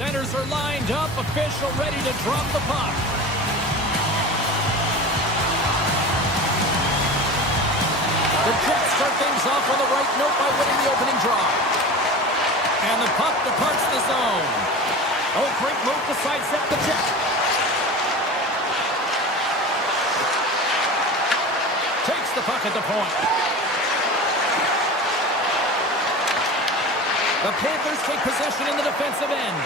Centers are lined up. Official ready to drop the puck. The Jets start things off on the right note by winning the opening draw. And the puck departs the zone. Oh, great move to sidestep the check. Takes the puck at the point. The Panthers take possession in the defensive end.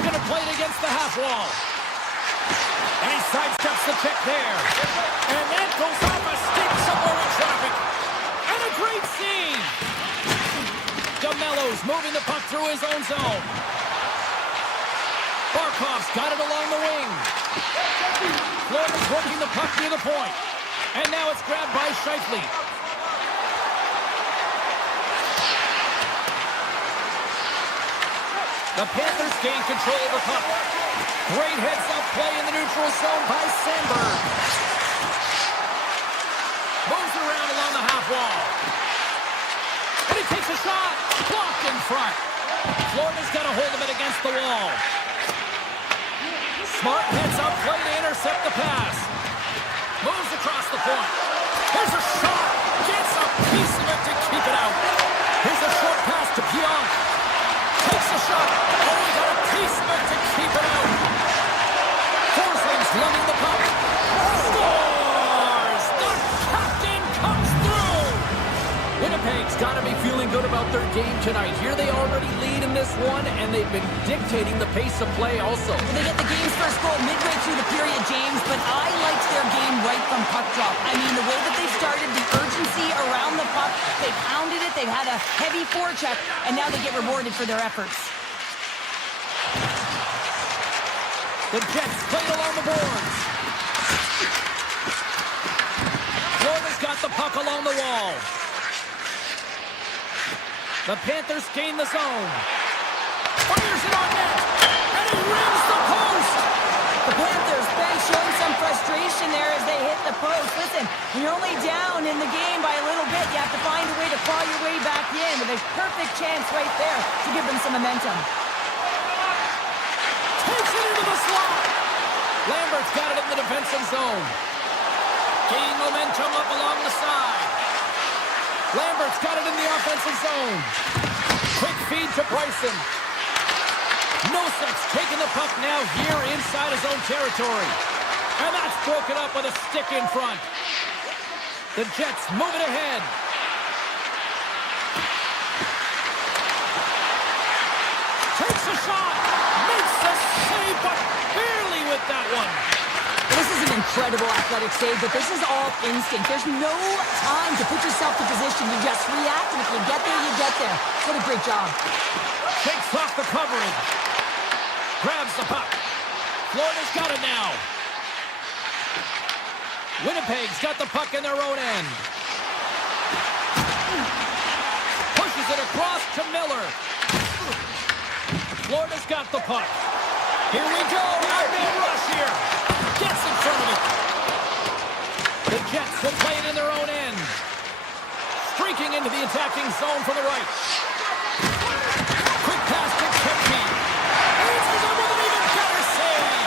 Going to play it against the half wall. And he sidesteps the check there. And that goes off a stick somewhere in traffic. And a great save. DeMello's moving the puck through his own zone. Barkov's got it along the wing. Florida's working the puck near the point. And now it's grabbed by Scheifele. The Panthers gain control of the puck. Great heads-up play in the neutral zone by Sandberg. Moves around along the half wall. And he takes a shot. Blocked in front. Florida's got a hold of it against the wall. Smart heads-up play to intercept the pass. Moves across the point. Here's a shot. Gets a piece of it to keep it out. Here's a short pass to Pionk. Takes a shot. Oh, he got a piece of it to keep it out. Forsling's running the puck. Scores! The captain comes through! Winnipeg's got to be feeling good about their game tonight. Here they already lead in this one, and they've been dictating the pace of play also. Well, they get the game's first goal midway through the period, James, but I liked their game right from puck drop. I mean, the way that they started, the urgency around the puck, they pounded it, they've had a heavy forecheck, and now they get rewarded for their efforts. The Jets play it along the boards. Florida's got the puck along the wall. The Panthers gain the zone. Fires it on net, and he rings the post. The Panthers, Ben, showing some frustration there as they hit the post. Listen, when you're only down in the game by a little bit, you have to find a way to claw your way back in with a perfect chance right there to give them some momentum. Takes it into the slot. Lambert's got it in the defensive zone. Gaining momentum up along the side. Lambert's got it in the offensive zone. Quick feed to Bryson. Nosek's taking the puck now here inside his own territory. And that's broken up with a stick in front. The Jets move it ahead. Takes a shot. Makes the save, but barely with that one. This is an incredible athletic save, but this is all instinct. There's no time to put yourself in position. You just react, and if you get there, you get there. What a great job. Takes off the coverage. Grabs the puck. Florida's got it now. Winnipeg's got the puck in their own end. Pushes it across to Miller. Florida's got the puck. Here we go. Outman rush here. Gets in front of it. The Jets will play it in their own end. Streaking into the attacking zone from the right. Quick pass to Kempke. Answers up with an even better save.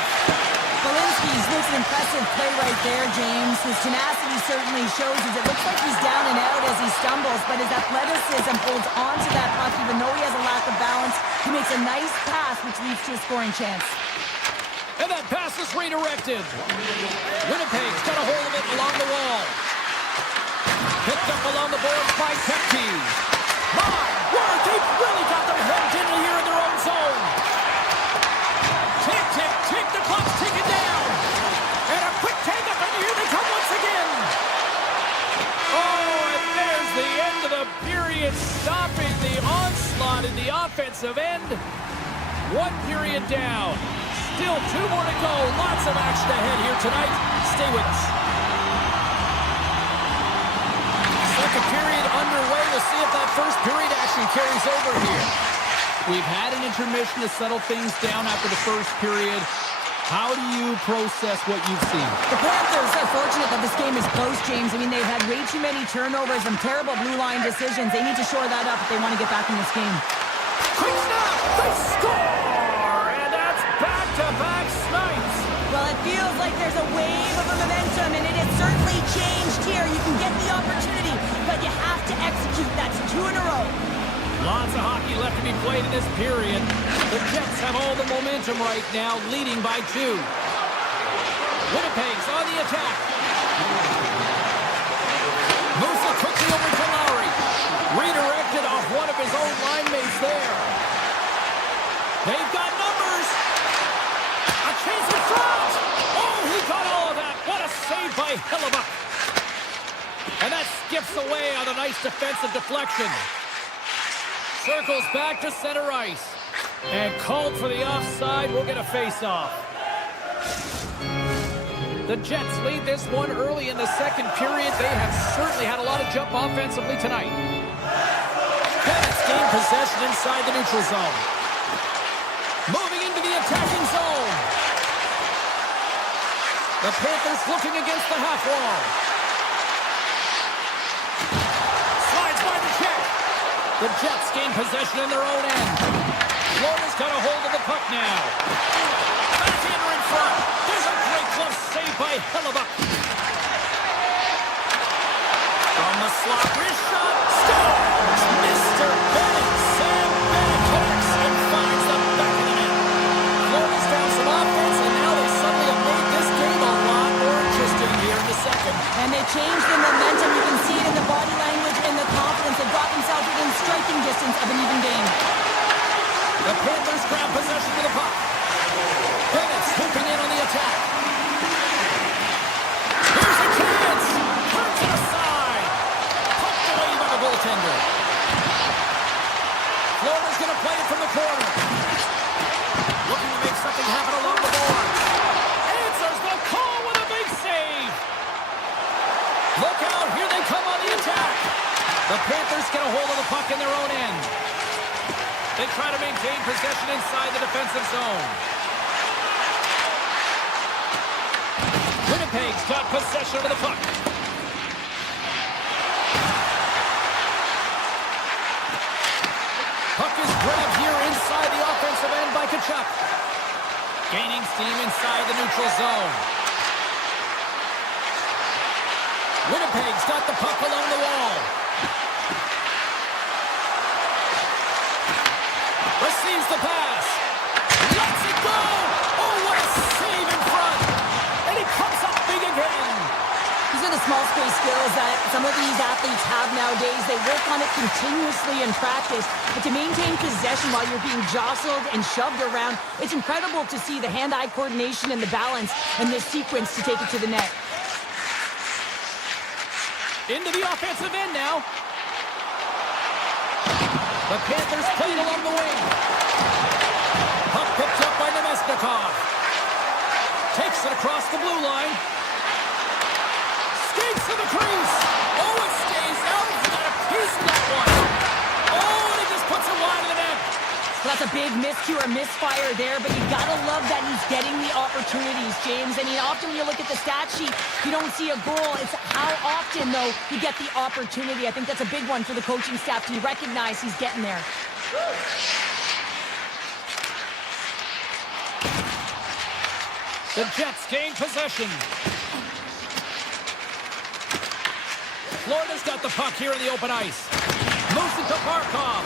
Belinsky's looks an impressive play right there, James. His tenacity certainly shows as it looks like he's down and out as he stumbles, but his athleticism holds on to that puck even though he has a lack of balance. He makes a nice pass, which leads to a scoring chance. And that pass is redirected. Winnipeg's got a hold of it along the wall. Picked up along the boards by Kempke. My word, they've really got them hemmed in here in their own zone. Tick, tick, tick, the clock's ticking down. And a quick take up, and here they come once again. Oh, and there's the end of the period, stopping the onslaught in the offensive end. One period down. Still 2 more to go. Lots of action ahead here tonight. Stay with us. second period underway. We'll see if that first period action carries over here. We've had an intermission to settle things down after the first period. How do you process what you've seen? The Panthers are fortunate that this game is close, James. I mean, they've had way too many turnovers and terrible blue line decisions. They need to shore that up if they want to get back in this game. Quick snap! They score! And that's back-to-back snipes! Well, it feels like there's a wave of momentum, and it has certainly changed here. You can get the opportunity, but you have to execute. That's 2 in a row. Lots of hockey left to be played in this period. The Jets have all the momentum right now, leading by 2. Winnipeg's on the attack. Moves it quickly over to Lowry. Redirected off one of his own line mates there. They've got numbers. A chance in front. Oh, he got all of that. What a save by Hellebuck. And that skips away on a nice defensive deflection. Circles back to center ice. And called for the offside. We'll get a face-off. The Jets lead this one early in the second period. They have certainly had a lot of jump offensively tonight. Bennett's gained possession inside the neutral zone. Moving into the attacking zone. The Panthers looking against the half wall. Slides by the check. The Jets gain possession in their own end. Florida's got a hold of the puck now. Backhander in front. There's a great glove save by Hellebuck. From the slot, wrist shot. Scores! Mr. Bennett. Sam Bennett connects and finds the back of the net. Florida's found some offense, and now they suddenly have made this game a lot more interesting here in the second. And they changed the momentum. You can see it in the body language and the confidence. They brought themselves within striking distance of an even game. The Panthers grab possession of the puck. Bennett's swooping in on the attack. Here's a chance. Turns it aside. Poked away by the goaltender. Florida's going to play it from the corner. Looking to make something happen along the boards. Answers the call with a big save. Look out. Here they come on the attack. The Panthers get a hold of the puck in their own end. They try to maintain possession inside the defensive zone. Winnipeg's got possession of the puck. Puck is grabbed here inside the offensive end by Kodiak. Gaining steam inside the neutral zone. Winnipeg's got the puck along the wall. Receives the pass. Lets it go. Oh, what a save in front. And he comes up big again. These are the small space skills that some of these athletes have nowadays. They work on it continuously in practice. But to maintain possession while you're being jostled and shoved around, it's incredible to see the hand-eye coordination and the balance in this sequence to take it to the net. Into the offensive end now. The Panthers played along the wing. Puck picked up by Nemesnikov. Takes it across the blue line. Skates to the crease. Oh, it stays out. He got a piece of that one. Oh, and he just puts it wide of the net. Well, that's a big miscue or misfire there, but you gotta love that he's getting the opportunities, James. I mean, often when you look at the stat sheet, you don't see a goal. It's how often, though, you get the opportunity. I think that's a big one for the coaching staff to recognize he's getting there. The Jets gain possession. Florida's got the puck here in the open ice. Moves it to Barkov.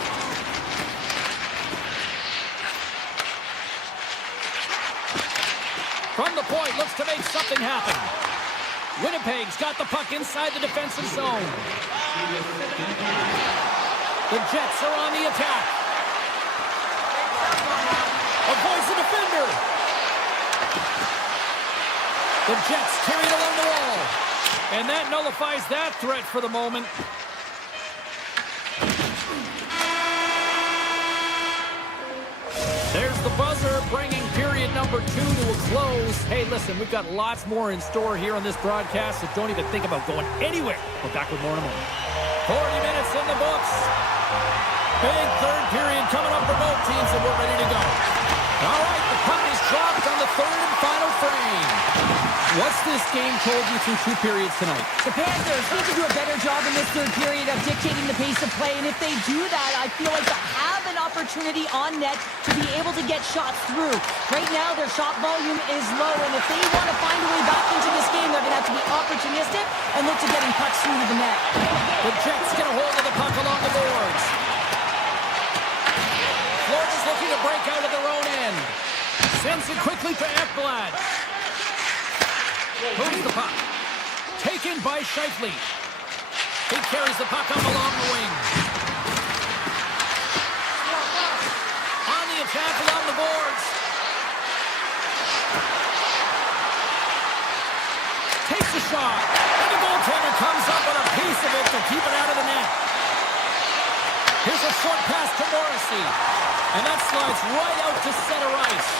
From the point, looks to make something happen. Winnipeg's got the puck inside the defensive zone. The Jets are on the attack. Avoids the defender. The Jets carry it along the wall. And that nullifies that threat for the moment. There's the buzzer, bringing period number 2 to a close. Hey, listen, we've got lots more in store here on this broadcast, so don't even think about going anywhere. We're back with more in a moment. 40 minutes in the books. Big third period coming up for both teams, and we're ready to go. All right, the puck is dropped on the third and final frame. What's this game told you through 2 periods tonight? The Panthers need to do a better job in this third period of dictating the pace of play, and if they do that, I feel like they'll have an opportunity on net to be able to get shots through. Right now, their shot volume is low, and if they want to find a way back into this game, they're going to have to be opportunistic and look to getting pucks through to the net. The Jets get a hold of the puck along the boards. Florida's looking to break out of their own end. Sends it quickly to Ekblad. Moves the puck. Taken by Scheifele. He carries the puck up along the wing. On the attack along the boards. Takes a shot. And the goaltender comes up with a piece of it to keep it out of the net. Here's a short pass to Morrissey. And that slides right out to center ice.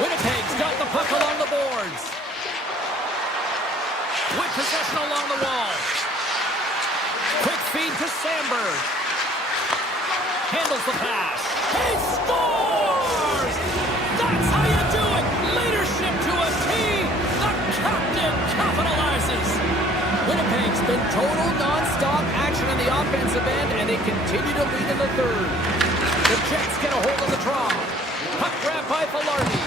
Winnipeg's got the puck along the boards. With possession along the wall. Quick feed to Sandberg. Handles the pass. He scores! That's how you do it! Leadership to a T! The captain capitalizes! Winnipeg's been total non-stop action in the offensive end, and they continue to lead in the third. The Jets get a hold of the draw. Puck grab by Velarde.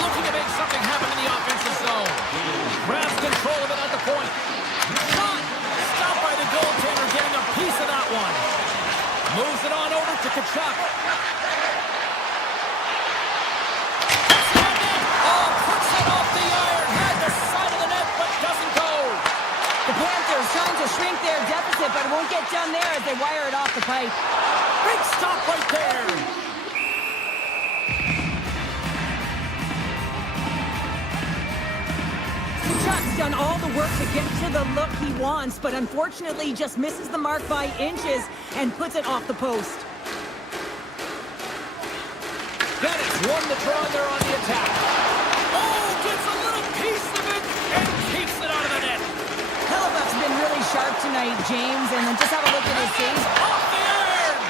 Looking to make something happen in the offensive zone. Grabs control of it at the point. Shot! Stopped by the goaltender, getting a piece of that one. Moves it on over to Kodiak. Oh, puts it off the iron. Had the side of the net, but doesn't go. The Panthers trying to shrink their deficit, but it won't get done there as they wire it off the pipe. Big stop right there. Chuck's done all the work to get to the look he wants, but unfortunately just misses the mark by inches and puts it off the post. Bennett's won the draw there on the attack. Oh, gets a little piece of it and keeps it out of the net. Hellebuck's been really sharp tonight, James, and then just have a look at his saves. Off the iron!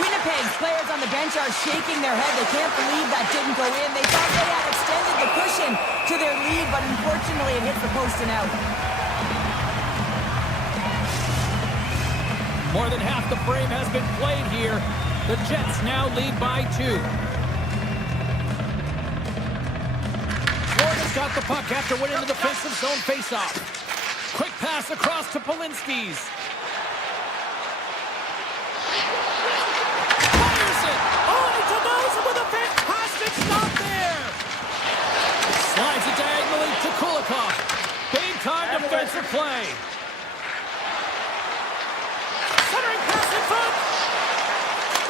Winnipeg's players on the bench are shaking their head. They can't believe that didn't go in. They thought they had extended the cushion to their lead, but unfortunately it hits the post and out. More than half the frame has been played here. The Jets now lead by 2. Florida's got the puck after winning the defensive zone faceoff. Quick pass across to Polinski's. Fires it! Oh, he denies it with a fantastic stop there! Slides it diagonally to Kulikov. Big time defensive play. Centering pass in front.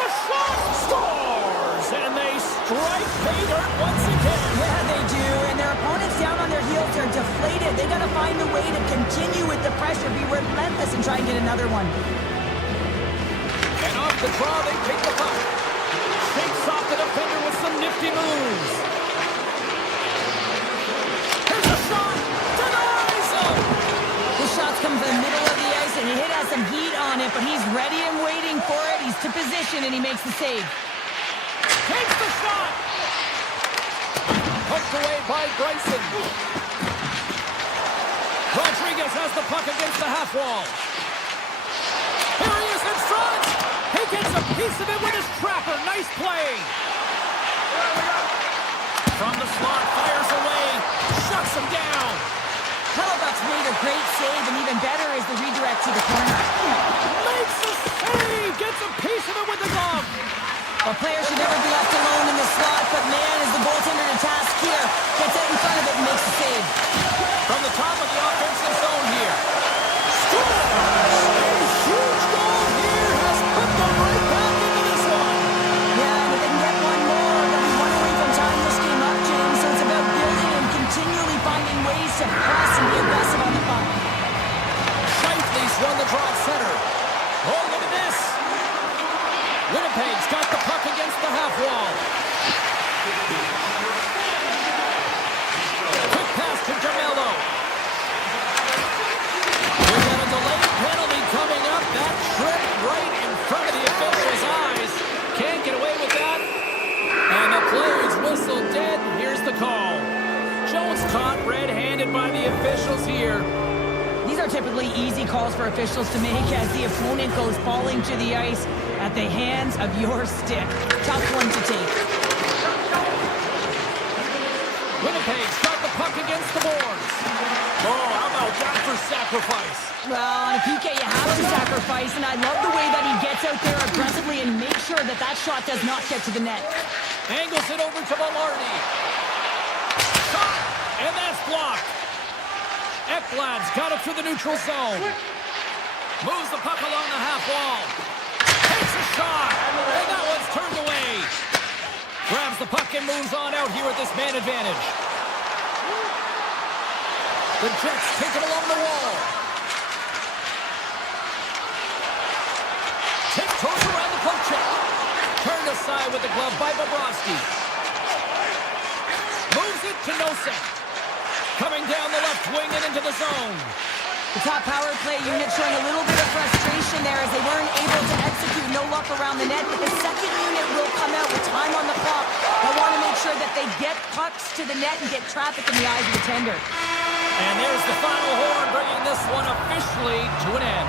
The shot scores! And they strike pay dirt once again. Yeah, they do. And their opponents down on their heels are deflated. They got to find a way to continue with the pressure, be relentless, and try and get another one. And off the draw, they pick the puck. Shakes off the defender with some nifty moves. Here's a shot. Denies him. The shots come from the middle of the ice, and the hit has some heat on it, but he's ready and waiting for it. He's to position, and he makes the save. Takes the shot. Poked away by Bryson. Rodriguez has the puck against the half wall. Here he is in front. He gets a piece of it with his trapper. Nice play. From the slot, fires away. Shuts him down. Hellebuck's made a great save, and even better is the redirect to the corner. Makes a save. Gets a piece of it with the glove. A player should never be left alone in the slot, but man, is the goaltender to task here. Gets out in front of it and makes the save. From the top of the offensive zone here. Scores! A huge goal here has put them right back into this one. Yeah, and if they can get one more, they'll be one away from tying this game up, James. So it's about building and continually finding ways to press and be aggressive on the puck. Scheifele's won the draw center. Oh, look at this. Winnipeg's got the puck against the half wall. made by the officials here. These are typically easy calls for officials to make as the opponent goes falling to the ice at the hands of your stick. Tough one to take. Winnipeg's got the puck against the boards. Oh, how about that for sacrifice? Well, on a PK, you have to sacrifice, and I love the way that he gets out there aggressively and makes sure that that shot does not get to the net. Angles it over to Velarde. Shot! And that's blocked. Ekblad's got it through the neutral zone. Moves the puck along the half wall. Takes a shot. And that one's turned away. Grabs the puck and moves on out here at this man advantage. The Jets take it along the wall. Tiptoes around the poke check. Turned aside with the glove by Bobrovsky. Moves it to Nosek. Coming down the left wing and into the zone. The top power play unit showing a little bit of frustration there as they weren't able to execute no luck around the net, but the second unit will come out with time on the clock. They want to make sure that they get pucks to the net and get traffic in the eyes of the tender. And there's the final horn, bringing this one officially to an end.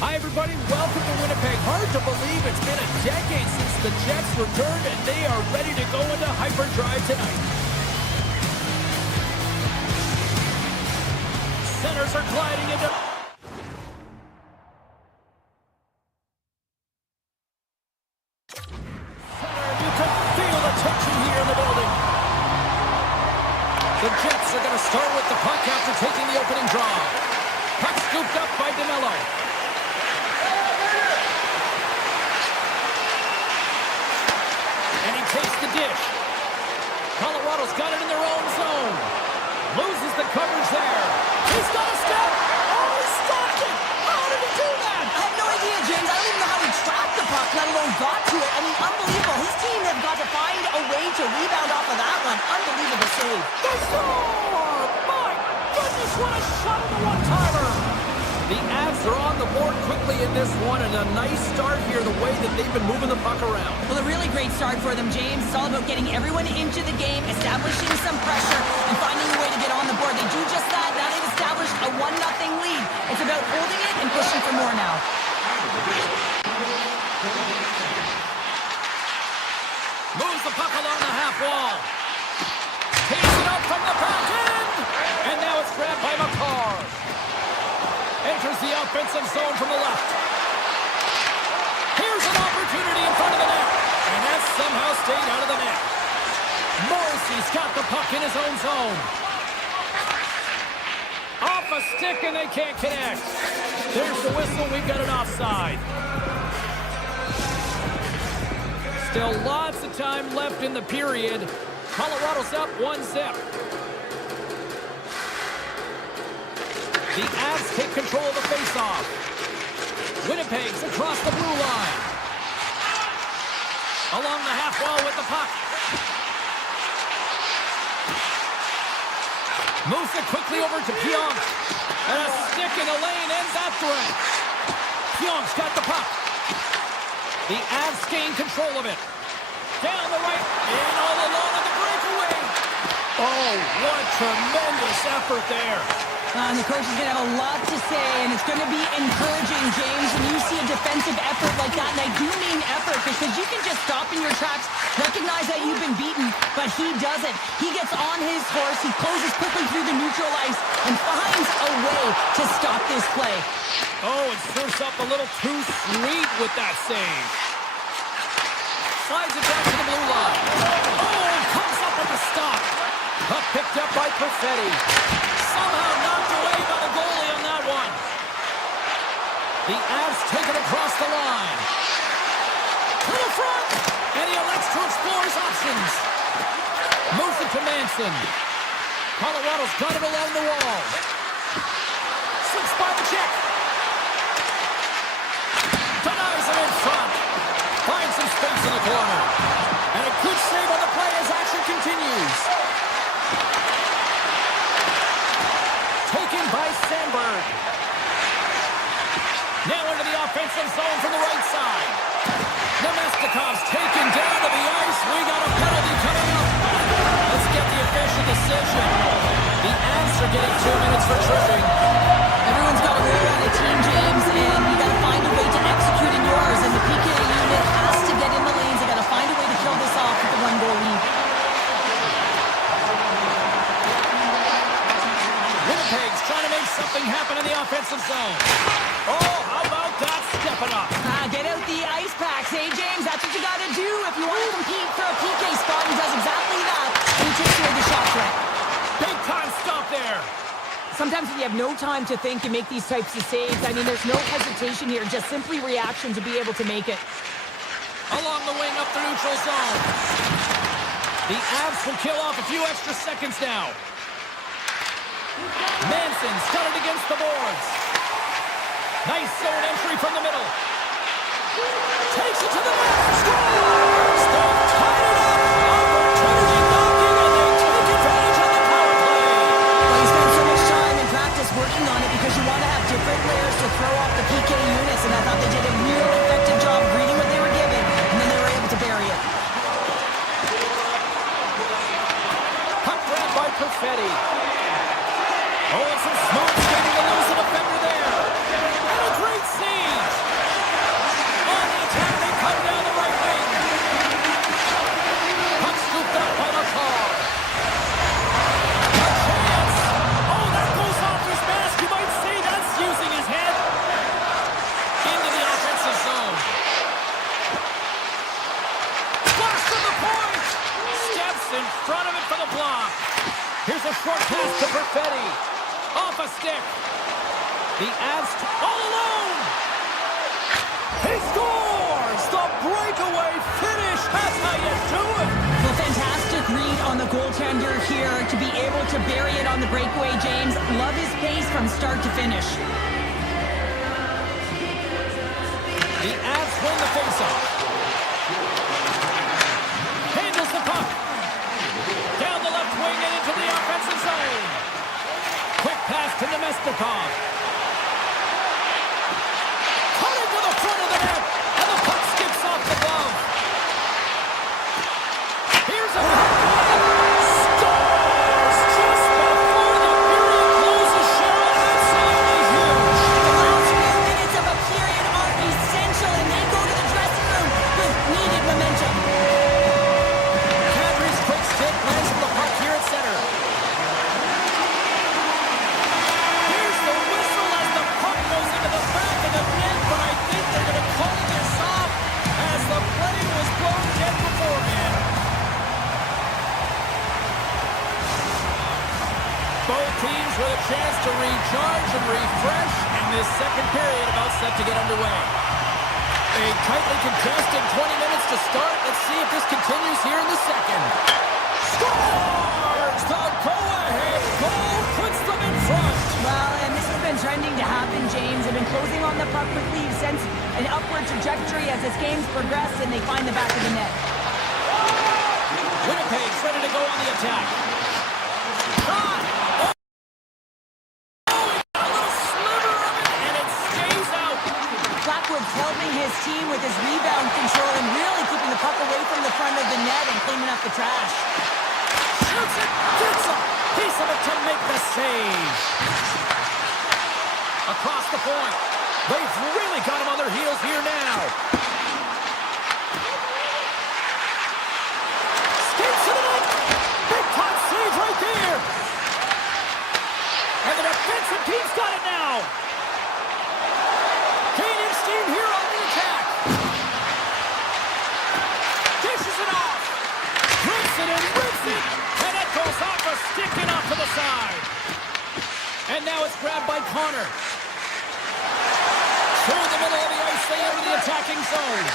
Hi, everybody. Welcome to Winnipeg. Hard to believe it's been a decade since the Jets returned, and they are ready to go into hyperdrive tonight. Centers are gliding into... Center, you can feel the tension here in the building. The Jets are going to start with the puck after taking the opening draw. Puck scooped up by DeMello. And he takes the dish. Colorado's got it in their own zone. Loses the coverage there. He's got a step. Oh, he stopped it. How did he do that? I have no idea, James. I don't even know how he tracked the puck, let alone got to it. I mean, to rebound off of that one. Unbelievable save. The score! My goodness, what a shot on the one-timer! The Avs are on the board quickly in this one, and a nice start here, the way that they've been moving the puck around. Well, a really great start for them, James. It's all about getting everyone into the game, establishing some pressure, and finding a way to get on the board. They do just that. Now they've established a 1-0 lead. It's about holding it and pushing for more now. Moves the puck along the half wall. Takes it up from the back end. And now it's grabbed by McCarr. Enters the offensive zone from the left. Here's an opportunity in front of the net. And that somehow stayed out of the net. Morrissey's got the puck in his own zone. Off a stick and they can't connect. There's the whistle. We've got an offside. Still lots of time left in the period. Colorado's up 1-0. The Avs take control of the faceoff. Winnipeg's across the blue line. Along the half wall with the puck. Moves it quickly over to Pionk. And a stick in the lane ends that threat. Pionk's got the puck. The Avs gain control of it. Down the right, and all alone on the breakaway. Oh, what tremendous effort there. The coach is going to have a lot to say, and it's going to be encouraging, James, when you see a defensive effort like that. And I do mean effort, because you can just stop in your tracks, recognize that you've been beaten, but he doesn't. He gets on his horse, he closes quickly through the neutral ice, and finds a way to stop this play. Oh, it serves up a little too sweet with that save. Slides it back to the blue line. Oh, comes up with the stop. Puck picked up by Perfetti. Somehow knocked away by the goalie on that one. The Avs take it across the line. To the front. And he elects to explore his options. Moves it to Manson. Colorado's got it along the wall. Slips by the check. Denies him in front. Finds some space in the corner. And a good save on the play as action continues. Taken by Sandberg. Now into the offensive zone from the right side. Nemestikov's taken down to the ice. We got a penalty coming up. Let's get the official decision. The Avs are getting 2 minutes for tripping. Everyone's got a role on a team, James, and you got to find a way to execute in yours. And the PK unit has to get in the lanes. They got to find a way to kill this off with the 1-goal lead. Winnipeg's trying to make something happen in the offensive zone. Oh, how about that stepping up? Get out the ice packs, hey, James? That's what you got to do if you want to compete for a PK spot. He does exactly that, and he takes away the shot threat. Big time stop there. Sometimes when you have no time to think and make these types of saves, I mean, there's no hesitation here, just simply reaction to be able to make it. Along the wing up the neutral zone. The Avs will kill off a few extra seconds now. Manson's got it against the boards. Nice zone entry from the middle. Takes it to the net. Scores! They've tied it up. Opportunity knocking, and they take advantage of the power play. Well, you spend so much time in practice working on it because you want to have different layers to throw off the PK units, and I thought they did a really effective job reading what they were given, and then they were able to bury it. Puck grabbed by Perfetti. Oh, and some smooth skating to lose a defender there. And a great siege. On the attack, they come down the right wing. Puck scooped up by McCarr. A chance. Oh, that goes off his mask. You might say that's using his head. Into the offensive zone. Flash from the point. Steps in front of it for the block. Here's a short pass to Perfetti. Off a stick. The Avs all alone. He scores! The breakaway finish. That's how you do it. Well, fantastic read on the goaltender here to be able to bury it on the breakaway, James. Love his pace from start to finish. The Avs win the faceoff. Handles the puck. Namestnikov. Cutting to the front of the net, and the puck skips off the glove. Here's a scores just before the period closes. Cheryl, absolutely huge. The last few minutes of a period are essential, and they go to the dressing room with needed momentum. Kadri's quick stick lands from the puck here at center. Here's the whistle as the puck goes into the back of the net, but I think they're going to call this off as the play was blown dead beforehand. Both teams with a chance to recharge and refresh, and this second period about set to get underway. A tightly contested 20 minutes to start. Let's see if this continues here in the second. Scores! The go-ahead goal puts them in front. Well, and this has been trending to happen, James. They've been closing on the puck quickly. You've sensed an upward trajectory as this game's progressed, and they find the back of the net. Winnipeg's ready to go on the attack. Shot! Oh, he got a little sliver of it, and it stays out. Blackwood's helping his team with his rebound control and really keeping the puck away from the front of the net and cleaning up the trash. Shoots it, gets a piece of it to make the save. Across the point. They've really got him on their heels here now. Skates to the net. Big time save right there. And the defensive team's got it now. Kane Steam here on the attack. Dishes it off. Rips it and rips it. And it goes off a stick and off to the side. And now it's grabbed by Connor. Through the middle of the ice, they enter the attacking zone.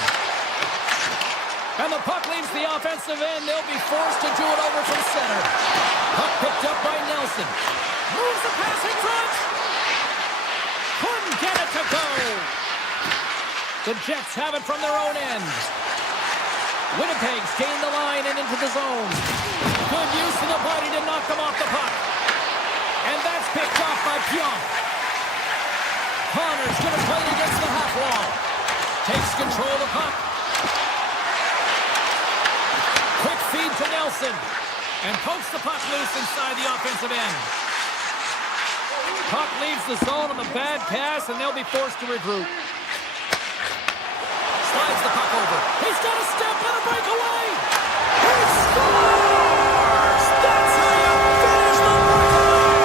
And the puck leaves the offensive end. They'll be forced to do it over from center. Puck picked up by Nelson. Moves the pass in front. Couldn't get it to go. The Jets have it from their own end. Winnipeg's gained the line and into the zone. Good use of the body to knock them off the puck. And that's picked off by Pionk. Connor's going to play it against the half wall. Takes control of the puck. Quick feed to Nelson. And pokes the puck loose inside the offensive end. Puck leaves the zone on the bad pass, and they'll be forced to regroup. Slides the puck over. He's got a step and a breakaway. He scores! That's how you finish the breakaway.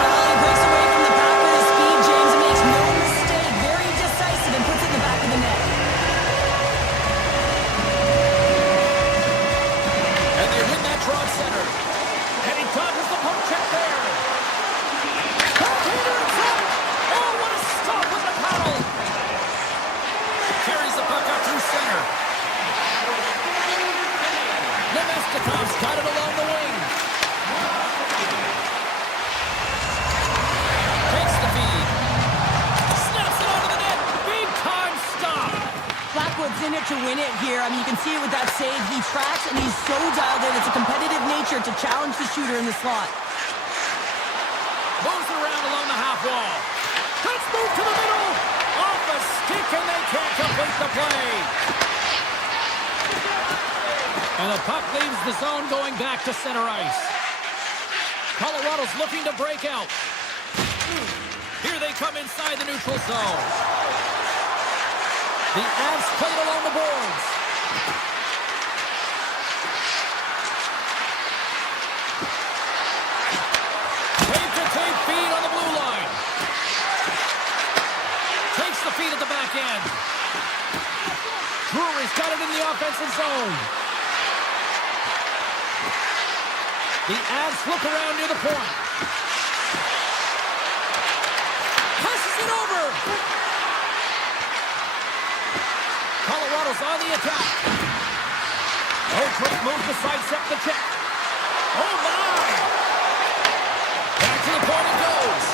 Well, he breaks away from the pack with his speed, James, and makes no mistake. Very decisive and puts it in the back of the net. And they win that draw at center. And he dodges the poke check there. Goaltender in front. Oh, what a stop with the paddle. Carries the puck up through center. Namestnikov's got it along the wing. Takes the feed. Snaps it onto the net. Big time stop. Blackwood's in it to win it here. I mean, you can see it with that save. He tracks, and he's so dialed in. It's a competitive nature to challenge the shooter in the slot. Moves it around along the half wall. Let's move to the middle. Off the stick, and they can't complete the play. And the puck leaves the zone going back to center ice. Colorado's looking to break out. Here they come inside the neutral zone. The Avs played along the boards. Tape-to-tape feed on the blue line. Takes the feed at the back end. Drury's got it in the offensive zone. The Avs look around near the point. Passes it over. Colorado's on the attack. Oh, great move to sidestep the check. Oh, my. Back to the point it goes.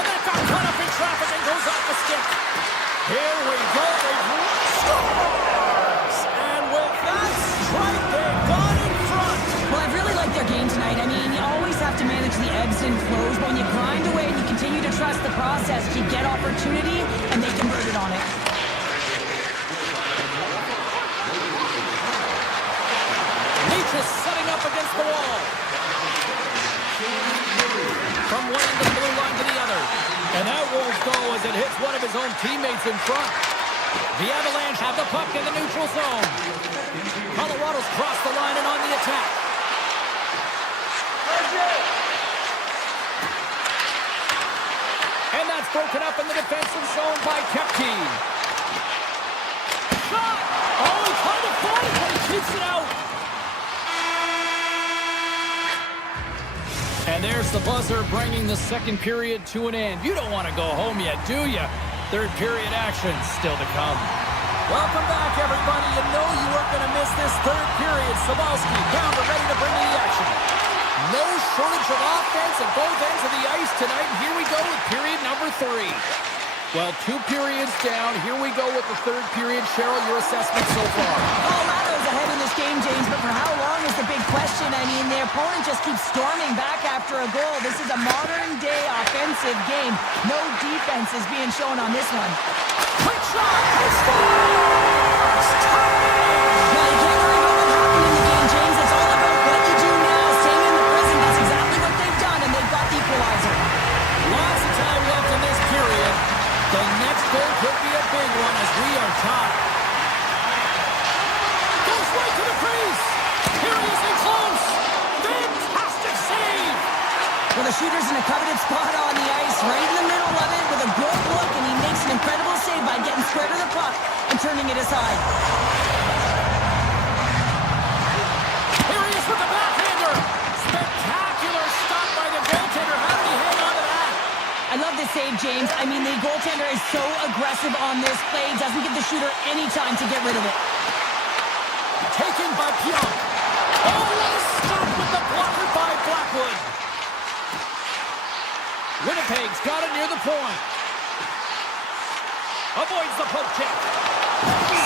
And that got caught up in traffic and goes off the stick. Here we go. They scores. And with that strike, they've gone in front. Well, I've really liked their game tonight. I mean, you always have to manage the ebbs and flows, but when you grind away and you continue to trust the process. You get opportunity, and they converted on it. Leach is setting up against the wall. From one end of the blue line to the other. And that won't go as it hits one of his own teammates in front. The Avalanche have the puck in the neutral zone. Colorado's crossed the line and on the attack. And that's broken up in the defensive zone by Kepke. Shot! Oh, he tried to fight, but he keeps it out. And there's the buzzer bringing the second period to an end. You don't want to go home yet, do you? Third period action still to come. Welcome back, everybody. You know you weren't going to miss this third period. Sabalski down to ready to bring you the action. No shortage of offense at both ends of the ice tonight. And here we go with period number 3. Well, 2 periods down. Here we go with the third period. Cheryl, your assessment so far? Colorado's ahead in this game, James, but for how long is the big question. I mean, their opponent just keeps storming back after a goal. This is a modern-day offensive game. No defense is being shown on this one. Quick shot! He scores! Well, you can't worry about what happened in the game, James. It's all about what you do now. Staying in the present. That's exactly what they've done, and they've got the equalizer. Lots of time left in this period. The next goal could be a big one as we are tied. Goes right to the crease. Here he is in close. Fantastic save. Well, the shooter's in a coveted spot on the ice, right in the middle of it with a good look, and he makes an incredible save by getting square to the puck and turning it aside. Here he is with the backhander. Spectacular stop by the goaltender. How did he hang on to that? I love this save, James. I mean, the goaltender is so aggressive on this play. Doesn't give the shooter any time to get rid of it. Taken by Pionk. Oh, what a stop with the blocker by Blackwood. Winnipeg's got it near the point. Avoids the poke check.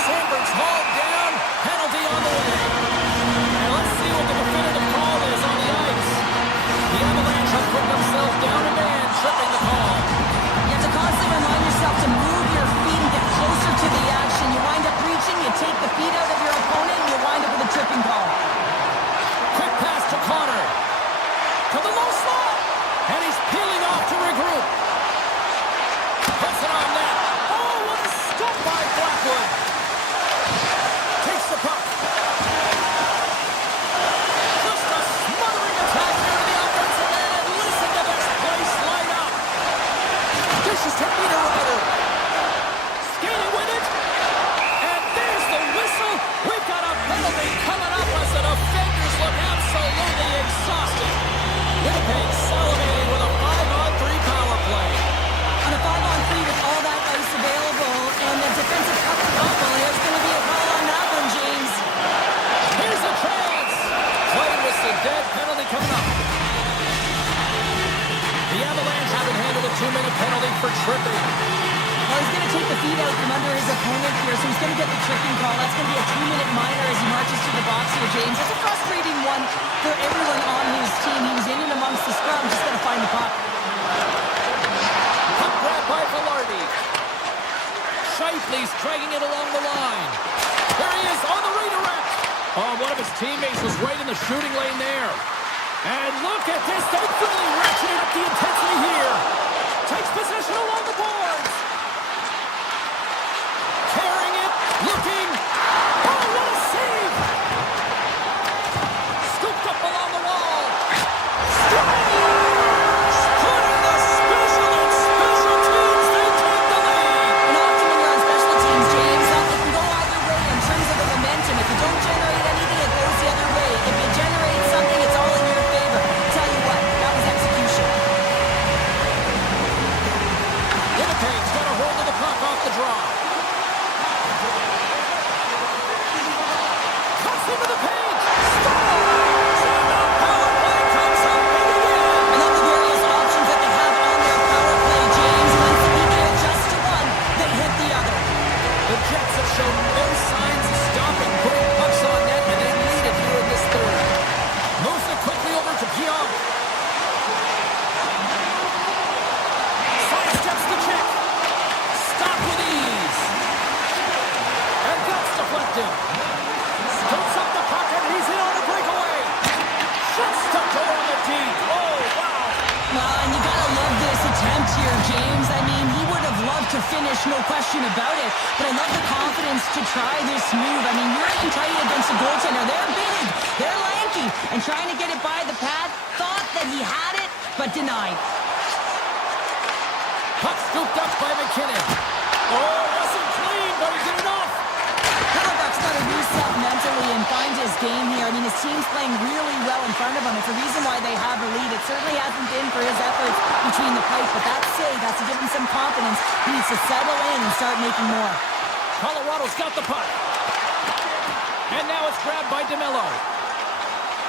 Sandberg's hauled down. Penalty on the way. And let's see what the definitive call is on the ice. The Avalanche have put themselves down a man, tripping the call. You have to constantly remind yourself to move your feet and get closer to the action. You wind up reaching, you take the feet out of your opponent, and you wind up with a tripping call. Quick pass to Connor. To the low slot. And he's peeling off to regroup. Puts it on net. Oh, what a stop by Blackwood. Takes the puck. Just a smothering attack here to the offensive end. And listen to this place light up. Dishes to Niederreiter. Skating with it. And there's the whistle. We've got a penalty coming up as the defenders look absolutely exhausted. Winnipeg salivating with a 5-on-3 power play. On a 5-on-3 with all that ice available and the defensive couple, there's going to be a call on that one, James. Here's a chance. Play whistle dead. Penalty coming up. The Avalanche haven't handled a 2-minute penalty for tripping. Well, he's going to take the feet out from under his opponent here, so he's going to get the tripping call. That's going to be a 2-minute minor as he marches to the box here, James. It's a frustrating one for everyone on his team. He was in and amongst the scrum, just got to find the puck. Puck grab by Velarde. Scheifele's dragging it along the line. There he is on the redirect. Oh, one of his teammates was right in the shooting lane there. And look at this. They've really ratcheted up the intensity here. Takes possession along the boards. Carrying it. Looking. Oh, what a save. Scooped up along the wall. Putting the special in special teams. They take the lead. And often when you're on special teams, James, it can go either way in terms of the momentum. If you don't generate anything, it goes the other way. If you generate something, it's all in your favor. Tell you what, that was execution. Winnipeg's got a hold of the puck off the draw. Cuts into the paint. Scores! And the power play comes up big again. I love the various options that they have on their power play, James. Once the PK adjusts to one, they hit the other. The Jets have shown no signs of stopping putting pucks on net, and they need it here in this third. Moves it quickly over to Pionk. question about it. But I love the confidence to try this move. I mean, you're in tight against a goaltender. They're big, they're lanky, and trying to get it by the pad. Thought that he had it, but denied. Puck scooped up by McKinnon. Oh, wasn't clean, but he did enough. Kodiak's got to reset mentally and find his game here. I mean, his team's playing really well in front of him. It's a reason why they have a lead. It certainly hasn't been for his efforts between the pipe, but that save has to give him some confidence. He needs to settle in and start making more. Colorado's got the puck. And now it's grabbed by DeMello.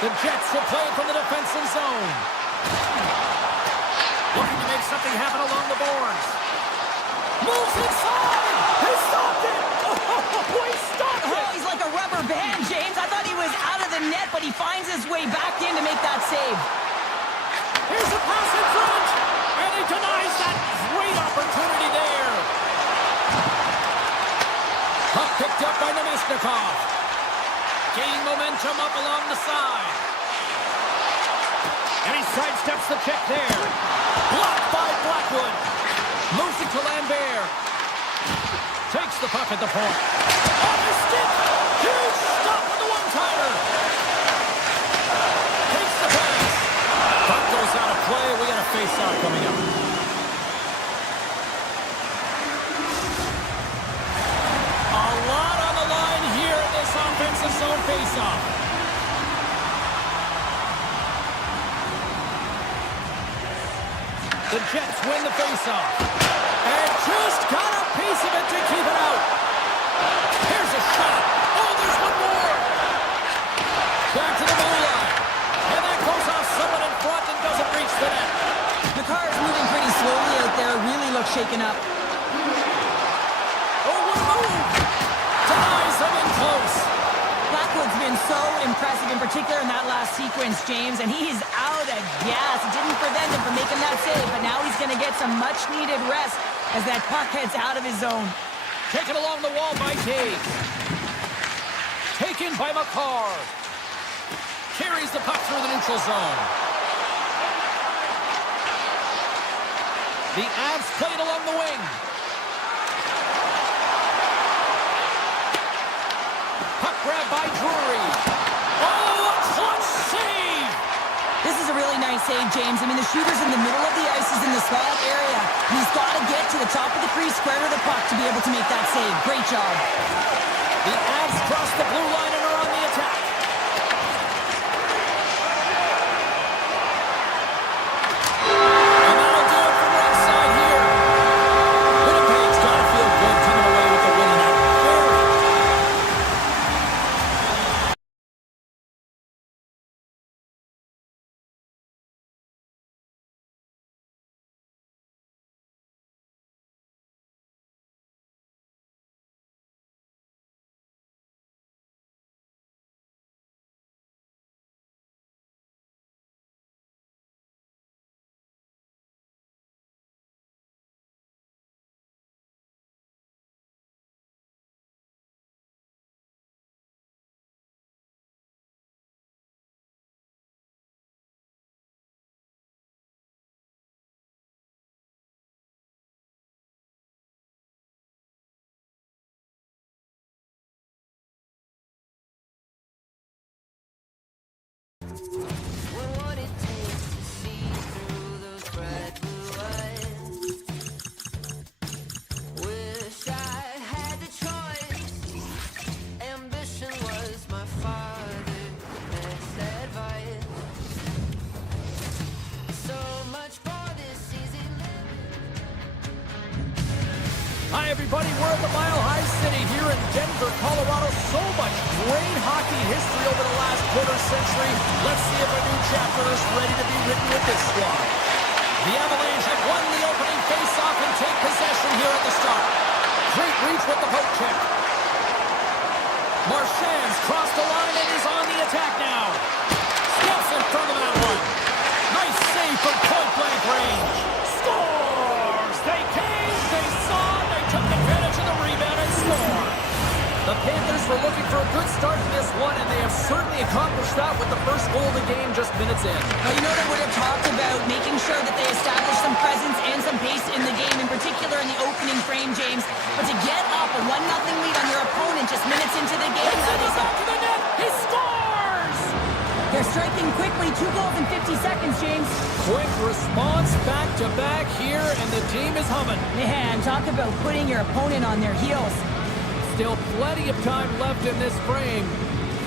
The Jets will play it from the defensive zone. Looking to make something happen along the boards. Moves inside! He stopped it! Oh, he stopped it! Oh, he's like a rubber band, James. I thought he was out of the net, but he finds his way back in to make that save. Here's a pass in front! And he denies that great opportunity there. Puck picked up by Nemesnikov. Gaining momentum up along the side. And he sidesteps the check there. Blocked by Blackwood. Moves it to Lambert. Takes the puck at the point. Off his stick. Huge stop with the one-timer. Takes the pass. Puck goes out of play. We got a face-off coming up. A lot on the line here in this offensive zone face-off. The Jets win the faceoff. And just got a piece of it to keep it out. Here's a shot. Oh, there's one more. Back to the blue line. And that goes off someone in front and doesn't reach the net. The car is moving pretty slowly out there. Really looks shaken up. Oh, what a move. Denies him in close. Blackwood's been so impressive, in particular in that last sequence, James, and he's out of gas. It didn't prevent him from making that save, but now he's going to get some much-needed rest as that puck heads out of his zone. Taken along the wall by Taves. Taken by McCarr. Carries the puck through the neutral zone. The Avs played along the wing. Puck grab by Drury. Oh, a clutch save! This is a really nice save, James. I mean, the shooter's in the middle of the ice. He's in the slot area. And he's got to get to the top of the crease, square to the puck to be able to make that save. Great job. The Avs cross the blue line and are on the attack. And that'll do it from right side here. Winnipeg's got to feel good coming away with the win in that very What it takes to see through those bright blue eyes. Wish I had the choice. Ambition was my father's best advice. So much for this easy living. Hi, everybody. We're at the Mile High City here in Denver, Colorado. So much great hockey history over the last quarter century. Let's see if a new chapter is ready to be written with this squad. The Avalanche have won the opening face-off and take possession here at the start. Great reach with the poke check. Marchand's crossed the line and is on the attack now. Steps in front of that one. Nice save from point-blank range. Scores! They came, they saw, they took advantage of the rebound and score. The Panthers Panthers were looking for a good start in this one, and they have certainly accomplished that with the first goal of the game just minutes in. Well, you know what I would have talked about, making sure that they establish some presence and some pace in the game, in particular in the opening frame, James. But to get up a 1-0 lead on your opponent just minutes into the game, It's in the back of the net. He scores! They're striking quickly. 2 goals in 50 seconds, James. Quick response back-to-back here, and the team is humming. Man, talk about putting your opponent on their heels. Still plenty of time left in this frame.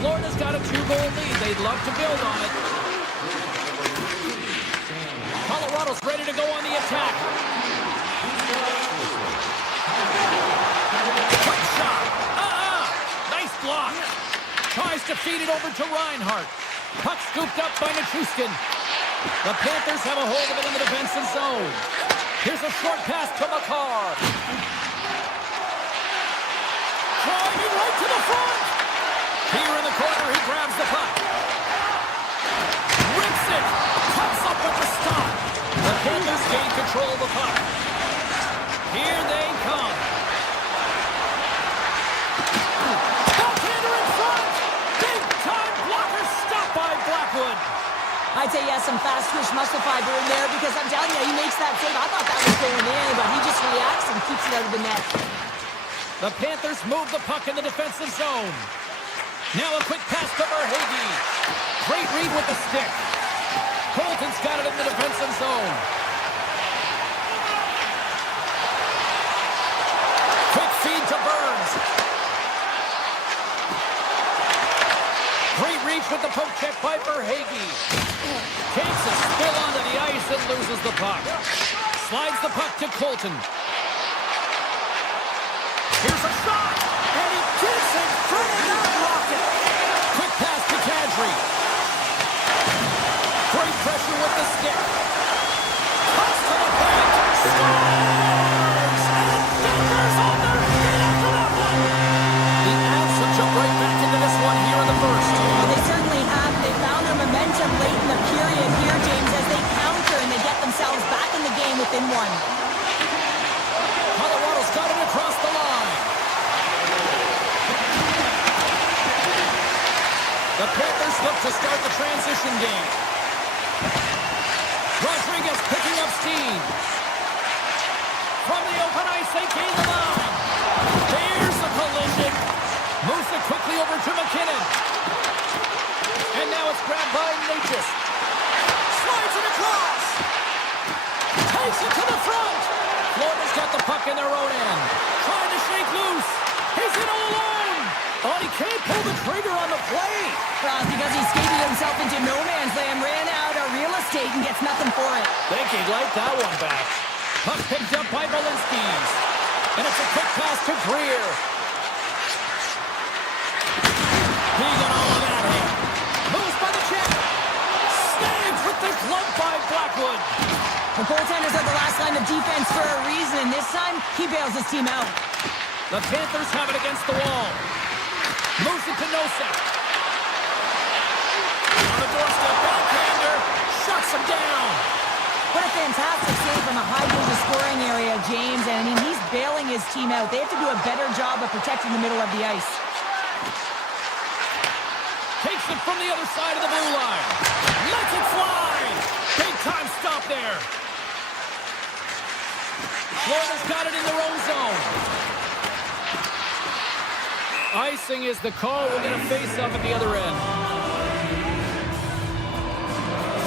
Florida's got a 2-goal lead. They'd love to build on it. Colorado's ready to go on the attack. Quick shot. Nice block. Tries to feed it over to Reinhart. Puck scooped up by Nichushkin. The Panthers have a hold of it in the defensive zone. Here's a short pass to Makar. Driving right to the front. Here in the corner, he grabs the puck. Rips it. Cuts up with the stop. The Panthers gain control of the puck. Here they come. Backhander in front. Big time blocker stop by Blackwood. I'd say, yes, some fast twitch muscle fiber in there, because I'm telling you, he makes that save. I thought that was going in, but he just reacts and keeps it out of the net. The Panthers move the puck in the defensive zone. Now a quick pass to Verhaeghe. Great read with the stick. Colton's got it in the defensive zone. Quick feed to Burns. Great reach with the poke check by Verhaeghe. Takes a spill onto the ice and loses the puck. Slides the puck to Colton. Here's a shot, and he gets it from the rocket. Quick pass to Kadri. Great pressure with the stick. Cuts to the point. Scores! And Denver's on their feet after that one. The Avs have jumped right back into this one here in the first. Well, they certainly have. They found their momentum late in the period here, James, as they counter and they get themselves back in the game within one. Colorado's got it across the line. The Panthers look to start the transition game. Rodriguez picking up steam. From the open ice, they gain the line. There's the collision. Moves it quickly over to McKinnon. And now it's grabbed by Natchez. Slides it across. Takes it to the front. Florida's got the puck in their own end. Trying to shake loose. He's in all alone. Oh, he can't pull the trigger on the play. Well, because he skated himself into no man's land, ran out of real estate, and gets nothing for it. Think he'd like that one back. Puck picked up by Balinskis. And it's a quick pass to Greer. He got all of that hit. Moves by the check. Saves with the glove by Blackwood. The goaltenders are the last line of defense for a reason, and this time, he bails his team out. The Panthers have it against the wall. Moves it to Nosek. On the doorstep, backhander. Shuts him down. What a fantastic save from a high-danger scoring area, James. And, I mean, he's bailing his team out. They have to do a better job of protecting the middle of the ice. Takes it from the other side of the blue line. Lets it fly. Big time stop there. Florida's got it in their own zone. Icing is the call. We're going to face up at the other end.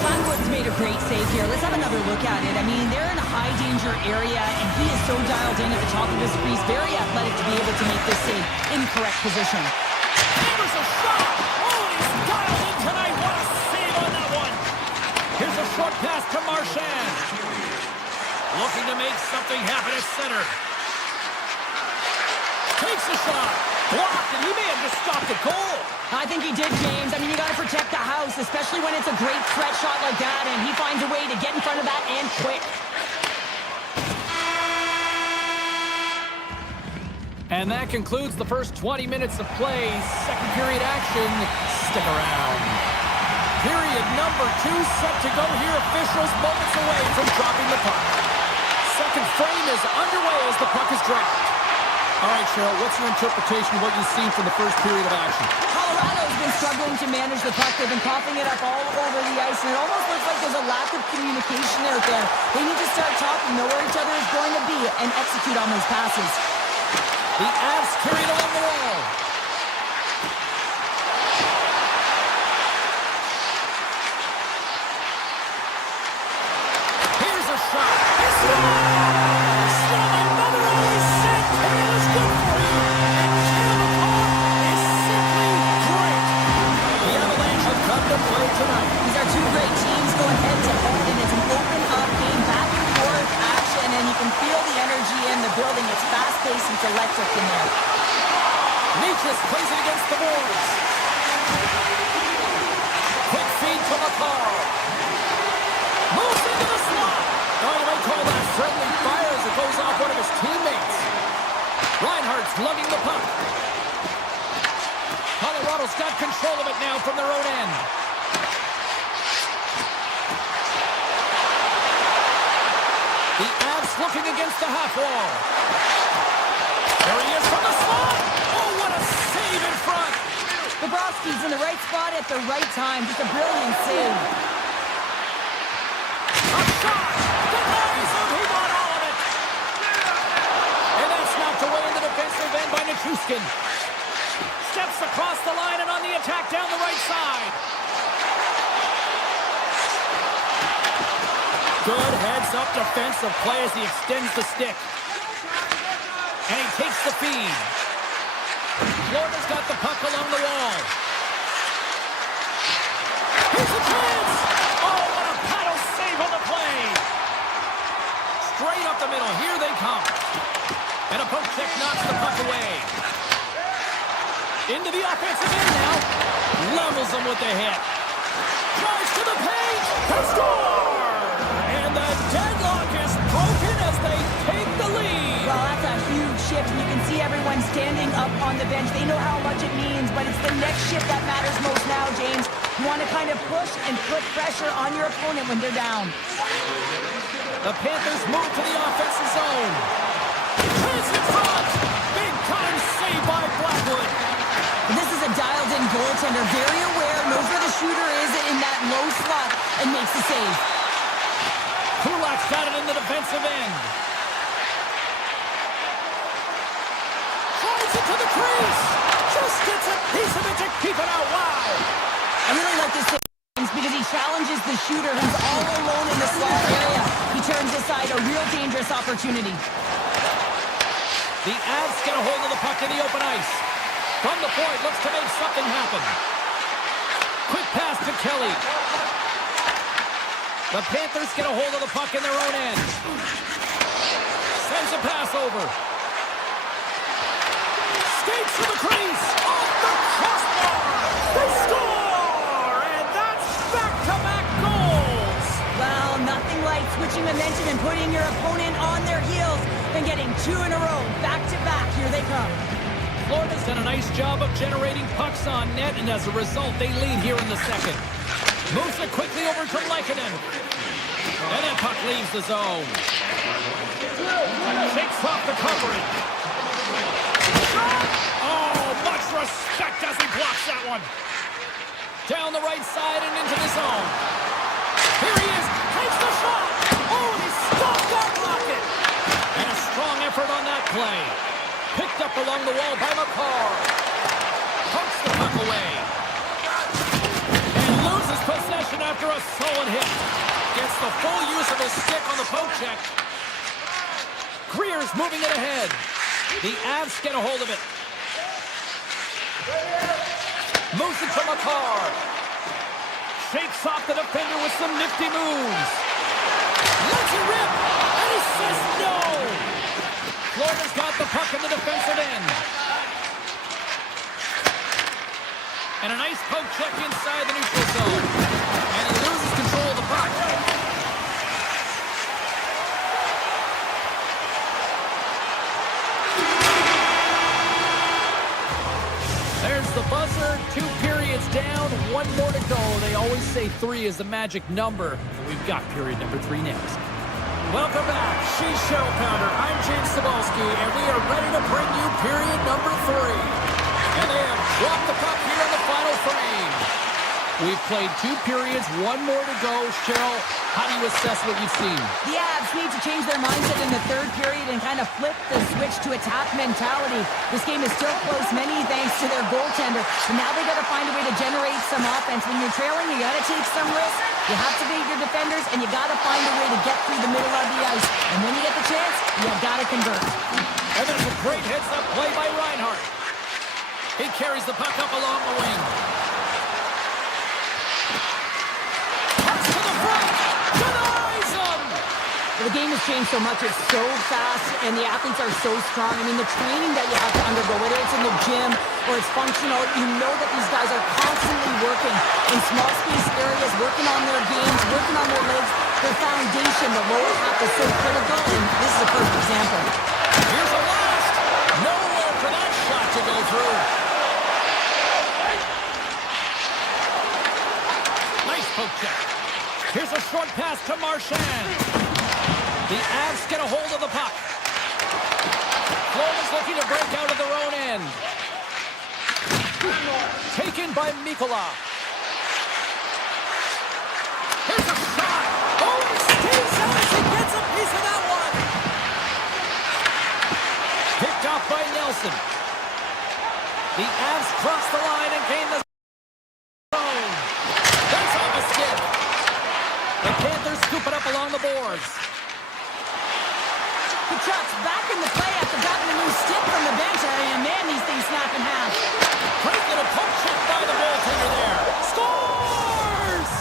Blackwood's made a great save here. Let's have another look at it. I mean, they're in a high-danger area, and he is so dialed in at the top of his crease. Very athletic to be able to make this save in correct position. Hammers a shot. Oh, he's dialed in tonight. What a save on that one. Here's a short pass to Marchand. Looking to make something happen at center. Takes a shot. Blocked, and he may have just stopped the goal. I think he did, James. I mean, you got to protect the house, especially when it's a great threat shot like that, and he finds a way to get in front of that and quick. And that concludes the first 20 minutes of play. Second period action. Stick around. Period number 2 set to go here. Officials moments away from dropping the puck. Second frame is underway as the puck is dropped. All right, Cheryl, what's your interpretation of what you've seen from the first period of action? Colorado's been struggling to manage the puck. They've been coughing it up all over the ice, and it almost looks like there's a lack of communication out there. They need to start talking, know where each other is going to be, and execute on those passes. The Avs carried along the wall. Here's a shot. It's my mother always said Kale is good for you. And Kale is simply great. The Avalanche have come to play tonight. These are two great teams going head-to-head, and it's an open-up game, back-and-forth action, and you can feel the energy in the building. It's fast-paced and it's electric in there. Nicholas plays it against the boards. Quick feed to McCall. Moves into the slot. Oh, you might call that friendly fire as it goes off one of his teammates. Reinhardt's lugging the puck. Colorado's got control of it now from their own end. The Avs looking against the half wall. There he is from the slot. Oh, what a save in front. Bobrovsky's in the right spot at the right time. Just a brilliant save. A shot. Denies him. He got all of it. And that's knocked away in the defensive end by Nichushkin. Steps across the line and on the attack down the right side. Good heads-up defensive play as he extends the stick. And he takes the feed. Florida's got the puck along the wall. Here's a chance! Oh, what a paddle save on the play! Straight up the middle. Here they come. And a poke check knocks the puck away. Into the offensive end now. Levels them with the hit. Drives to the page. They score! And the deadlock is broken as they take the lead. Well, that's a huge shift. You can see everyone standing up on the bench. They know how much it means, but it's the next shift that matters most now, James. You want to kind of push and put pressure on your opponent when they're down. The Panthers move to the offensive zone. Chance in front. Big time save by Blackwood. This is a dialed-in goaltender. Very aware, knows where the shooter is in that low slot, and makes the save. Kulak's got it in the defensive end. Drives it to the crease. Just gets a piece of it to keep it out. Wow. I really like this save because he challenges the shooter who's all alone in the slot area. He turns aside a real dangerous opportunity. The Avs get a hold of the puck in the open ice. From the point, looks to make something happen. Quick pass to Kelly. The Panthers get a hold of the puck in their own end. Sends a pass over. Skates to the crease. Off the crossbar. They score! And that's back-to-back goals. Well, nothing like switching momentum and putting your opponent on their heels than getting two in a row. Back-to-back. Here they come. Florida's done a nice job of generating pucks on net, and as a result, they lead here in the second. Moves it quickly over to Lehkonen. And that puck leaves the zone. Shakes off the coverage. Shot! Oh, much respect as he blocks that one. Down the right side and into the zone. Here he is. Takes the shot. Oh, and he stopped that rocket. And a strong effort on that play. Picked up along the wall by McCall. Pokes the puck away. And loses possession after a solid hit. Gets the full use of his stick on the poke check. Greer's moving it ahead. The Avs get a hold of it. Moves it to McCall. Shakes off the defender with some nifty moves. Lets it rip. And he says no. Florida's got the puck in the defensive end. And a nice poke check inside the neutral zone. And he loses control of the puck. There's the buzzer. 2 periods down. 1 more to go. They always say 3 is the magic number. We've got period number 3 next. Welcome back. She's Cheryl Pounder. I'm James Cebulski, and we are ready to bring you period number 3. And they have dropped the puck here in the final frame. We've played 2 periods, 1 more to go. Cheryl, how do you assess what you've seen? The Avs need to change their mindset in the 3rd period and kind of flip the switch to attack mentality. This game is still close, many thanks to their goaltender. But now they got to find a way to generate some offense. When you're trailing, you got to take some risks. You have to beat your defenders, and you got to find a way to get through the middle of the ice. And when you get the chance, you got to convert. And there's a great heads-up play by Reinhart. He carries the puck up along the wing. The game has changed so much. It's so fast, and the athletes are so strong. I mean, the training that you have to undergo, whether it's in the gym or it's functional, you know that these guys are constantly working in small space areas, working on their games, working on their legs. Their foundation, the lower half, is so critical, and this is a perfect example. Here's a last. Nowhere for that shot to go through. Nice poke check. Here's a short pass to Marchand. The Avs get a hold of the puck. Florida's looking to break out of their own end. Taken by Mikkola. Here's a shot. Oh, he stays out as he gets a piece of that one. Picked off by Nelson. The Avs cross the line and gain the zone. That's off a skid. The Panthers scoop it up along the boards. Kachuk's back in the play after dropping a new stick from the bench. And man, these things snap in half. Great little poke check by the goaltender there. Scores!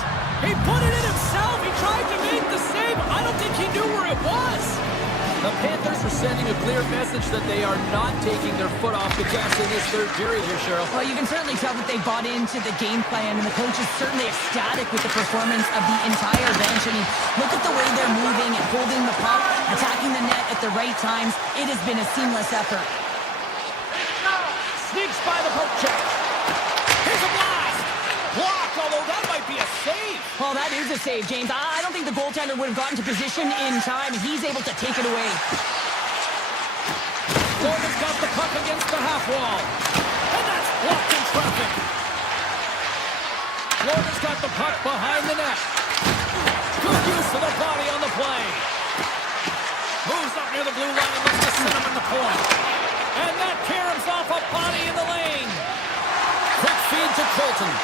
He put it in himself. He tried to make the save. I don't think he knew where it was. The Panthers are sending a clear message that they are not taking their foot off the gas in this 3rd period here, Cheryl. Well, you can certainly tell that they bought into the game plan, and the coach is certainly ecstatic with the performance of the entire bench. I mean, look at the way they're moving and holding the puck, attacking the net at the right times. It has been a seamless effort. Sneaks by the poke check. Here's a blast. Blocked, although that might be a save. Well, that is a save, James. I don't think the goaltender would have gotten to position in time. He's able to take it away. Florida's got the puck against the half wall. And that's blocked in traffic. Florida's got the puck behind the net. Good use of the body on the play. Moves up near the blue line and looks to set him in the point. And that caroms off a body in the lane. Quick feed to Colton.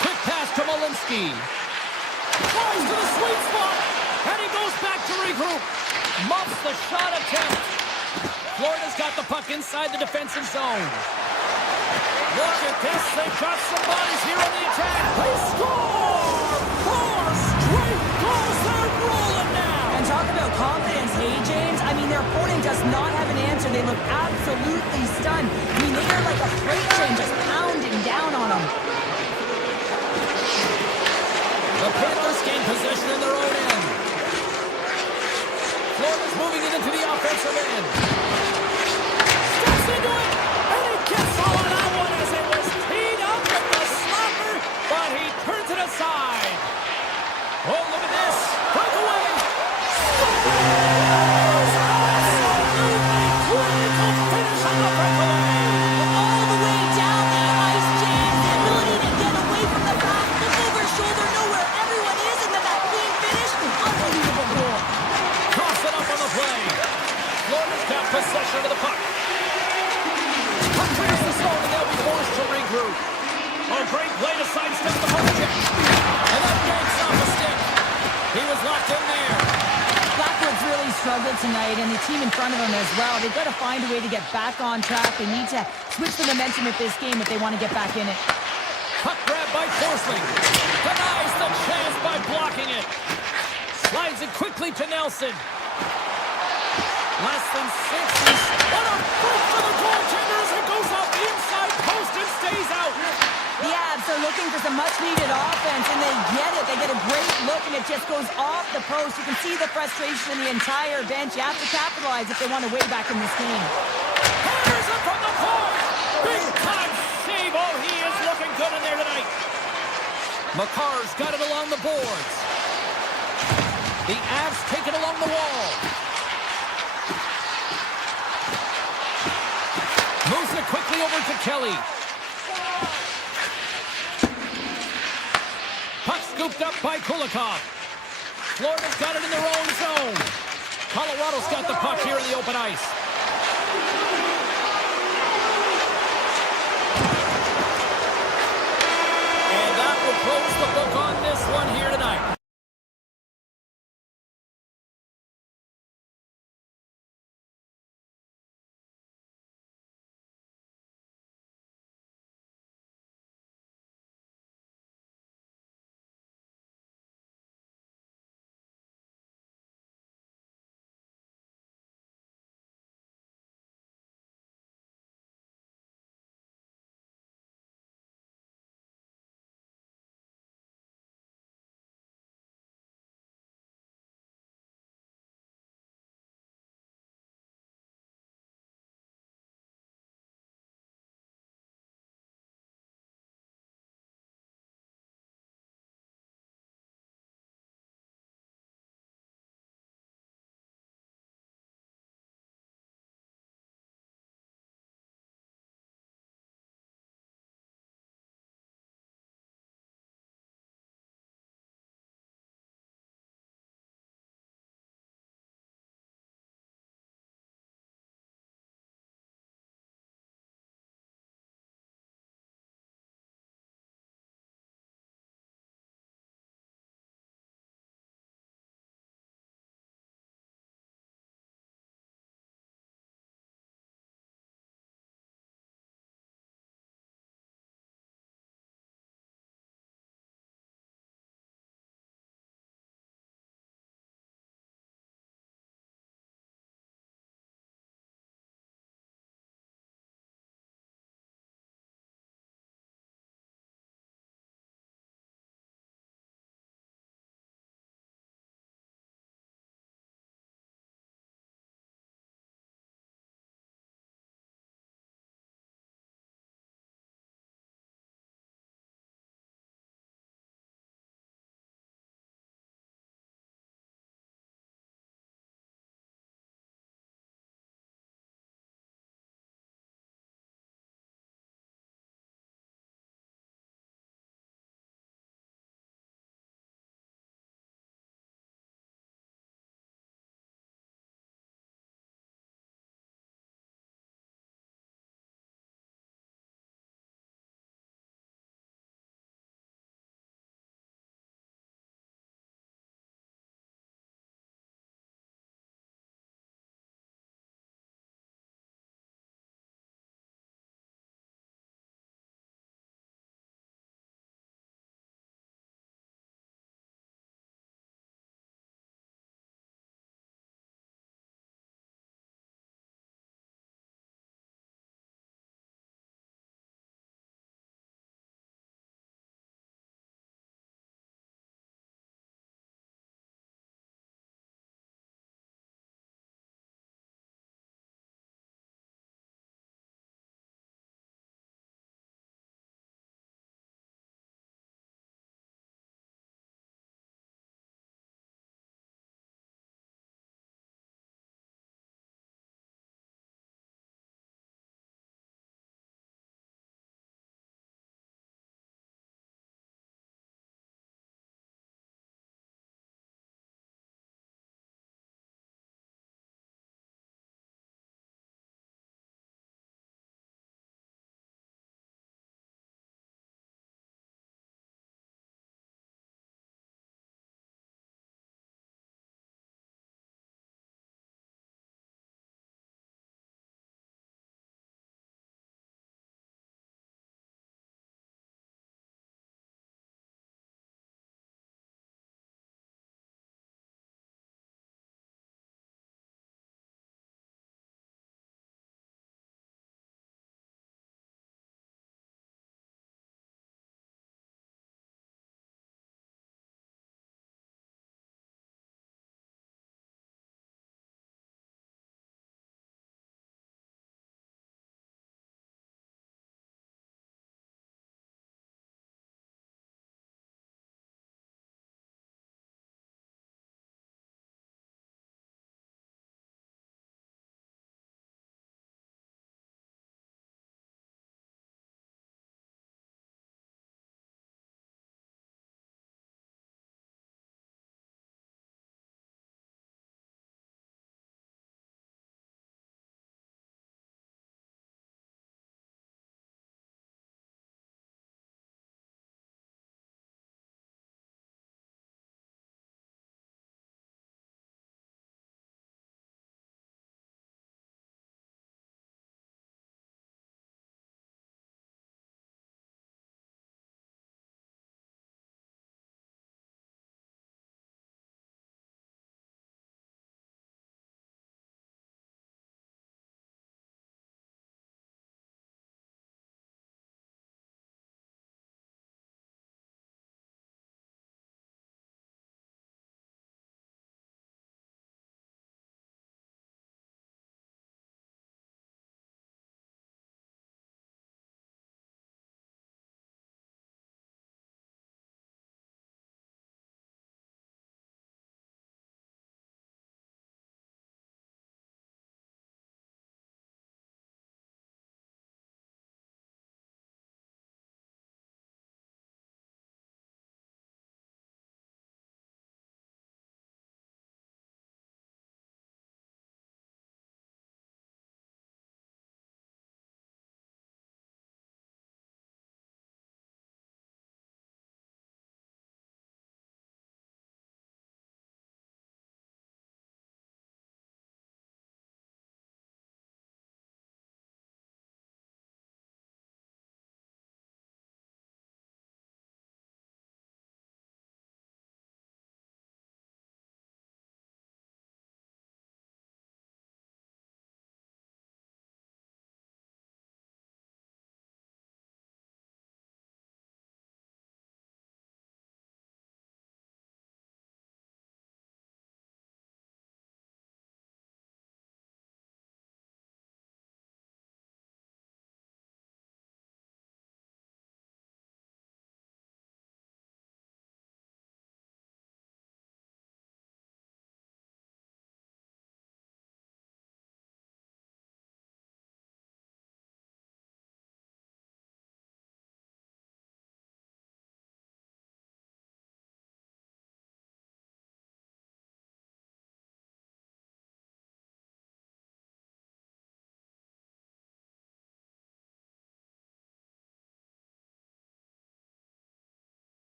Quick pass to Malinsky. Flies to the sweet spot. And he goes back to regroup. Muffs the shot attempt. Florida's got the puck inside the defensive zone. Look at this. They've got some bodies here on the attack. They score! 4 straight goals. They're rolling now. And talk about confidence, hey, James? I mean, their opponent does not have an answer. They look absolutely stunned. I mean, they are like a freight train just pounding down on them. The Panthers gain possession in their own end. Florida's moving it into the offensive end. Steps into it, and he gets all of that one as it was teed up with the slapper, but he turns it aside. Oh, look at this. Breakaway. Scores! Absolutely critical finish on the breakaway. All the way down the ice, James. The ability to get away from the back, look over his shoulder, know where everyone is, and then that clean finish. Unbelievable goal. Toss it up on the play. Florida's got possession of the puck. Puck clears the zone, and they'll be forced to regroup. Oh, great play to sidestep the poke check. And that yanks off a stick. He was locked in there. Blackwood's really struggled tonight, and the team in front of him as well. They've got to find a way to get back on track. They need to switch the momentum of this game if they want to get back in it. Puck grab by Forsling. Denies the chance by blocking it. Slides it quickly to Nelson. Less than 60. What a break for the goaltender as it goes off the inside post and stays out. The Avs are looking for some much-needed offense, and they get it. They get a great look, and it just goes off the post. You can see the frustration in the entire bench. You have to capitalize if they want to way back in this game. Fires it from the point. Big time save. Oh, he is looking good in there tonight. Makar's got it along the boards. The Avs take it along the wall. Moves it quickly over to Kelly. Puck scooped up by Kulikov. Florida's got it in their own zone. Colorado's got the puck here in the open ice. And that will close the book on this one here tonight.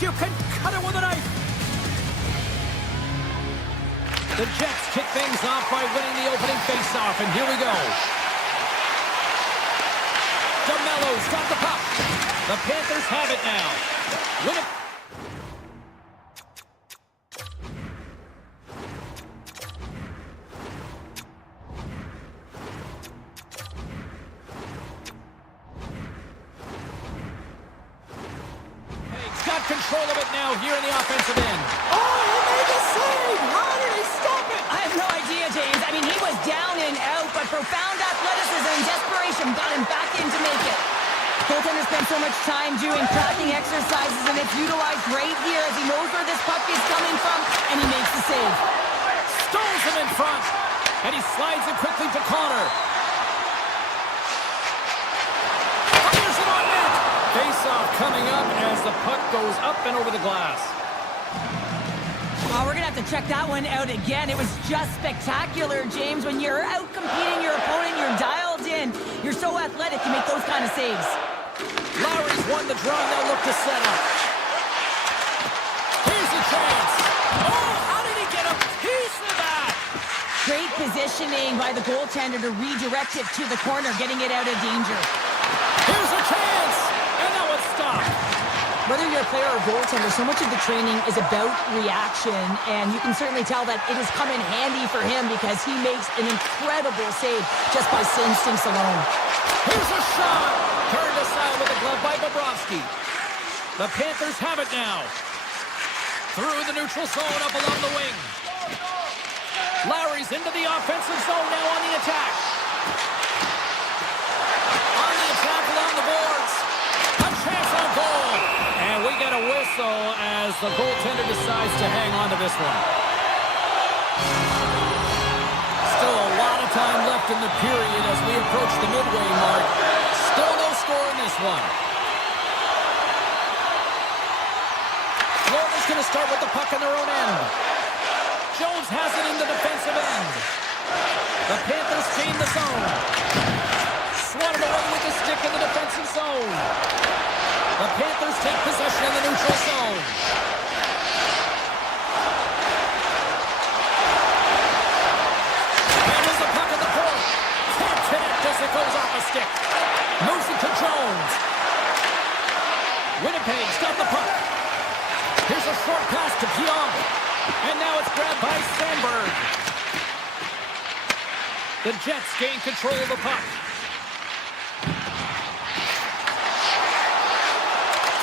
You can cut it with a knife. The Jets kick things off by winning the opening faceoff, and here we go. DeMello's got the puck. The Panthers have it now. Winnipeg. Got control of it now here in the offensive end. Oh, he made the save! How did he stop it? I have no idea, James. I mean, he was down and out, but profound athleticism and desperation got him back in to make it. Goaltender spent so much time doing tracking exercises, and it's utilized right here as he knows where this puck is coming from, and he makes the save. Stones him in front, and he slides it quickly to Connor. Fires it on net. Face-off coming up as the puck goes up and over the glass. Oh, we're going to have to check that one out again. It was just spectacular, James. When you're out competing your opponent, you're dialed in. You're so athletic, you make those kind of saves. Lowry's won the draw, and they'll look to set up. Here's a chance. Oh, how did he get a piece of that? Great positioning by the goaltender to redirect it to the corner, getting it out of danger. Here's a chance, and that one's stopped. Whether you're a player or goaltender, so much of the training is about reaction, and you can certainly tell that it has come in handy for him because he makes an incredible save just by instincts alone. Here's a shot! Turned aside with a glove by Bobrovsky. The Panthers have it now. Through the neutral zone, up along the wing. Lowry's into the offensive zone now on the attack. On the attack along the boards. A chance on goal. And we get a whistle as the goaltender decides to hang on to this one. Still a lot of time left in the period as we approach the midway mark. Still no score in this one. Florida's going to start with the puck in their own end. Jones has it in the defensive end. The Panthers gain the zone. Swatted away with the stick in the defensive zone. The Panthers take possession in the neutral zone. And there's the puck at the point. Can't connect as it goes off a stick. Moves it to Jones. Winnipeg's got the puck. Here's a short pass to Pionk. And now it's grabbed by Sandberg. The Jets gain control of the puck.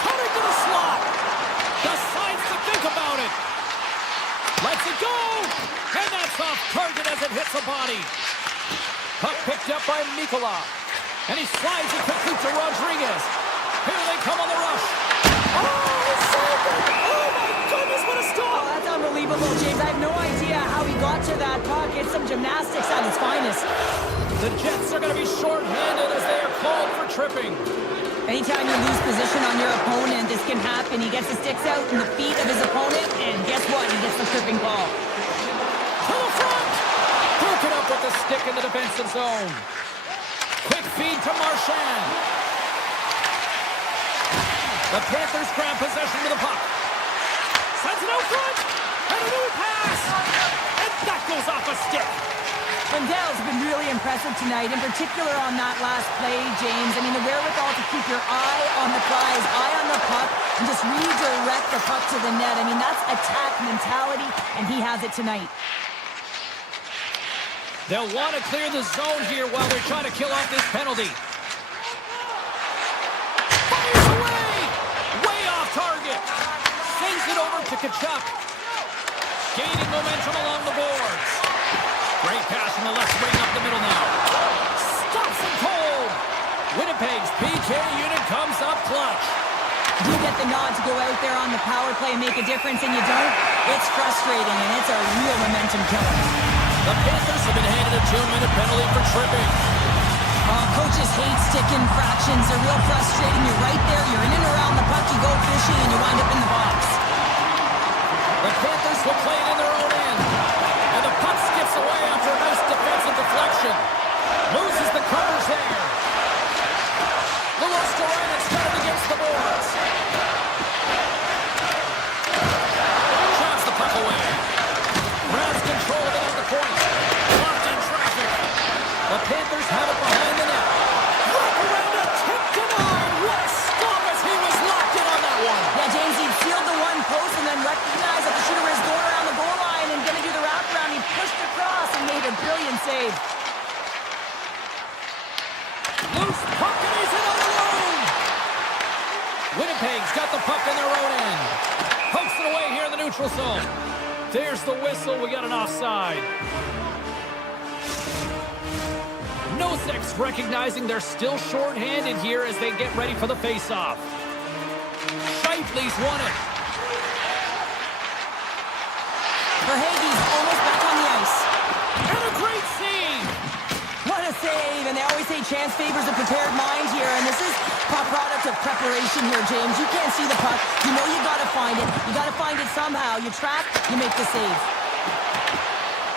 Cutting to the slot. Decides to think about it. Lets it go. And that's off target as it hits the body. Puck picked up by Mikola. And he slides it quickly to Rodriguez. Here they come on the rush. Oh, he saved it. Oh, my goodness, what a stop. Oh, that's unbelievable, James. I have no idea how he got to that puck. It's some gymnastics at its finest. The Jets are going to be short-handed as they are called for tripping. Anytime you lose position on your opponent, this can happen. He gets the sticks out in the feet of his opponent, and guess what? He gets the tripping call. To the front! Broken up with the stick in the defensive zone. Quick feed to Marchand. The Panthers grab possession with the puck. Sends it out front, and a new pass! And that goes off a stick. Lindell's been really impressive tonight, in particular on that last play, James. I mean, the wherewithal to keep your eye on the prize, eye on the puck, and just redirect the puck to the net. I mean, that's attack mentality, and he has it tonight. They'll want to clear the zone here while they're trying to kill off this penalty. Fires away! Way off target. Sends it over to Kachuk. Gaining momentum along the boards. Great pass from the left wing up the middle now. Stops him cold. Winnipeg's PK unit comes up clutch. You get the nod to go out there on the power play and make a difference, and you don't. It's frustrating, and it's a real momentum killer. The Panthers have been handed a 2-minute penalty for tripping. Coaches hate stick infractions. They're real frustrating. You're right there. You're in and around the puck. You go fishing, and you wind up in the box. The Panthers will play it in their own end. And the puck skips away after a nice defensive deflection. Loses the covers there. Luostarinen started against the boards. Loose puck and he's in on the room. Winnipeg's got the puck in their own end. Pokes it away here in the neutral zone. There's the whistle. We got an offside. Noseks recognizing they're still short-handed here as they get ready for the face-off. Scheifele's won it. Verhaeghe's almost back on the ice. And a great save. What a save! And they always say chance favors a prepared mind here, and this is a product of preparation here, James. You can't see the puck. You know you gotta find it. You gotta find it somehow. You trap, you make the save.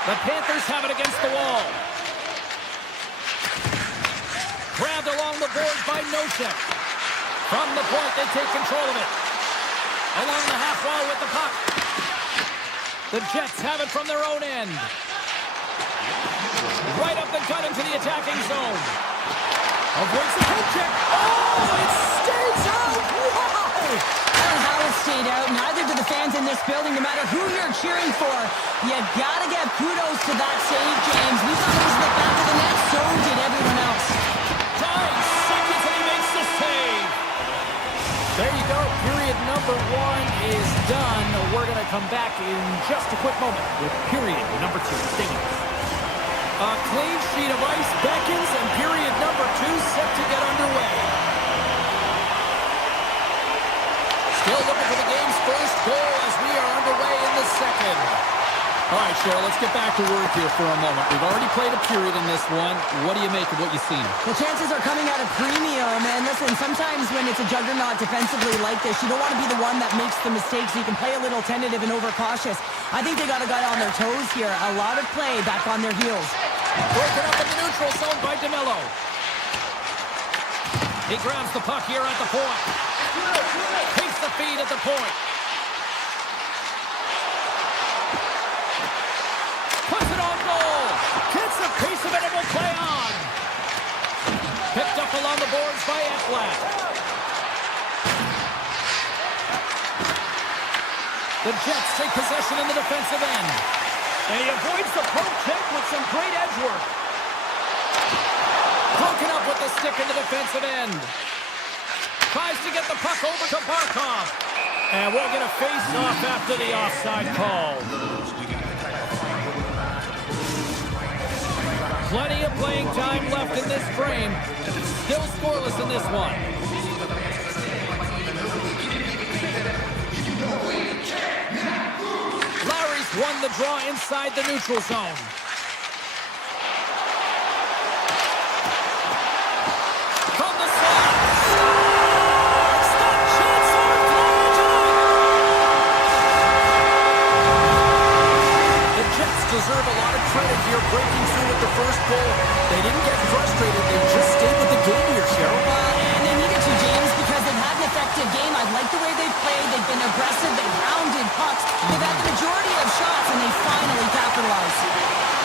The Panthers have it against the wall. Grabbed along the boards by Nosek. From the point, they take control of it. Along the half wall with the puck. The Jets have it from their own end. Right up the gut into the attacking zone. Avoids the poke check. Oh, it stays out. Wow! I don't know how it stayed out. Neither do the fans in this building, no matter who you're cheering for. You gotta give kudos to that save, James. We thought it was the back of the net, so did everyone else. 9 seconds and he makes the save. There you go. Period number 1 is done. We're going to come back in just a quick moment with period number 2. Stay with us. A clean sheet of ice beckons and period number 2 set to get underway. Still looking for the game's first goal as we are underway in the second. All right, Cheryl, let's get back to work here for a moment. We've already played a period in this one. What do you make of what you've seen? The chances are coming at a premium, and listen, sometimes when it's a juggernaut defensively like this, you don't want to be the one that makes the mistakes. You can play a little tentative and overcautious. I think they got a guy on their toes here. A lot of play back on their heels. Broken up in the neutral zone by DeMello. He grabs the puck here at the point. Takes the feed at the point. Puts it on goal. Gets a piece of it and will play on. Picked up along the boards by Ekblad. The Jets take possession in the defensive end. And he avoids the poke check with some great edge work. Broken up with the stick in the defensive end. Tries to get the puck over to Barkov. And we'll get a face-off after the offside call. Plenty of playing time left in this frame. Still scoreless in this one. Lowry's won the draw inside the neutral zone. From the slot. Scores! That chance on goal tonight! The Jets deserve a lot of credit here breaking through with the first goal. They didn't get frustrated. They just stayed with the game here, Cheryl. And they needed to, James, because they've had an effective game. I like the way they've played. They've been aggressive. They've rounded pucks. They've had the majority of shots, and they finally capitalized.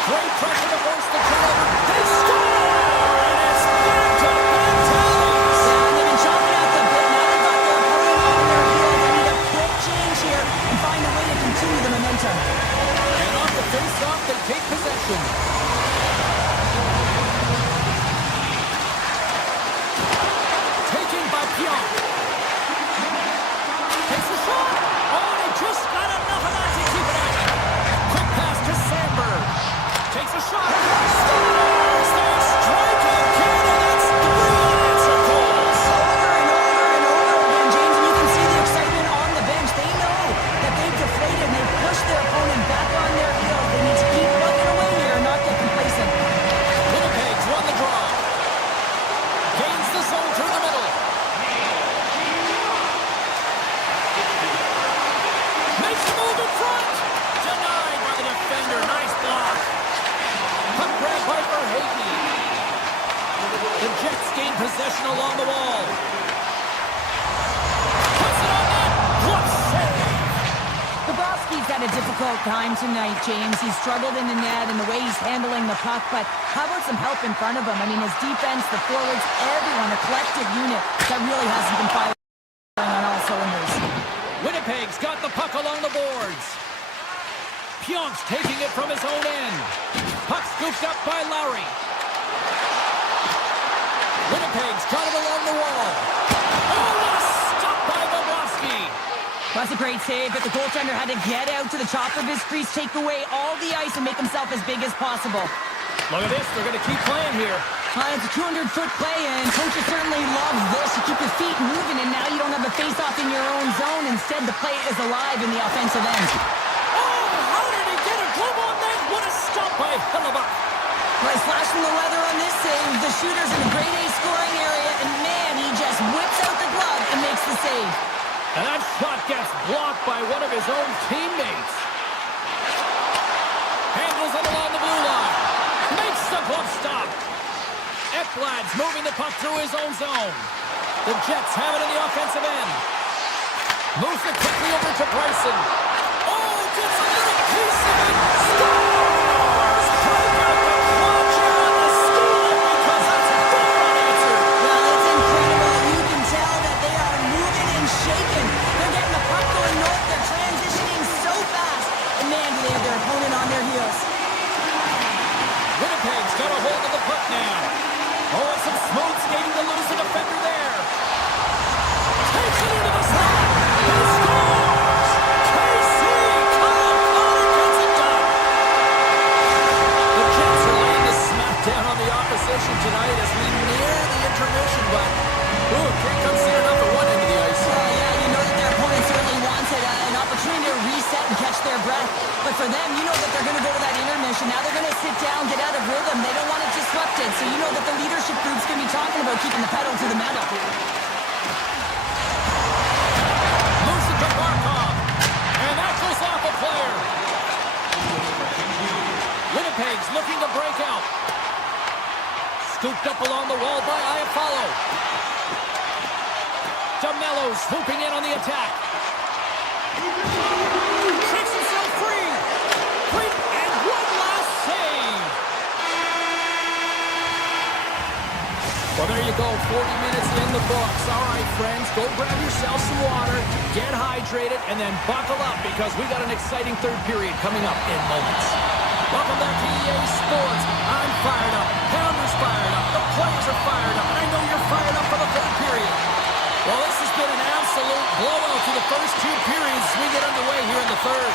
Great pressure to force the turnover. They score! And it's back to back tallies. Yeah, and they've been chopping out the bit. Now they've got their opponent on their heels. They need a quick change here and find a way to continue the momentum. And off the face-off, they take possession. Taken by Pionk. Takes a shot. Oh, they just got enough of that to keep it out. Quick pass to Sandberg. Takes a shot. Scores! They strike again, and that's 3 unanswered goals. Over and over and over again, James, and you can see the excitement on the bench. They know that they've deflated and they've pushed their opponent back on their heels. They need to keep plugging away here and not get complacent. Winnipeg's won the draw. Gains the zone through the middle. Makes the move in front. Denied by the defender. Nice block. Puck grab by Verhaeghe. The Jets gain possession along the wall. Puts it on net. What save! Bobrovsky's had a difficult time tonight, James. He's struggled in the net and the way he's handling the puck, but how about some help in front of him? I mean, his defense, the forwards, everyone, a collective unit that really hasn't been firing on all cylinders. Winnipeg's got the puck along the boards. Pionk's taking it from his own end. Puck scooped up by Lowry. Winnipeg's got it along the wall. Oh, what a stop by Bobrovsky. That's a great save, but the goaltender had to get out to the top of his crease, take away all the ice, and make himself as big as possible. Look at this. They're going to keep playing here. It's a 200-foot play, and coaches certainly love this. You keep your feet moving, and now you don't have a face-off in your own zone. Instead, the play is alive in the offensive end. Oh, how did he get a glove on that? What a stop by Hellebuck. Well, he's flashing the leather on this save. The shooter's in the grade A scoring area, and man, he just whips out the glove and makes the save. And that shot gets blocked by one of his own teammates. Handles it along the blue line. Makes the glove stop. Ekblad's moving the puck through his own zone. The Jets have it in the offensive end. Moves it quickly over to Bryson. Oh, gets a little piece of it. Scores! Break out the launcher on the steal because that's a good run answer. Well, it's incredible. You can tell that they are moving and shaking. They're getting the puck going north. They're transitioning so fast. And man, do they have their opponent on their heels. Winnipeg's got a hold of the puck now. Oh, and some smooth skating to lose the defender there. Takes it into the slot. He scores! KC! Kyle Connor gets it done. The Jets are laying the smackdown on the opposition tonight as we near the intermission, but can't come soon enough at one end of the ice. Yeah, you know that their opponent certainly wants an opportunity to reset and catch their breath. But for them, you know that they're going to go to that intermission. Now they're going to sit down, get out of rhythm. They don't want it disrupted. So you know that the leadership group's going to be talking about keeping the pedal to the metal. Moves it to Barkov. And that goes off a player. Winnipeg's looking to break out. Scooped up along the wall by Iafallo. DeMello swooping in on the attack. Shakes himself free. And one last save. Well, there you go. 40 minutes in the books. All right, friends, go grab yourself some water, get hydrated, and then buckle up because we got an exciting third period coming up in moments. Welcome back to EA Sports. I'm fired up. Pounder's fired up. The players are fired up. And I know you're fired up for the third period. Well, this has been an absolute blowout to the first two periods as we get underway here in the third.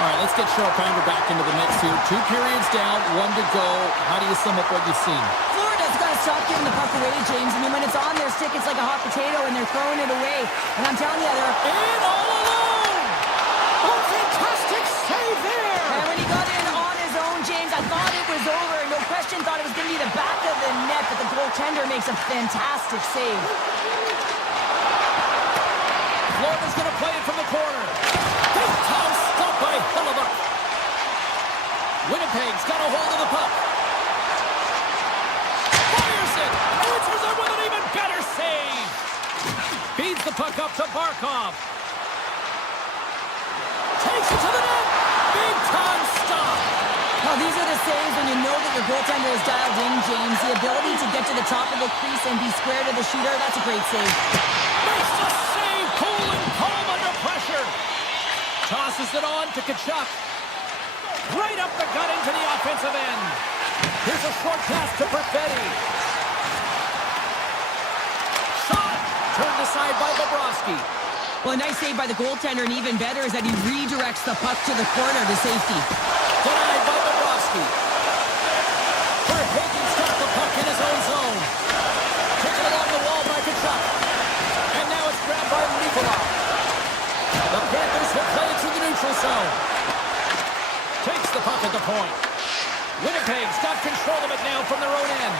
All right, let's get Cheryl Pounder back into the mix here. 2 periods down, 1 to go. How do you sum up what you've seen? Florida's got to stop giving the puck away, James. I mean, when it's on their stick, it's like a hot potato, and they're throwing it away. And I'm telling you, they're in all alone! Oh, fantastic save there! And when he got in on his own, James, I thought it was over. No question, thought it was going to be the back of the net, but the goaltender makes a fantastic save. Florida's going to play it from the corner. Big time stop by Hellebuck. Winnipeg's got a hold of the puck. Fires it. Answers it with an even better save. Feeds the puck up to Barkov. Takes it to the net. Big time stop. Well, these are the saves when you know that your goaltender is dialed in, James. The ability to get to the top of the crease and be square to the shooter, that's a great save. Makes the save. Cool and calm under pressure. Tosses it on to Kachuk. Right up the gut into the offensive end. Here's a short pass to Perfetti. Shot. Turned aside by Bobrovsky. Well, a nice save by the goaltender, and even better is that he redirects the puck to the corner to safety. Denied by Bobrovsky. Verhagen's got the puck in his own zone. Taken along the wall by Kachuk. And now it's grabbed by Nikolai. The Panthers will play it through the neutral zone. Takes the puck at the point. Winnipeg's got control of it now from their own end.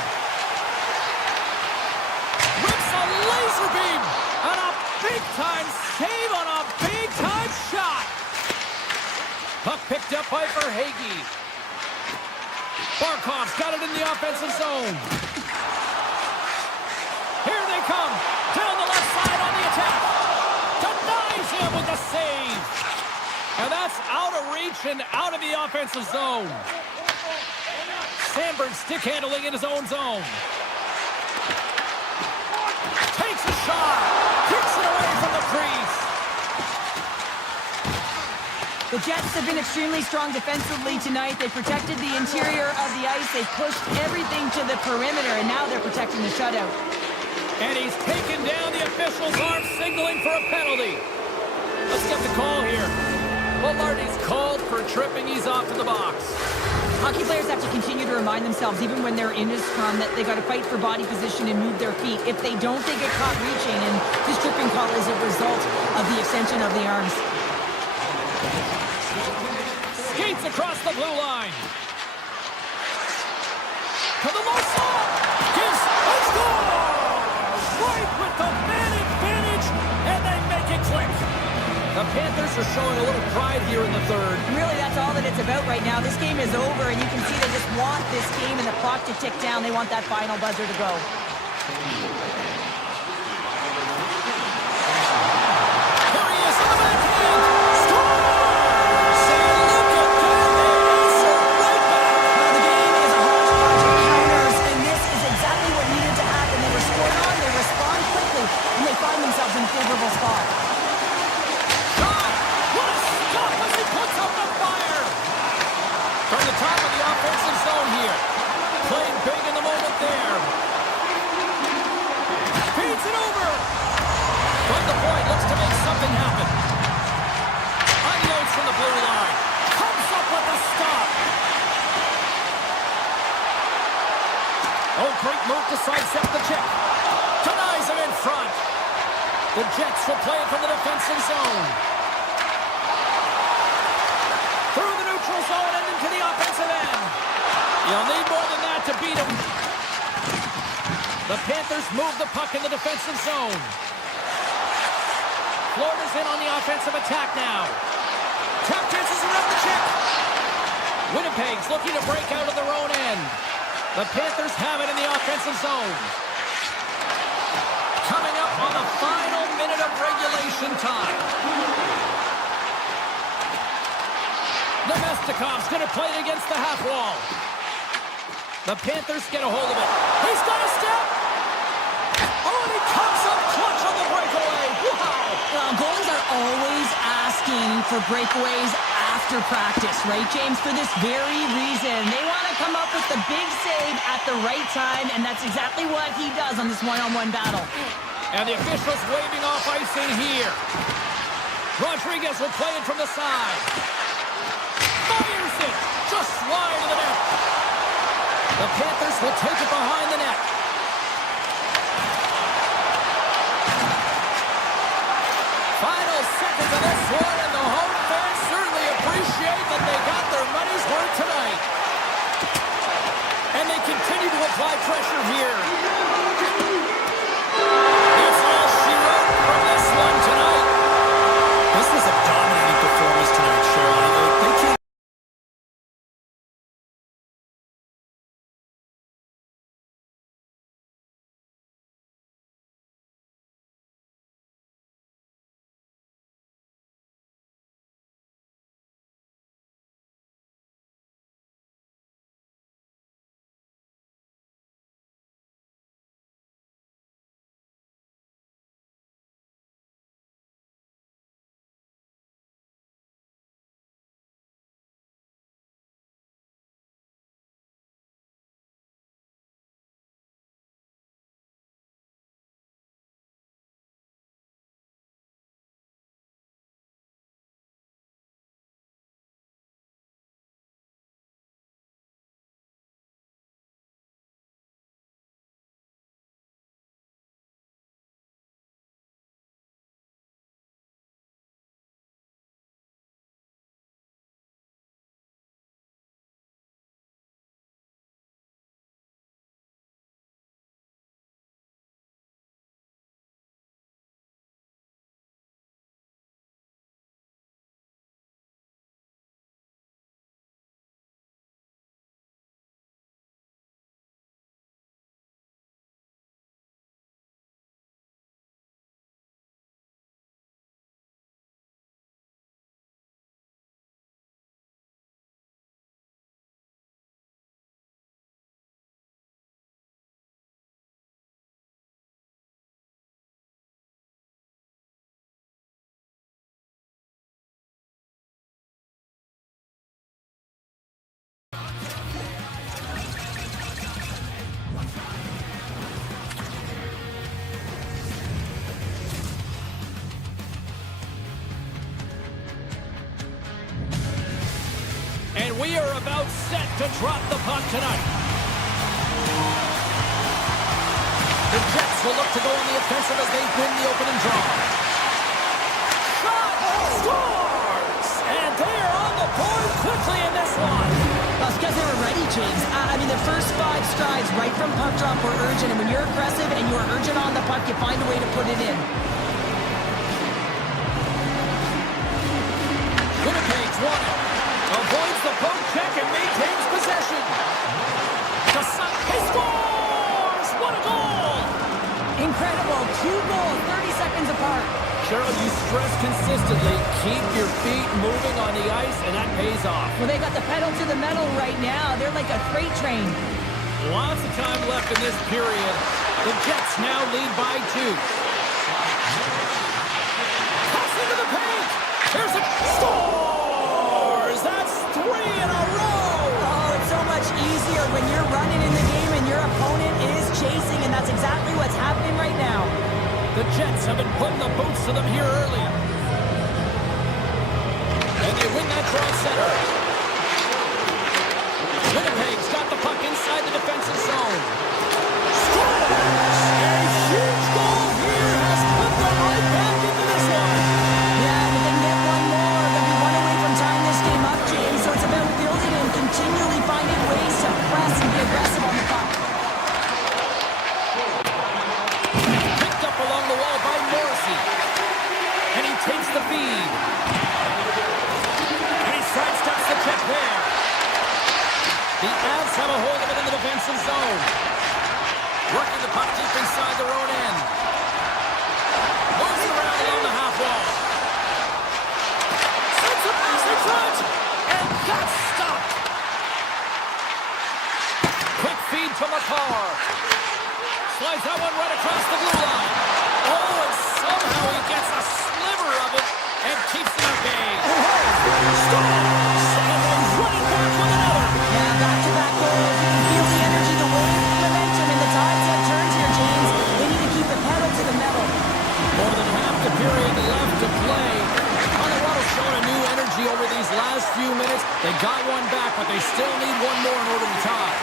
Rips a laser beam. And a big-time save on a big-time shot. Puck picked up by Verhaeghe. Barkov's got it in the offensive zone. Here they come. Down the left side on the attack. Denies him with the save. And that's out of reach and out of the offensive zone. Sandberg stick handling in his own zone. Takes a shot. Kicks it away from the crease. The The Jets have been extremely strong defensively tonight. They protected the interior of the ice. They've pushed everything to the perimeter, and now they're protecting the shutout. And he's taken down. The official's arm signaling for a penalty. Let's get the call here. Willardy's called for tripping. He's off to the box. Hockey players have to continue to remind themselves, even when they're in a scrum, that they got to fight for body position and move their feet. If they don't, they get caught reaching, and this tripping call is a result of the extension of the arms. Skates across the blue line. To the low slot. Gives a score! Right with the man advantage, and they make it quick. The Panthers are showing a little pride here in the third. Really, that's all that it's about right now. This game is over, and you can see they just want this game and the clock to tick down. They want that final buzzer to go. Here he is on the backhand. Scores! And look at that. They answer right back. Now, the game is a hodgepodge of counters, and this is exactly what needed to happen. They were scored on, they respond quickly, and they find themselves in a favorable spot. Puts up the fire! From the top of the offensive zone here. Playing big in the moment there. Feeds it over! From the point, looks to make something happen. Unloads from the blue line. Comes up with a stop. Oh, great move to sidestep the check. Denies him in front. The Jets will play it from the defensive zone. Through the neutral zone and into the offensive end. You'll need more than that to beat him. The Panthers move the puck in the defensive zone. Florida's in on the offensive attack now. Tap chances around the check. Winnipeg's looking to break out of their own end. The Panthers have it in the offensive zone. Coming up on the final minute of regulation time. Nemestikov's going to play it against the half wall. The Panthers get a hold of it. He's got a step. Oh, and he comes up clutch on the breakaway. Wow. Well, goalies are always asking for breakaways after practice, right, James? For this very reason. They want to come up with the big save at the right time, and that's exactly what he does on this one-on-one battle. And the officials waving off icing here. Rodriguez will play it from the side. Fires it! Just wide of the net. The Panthers will take it behind the net. Final seconds of this one, and the home fans certainly appreciate that they got their money's worth tonight. And they continue to apply pressure here. We are about set to drop the puck tonight. The Jets will look to go on the offensive as they win the opening draw. Shot! Scores! And they are on the board quickly in this one. Well, it's because they were ready, James. I mean, the first 5 strides right from puck drop were urgent, and when you're aggressive and you're urgent on the puck, you find a way to put it in. Winnipeg's won it. Avoids the poke check and maintains possession. He scores! What a goal! Incredible. 2 goals, 30 seconds apart. Cheryl, you stress consistently, keep your feet moving on the ice, and that pays off. Well, they got the pedal to the metal right now. They're like a freight train. Lots of time left in this period. The Jets now lead by 2. Pass into the paint! There's a scores! That's 3 in a row! Oh, it's so much easier when you're running in the game and your opponent is chasing, and that's exactly what's happening right now. The Jets have been putting the boots to them here early. And they win that draw center. Winnipeg's got the puck inside the defensive zone. Scores! A huge goal here has put them right back into this one. Yeah, and if they can get one more, they'll be 1 away from tying this game up, James. So it's about building and continually finding ways to press and be aggressive on the puck. Along the wall by Morrissey. And he takes the feed. And he sidesteps the check there. The Avs have a hold of it in the defensive zone. Working the puck deep inside their own end. Moves it around along the half wall. Sends it past in front. And that's stopped. Quick feed to McCarr. Slides that one right across the blue line. Oh, and somehow he gets a sliver of it and keeps it at bay. Scores! And he's running back with another. Yeah, back-to-back goals. You can feel the energy, the wave, the momentum, and the tides have turned here, James. They need to keep the pedal to the metal. More than half the period left to play. Colorado's shown a new energy over these last few minutes. They got one back, but they still need one more in order to tie.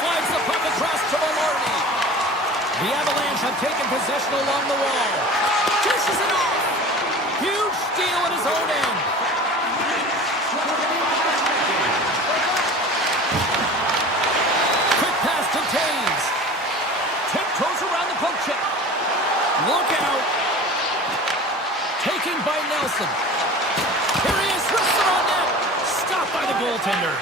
Slides the puck across to Maloney. The Avalanche have taken possession along the wall. Dishes it off. Huge steal at his own end. Quick pass to Taves. Tiptoes around the poke check. Look out. Taken by Nelson. Here he is, wrestled on net. Stopped by the goaltender.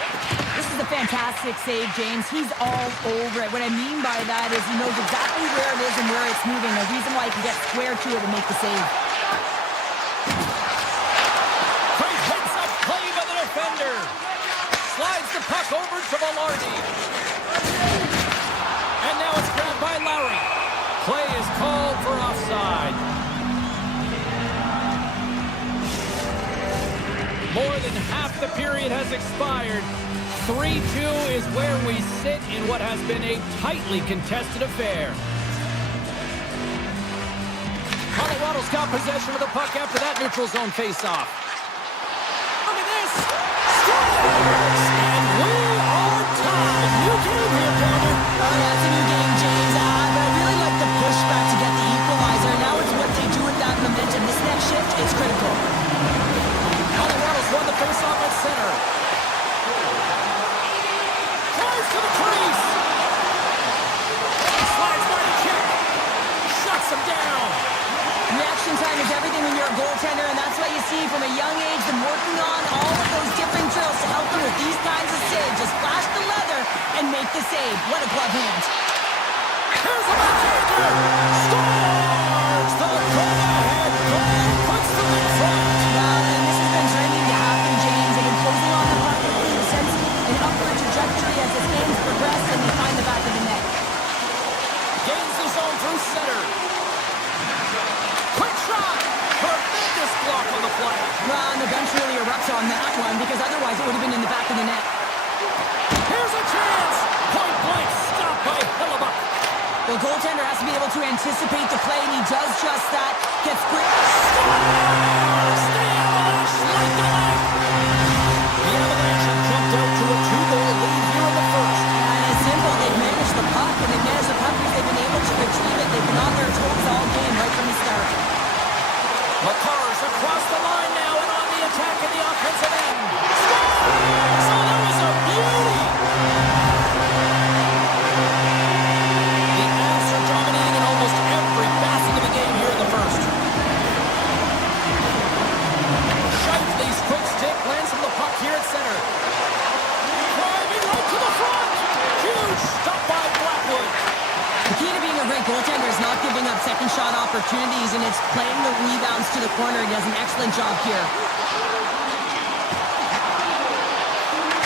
This is a fantastic save, James. He's all over it. What I mean by that is he knows exactly where it is and where it's moving. The reason why he can get square to it and make the save. Great heads-up play by the defender. Slides the puck over to Velarde. And now it's grabbed by Lowry. Play is called for offside. More than half the period has expired. 3-2 is where we sit in what has been a tightly contested affair. Colorado's got possession of the puck after that neutral zone face-off. Look at this! Scores! And we are tied. New game here, Tanner. Oh, yeah, it's a new game, James. But I really like the pushback to get the equalizer. Now it's what they do with that momentum. This next shift is critical. Colorado's won the face-off at center. Drives to the crease. Slides by the check. Shuts him down. Reaction time is everything when you're a goaltender, and that's what you see from a young age, them working on all of those different drills to help them with these kinds of saves. Just flash the leather and make the save. What a glove hand. Here's a backhander. Scores! The go-ahead goal puts them in front. Well, and this has been trending to happen, James. They've been closing on the puck with the sense an upward trajectory as this game's progressed, and they find the back of the net. Gains the zone through center. Quick shot. Tremendous block on the play. Well, and the bench really erupts on that one, because otherwise it would have been in the back of the net. Here's a chance. Point blank stopped by Hellebuck. The goaltender has to be able to anticipate the play, and he does just that. Gets quick. Scores! The Avalanche light the leg. The Avalanche have second shot opportunities, and it's playing the rebounds to the corner. He does an excellent job here.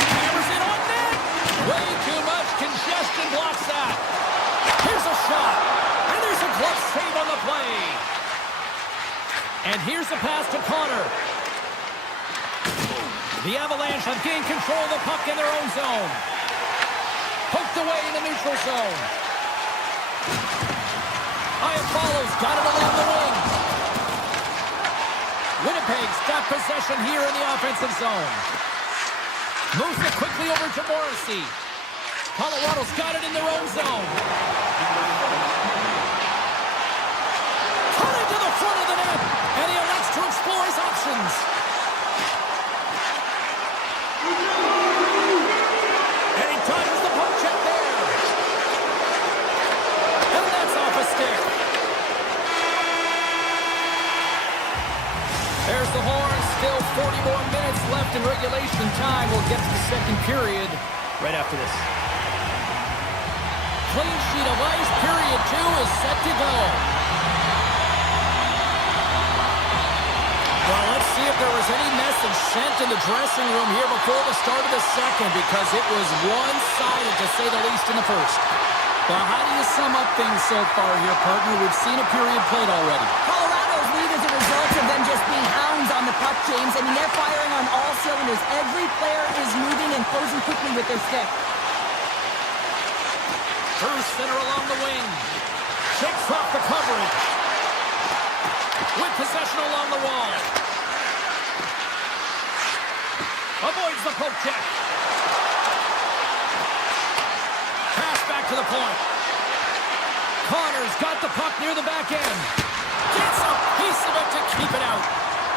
Hammers it on net. Way too much congestion blocks that. Here's a shot. And there's a glove save on the play. And here's a pass to Connor. The Avalanche have gained control of the puck in their own zone. Poked away in the neutral zone. Follows, got it along the wing. Winnipeg's got possession here in the offensive zone. Moves it quickly over to Morrissey. Colorado's got it in their own zone. Put it to the front of the net, and he elects to explore his options. And he dodges the poke check there. And that's off a stick. There's the horn. Still 40 more minutes left in regulation time. We'll get to the second period right after this. Clean sheet of ice. Period 2 is set to go. Well, let's see if there was any message sent in the dressing room here before the start of the second, because it was one-sided, to say the least, in the first. Well, how do you sum up things so far here, partner? We've seen a period played already. Colorado's lead is a result of them just being hounds on the puck, James. I mean, they're firing on all cylinders. Every player is moving and closing quickly with their stick. Through center along the wing. Shakes off the coverage. With possession along the wall. Avoids the poke check. Pass back to the point. Connor's got the puck near the back end. Gets a piece of it to keep it out.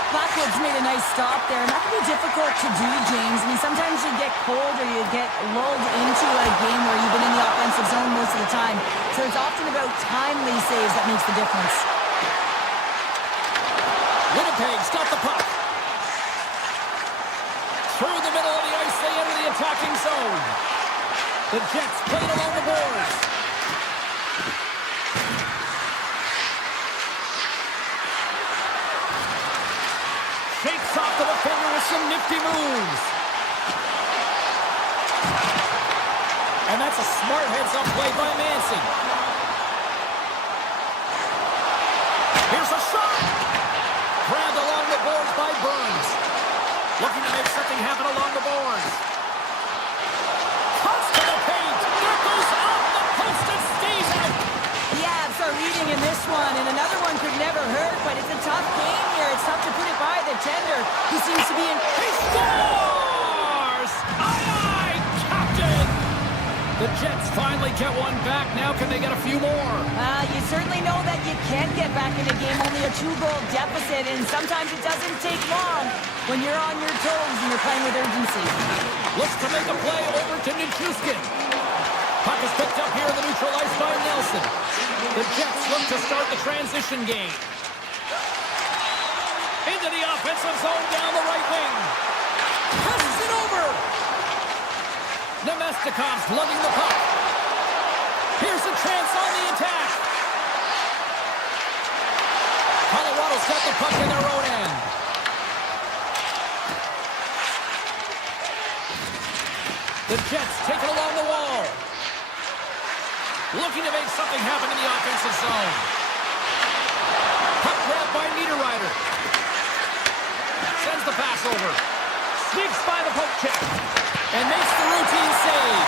Blackwood's made a nice stop there. That can be difficult to do, James. I mean, sometimes you get cold or you get lulled into a game where you've been in the offensive zone most of the time. So it's often about timely saves that makes the difference. Winnipeg's got the puck. Through the middle of the ice, they enter the attacking zone. The Jets played along the boards. Shakes off the defender with some nifty moves. And that's a smart heads-up play by Manson. Here's a shot. Grabbed along the boards by Burns. Looking to make something happen along the boards. Cuts to the paint. There goes off the post and stays out. The Avs are leading in this one, and another one could never hurt, but it's a tough game here. It's tough to put it by the tender, who seems to be in... He scores! Aye, Captain! The Jets finally get one back. Now can they get a few more? You certainly know that you can get back in a game, only a 2-goal deficit, and sometimes it doesn't take long when you're on your toes and you're playing with urgency. Looks to make a play over to Nichushkin. Puck is picked up here in the neutral ice by Nelson. The Jets look to start the transition game. Into the offensive zone down the right wing. Passes it over. Nemestikov's lugging the puck. Here's a chance on the attack. Colorado's got the puck in their own end. The Jets take it along the wall. Looking to make something happen in the offensive zone. Puck grabbed by Niederreiter. Sends the pass over. Sneaks by the poke check. And makes the routine save.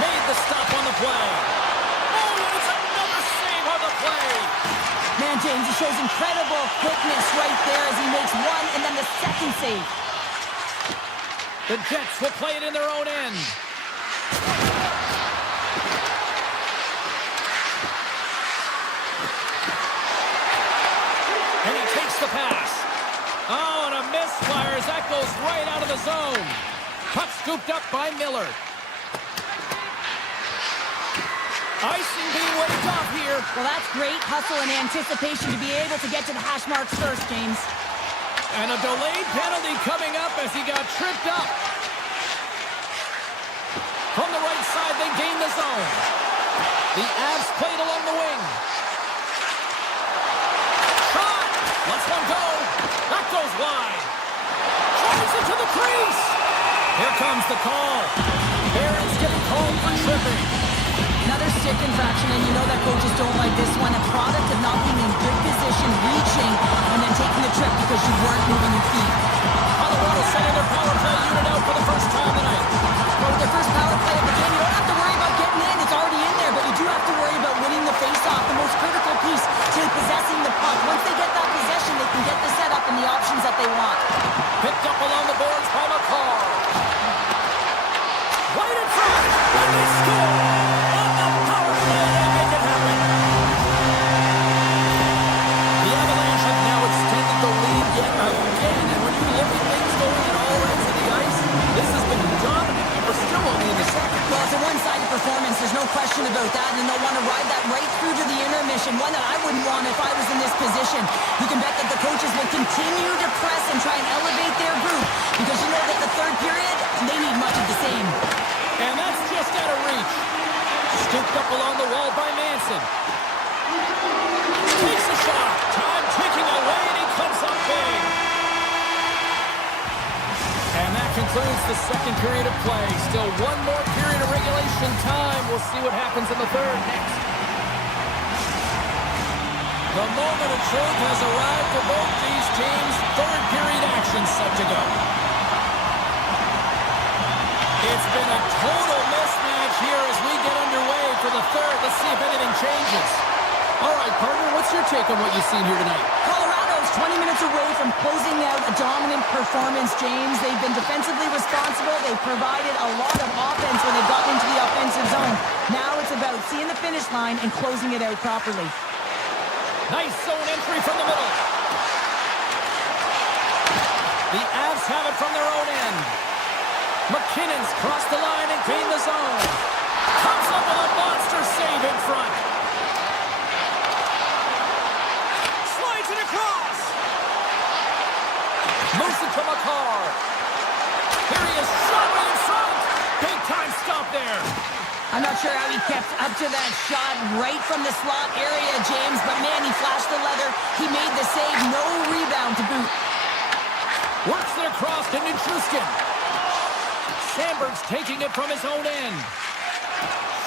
Made the stop on the play. Oh, and it's another save on the play. Man, James, he shows incredible quickness right there as he makes one and then the second save. The Jets will play it in their own end. And he takes the pass. Oh, and a misfire as that goes right out of the zone. Puck scooped up by Miller. Icing being waved off here. Well, that's great hustle and anticipation to be able to get to the hash marks first, James. And a delayed penalty coming up as he got tripped up. From the right side, they gain the zone. The Avs played along the wing. comes the call. Barron's getting called for tripping. Another stick infraction, and you know that coaches don't like this one. A product of not being in good position, reaching, and then taking the trip because you weren't moving your feet. Colorado sending their power play unit out for the first time tonight. Well, with their first power play of the game, you don't have to worry about getting in. It's already in there, but you do have to worry about winning the face-off, the most critical piece to possessing the puck. Once they get that possession, they can get the setup and the options that they want. Picked up along the boards by McCall. Right in front, and they score! On the power play, they make it happen. The Avalanche have now extended the lead yet again, and when you look at things going at all ends of the ice, this has been dominant, and we're still only in the second. Well, it's a one-sided performance. There's no question about that, and they'll want to ride that right through to the intermission, one that I wouldn't want if I was in this position. You can bet that the coaches will continue to press and try and elevate their group, because you know that the third period, they need much of the same. And that's just out of reach. Scooped up along the wall by Manson. Takes a shot. Time ticking away, and he comes up big. And that concludes the second period of play. Still one more period of regulation time. We'll see what happens in the third next. The moment of truth has arrived for both these teams. Third period action set to go. It's been a total mismatch here as we get underway for the third. Let's see if anything changes. All right, partner, what's your take on what you've seen here tonight? Colorado's 20 minutes away from closing out a dominant performance, James. They've been defensively responsible. They've provided a lot of offense when they've gotten into the offensive zone. Now it's about seeing the finish line and closing it out properly. Nice zone entry from the middle. The Avs have it from their own end. McKinnon's crossed the line and gained the zone. Comes up with a monster save in front. Slides it across. Moves it to McCall. Here he is, shot right in front. Big time stop there. I'm not sure how he kept up to that shot right from the slot area, James, but man, he flashed the leather. He made the save, no rebound to boot. Works it across to Nichushkin. Sandberg's taking it from his own end.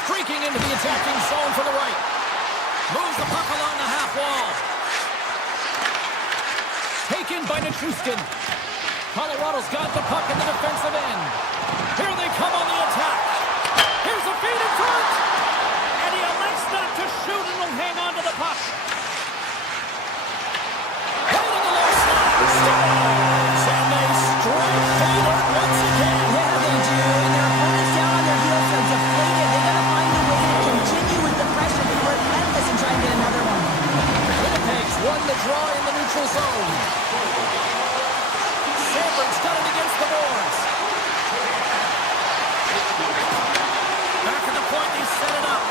Streaking into the attacking zone for the right. Moves the puck along the half wall. Taken by Nichushkin. Colorado's got the puck in the defensive end. Here they come on the attack. Here's a feed in front. And he elects not to shoot and will hang on to the puck. Right in the low slot. Scores! And they strike forward once again. Yeah, they do, and their opponents down on their heels are deflated. They got to find a way to continue with the pressure, be relentless, and try and get another one. Winnipeg's won the draw in the neutral zone. Sandberg's got it against the boards. Back at the point, they set it up.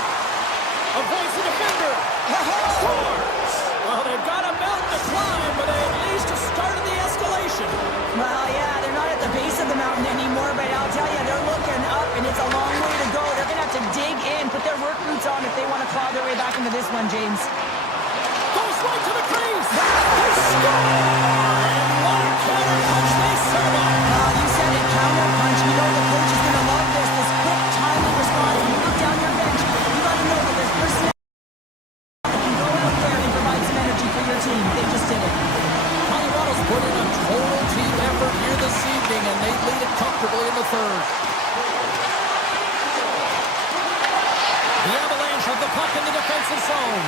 Avoids the defender. Scores! Well, they've got a mountain to climb, but they at least have started the escalation. Well, yeah, they're not at the base of the mountain anymore, but I'll tell you, they're looking up, and it's a long way to go. They're going to have to dig in, put their work boots on if they want to claw their way back into this one, James. Goes right to the crease. They score! And what a counter punch they serve up. You said it, counter punch. You know the coach is going to love this. This quick, timely response. When you look down your bench, you got to know that there's personnel that can go out there and provide some energy for your team. They just did it. Colorado's put in a total team effort here this evening, and they lead it comfortably in the third. The Avalanche have the puck in the defensive zone.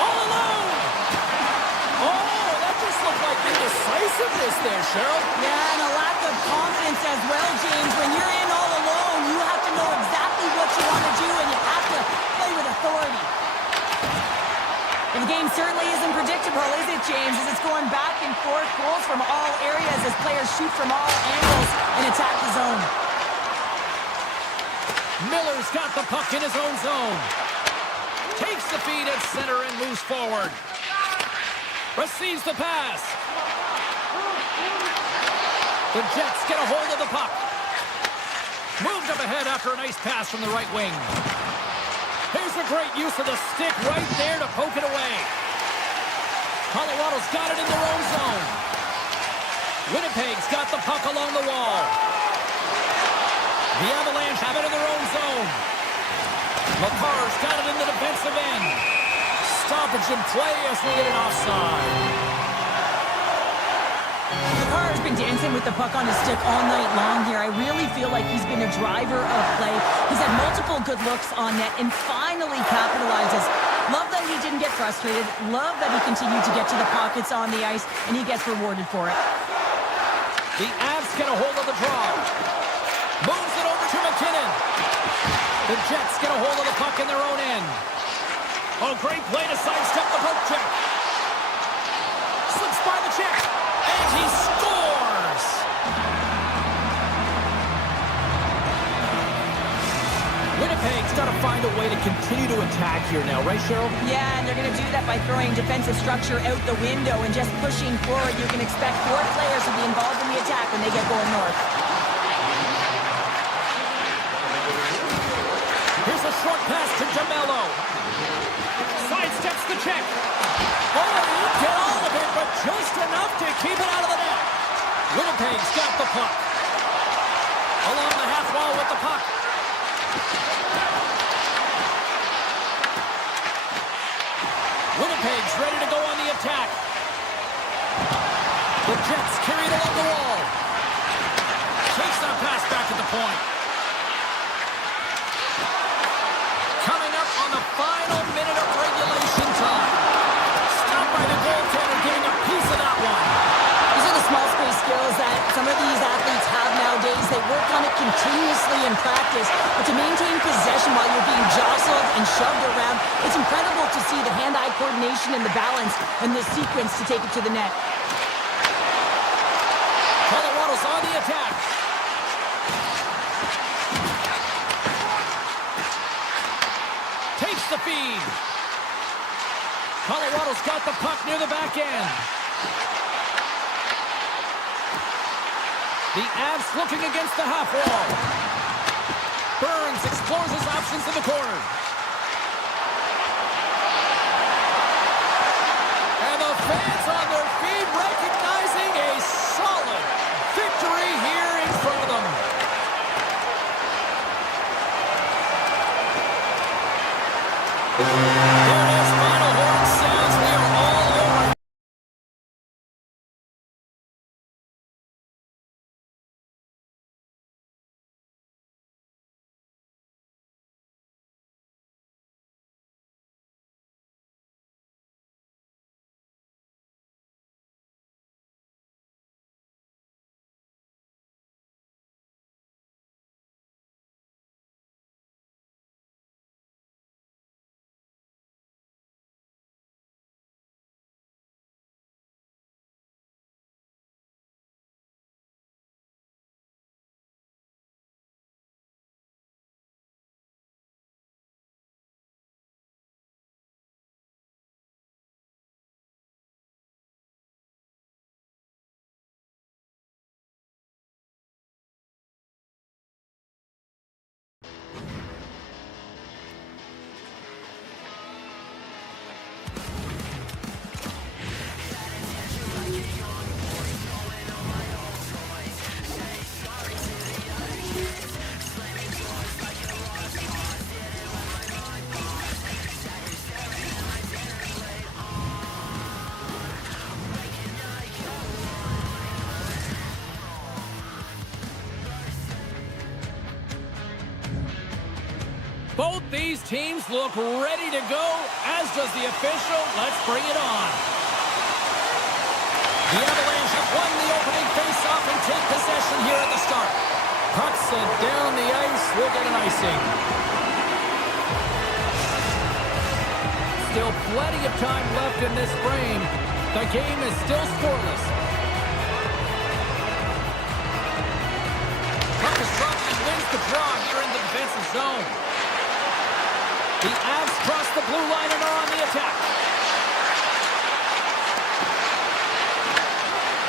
All alone! Oh, that just looked like indecisiveness there, Cheryl. Yeah, and a lack of confidence as well, James. When you're in all alone, you have to know exactly what you want to do, and you have to play with authority. And the game certainly isn't predictable, is it, James? As it's going back and forth, goals from all areas as players shoot from all angles and attack the zone. Miller's got the puck in his own zone. Takes the feed at center and moves forward. Receives the pass. The Jets get a hold of the puck. Moved up ahead after a nice pass from the right wing. Here's a great use of the stick right there to poke it away. Colorado's got it in their own zone. Winnipeg's got the puck along the wall. The Avalanche have it in their own zone. McCarr's got it in the defensive end. Stoppage in play as we get an offside. McCarr's been dancing with the puck on his stick all night long here. I really feel like he's been a driver of play. He's had multiple good looks on net and finally capitalizes. Love that he didn't get frustrated. Love that he continued to get to the pockets on the ice, and he gets rewarded for it. The Avs get a hold of the draw. Moves it over to McKinnon. The Jets get a hold of the puck in their own end. Oh, great play to sidestep the poke check. Slips by the check. And he scores! Winnipeg's got to find a way to continue to attack here now, right, Cheryl? Yeah, and they're going to do that by throwing defensive structure out the window and just pushing forward. You can expect 4 players to be involved in the attack when they get going north. Here's a short pass to DeMello. Sidesteps the check. Oh, he did all of it, but just enough to keep it out of the net. Winnipeg's got the puck. Along the half wall with the puck. Winnipeg's ready to go on the attack. The Jets carry it along the wall. Takes that pass back at the point. Coming up on the final minute of regulation time. Stopped by the goaltender, getting a piece of that one. These are the small space skills that some of these athletes have nowadays. They work on it continuously in practice, but to maintain possession while you're being jostled and shoved around, it's incredible to see the hand-eye coordination and the balance and the sequence to take it to the net. Colorado's on the attack. Takes the feed. Colorado's got the puck near the back end. The Avs looking against the half wall. Burns explores his options in the corner. And the fans on their feet recognizing a solid victory here in front of them. There it is, final horn sounds. We are all over. Both these teams look ready to go, as does the official. Let's bring it on. The Avalanche have won the opening faceoff and take possession here at the start. Puck sent down the ice. We'll get an icing. Still plenty of time left in this frame. The game is still scoreless. Puck is dropped and wins the draw here in the defensive zone. The Avs cross the blue line and are on the attack.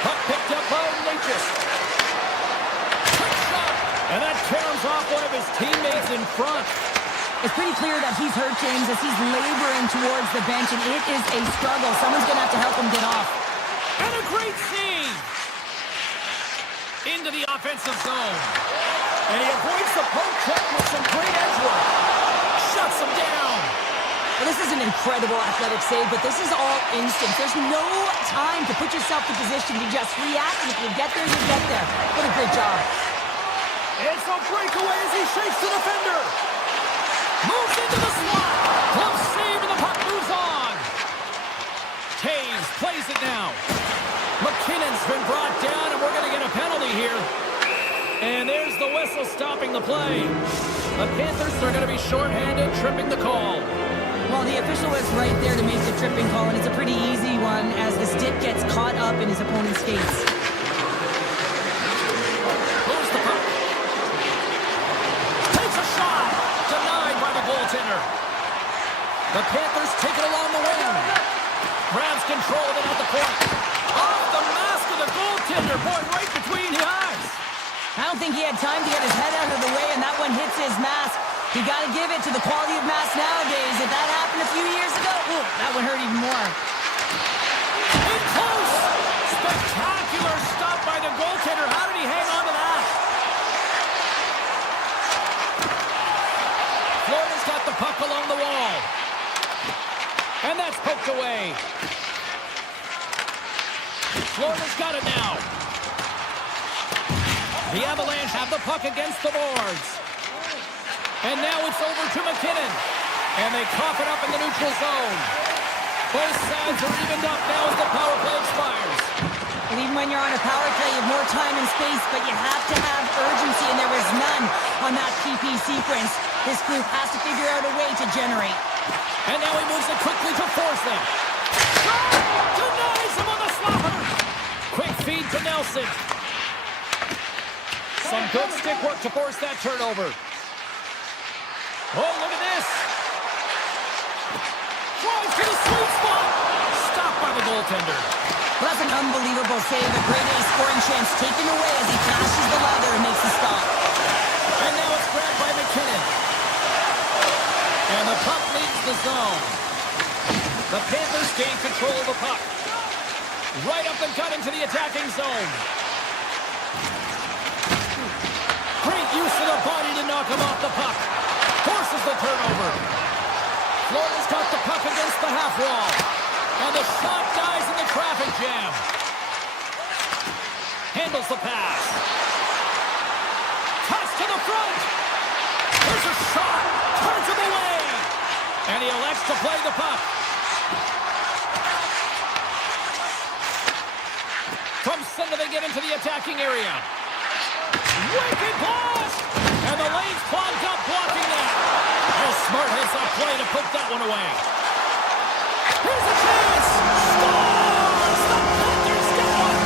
Puck picked up by Natchez. Quick shot. And that caroms off one of his teammates in front. It's pretty clear that he's hurt, James, as he's laboring towards the bench, and it is a struggle. Someone's going to have to help him get off. And a great save. into the offensive zone. And he avoids the poke check with some great edge work. Shuts him down. Well, this is an incredible athletic save, but this is all instant. There's no time to put yourself in position to just react, and if you get there, you get there. What a great job. It's a breakaway as he shakes the defender. Moves into the slot. Close save, and the puck moves on. Taves plays it now. McKinnon's been brought down, and we're going to get a penalty here. And there's the whistle stopping the play. The Panthers are going to be shorthanded, tripping the call. Well, the official was right there to make the tripping call, and it's a pretty easy one as the stick gets caught up in his opponent's skates. Moves the puck. Takes a shot. Denied by the goaltender. The Panthers take it along the wing. Grabs control of it at the point. Off the mask of the goaltender. Boy, right between the eyes. I don't think he had time to get his head out of the way, and that one hits his mask. You got to give it to the quality of mask nowadays. If that happened a few years ago, ooh, that would hurt even more. In close. Spectacular stop by the goaltender. How did he hang on to that? Florida's got the puck along the wall. And that's poked away. Florida's got it now. The Avalanche have the puck against the boards. And now it's over to McKinnon. And they cough it up in the neutral zone. Both sides are evened up now as the power play expires. And even when you're on a power play, you have more time and space, but you have to have urgency, and there was none on that PP sequence. This group has to figure out a way to generate. And now he moves it quickly to Forsling. Shot! Denies him on the slapper! Quick feed to Nelson. Some good stick work to force that turnover. Oh, look at this. Drives to the sweet spot. Stopped by the goaltender. Well, that's an unbelievable save. A grade A scoring chance taken away as he flashes the ladder and makes the stop. And now it's grabbed by McKinnon. And the puck leaves the zone. The Panthers gain control of the puck. Right up and cut into the attacking zone. Great use of the body to knock him off the puck. Forces the turnover. Florida's got the puck against the half wall. And the shot dies in the traffic jam. Handles the pass. Toss to the front. There's a shot. Turns him away. And he elects to play the puck. From center they get into the attacking area. Wicked blast! And the lane's clogged up blocking that. Oh, smart heads-up play to put that one away. Here's a chance! Scores! The Panthers get one!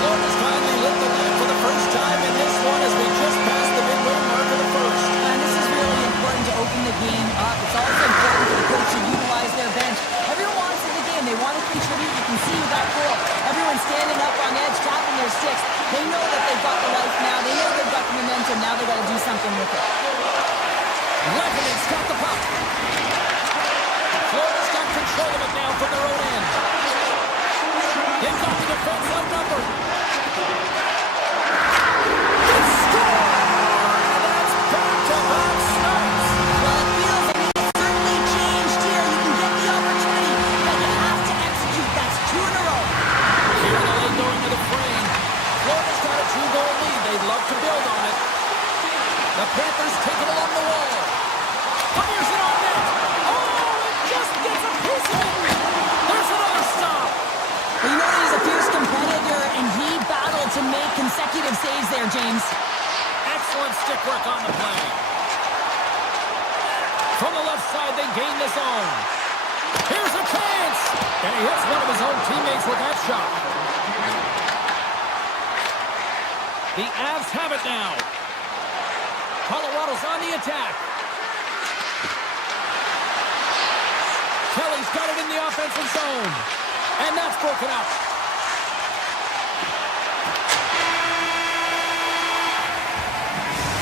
Florida's finally lit the lead for the first time in this one as we just passed the midway mark of the first. And this is really important to open the game up. It's also important for the coach to utilize their bench. Everyone wants in the game. They want to contribute. You can see with that goal. Everyone's standing up on edge, tapping their sticks. They know that they've got the life now. They know they've got the momentum. Now they've got to do something with it. Levin's got the puck. Florida's got control of it now from their own end. They've got the defense outnumbered. It's scored! That's back-to-back snipes. Well, it feels like it's certainly changed here. You can get the opportunity, but you have to execute. That's 2 in a row. Here in the lane going to the frame. Florida's got a 2-goal lead. They'd love to build on it. The Panthers take it along the wall. Fires it on net. Oh, it just gets a piece of it. There's another stop. Well, you know he's a fierce competitor, and he battled to make consecutive saves there, James. Excellent stick work on the play. From the left side, they gain the zone. Here's a chance. And he hits one of his own teammates with that shot. The Avs have it now. Colorado's on the attack. Kelly's got it in the offensive zone. And that's broken up.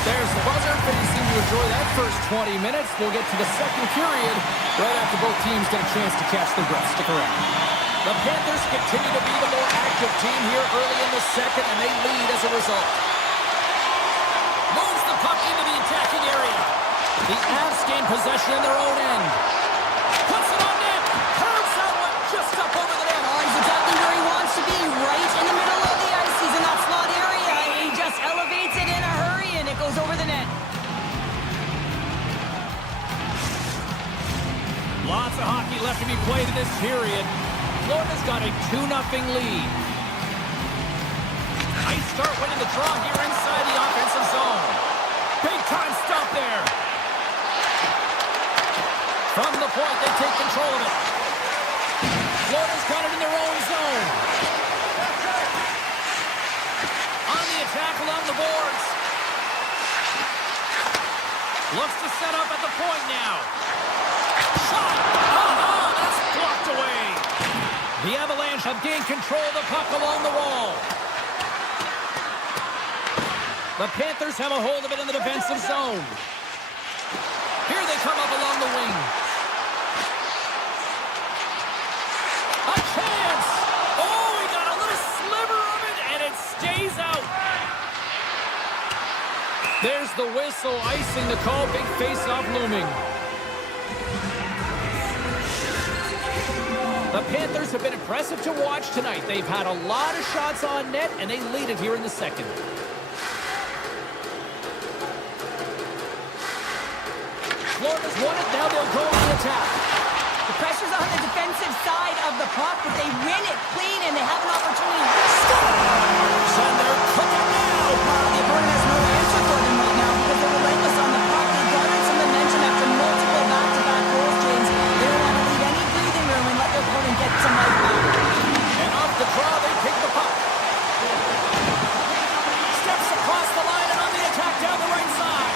There's the buzzer. They seem to enjoy that first 20 minutes. We'll get to the second period right after both teams get a chance to catch their breath. Stick around. The Panthers continue to be the more active team here early in the second, and they lead as a result. Moves the puck into the attacking area. The Avs gain possession in their own end. Puts it on net. Curves that one just up over the net. Oh, he's exactly where he wants to be, right in the middle of the ice. He's in that slot area. He just elevates it in a hurry, and it goes over the net. Lots of hockey left to be played in this period. Florida's got a 2-0 lead. Nice start winning the draw here inside the offensive zone. Big time stop there. From the point, they take control of it. Florida's got it in their own zone. On the attack along the boards. Looks to set up at the point now. Shot! Oh, that's blocked away. The Avalanche have gained control of the puck along the wall. The Panthers have a hold of it in the defensive zone. Here they come up along the wing. A chance! Oh, he got a little sliver of it, and it stays out. There's the whistle, icing the call. Big face-off looming. The Panthers have been impressive to watch tonight. They've had a lot of shots on net, and they lead it here in the second. Florida's won it. Now they'll go on the attack. The pressure's on the defensive side of the puck, but they win it clean, and they have an opportunity. And they're cooking now. The opponent has no answer for them right now because they're relentless on the puck. They garnered some momentum after multiple back-to-back goals, James. They don't want to leave any breathing room and let their opponent get some life back. And off the draw, they pick the puck. Steps across the line and on the attack down the right side.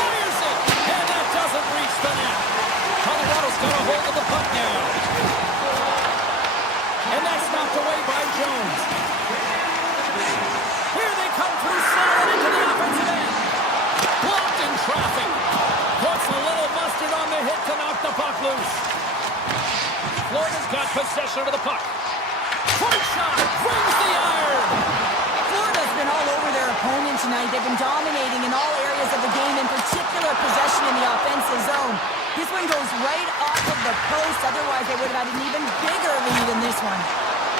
Fires it, and that doesn't reach the net. Colorado's got a hold of the puck now. And that's knocked away by Jones. Here they come through solid into the offensive end. Blocked in traffic. Puts a little mustard on the hit to knock the puck loose. Florida's got possession of the puck. Point shot, rings the iron. Florida's been all over their opponent tonight. They've been dominating in all areas of the game, in particular possession in the offensive zone. This one goes right off of the post. Otherwise, they would have had an even bigger lead in this one.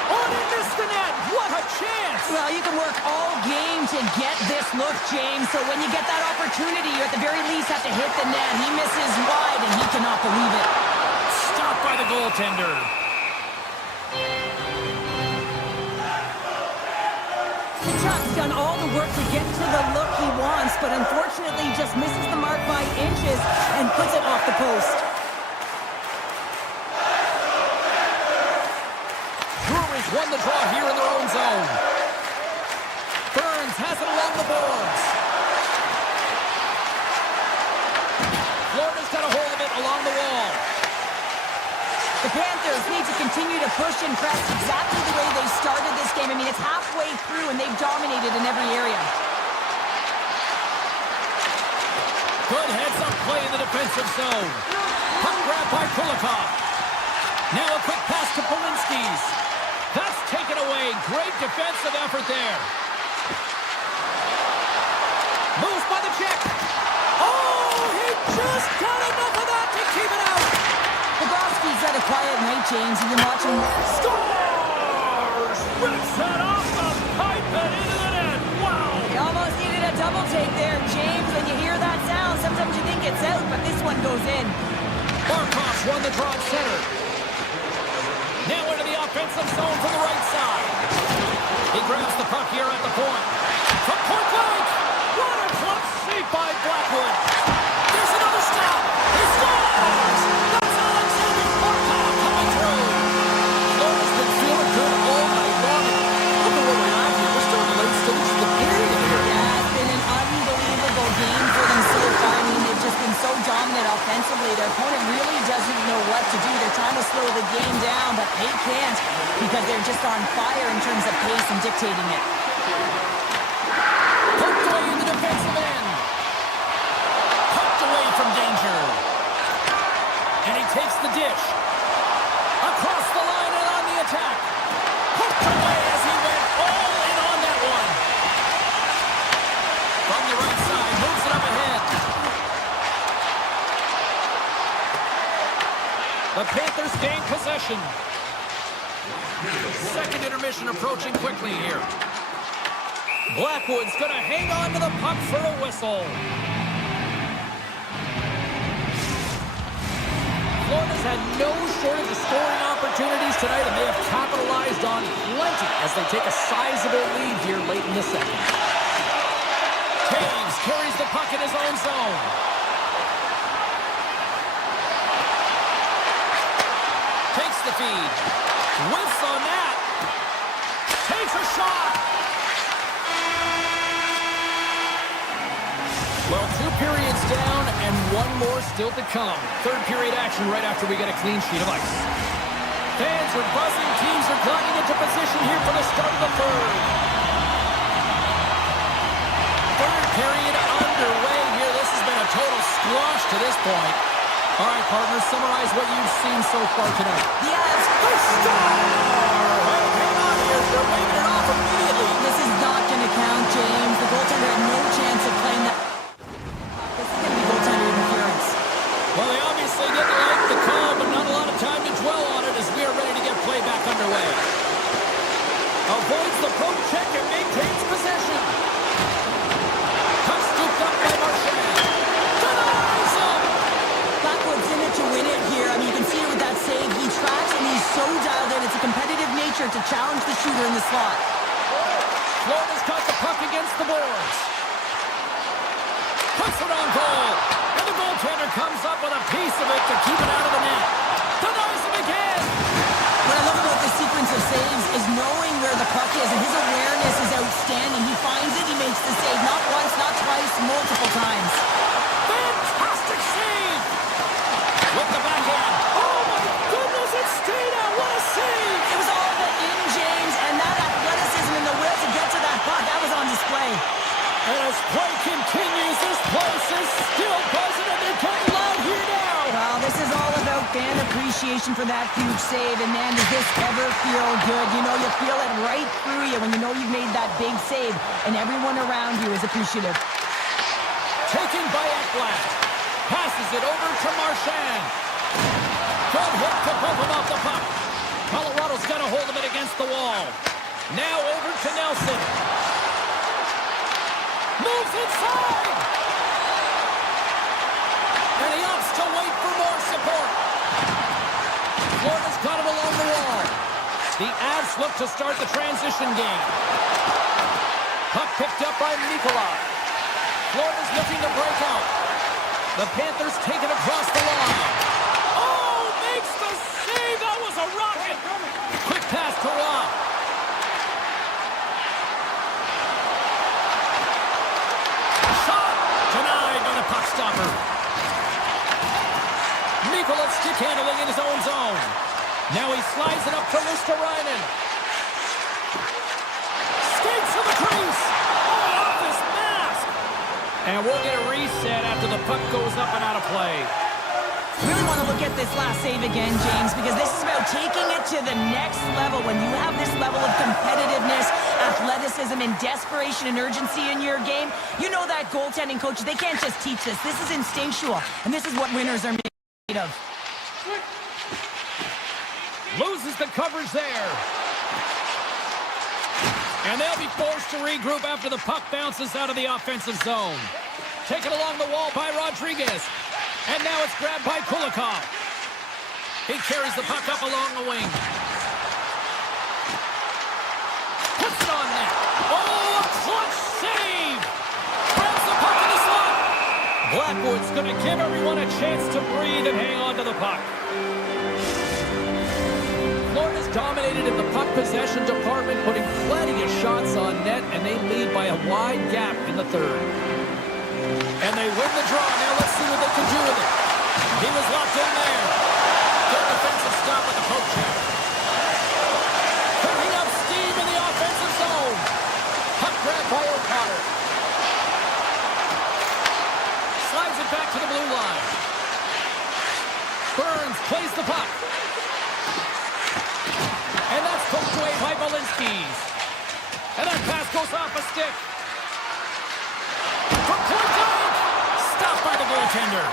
Oh, they missed the net. What a chance. Well, you can work all game to get this look, James. So when you get that opportunity, you at the very least have to hit the net. He misses wide, and he cannot believe it. Stopped by the goaltender. Kodiak's done all the work to get to the look he wants, but unfortunately just misses the mark by inches and puts it off the post. Brewers won the draw here in their own zone. Burns has it along the boards. Florida's got a hold of it along the wall. The Panthers need to continue to push and press exactly the way they started this game. I mean, it's halfway through, and they've dominated in every area. Good heads-up play in the defensive zone. Puck grab by Kodiak. Now a quick pass to Polinski's. That's taken away. Great defensive effort there. Moves by the check. Oh, he just got enough of that to keep it out. Bobrovsky's had a quiet night, James. You've been watching. Scores! Rips that off the pipe and into the net. Wow! He almost needed a double take there, James. When you hear that sound, sometimes you think it's out, but this one goes in. Barkov's won the draw at center. Now into the offensive zone from the right side. He grabs the puck here at the point. From point blank! What a clutch save by Blackwood! There's another stop! He scores! That's Alexander Barkov coming through! Florida's been feeling good all night long. Look at where we're at here. We're still in the late stages of the period here. Yeah, it's been an unbelievable game for them so far. I mean, they've just been so dominant offensively. Their opponent really doesn't know what to do. They're trying to slow the game down, but they can't because they're just on fire in terms of pace and dictating it. Poked away in the defensive end. Poked away from danger. And he takes the dish. Across the line attack. Hooked away as he went all in on that one. From the right side, moves it up ahead. The Panthers gain possession. Second intermission approaching quickly here. Blackwood's going to hang on to the puck for a whistle. Florida's had no shortage of scoring opportunities tonight, and they have capitalized on plenty as they take a sizable lead here late in the second. Taves carries the puck in his own zone. Takes the feed. Whiffs on that. Takes a shot. Well, 2 periods down and 1 more still to come. Third period action right after we get a clean sheet of ice. Fans are buzzing. Teams are gliding into position here for the start of the third. Third period underway here. This has been a total squash to this point. All right, partners, summarize what you've seen so far tonight. The Avs The star! Well, hang on here. They're waving it off immediately. This is not going to count, James. The goaltender had no chance of playing that. This is going to be goaltender interference. Well, they obviously didn't like the call, but not a lot of time to dwell on it as we are ready to get play back underway. Avoids the poke check and maintains possession. Puck scooped up by Marchand. Denies him! Blackwood's in it to win it here. I mean, you can see it with that save. He tracks and he's so dialed in. It's a competitive nature to challenge the shooter in the slot. Florida's got the puck against the boards. Puts it on goal. And the goaltender comes up with a piece of it to keep it out of the net. Denies him again. What I love about this sequence of saves is knowing where the puck is, and his awareness is outstanding. He finds it, he makes the save. Not once, not twice, multiple times. Fantastic save. With the backhand. Oh, my goodness, it stayed out. What a save. It was all the in, James, and that athleticism and the will to get to that puck, that was on display. And as play continues, this place is still buzzing, and they're getting loud here now. Well, this is all about fan appreciation for that huge save, and man, does this ever feel good. You know, you feel it right through you when you know you've made that big save, and everyone around you is appreciative. Taken by Ekblad. Passes it over to Marchand. Good hook to bump him off the puck. Colorado's got a hold of it against the wall. Now over to Nelson. Moves inside! And he opts to wait for more support. Florida's got it along the wall. The Avs look to start the transition game. Puck picked up by Nikolai. Florida's looking to break out. The Panthers take it across the line. Oh, makes the save! That was a rocket! Quick pass to Rob. Denied by the puck stopper. Nicholas stick handling in his own zone. Now he slides it up to Ristolainen. Skates to the crease. Oh, off his mask. And we'll get a reset after the puck goes up and out of play. Really want to look at this last save again, James, because this is about taking it to the next level. When you have this level of competitiveness, athleticism, and desperation and urgency in your game, you know that goaltending coaches, they can't just teach this. This is instinctual, and this is what winners are made of. Loses the coverage there. And they'll be forced to regroup after the puck bounces out of the offensive zone. Taken along the wall by Rodriguez. And now it's grabbed by Kulikov. He carries the puck up along the wing. Puts it on net. Oh, a clutch save! Grabs the puck in the slot. Blackwood's going to give everyone a chance to breathe and hang on to the puck. Florida's dominated in the puck possession department, putting plenty of shots on net, and they lead by a wide gap in the third. And they win the draw. Now let's see what they can do with it. He was locked in there. Good defensive stop with the poke check. Picking up steam in the offensive zone. Puck grab by O'Connor. Slides it back to the blue line. Burns plays the puck. And Huskies. And that pass goes off a stick. From point blank. Stopped by the goaltender.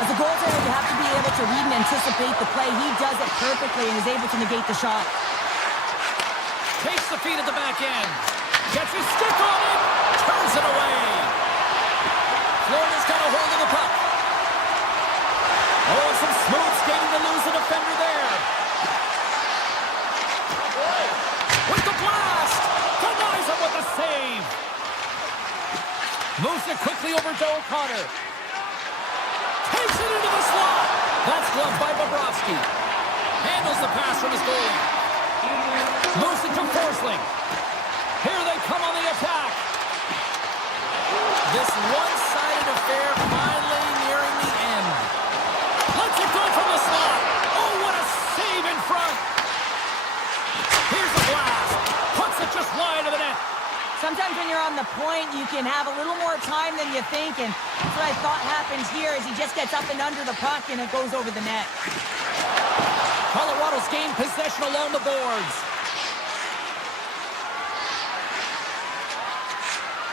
As a goaltender, you have to be able to read and anticipate the play. He does it perfectly and is able to negate the shot. Takes the feed at the back end. Gets his stick on it. Turns it away. Florida's got a hold of the puck. Oh, some smooth skating to lose a defender there. With the blast. Denies him with the save. Moves it quickly over to O'Connor. Takes it into the slot. That's gloved by Bobrovsky. Handles the pass from his goalie. Moves it to Forsling. Here they come on the attack. This one-sided affair finally nearing the end. Lets it go from the slot. Oh, what a save in front. Here's a blast. Puts it just wide of the net. Sometimes when you're on the point, you can have a little more time than you think, and that's what I thought happens here is he just gets up and under the puck and it goes over the net. Colorado's gained possession along the boards.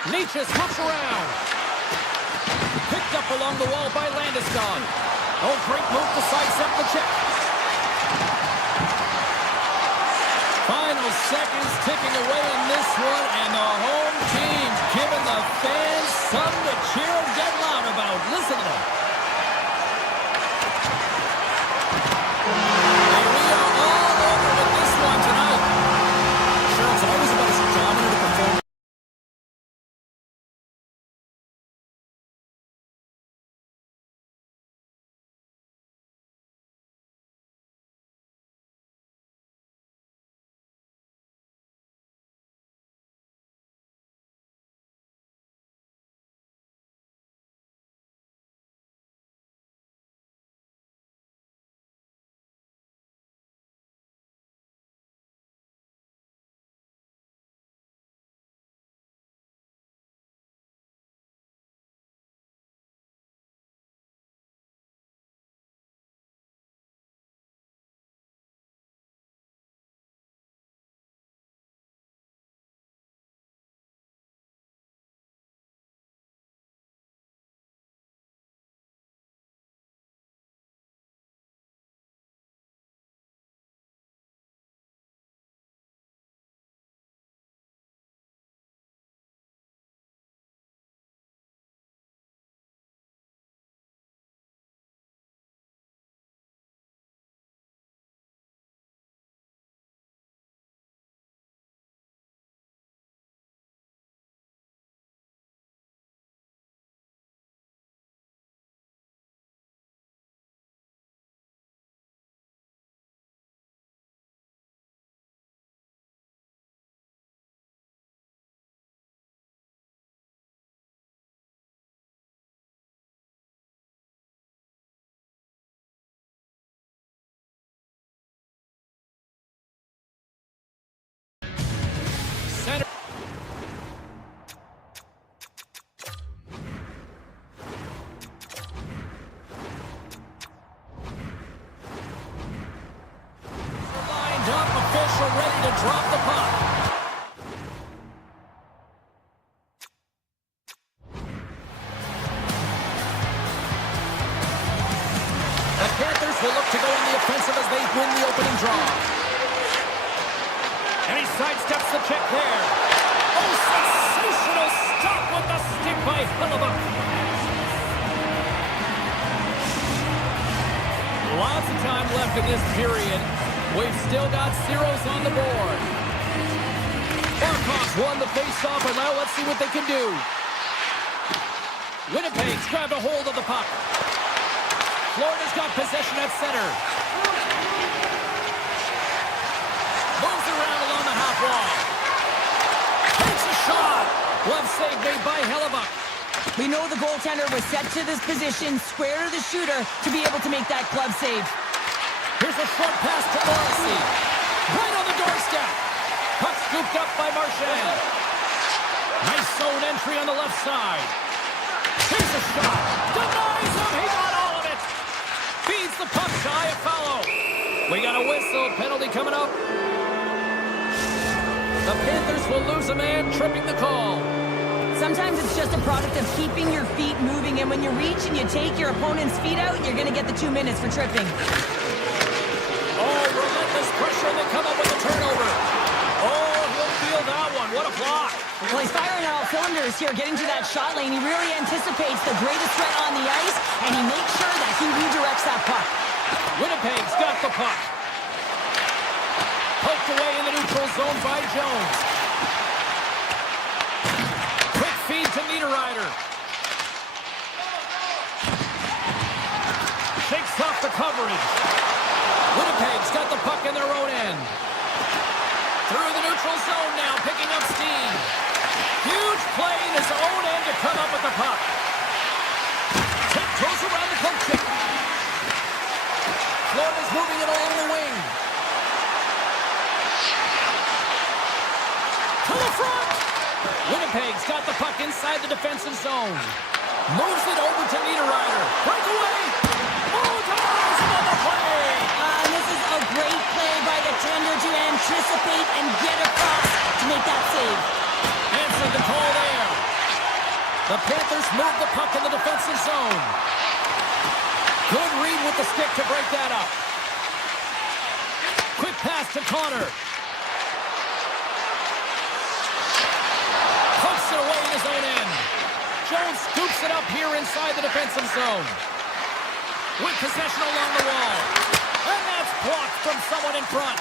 Leaches hooks around. Picked up along the wall by Landeskog. Oh, great move to sidestep the check. Final seconds ticking away in this one, and the home team giving the fans something to cheer and get loud about. Listen to them. And we are all over with this one tonight. Sure, it's always about as dominant a performance. Ready to drop the puck. The Panthers will look to go on the offensive as they win the opening draw. And he sidesteps the check there. Oh, sensational stop with the stick by Hellebuyck. Lots of time left in this period. We've still got zeros on the board. Barkov's won the faceoff, and now let's see what they can do. Winnipeg's grabbed a hold of the puck. Florida's got possession at center. Moves around along the half wall. Takes a shot. Glove save made by Hellebuyck. We know the goaltender was set to this position, square to the shooter, to be able to make that glove save. Here's a short pass to Morrissey. Right on the doorstep. Puck scooped up by Marchand. Nice zone entry on the left side. Here's a shot. Denies him. He got all of it. Feeds the puck shy of Fallow. We got a whistle. Penalty coming up. The Panthers will lose a man, tripping the call. Sometimes it's just a product of keeping your feet moving, and when you reach and you take your opponent's feet out, you're going to get the 2 minutes for tripping. Oh, relentless pressure, and they come up with a turnover. Oh, he'll feel that one. What a block. Well, he's firing on all cylinders here, getting to that shot lane. He really anticipates the greatest threat on the ice, and he makes sure that he redirects that puck. Winnipeg's got the puck. Poked away in the neutral zone by Jones. Quick feed to Niederreiter. Shakes off the coverage. Winnipeg's got the puck in their own end. Through the neutral zone now, picking up steam. Huge play in his own end to come up with the puck. Tiptoes around the poke check. Florida's moving it along the wing. To the front. Winnipeg's got the puck inside the defensive zone. Moves it over to Niederreiter. Breakaway. Oh, denies him on the play. This is a great play by the tender to anticipate and get across to make that save. Answered the call there. The Panthers move the puck in the defensive zone. Good read with the stick to break that up. Quick pass to Connor. Puts it away in his own end. Jones scoops it up here inside the defensive zone. With possession along the wall. And that's blocked from someone in front.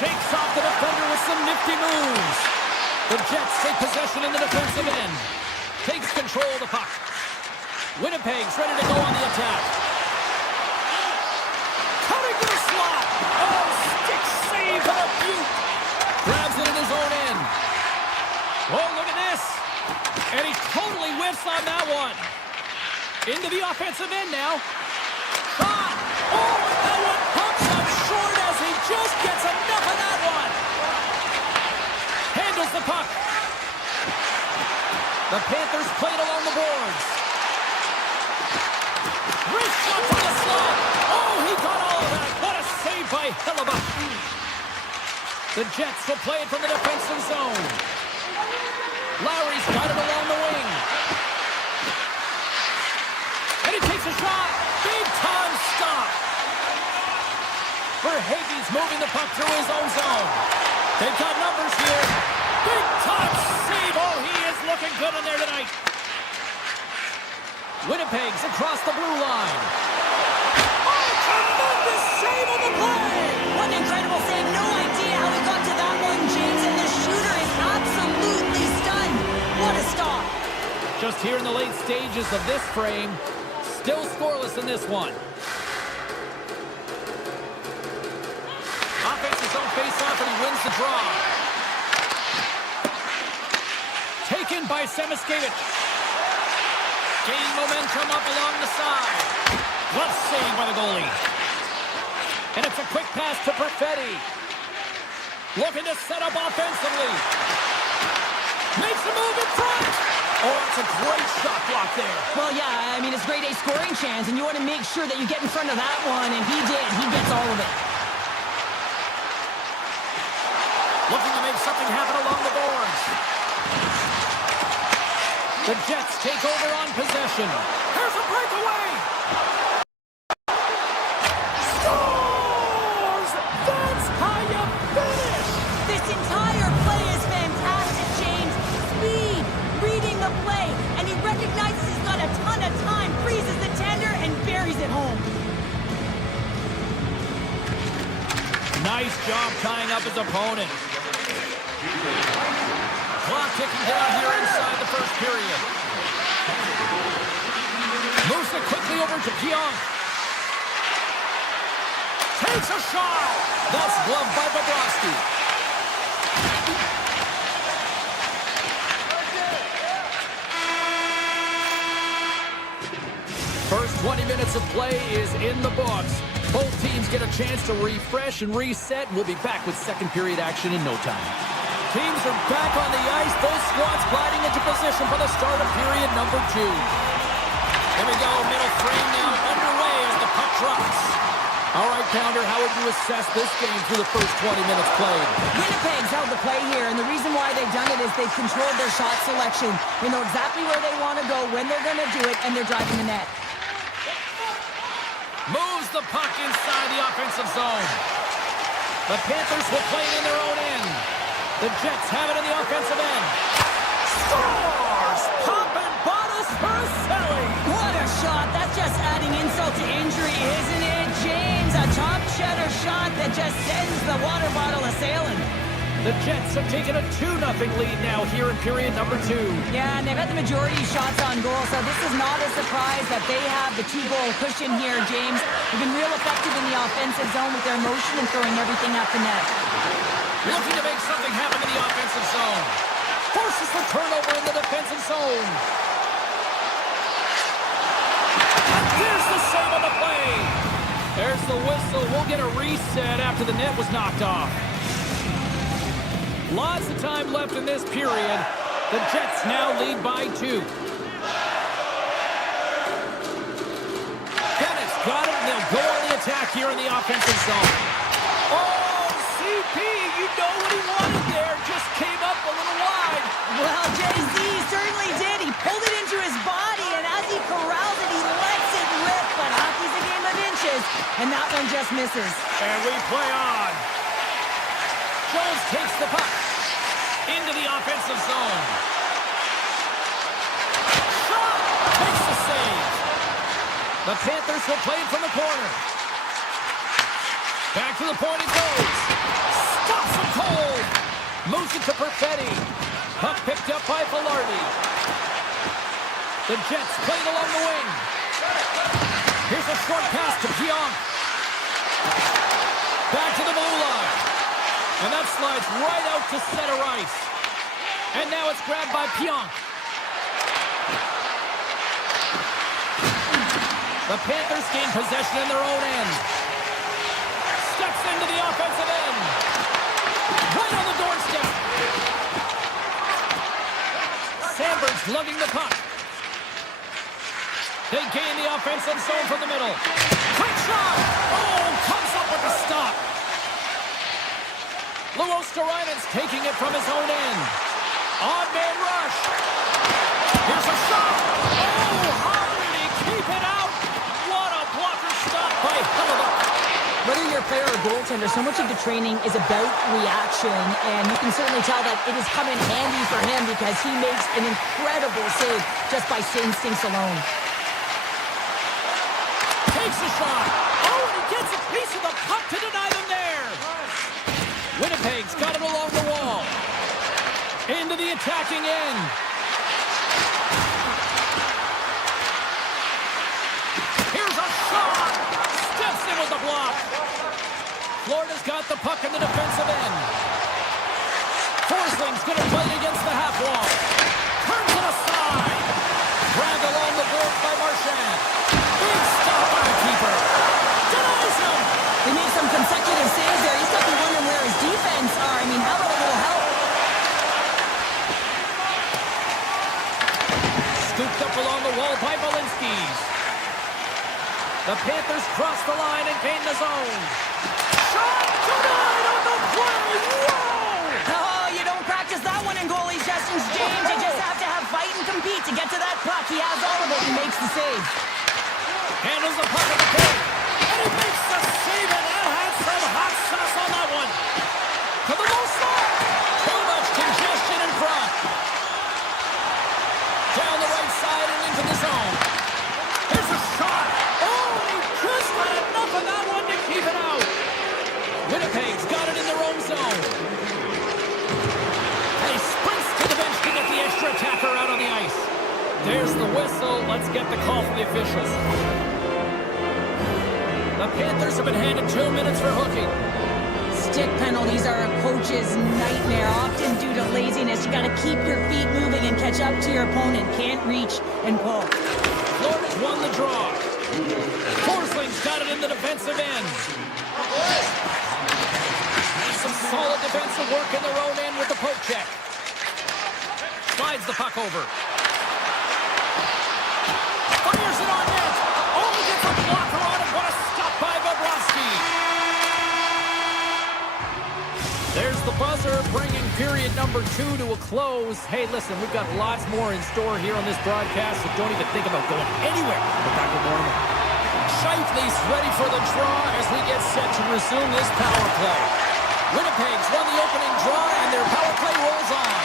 Shakes off the defender with some nifty moves. The Jets take possession in the defensive end. Takes control of the puck. Winnipeg's ready to go on the attack. Cutting to the slot. Oh, stick save and a beaut. Grabs it in his own end. Oh, look at this. And he totally whiffs on that one. Into the offensive end now. Shot. Oh, and that one pumps up short as he just gets enough of that one. Handles the puck. The Panthers play it along the boards. Wrist shot from the slot. Oh, he got all of that. What a save by Hellebuck. The Jets will play it from the defensive zone. Lowry's got it along the wing. And he takes a shot. Big time stop. Verhaeghe's moving the puck through his own zone. They've got numbers here. Big time save. Oh, he is looking good in there tonight. Winnipeg's across the blue line. Oh, tremendous save on the play. What an incredible save. No idea how he got to that one, James. And the shooter is absolutely stunned. What a stop. Just here in the late stages of this frame. Still scoreless in this one. Offense his own face-off and he wins the draw. Taken by Semiskevich. Gaining momentum up along the side. Glove save by the goalie. And it's a quick pass to Perfetti. Looking to set up offensively. Makes a move in front. Oh, it's a great shot block there. Well, yeah, I mean, it's grade A scoring chance, and you want to make sure that you get in front of that one, and he did. He gets all of it. Looking to make something happen along the boards. The Jets take over on possession. Here's a breakaway. Scores! That's how you finish! This entire play is fantastic, James. Speed, reading the play, and he recognizes he's got a ton of time, freezes the tender, and buries it home. Nice job tying up his opponent. Clock ticking down here inside the first period. Moves it quickly over to Pionk. Takes a shot. That's gloved by Bobrovsky. First 20 minutes of play is in the books. Both teams get a chance to refresh and reset. We'll be back with second period action in no time. Teams are back on the ice. Both squads gliding into position for the start of period number 2. Here we go. Middle frame now underway as the puck drops. All right, Pounder, how would you assess this game through the first 20 minutes played? Winnipeg's held the play here, and the reason why they've done it is they've controlled their shot selection. They know exactly where they want to go, when they're going to do it, and they're driving the net. Moves the puck inside the offensive zone. The Panthers will play it in their own end. The Jets have it in the offensive end. Scores! Popping bottles for a Sally! What a shot! That's just adding insult to injury, isn't it, James? A top cheddar shot that just sends the water bottle a-sailing. The Jets have taken a 2-0 lead now here in period number 2. Yeah, and they've had the majority of shots on goal, so this is not a surprise that they have the 2-goal cushion here, James. They've been real effective in the offensive zone with their motion and throwing everything at the net. Looking to make something happen in the offensive zone. Forces the turnover in the defensive zone. And there's the save on the play. There's the whistle. We'll get a reset after the net was knocked off. Lots of time left in this period. The Jets now lead by 2. Bennett's got it, and they'll go on the attack here in the offensive zone. Oh, CP, you know what he wanted there. Just came up a little wide. Well, Jay-Z certainly did. He pulled it into his body, and as he corrals it, he lets it rip. But hockey's a game of inches, and that one just misses. And we play on. Jones takes the puck into the offensive zone. Shot! Makes the save. The Panthers will play it from the corner. Back to the point it goes. Stops him cold. Moves it to Perfetti. Puck picked up by Velarde. The Jets played along the wing. Here's a short pass to Pionk. Back to the blue line. And that slides right out to center ice. And now it's grabbed by Pionk. The Panthers gain possession in their own end. Steps into the offensive end. Right on the doorstep. Sandberg's lugging the puck. They gain the offensive zone from the middle. Quick shot! Oh, comes up with a stop. Luosterainen's taking it from his own end. On-man rush. Here's a shot. Oh, how did he keep it out? What a blocker stop by Hellebuyck. Whether you're a player or a goaltender, so much of the training is about reaction, and you can certainly tell that it has come in handy for him because he makes an incredible save just by instincts alone. Takes a shot. Oh, and he gets a piece of the puck to deny them there. Winnipeg's got it along the wall. Into the attacking end. Here's a shot. Steps in with the block. Florida's got the puck in the defensive end. Forsling's going to play it against the half wall. Turns it aside. Dragged along the board by Marchand. Big stop by the keeper. Denies him. They made some consecutive saves there. He's got to be wondering where his defense are. I mean, how about a little help? Scooped up along the wall by Valinsky. The Panthers cross the line and gain the zone. Shot denied on the play. Whoa! Oh, you don't practice that one in goalie sessions, James. You just have to have fight and compete to get to that puck. He has all of it and makes the save. Handles the puck at the point. And he makes the save, and that had some hot sauce on that one. To the low slot. Too much congestion in front. Down the right side and into the zone. Here's a shot. Oh, and he just had enough of that one to keep it out. Winnipeg's got it in their own zone. And he sprints to the bench to get the extra attacker out on the ice. There's the whistle. Let's get the call from the officials. The Panthers have been handed 2 minutes for hooking. Stick penalties are a coach's nightmare, often due to laziness. You got to keep your feet moving and catch up to your opponent. Can't reach and pull. Florida's won the draw. Forsling's got it in the defensive end. Some solid defensive work in their own end with the poke check. Slides the puck over. Fires it on net. Only gets a blocker on it. What a stop by Bobrovsky. There's the buzzer, bringing period number 2 to a close. Hey, listen, we've got lots more in store here on this broadcast, so don't even think about going anywhere. We're back to normal. Scheifele's ready for the draw as we get set to resume this power play. Winnipeg's won the opening draw, and their power play rolls on.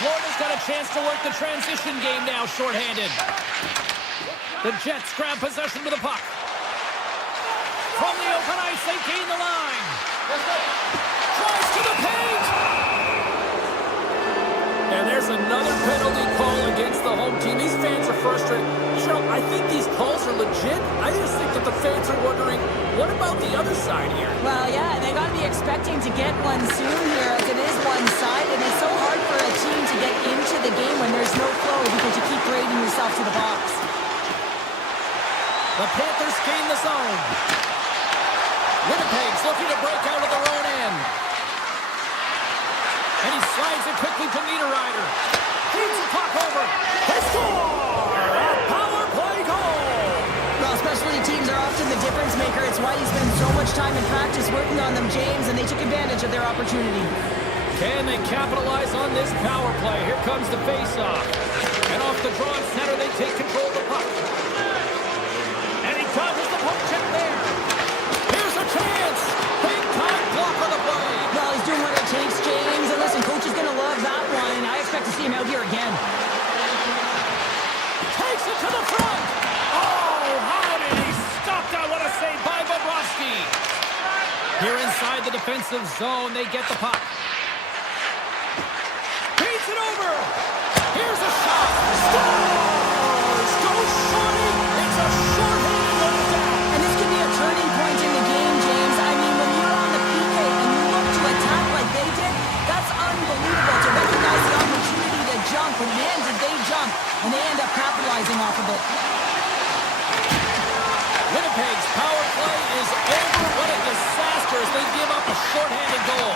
Florida's got a chance to work the transition game now, shorthanded. The Jets grab possession with the puck. From the open ice, they gain the line. Tries to the paint! And there's another penalty call against the home team. These fans are frustrated. Cheryl, I think these calls are legit. I just think that the fans are wondering, what about the other side here? Well, yeah, they got to be expecting to get one soon here, as it is one side, and it's so hard for a team to get into the game when there's no flow because you keep grading yourself to the box. The Panthers gain the zone. Winnipeg's looking to break out of their own end. And he slides it quickly to Niederreiter. Feeds the puck over. They score! A power play goal! Well, specialty teams are often the difference maker. It's why you spend so much time in practice working on them, James, and they took advantage of their opportunity. Can they capitalize on this power play? Here comes the face-off. And off the draw center, they take control of the puck. And he dodges the poke check there. Here's a chance. Big time block on the play. Well, he's doing what it takes, James. And listen, coach is going to love that one. I expect to see him out here again. Takes it to the front. Oh, how did he stop that? What a save by Bobrovsky. Here inside the defensive zone, they get the puck. Beats it over. Here's a shot. Scores! Goes shorty. It's a short-handed goal down. And this could be a turning point in the game, James. I mean, when you're on the PK and you look to attack like they did, that's unbelievable to recognize the opportunity to jump. And man, did they jump. And they end up capitalizing off of it. Winnipeg's power play is over. What a disaster as they give up a short-handed goal.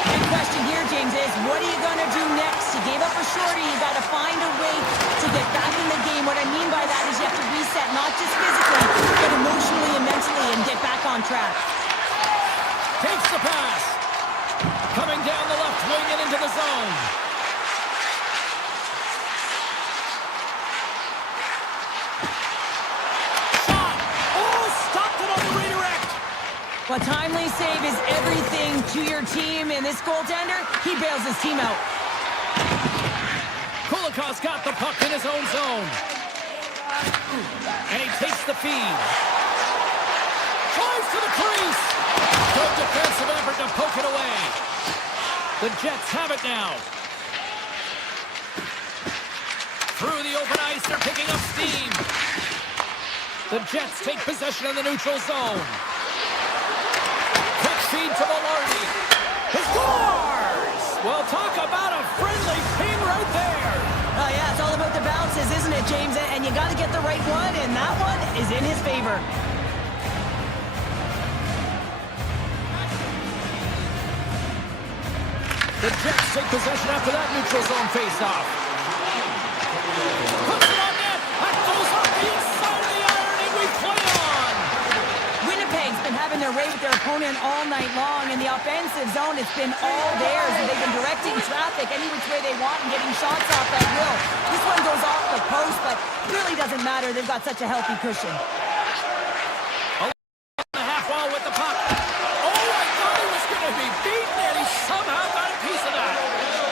Big question here, James, is what are you going to do next? You gave up a shorty. You got to find a way to get back in the game. What I mean by that is you have to reset, not just physically, but emotionally and mentally, and get back on track. Takes the pass. Coming down the left wing and into the zone. Shot. Oh, stopped it on the redirect. A timely save is everything to your team, and this goaltender, he bails his team out. Kodiak's got the puck in his own zone. And he takes the feed. Drives to the crease. Good defensive effort to poke it away. The Jets have it now. Through the open ice, they're picking up steam. The Jets take possession in the neutral zone. Quick feed to Velarde. He scores! Well, talk about a friendly ping right there. Oh, yeah, it's all about the bounces, isn't it, James? And you got to get the right one, and that one is in his favor. The Jets take possession after that neutral zone face-off. Puts it on net. That goes off the inside of the iron, and we play on. Winnipeg's been having their way with their opponent all night long. In the offensive zone, it's been all theirs, and they've been directing traffic any which way they want and getting shots off at will. This one goes off the post, but really doesn't matter. They've got such a healthy cushion. The half wall with the puck. Oh, I thought he was going to be beaten, and he somehow got a piece of that.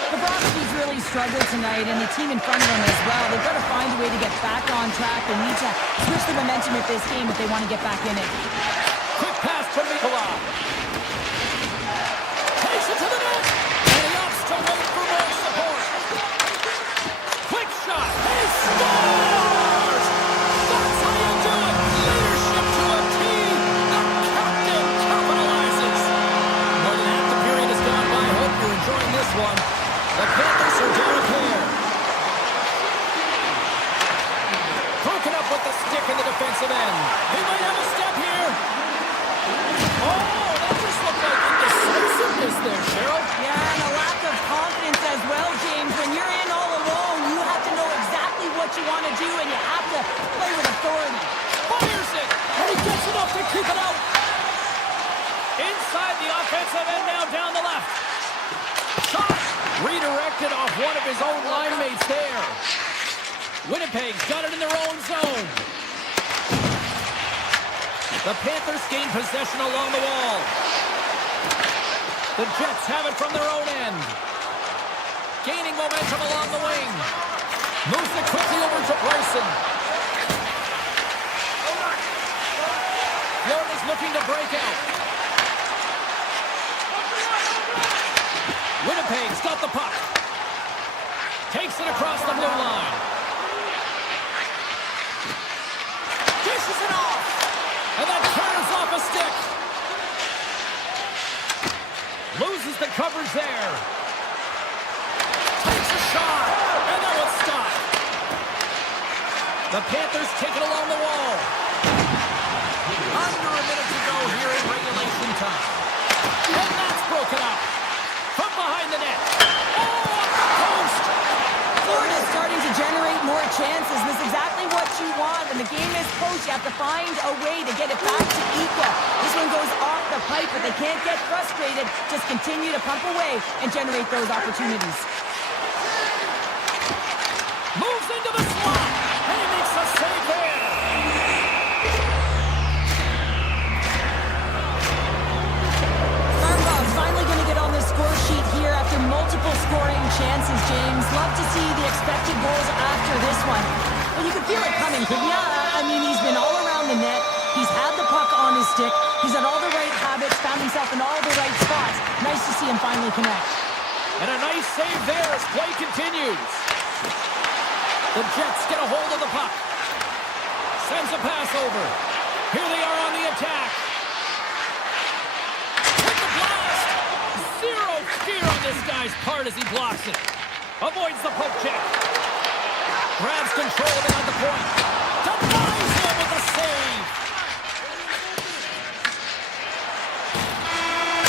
Bobrovsky's really struggled tonight, and the team in front of him as well. They've got to find a way to get back on track. They need to switch the momentum of this game if they want to get back in it. Quick pass to Mikola. Takes it to the net, and he opts to wait for more support. Quick shot. He scores! That's how you do it. Leadership to a team. The captain capitalizes. More than half the period has gone by. Hope you're enjoying this one. The Panthers are down a pair. Broken up with the stick in the defensive end. He might have a step here. Oh, that just looked like indecisiveness there, Cheryl. Yeah, and a lack of confidence as well, James. When you're in all alone, you have to know exactly what you want to do, and you have to play with authority. Fires it, and he gets enough to keep it out. Inside inside the offensive end, now down the left. Shot! Redirected off one of his own line mates there. Winnipeg's got it in their own zone. The Panthers gain possession along the wall. The Jets have it from their own end. Gaining momentum along the wing. Moves it quickly over to Bryson. Florida's looking to break out. Winnipeg's got the puck. Takes it across the blue line. Dishes it off. And then turns off a stick. Loses the coverage there. Takes a shot. And that one's stopped. The Panthers take it along the wall. Under a minute to go here in regulation time. And that's broken up. From behind the net. Oh, off the post. Florida's starting to generate more chances. This is exactly what you want. When the game is close, you have to find a way to get it back to equal. This one goes off the pipe, but they can't get frustrated. Just continue to pump away and generate those opportunities. Moves into the slot. And he makes a save there. Farmbob's finally going to get on the score sheet here after multiple scoring chances, James. Love to see the expected goals after this one. Well, you could feel it coming, couldn't you? I mean, he's been all around the net. He's had the puck on his stick. He's had all the right habits, found himself in all the right spots. Nice to see him finally connect. And a nice save there as play continues. The Jets get a hold of the puck. Sends a pass over. Here they are on the attack. With the blast. Zero fear on this guy's part as he blocks it. Avoids the poke check. Grabs control of it at the point. Denies him with a save.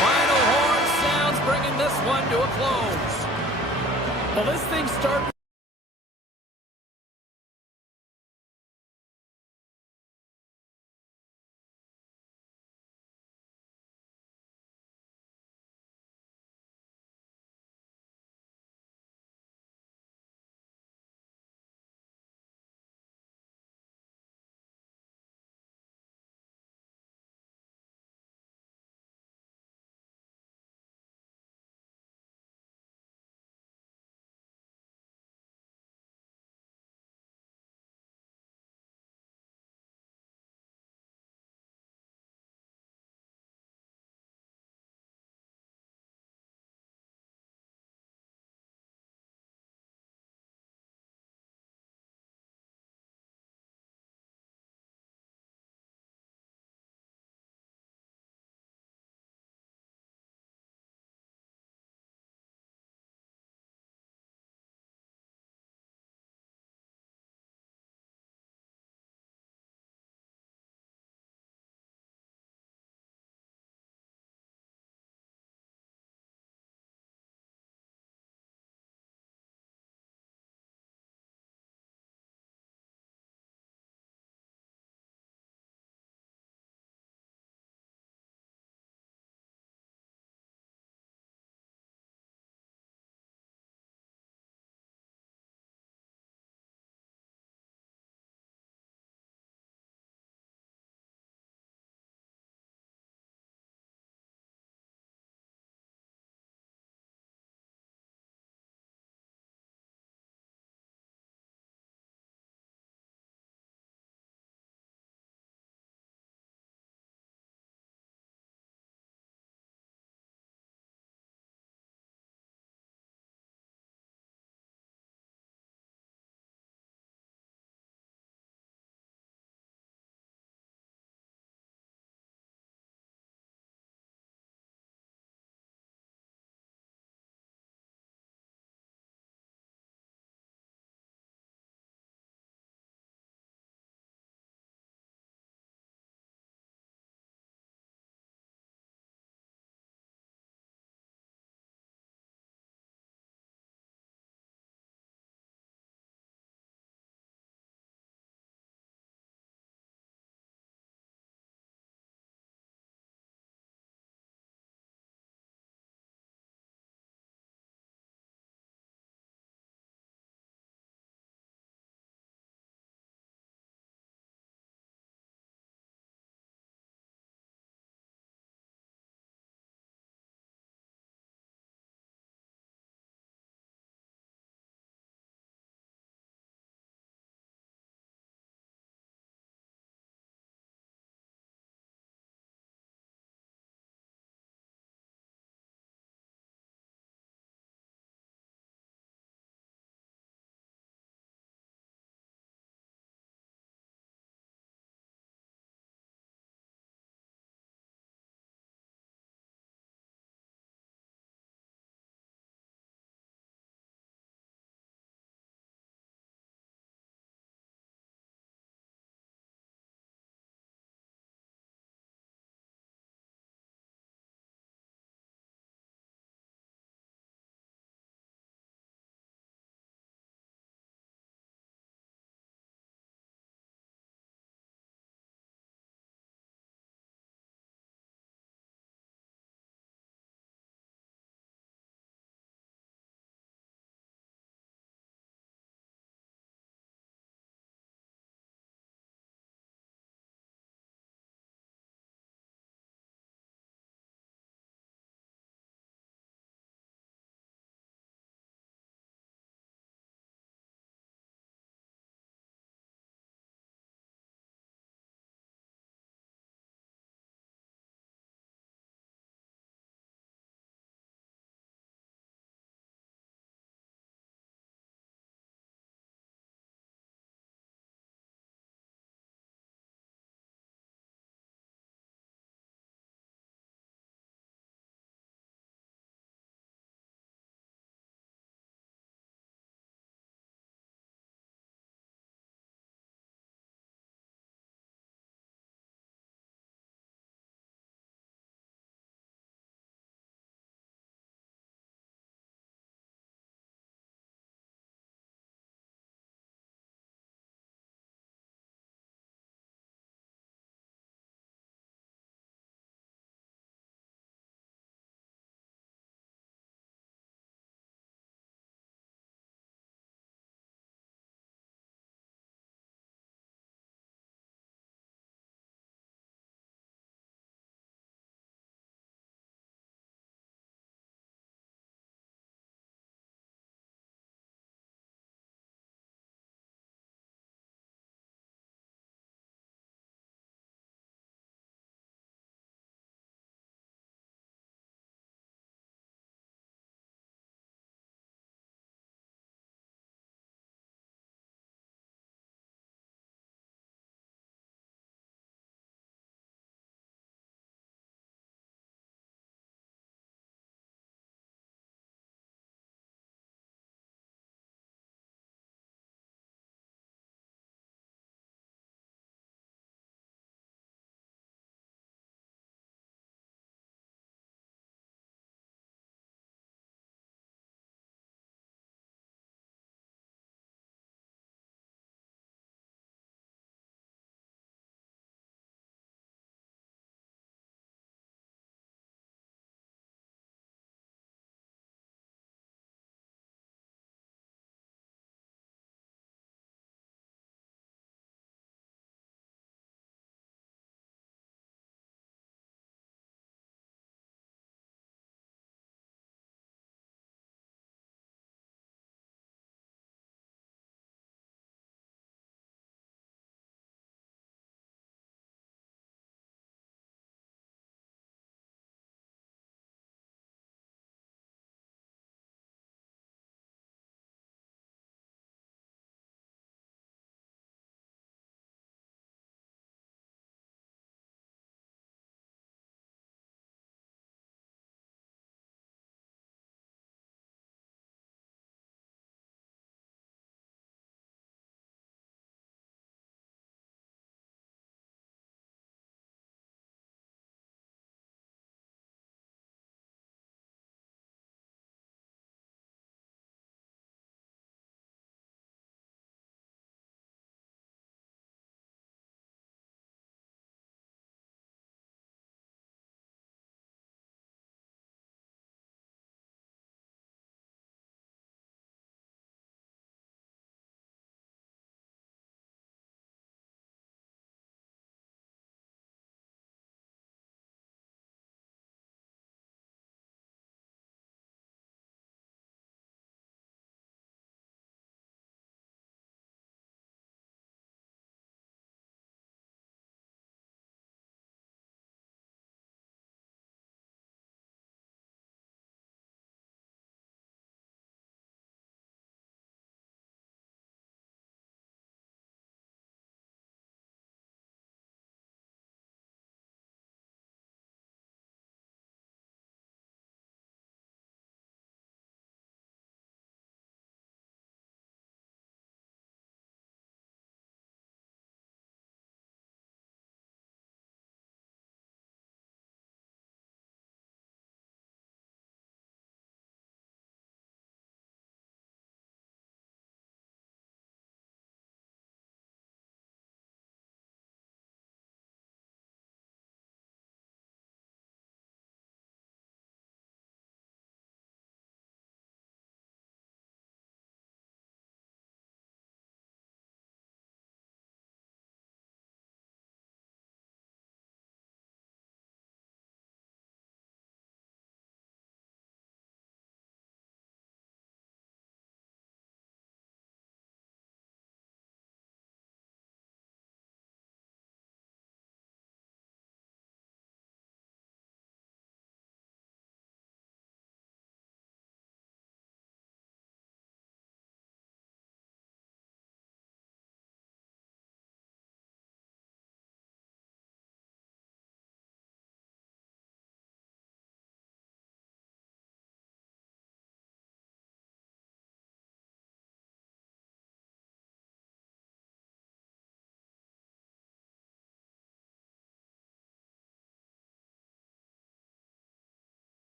Final horn sounds, bringing this one to a close. Well, this thing started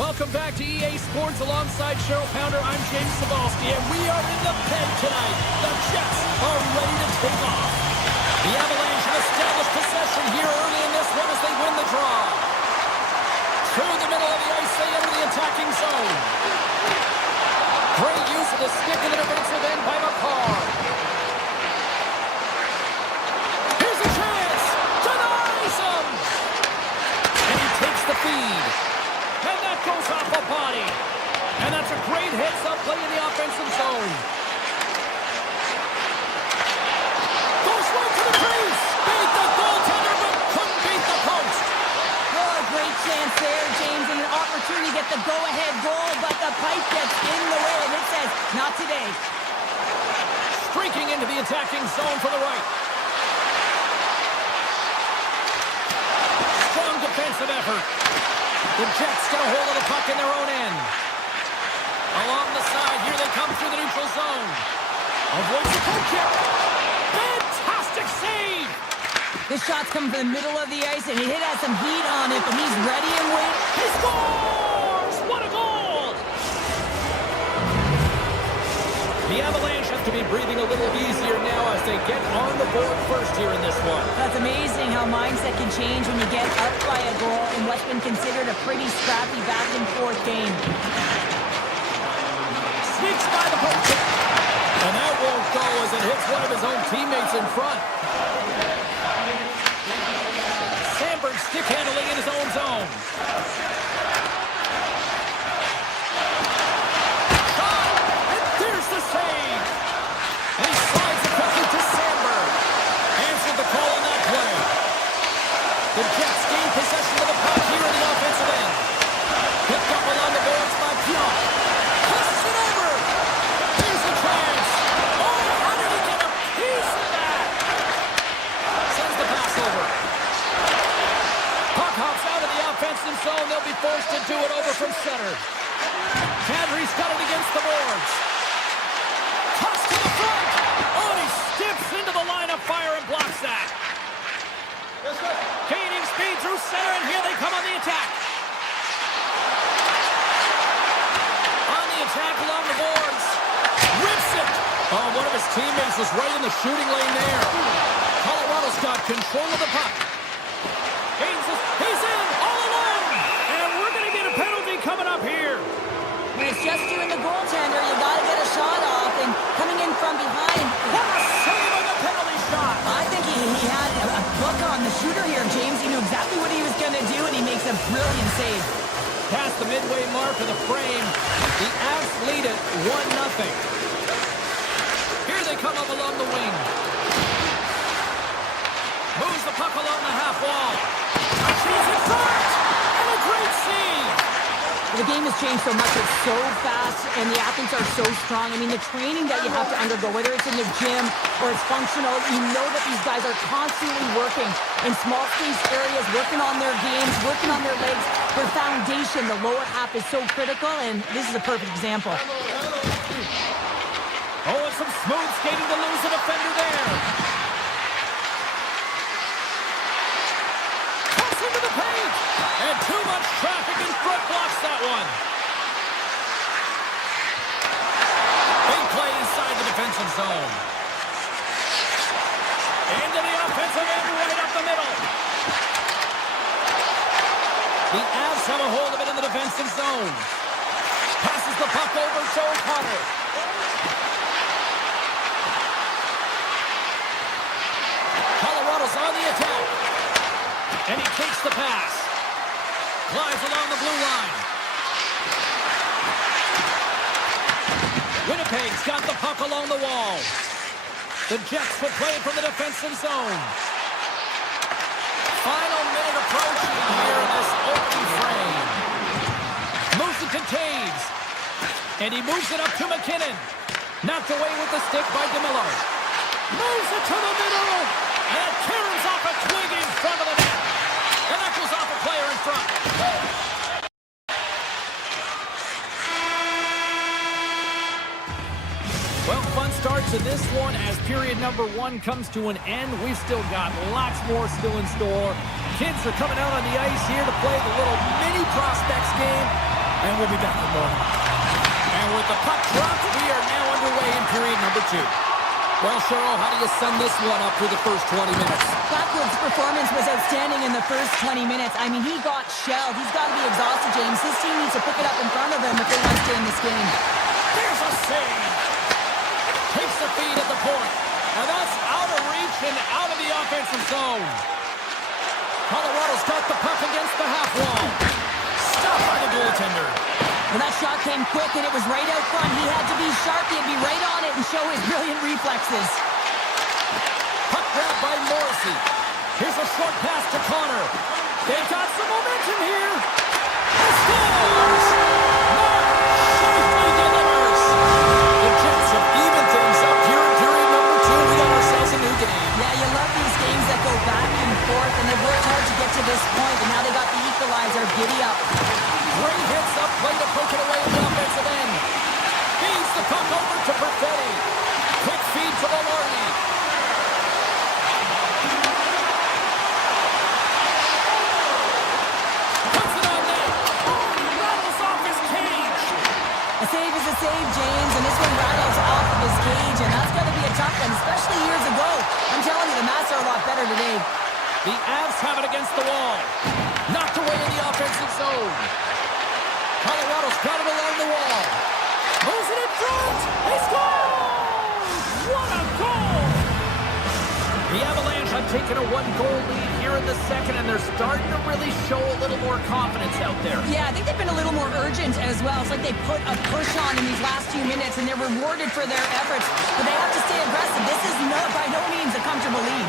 Welcome back to EA Sports alongside Cheryl Pounder. I'm James Cebulski, and we are in the pen tonight. The Jets are ready to take off. The Avalanche have established possession here early in this one as they win the draw. Through the middle of the ice, they enter the attacking zone. Great use of the stick in the defensive end by McCarr. Here's a chance! Denies him! And he takes the feed. And that goes off a body. And that's a great heads-up play in the offensive zone. Goes right to the crease. Beat the goaltender, but couldn't beat the post. Oh, a great chance there, James, and an opportunity to get the go-ahead goal, but the pipe gets in the way, and it says, not today. Streaking into the attacking zone for the right. Strong defensive effort. The Jets get a hold of the puck in their own end. Along the side, here they come through the neutral zone. Avoids the Kodiak. Fantastic save! This shot's coming from the middle of the ice, and he has some heat on it, but he's ready and waiting. He scores! What a goal! The Avalanche have to be breathing a little easier now as they get on the board first here in this one. That's amazing how mindset can change when you get up by a goal in what's been considered a pretty scrappy back-and-forth game. Sneaks by the poke check. And that won't go as it hits one of his own teammates in front. Sandberg stick handling in his own zone. Shot! And there's the save! And he slides it quickly to Sandberg. Answered the call on that play. The Jets gain possession of the puck here in the offensive end. Picked up along the boards by Pionk. Passes it over. Here's a chance. Oh, how did he get a piece of that? Sends the pass over. Puck hops out of the offensive zone. They'll be forced to do it over from center. Kadri's got it against the boards. Toss to the front. Oh, and he steps into the line of fire and blocks that. Gaining speed through center, and here they come on the attack. On the attack along the boards. Rips it. Oh, one of his teammates was right in the shooting lane there. Colorado's got control of the puck. He's in all alone. And we're going to get a penalty coming up here. When it's just you and the goaltender, you got to get a shot off, and coming in from behind. What a save on the penalty shot. I think he had a book on the shooter here, James. He knew exactly what he was going to do, and he makes a brilliant save. Past the midway mark of the frame, the Avs lead it 1-0. Here they come up along the wing. Moves the puck along the half wall. She's in front! And a great save! The game has changed so much. It's so fast, and the athletes are so strong. I mean, the training that you have to undergo, whether it's in the gym or it's functional, you know that these guys are constantly working in small space areas, working on their games, working on their legs. Their foundation, the lower half, is so critical, and this is a perfect example. Oh, and some smooth skating to lose a defender there. Toss into the paint! And too much traffic in front blocks that one. Big play inside the defensive zone. Into the offensive end, right up the middle. The Avs have a hold of it in the defensive zone. Passes the puck over to O'Connor. Colorado's on the attack. And he takes the pass. Glides along the blue line. Winnipeg's got the puck along the wall. The Jets will play from the defensive zone. Final minute approaching here in this opening frame. Moves it to Taves. And he moves it up to McKinnon. Knocked away with the stick by DeMillo. Moves it to the middle. And it tears off a twig in front of the net. And that goes off a player in front. Well, fun start to this one as period number 1 comes to an end. We've still got lots more still in store. Kids are coming out on the ice here to play the little mini prospects game. And we'll be back in more. And with the puck dropped, we are now underway in period number 2. Well, Cheryl, how do you sum this one up through the first 20 minutes? Blackwood's performance was outstanding in the first 20 minutes. I mean, he got shelled. He's got to be exhausted, James. His team needs to pick it up in front of him if they want to stay in this game. There's a save. Takes the feed at the point. And that's out of reach and out of the offensive zone. Colorado's got the puck against the half wall. Stopped by the goaltender. Well, that shot came quick, and it was right out front. He had to be sharp. He had to be right on it and show his brilliant reflexes. Puck grabbed by Morrissey. Here's a short pass to Connor. They've got some momentum here. He scores! Mark safely delivers. The Jets have evened things up here in period number 2. We got ourselves a new game. Yeah, you love these games that go back and forth, and they've worked hard to get to this point, and now they got the equalizer. Giddy up. Great hits up, play to poke it away at the offensive end. Feeds the puck over to Perfetti. Quick feed to Maloney. Puts it on net. Rattles off his cage. A save is a save, James, and this one rattles off of his cage, and that's going to be a tough one, especially years ago. I'm telling you, the Mats are a lot better today. The Avs have it against the wall. Knocked away in the offensive zone. Colorado's got it along the wall. Moves it in front. He scores! What a goal! The Avalanche have taken a 1-goal lead here in the second, and they're starting to really show a little more confidence out there. Yeah, I think they've been a little more urgent as well. It's like they put a push on in these last few minutes, and they're rewarded for their efforts. But they have to stay aggressive. This is by no means a comfortable lead.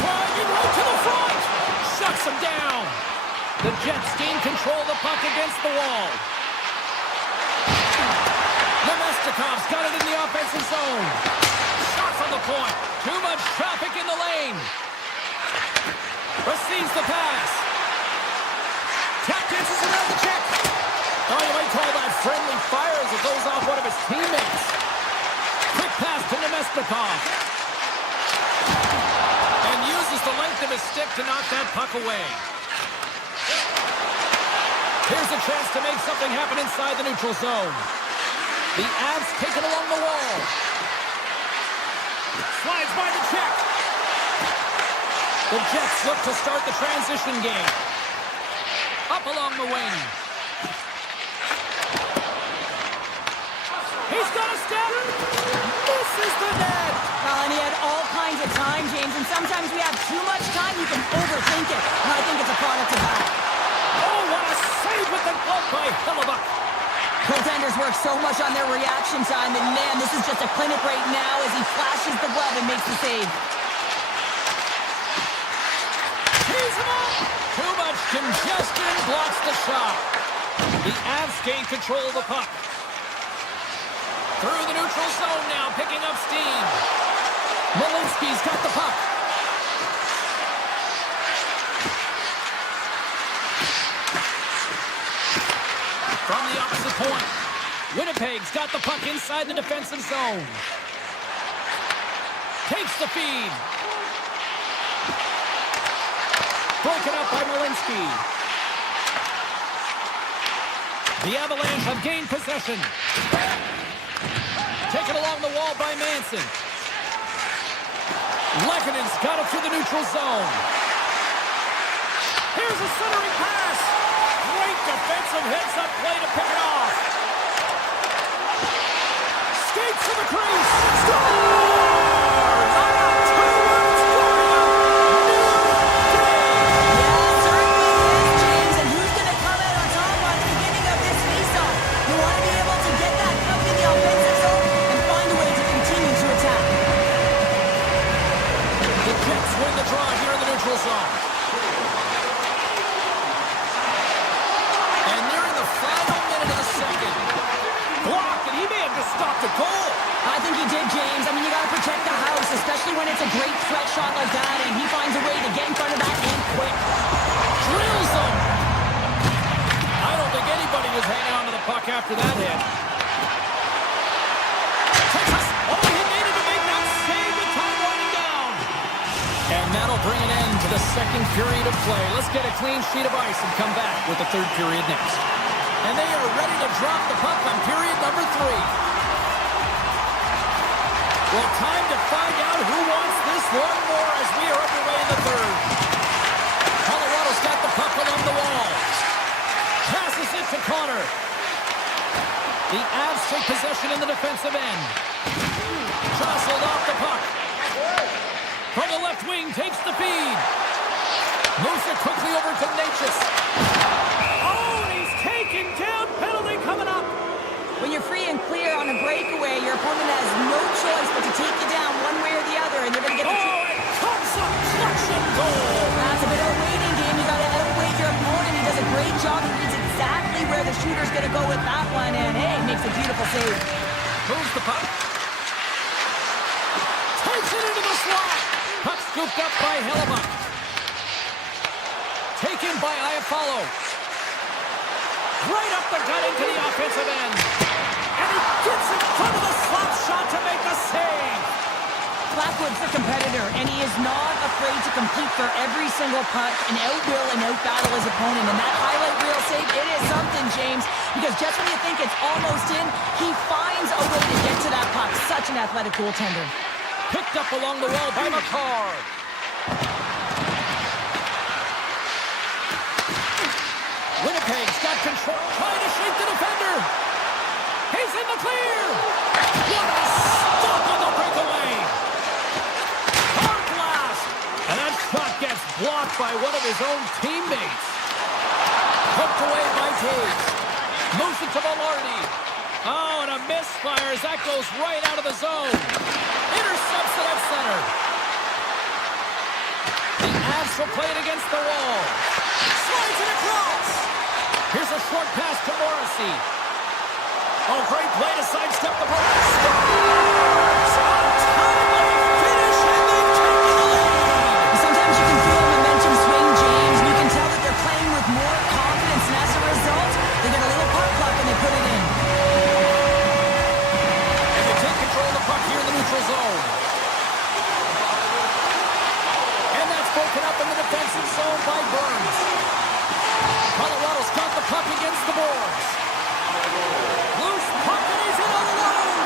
Driving right to the front. Shuts him down. The Jets gain control of the puck against the wall. Nemestikov's got it in the offensive zone. Shot from the point. Too much traffic in the lane. Receives the pass. Tap dances around the check. Oh, you might call that friendly fire as it goes off one of his teammates. Quick pass to Nemestikov. And uses the length of his stick to knock that puck away. Here's a chance to make something happen inside the neutral zone. The Avs take it along the wall. Slides by the check. The Jets look to start the transition game. Up along the wing. He's got a step. This is the net. Well, and he had all kinds of time, James, and sometimes we have too much time, you can overthink it. And I think it's a product of that. Oh, what a save with the glove by Hellebuyck. Goaltenders work so much on their reaction time, and man, this is just a clinic right now as he flashes the glove and makes the save. Tees him up. Too much congestion blocks the shot. The Avs gain control of the puck. Through the neutral zone now, picking up steam. Malinsky's got the puck. From the opposite point, Winnipeg's got the puck inside the defensive zone. Takes the feed. Broken up by Malinsky. The Avalanche have gained possession. Taken along the wall by Manson. Lekkonen's got it through the neutral zone. Here's a centering pass. Great defensive heads-up play to pick it off. Skates to the crease. Scores! On a 2-run scoring up. New day. Yeah, certainly is, James, and who's going to come out on top on the beginning of this faceoff? You want to be able to get that puck in the offensive zone and find a way to continue to attack. The Jets win the draw here in the neutral zone. And they're in the final minute of the second. Blocked, and he may have just stopped a goal. I think he did, James. I mean, you got to protect the house, especially when it's a great threat shot like that, and he finds a way to get in front of that and quick. Drills him. I don't think anybody was hanging on to the puck after that hit. Texas, oh, he needed to make that save with time winding down. And that'll bring an end to the second period of play. Let's get a clean sheet of ice and come back with the third period next. And they are ready to drop the puck on period number 3. Well, time to find out who wants this one more as we are underway in the third. Colorado's got the puck along the wall. Passes it to Connor. The Avs take possession in the defensive end. Jostled off the puck. From the left wing, takes the feed. Moves it quickly over to Natchez. Oh, he's taken down. Penalty coming up. When you're free and clear on a breakaway, your opponent has no choice but to take you down one way or the other, and they're going to get the... Oh, it comes up clutch and goal. That's a bit of a waiting game. You got to outweight your opponent. He does a great job. He reads exactly where the shooter's going to go with that one, and hey, makes a beautiful save. Moves the puck. Takes it into the slot. Puck scooped up by Hellebuck. Taken by Iafallo. Right up the gut into the offensive end. And he gets in front of the slap shot to make the save. Blackwood's a competitor, and he is not afraid to compete for every single puck and outwill and outbattle his opponent. And that highlight reel save, it is something, James, because just when you think it's almost in, he finds a way to get to that puck. Such an athletic goaltender. Picked up along the wall by McCarr. Winnipeg's got control, trying to shake the defender. He's in the clear. What a stop on the breakaway. Hard blast. And that shot gets blocked by one of his own teammates. Hooked away by Taves. Moves it to Velarde. Oh, and a misfire as that goes right out of the zone. Intercepts it at center. The Avs will play it against the wall. Slides it across. Here's a short pass to Morrissey. Oh, great play to sidestep the ball. Scores! Untimely finish, and they've taken the lead. Sometimes you can feel a momentum swing, James, and you can tell that they're playing with more confidence, and as a result, they get a little puck luck and they put it in. And they take control of the puck here in the neutral zone. And that's broken up in the defensive zone by Burns. Colorado's got the puck against the boards. Loose puck and he's in alone.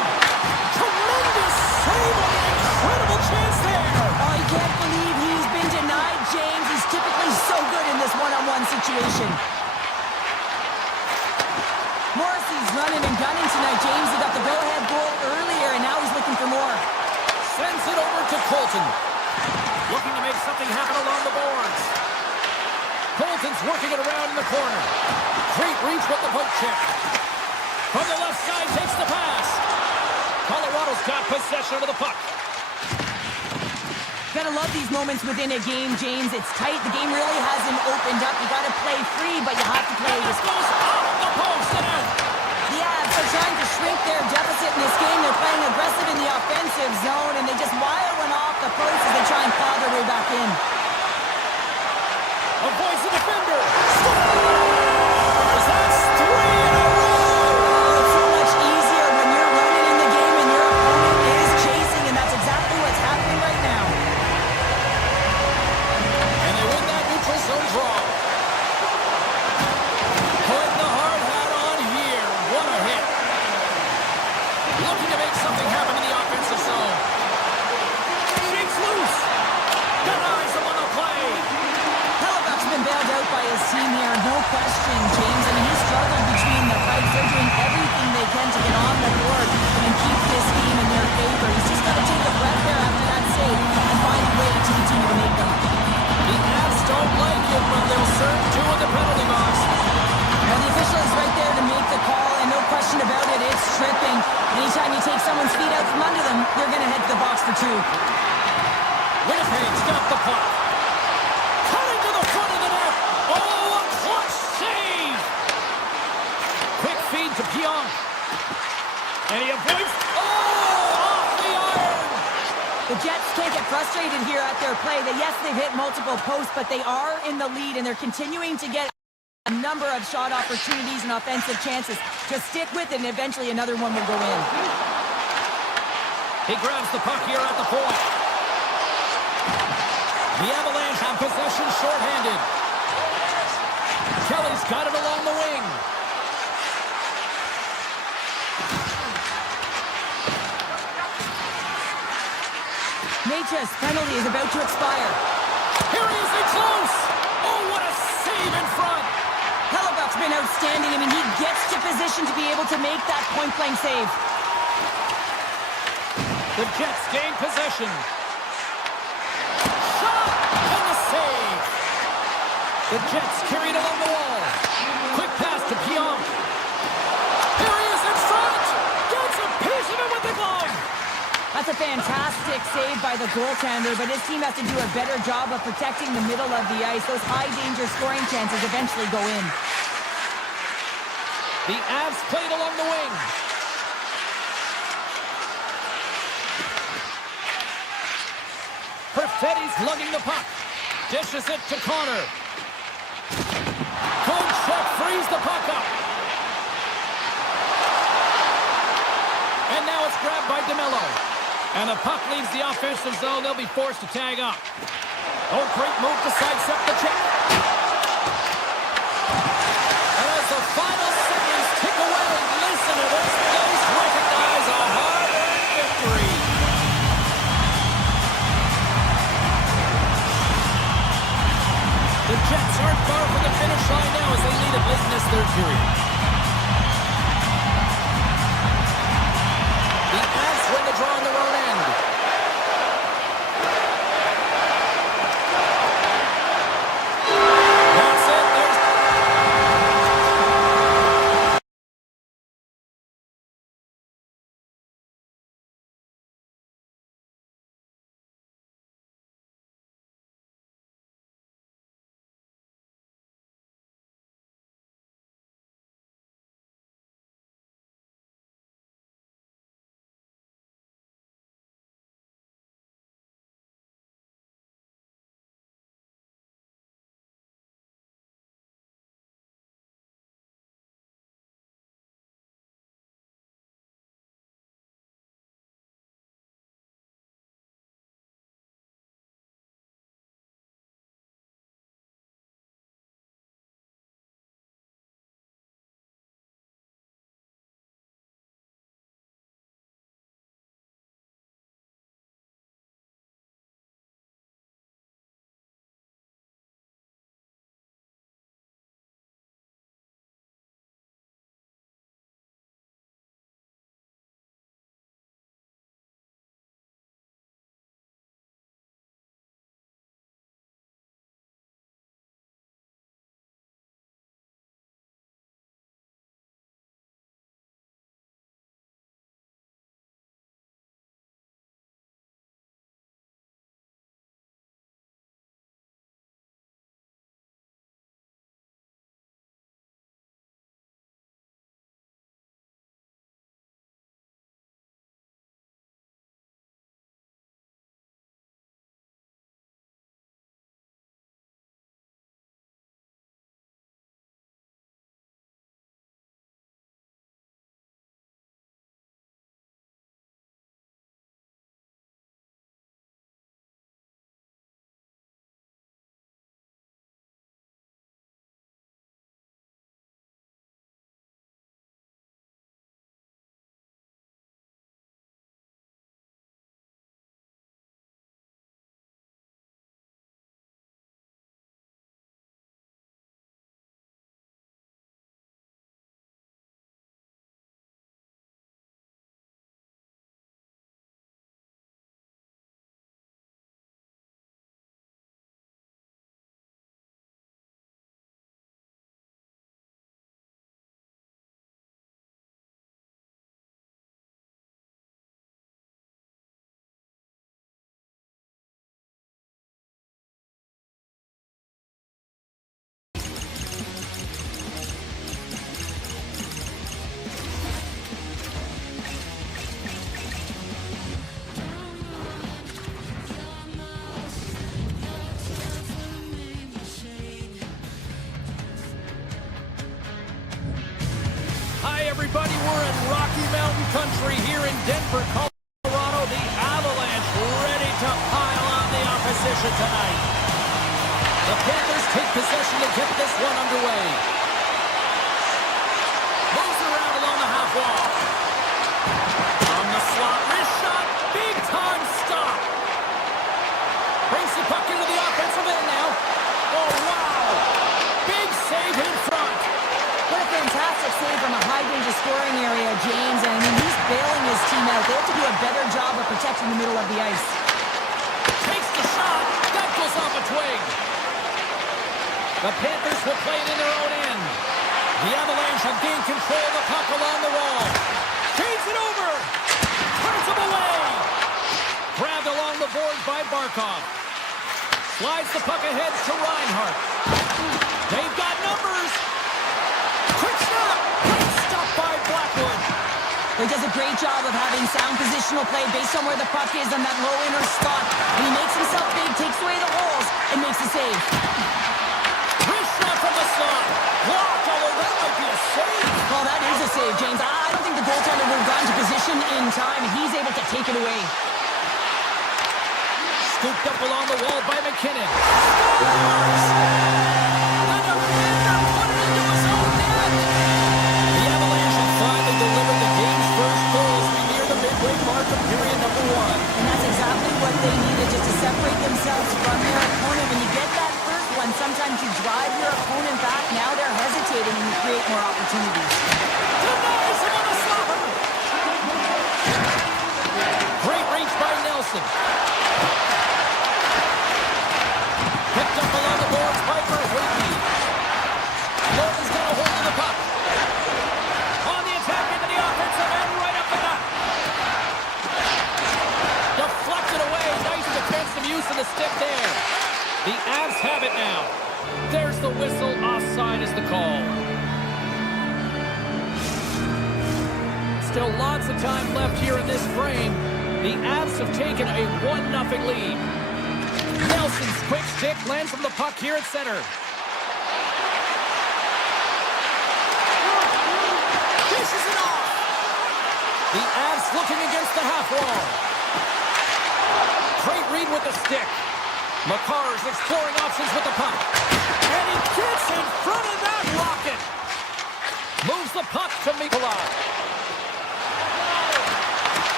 Tremendous save on an incredible chance there. Oh, you can't believe he's been denied, James. He's typically so good in this one-on-one situation. Morrissey's running and gunning tonight, James. He got the go-ahead goal earlier, and now he's looking for more. Sends it over to Colton. Looking to make something happen along the boards. Colton's working it around in the corner. Great reach with the poke check. From the left side, takes the pass. Colorado's got possession of the puck. Gotta love these moments within a game, James. It's tight. The game really hasn't opened up. You gotta play free, but you have to play This this. goes off the post and out. The Avs are trying to shrink their deficit in this game. They're playing aggressive in the offensive zone, and they just wire one off the post as they try and claw their way back in. Avoids the defender. Scores! That's 3 in a row. It's so much easier when you're running in the game and your opponent is chasing, and that's exactly what's happening right now. And they win that neutral zone draw. Put the hard hat on here. What a hit. Looking to make something happen in the offensive zone. Shakes loose. Denies him on the play. Hellebuck's been bailed out by his team here, no question, James. I mean, he struggled between the pipes. They're doing everything they can to get on the board and keep this game in their favor. He's just got to take a breath there after that save and find a way to continue to make them. The Avs don't like it, but they'll serve 2 in the penalty box. Well, the official is right there to make the call, and no question about it, it's tripping. Anytime you take someone's feet out from under them, they're going to head to the box for 2. Winnipeg's got the puck. Cutting to the front of the net. Oh, a clutch save. Quick feed to Pionk. And he avoids. Oh, off the iron. The Jets can't get frustrated here at their play. Yes, they've hit multiple posts, but they are in the lead, and they're continuing to get a number of shot opportunities and offensive chances. Just stick with it, and eventually another one will go in. He grabs the puck here at the point. The Avalanche have possession shorthanded. Kelly's got it along the wing. Nature's penalty is about to expire. Here he is in close. Oh, what a save in front. Hellebuck's been outstanding. I mean, he gets to position to be able to make that point-blank save. The Jets gain possession. Shot! And the save. The Jets carried along the wall. Quick pass to Pionk. Here he is in front. Gets a piece of it with the glove. That's a fantastic save by the goaltender, but his team has to do a better job of protecting the middle of the ice. Those high-danger scoring chances eventually go in. The Avs played along the wing. Perfetti's lugging the puck. Dishes it to Connor. Good check, frees the puck up. And now it's grabbed by DeMello. And the puck leaves the offensive zone. They'll be forced to tag up. Oh, great move to sidestep the check. And as the final seconds tick away, listen to this place recognize a hard-earned victory. The Jets aren't far from the finish line now as they lead it late in this third period. The Avs win the draw on their own end. That's it. everybody. We're in Rocky Mountain Country here in Denver, Colorado. The Avalanche ready to pile on the opposition tonight. The Panthers take possession to get this one underway. Moves it around along the half wall. From the slot, wrist shot, big time stop. Brings the puck into the offensive end now. Oh, wow. Big save in front. What a fantastic save from a high-danger scoring area, James. And I mean, he's bailing his team out. They have to do a better job of protecting the middle of the ice. Takes the shot. That goes off a twig. The Panthers will play it in their own end. The Avalanche have gained control of the puck along the wall. Feeds it over. Turns him away. Grabbed along the boards by Barkov. Slides the puck ahead to Reinhart. They've got numbers. Quick shot. Great stop by Blackwood. He does a great job of having sound positional play based on where the puck is on that low inner spot. And he makes himself big, takes away the holes, and makes a save. Wrist shot from the slot. Blocked, although that might be a save. Well, that is a save, James. I don't think the goaltender would have gotten to position in time, and he's able to take it away. Scooped up along the wall by McKinnon. Scores! And a defender put it into his own net. The Avalanche have finally delivered the game's first goal as we near the midway mark of period number 1. And that's exactly what they needed, just to separate themselves from their opponent. When you get that first one, sometimes you drive your opponent back. Now they're hesitating, and you create more opportunities. Denies him on the slapper. Great reach by Nelson. Picked up along the boards by Verhoeven. Logan's got a hold of the puck. On the attack into the offensive end, right up the gut. Deflected away. Nice defensive use of the stick there. The Avs have it now. There's the whistle. Offside is the call. Still lots of time left here in this frame. The Avs have taken a 1-0 lead. Nelson's quick stick lands from the puck here at center. Dishes it off. The Avs looking against the half wall. Great read with the stick. Makar's exploring options with the puck. And he gets in front of that rocket. Moves the puck to Mikula.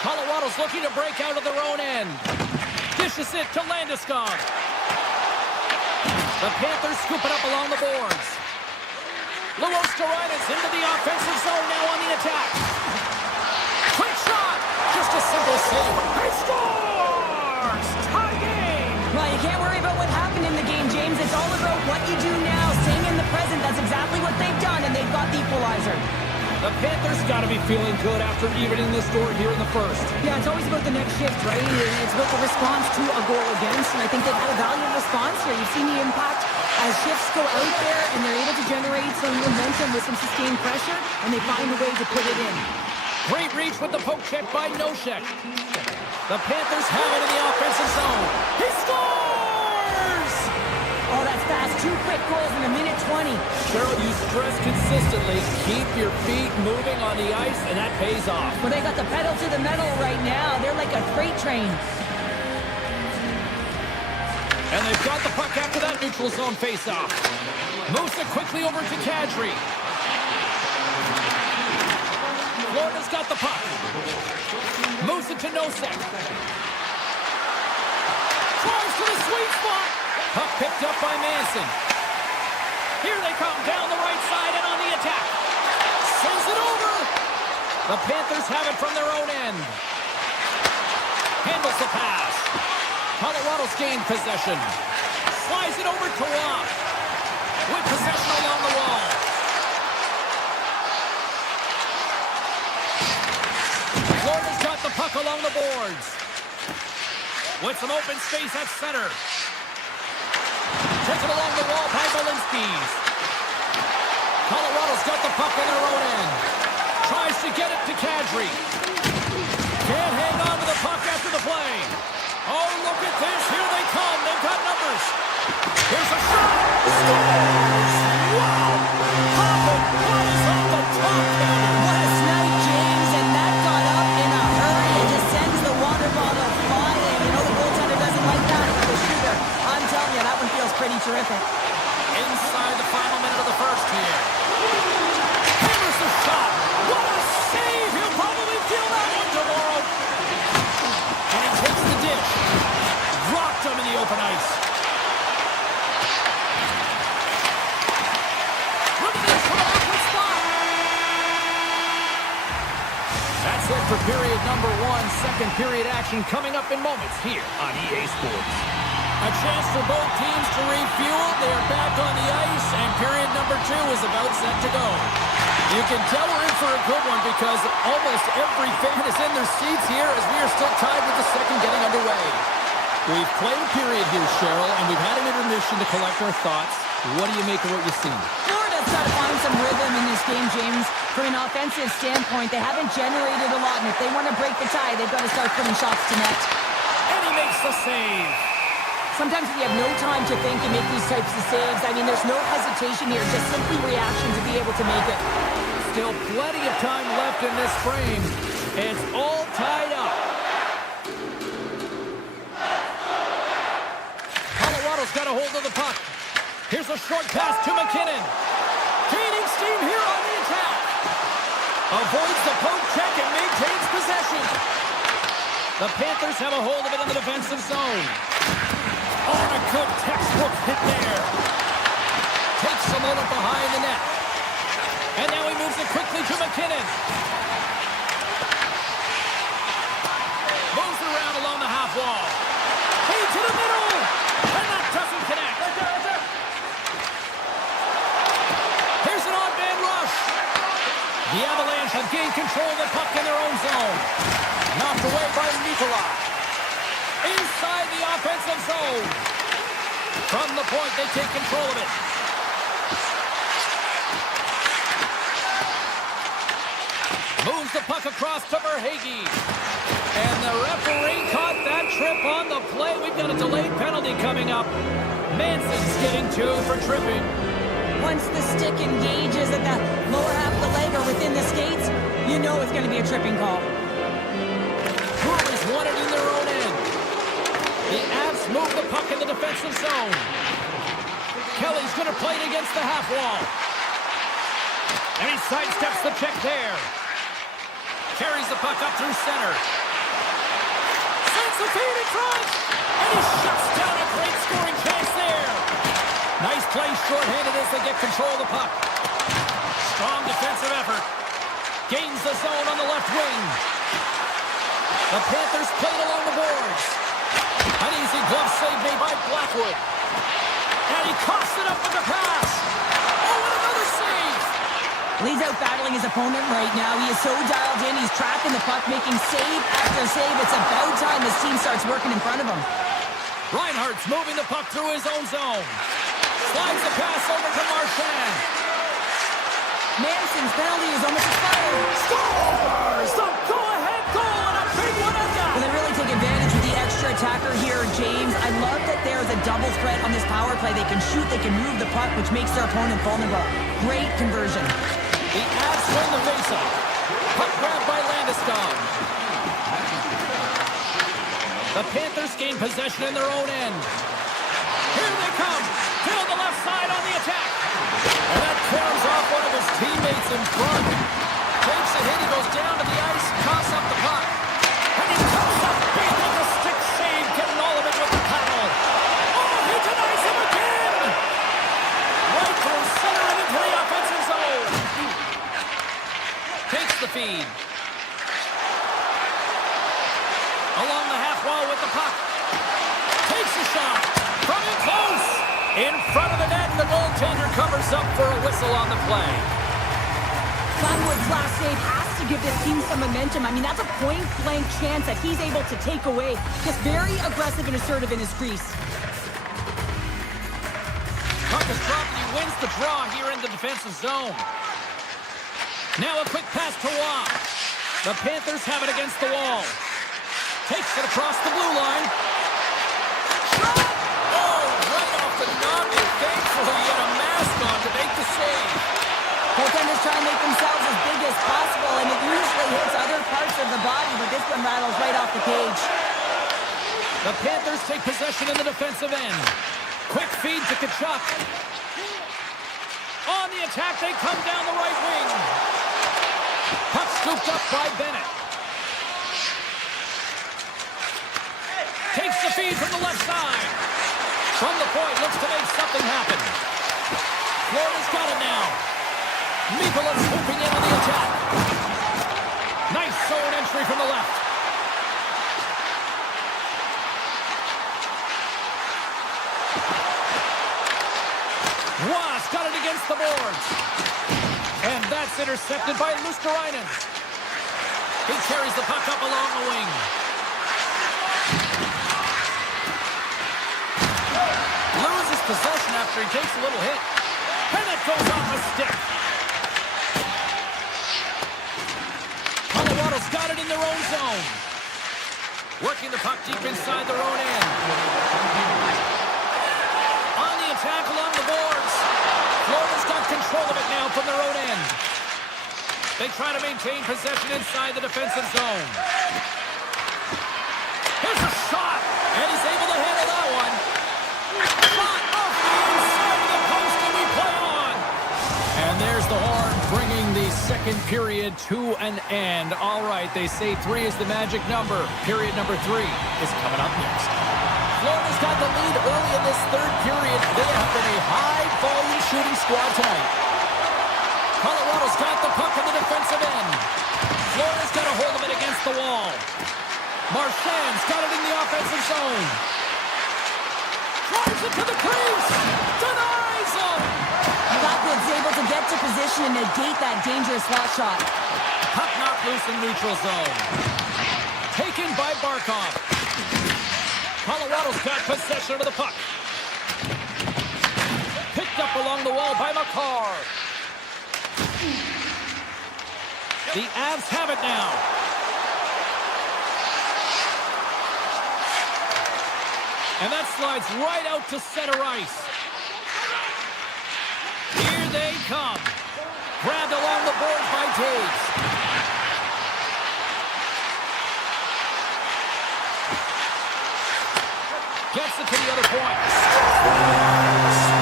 Colorado's looking to break out of their own end. Dishes it to Landeskog. The Panthers scoop it up along the boards. Luostarina's into the offensive zone now on the attack. Quick shot! Just a simple save. He scores! Tie game! Well, you can't worry about what happened in the game, James. It's all about what you do now, staying in the present. That's exactly what they've done, and they've got the equalizer. The Panthers got to be feeling good after evening the score here in the first. Yeah, it's always about the next shift, right? It's about the response to a goal against, and I think they've had a valiant response here. You've seen the impact as shifts go out there, and they're able to generate some momentum with some sustained pressure, and they find a way to put it in. Great reach with the poke check by Nosek. The Panthers have it in the offensive zone. He scores! Oh, that's fast. 2 quick goals in a minute 20. Cheryl, you stress consistently, keep your feet moving on the ice, and that pays off. Well, they got the pedal to the metal right now. They're like a freight train. And they've got the puck after that neutral zone faceoff. Moves it quickly over to Kadri. Florida's got the puck. Moves it to Nosek. Tries to the sweet spot. Puck picked up by Manson. Here they come down the right side and on the attack. Sends it over. The Panthers have it from their own end. Handles the pass. Colorado's gained possession. Slides it over to Roth. With possession along the wall. Florida's got the puck along the boards. With some open space at center. Taken along the wall by Balinskis. Colorado's got the puck on their own end. Tries to get it to Kadri. Can't hang on to the puck after the play. Oh, look at this. Here they come. They've got numbers. Here's a shot. Scores! Wow! Hoppin, what is on the top counter? What a snipe, James, and that got up in a hurry. It just sends the water bottle flying. You know the goaltender doesn't like that with the shooter. I'm telling period number 1. Second period action coming up in moments here on EA Sports. A chance for both teams to refuel. They're back on the ice, and period number 2 is about set to go. You can tell we're in for a good one because almost every fan is in their seats here as we are still tied with the second getting underway. We've played a period here, Cheryl, and we've had an intermission to collect our thoughts. What do you make of what you've seen? Florida's got to find some rhythm in this game, James. From an offensive standpoint, they haven't generated a lot, and if they want to break the tie, they've got to start putting shots to net. And he makes the save. Sometimes if you have no time to think and make these types of saves, I mean, there's no hesitation here, just simply reaction to be able to make it. Still plenty of time left in this frame. It's all tied up. Colorado's got a hold of the puck. Here's a short pass to McKinnon. Gaining steam here on the attack. Avoids the poke check and maintains possession. The Panthers have a hold of it in the defensive zone. Oh, a good textbook hit there. Takes a moment behind the net. And now he moves it quickly to McKinnon. Moves it around along the half wall. Feed to the middle. And that doesn't connect. Here's an odd-man rush. The Avalanche have gained control of the puck in their own zone. Knocked away by Nikolai. Inside the offensive zone. From the point, they take control of it. Moves the puck across to Verhaeghe. And the referee caught that trip on the play. We've got a delayed penalty coming up. Manson's getting 2 for tripping. Once the stick engages at the lower half of the leg or within the skates, you know it's going to be a tripping call. Brewers won it in their own end. The Avs move the puck in the defensive zone. Kelly's going to play it against the half wall. And he sidesteps the check there. Carries the puck up through center. Sends the feed in front. And he shuts down a great scoring chance there. Nice play shorthanded as they get control of the puck. Strong defensive effort. Gains the zone on the left wing. The Panthers played along the boards. An easy glove save made by Blackwood. And he coughs it up with the pass. Oh, and another save. He's out battling his opponent right now. He is so dialed in. He's tracking the puck, making save after save. It's about time this team starts working in front of him. Reinhardt's moving the puck through his own zone. Slides the pass over to Marchand. Manson's penalty is almost expired. Scores! The go-ahead goal and a big one at that. Well, they really take advantage of the extra attacker here, James. I love that there is a double threat on this power play. They can shoot, they can move the puck, which makes their opponent vulnerable. Great conversion. The Avs win the faceoff. Puck grabbed by Landeskog. The Panthers gain possession in their own end. Here they come. Fill the left side on the attack. And that clears off one of his teammates in front. Takes a hit. He goes down to the ice. Coughs up the puck. And he comes up big with the stick save. Getting all of it with the paddle. Oh, he denies him again. Right through center and into the offensive zone. Takes the feed. Along the half wall with the puck. Takes a shot. From in close. In front of the net, and the goaltender covers up for a whistle on the play. Blackwood's last save has to give this team some momentum. I mean, that's a point-blank chance that he's able to take away. Just very aggressive and assertive in his crease. Puck is dropped, and he wins the draw here in the defensive zone. Now a quick pass to Waugh. The Panthers have it against the wall. Takes it across the blue line. Shot! Oh, right off the knob, and thankfully he had a mask on to make the save. Goaltenders try and make themselves as big as possible, and it usually hits other parts of the body, but this one rattles right off the cage. The Panthers take possession in the defensive end. Quick feed to Kachuk. On the attack, they come down the right wing. Puck scooped up by Bennett. Takes the feed from the left side. From the point, looks to make something happen. Florida's got it now. Mikolas swooping in on the attack. Nice zone entry from the left. Ross got it against the boards. And that's intercepted by Lusterainen. He carries the puck up along the wing. Loses possession after he takes a little hit. And it goes off a stick. Colorado's got it in their own zone. Working the puck deep inside their own end. On the attack along the boards. Florida's got control of it now from their own end. They try to maintain possession inside the defensive zone. Here's a shot, and he's able to handle that one. Shot off the inside of the post, and we play on. And there's the horn, bringing the second period to an end. All right, they say 3 is the magic number. Period number 3 is coming up next. Florida's got the lead early in this third period. They have been a high-volume shooting squad tonight. Colorado's got the puck on the defensive end. Florida's got a hold of it against the wall. Marchand's got it in the offensive zone. Drives it to the crease. Denies him. Blackwood's able to get to position and negate that dangerous slot shot. Puck knocked loose in neutral zone. Taken by Barkov. Colorado's got possession of the puck. Picked up along the wall by Makar. The Avs have it now. And that slides right out to center ice. Here they come. Grabbed along the boards by Taves. Gets it to the other point.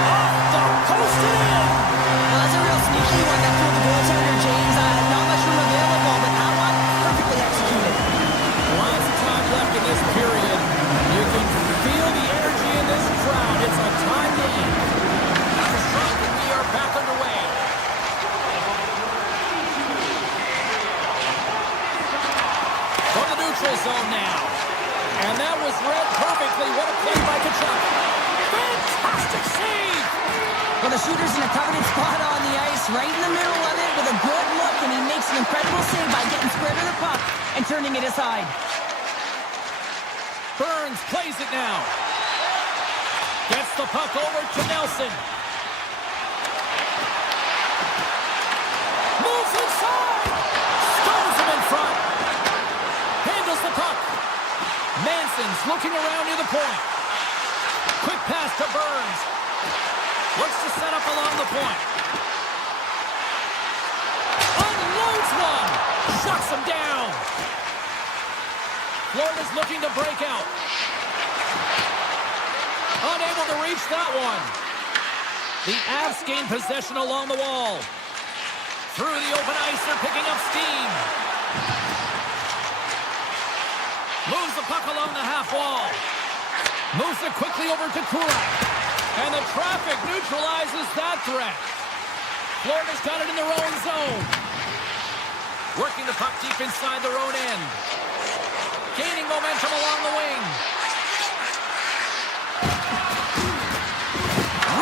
Off the post in. Well, that's a real sneaky one that threw the goaltender, James. Not much room available, but that one perfectly executed. Lots of time left in this period. You can feel the energy in this crowd. It's a tie game. After strike, and we are back underway. From the neutral zone now. And that was read perfectly. What a play by Kachuk. Fantastic save! Well, the shooter's in a coveted spot on the ice, right in the middle of it with a good look, and he makes an incredible save by getting square to the puck and turning it aside. Burns plays it now. Gets the puck over to Nelson. Moves inside. Stones him in front. Handles the puck. Manson's looking around near the point. Quick pass to Burns. Looks to set up along the point. Unloads one. Shuts him down. Florida's looking to break out. Unable to reach that one. The Avs gain possession along the wall. Through the open ice, they're picking up steam. Moves the puck along the half wall. Moves it quickly over to Kodiak. And the traffic neutralizes that threat. Florida's got it in their own zone. Working the puck deep inside their own end. Gaining momentum along the wing.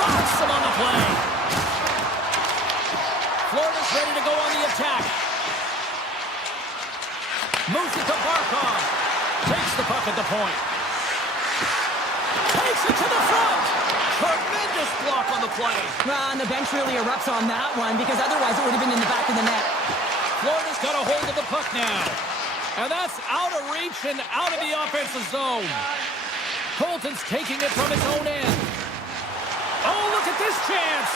Rocks him on the play. Florida's ready to go on the attack. Moves it to Barkov. Takes the puck at the point. Takes it to the front. Tremendous block on the play. Well, and the bench really erupts on that one because otherwise it would have been in the back of the net. Florida's got a hold of the puck now. And that's out of reach and out of the offensive zone. Colton's taking it from his own end. Oh, look at this chance.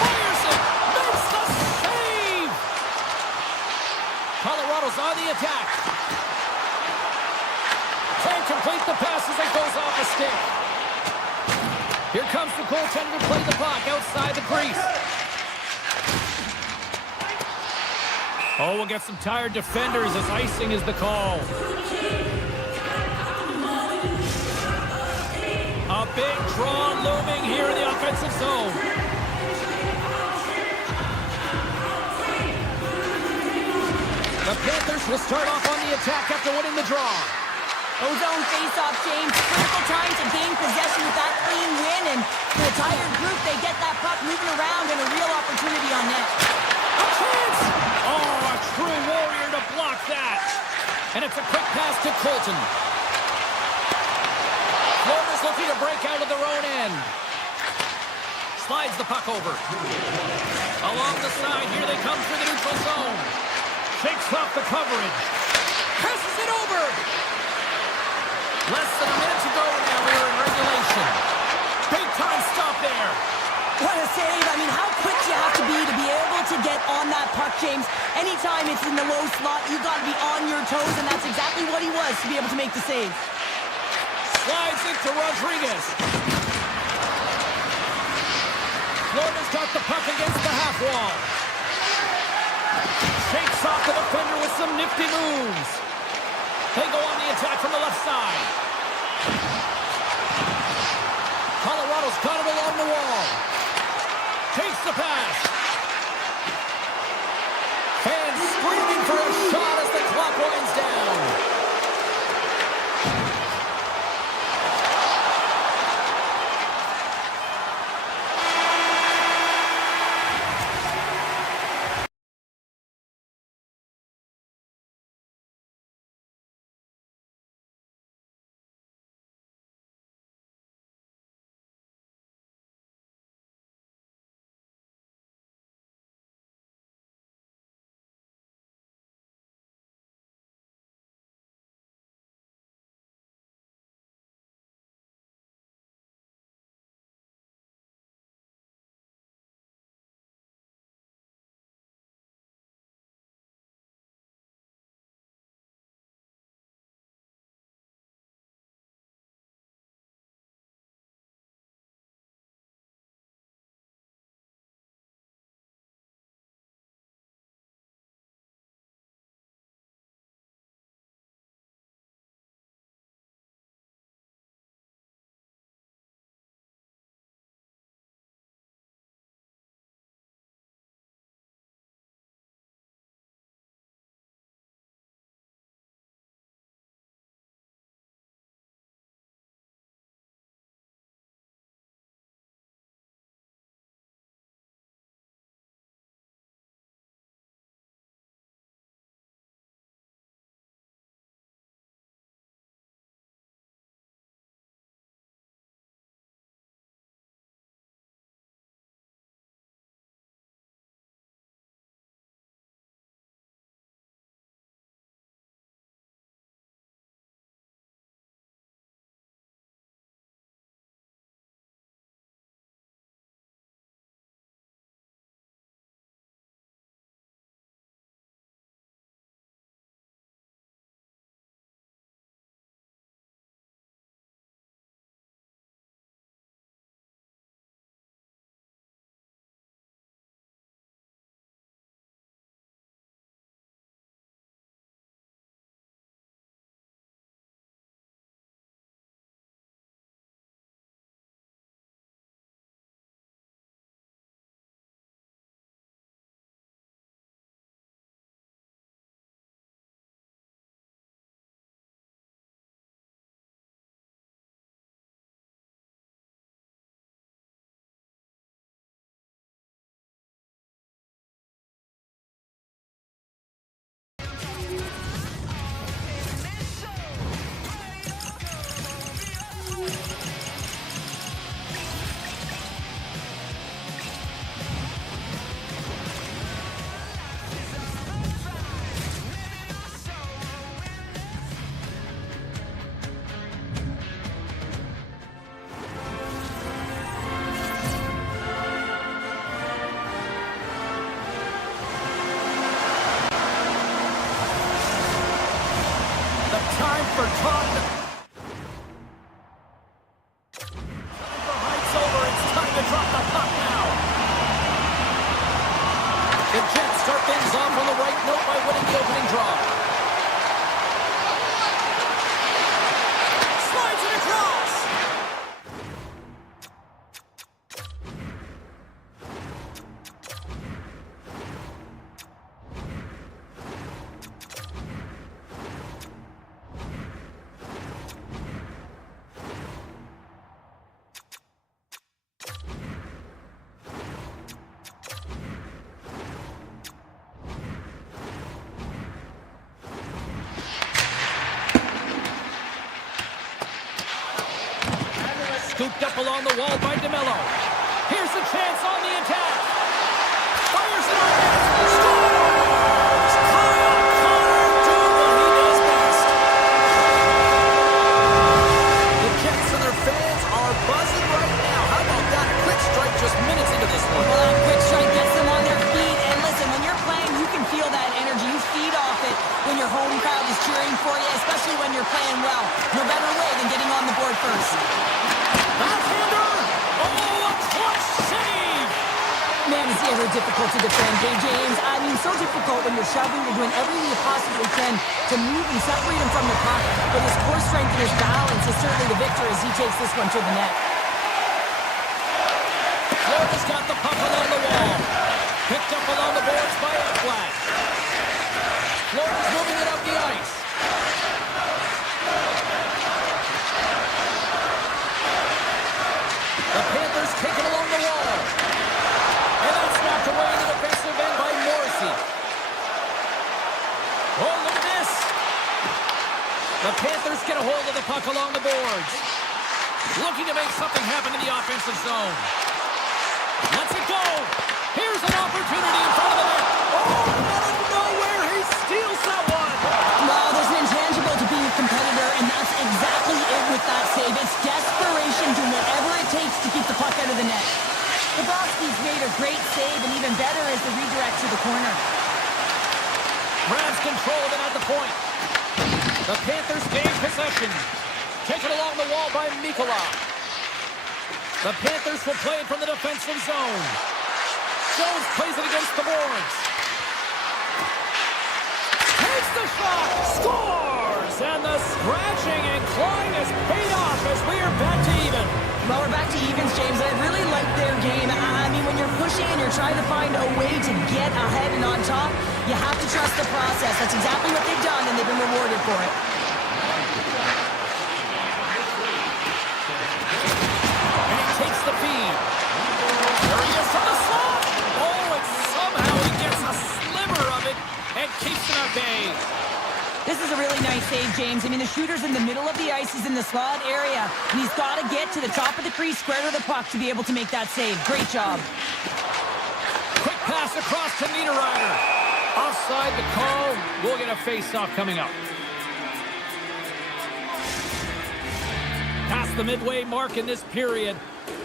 Fires it. Makes the save. Colorado's on the attack. Can't complete the pass as it goes off a stick. Here comes the goaltender to play the puck outside the crease. Oh, we'll get some tired defenders as icing is the call. A big draw looming here in the offensive zone. Avalanche will start off on the attack after winning the draw. Ozone face-off, James. Critical time to gain possession with that clean win, and for the tired group, they get that puck moving around and a real opportunity on net. A chance! Oh, a true warrior to block that. And it's a quick pass to Colton. Florida's looking to break out of their own end. Slides the puck over. Along the side, here they come through the neutral zone. Shakes off the coverage. Passes it over. Less than a minute to go now. We're in regulation. Big time stop there. What a save. I mean, how quick you have to be able to get on that puck, James. Anytime it's in the low slot, you got to be on your toes, and that's exactly what he was to be able to make the save. Slides it to Rodriguez. Florida's got the puck against the half wall. Shakes off the defender with some nifty moves. They go on the attack from the left side. Colorado's got it along the wall. Takes the pass. Fans screaming for a shot as the clock winds down. for Todd. Heights over. It's time to drop the puck now. The Jets start things off on the right note by winning the opening draw. Slides it across. Scooped up along the wall by DeMello. Here's the chance on the attack. Fires it on net. Scores! Kyle Connor doing what he does best. The Jets and their fans are buzzing right now. How about that? A quick strike just minutes into this one. Well, that quick strike gets them on their feet. And listen, when you're playing, you can feel that energy. You feed off it when your home crowd is cheering for you, especially when you're playing well. No better way than getting on the board first. Backhander! Oh, a clutch save! Man, is he ever difficult to defend, hey, James? I mean, so difficult when you're shoving, you're doing everything you possibly can to move and separate him from the puck. But his core strength and his balance is certainly the victor as he takes this one to the net. Florida's got the puck along the wall. Picked up along the boards by Avalanche. Florida's moving it up the ice. The Panthers take it along the wall. And that's knocked away in the defensive end by Morrissey. Oh, look at this. The Panthers get a hold of the puck along the boards. Looking to make something happen in the offensive zone. Lets it go. Here's an opportunity in front of the net. Oh, out of nowhere, he steals that one. Well, there's an intangible to being a competitor, and that's exactly it with that save. It's desperation, doing whatever it takes to keep the puck out of the net. Bobrovsky's made a great save, and even better is the redirect to the corner. Grabs control of it at the point. The Panthers gain possession. Taken along the wall by Mikkola. The Panthers will play it from the defensive zone. Jones plays it against the boards. Takes the shot. Scores! And the scratching and clawing has paid off as we are back to even. Well, we're back to evens, James. I really like their game. I mean, when you're pushing and you're trying to find a way to get ahead and on top, you have to trust the process. That's exactly what they've done, and they've been rewarded for it. And he takes the feed. There he is from the slot. Oh, and somehow he gets a sliver of it and keeps it at bay. This is a really nice save, James. I mean, the shooter's in the middle of the ice. He's in the slot area, and he's got to get to the top of the crease, square to the puck, to be able to make that save. Great job. Quick pass across to Niederreiter. Offside the call. We'll get a face-off coming up. Past the midway mark in this period,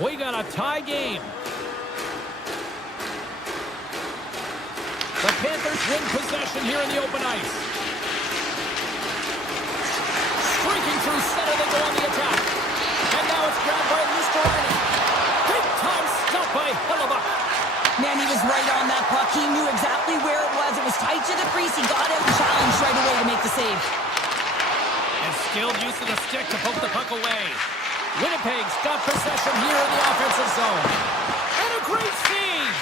we got a tie game. The Panthers win possession here in the open ice. Streaking through center, they go on the attack. And now it's grabbed by Lusterani. Big time stop by Hellebuck. Man, he was right on that puck. He knew exactly where it was. It was tight to the crease. He got out and challenged right away to make the save. And skilled use of the stick to poke the puck away. Winnipeg's got possession here in the offensive zone. And a great save.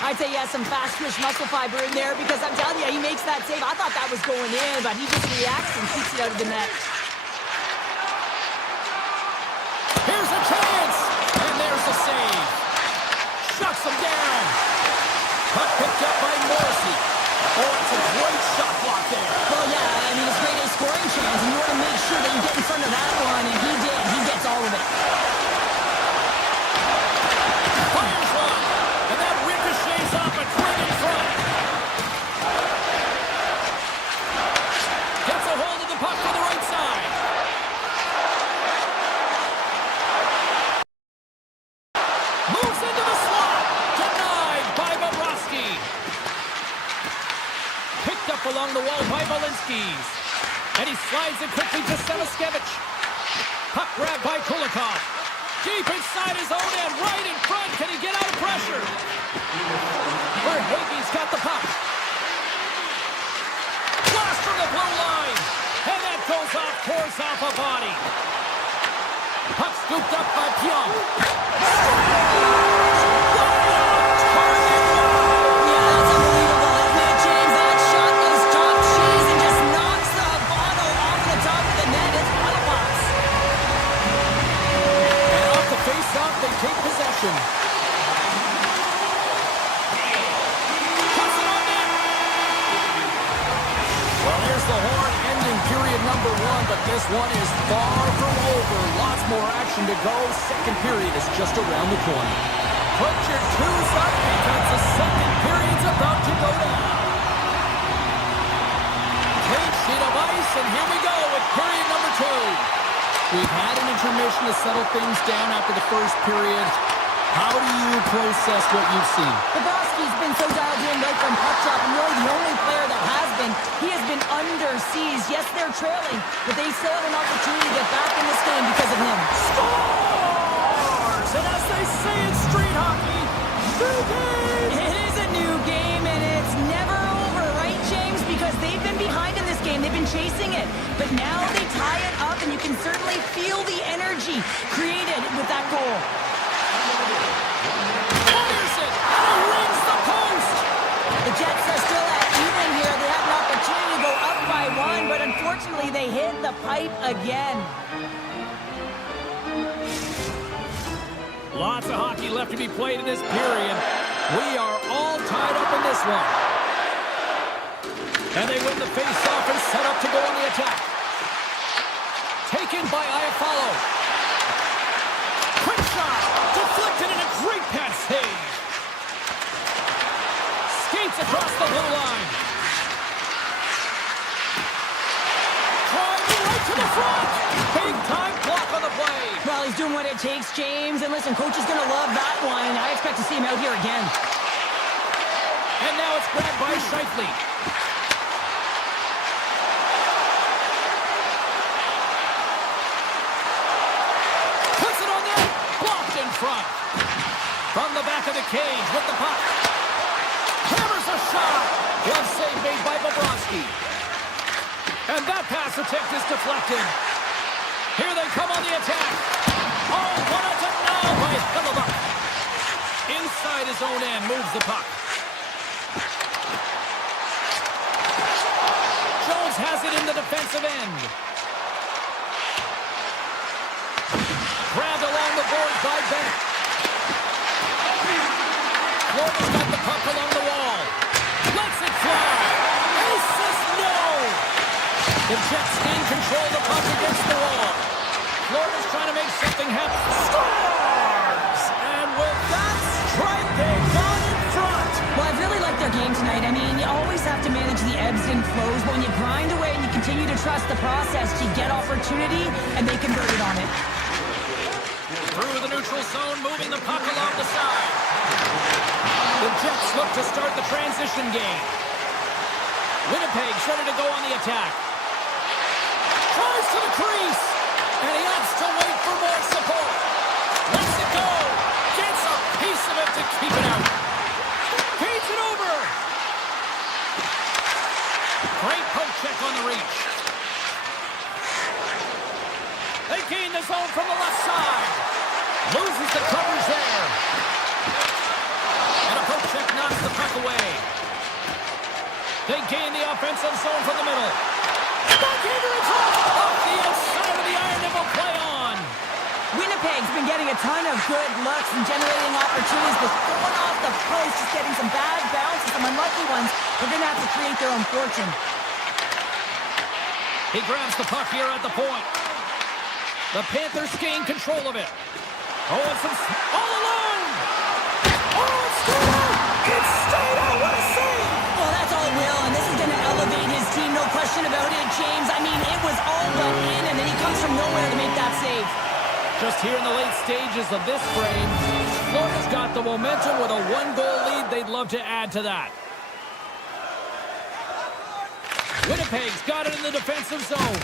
I'd say he has some fast twitch muscle fiber in there because I'm telling you, he makes that save. I thought that was going in, but he just reacts and keeps it out of the net. Here's a chance. And there's the save. Shuts him down. Puck picked up by Morrissey. Oh, it's a great shot block there. Well, yeah, I mean, it's great a scoring chance, and you want to make sure that you get in front of that one, and he did. He gets all of it. Fires one. And that ricochets off a twig in front. Gets a hold of the puck on the right side. Moves into the slot. Denied by Bobrovsky. Picked up along the wall by Valinskis. And he slides it quickly to Selaskevich. Puck grabbed by Kulikov. Deep inside his own end, right in front. Can he get out of pressure? Verhaeghe's got the puck. Blast from the blue line. And that goes off, pours off a body. Puck scooped up by Pionk. Take possession. Puts it on net. Well, there's the horn ending period number number one, but this one is far from over. Lots more action to go. Second period is just around the corner. Put your twos up because the second period's about to go down. Clean sheet of ice, and here we go with period number 2. We've had an intermission to settle things down after the first period. How do you process what you've seen? Bobrovsky's been so dialed in right from puck drop, and really the only player that has been. He has been under siege. Yes, they're trailing, but they still have an opportunity to get back in this game because of him. Scores! And as they say in street hockey, new game! It is a new game, and it's never over, right, James? Because they've been behind in this game. They've been chasing it. But now they tie it up, and you can certainly feel the energy created with that goal. Fires it! And he rings the post! The Jets are still at even here. They have an opportunity to go up by 1, but unfortunately they hit the pipe again. Lots of hockey left to be played in this period. We are all tied up in this one. And they win the face-off and set up to go on the attack. Taken by Iafallo. Quick shot! Deflected in a great pass save. Skates across the blue line. Driving right to the front. Big time block on the play. Well, he's doing what it takes, James. And listen, coach is going to love that one. I expect to see him out here again. And now it's grabbed by Scheifele. Puts it on net. Blocked in front. From the back of the cage with the puck. Hammers a shot. Glove save made by Bobrovsky. And that pass attempt is deflected. Here they come on the attack. Oh, what a now by Hillebuck. Inside his own end moves the puck. Jones has it in the defensive end. Grabbed along the board by Bennett. Florida's got the puck along the wall. Lets it fly. Aces, no! The Jets gain control of the puck against the wall. Florida's trying to make something happen. Scores! And with that strike, they got in front. Well, I've really liked their game tonight. I mean, you always have to manage the ebbs and flows. But when you grind away and you continue to trust the process, you get opportunity, and they converted on it. Through the neutral zone, moving the puck along the side. The Jets look to start the transition game. Winnipeg's ready to go on the attack. Tries to the crease. And he opts to wait for more support. Lets it go. Gets a piece of it to keep it out. Feeds it over. Great poke check on the reach. They gain the zone from the left side. Loses the covers there. And a poke check knocks the puck away. They gain the offensive zone from the middle. Backhander in front. Off the outside of the iron and will play on. Winnipeg's been getting a ton of good looks and generating opportunities, but going off the post, just getting some bad bounces, some unlucky ones. They're going to have to create their own fortune. He grabs the puck here at the point. The Panthers gain control of it. Oh, and some all alone. Oh, it's stayed out. It's stayed out. What a save. Well, that's all Will, and this is going to elevate his team, no question about it, James. I mean, it was all but in, and then he comes from nowhere to make that save. Just here in the late stages of this frame, Florida's got the momentum with a one-goal lead. They'd love to add to that. Winnipeg's got it in the defensive zone.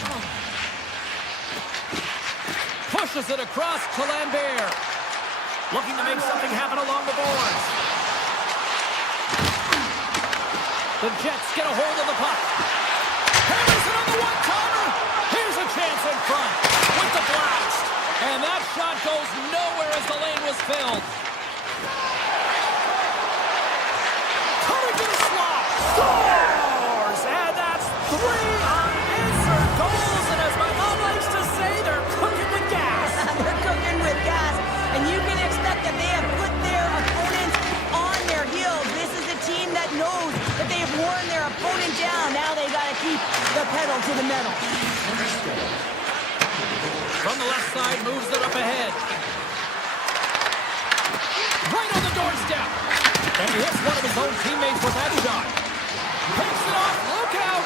Pushes it across to Lambert. Looking to make something happen along the boards. The Jets get a hold of the puck. Hammers it on the one-timer. Here's a chance in front with the blast. And that shot goes nowhere as the lane was filled. Coming to the slot. Scores! And that's 3 unanswered goals. And as my mom likes to say, they're cooking with gas. They're cooking with gas, and you can expect that they have put their opponents on their heels. This is a team that knows that they have worn their opponent down. Now they got to keep the pedal to the metal. on the left side, moves it up ahead. Right on the doorstep. And he hits one of his own teammates with that shot. Takes it off. Look out.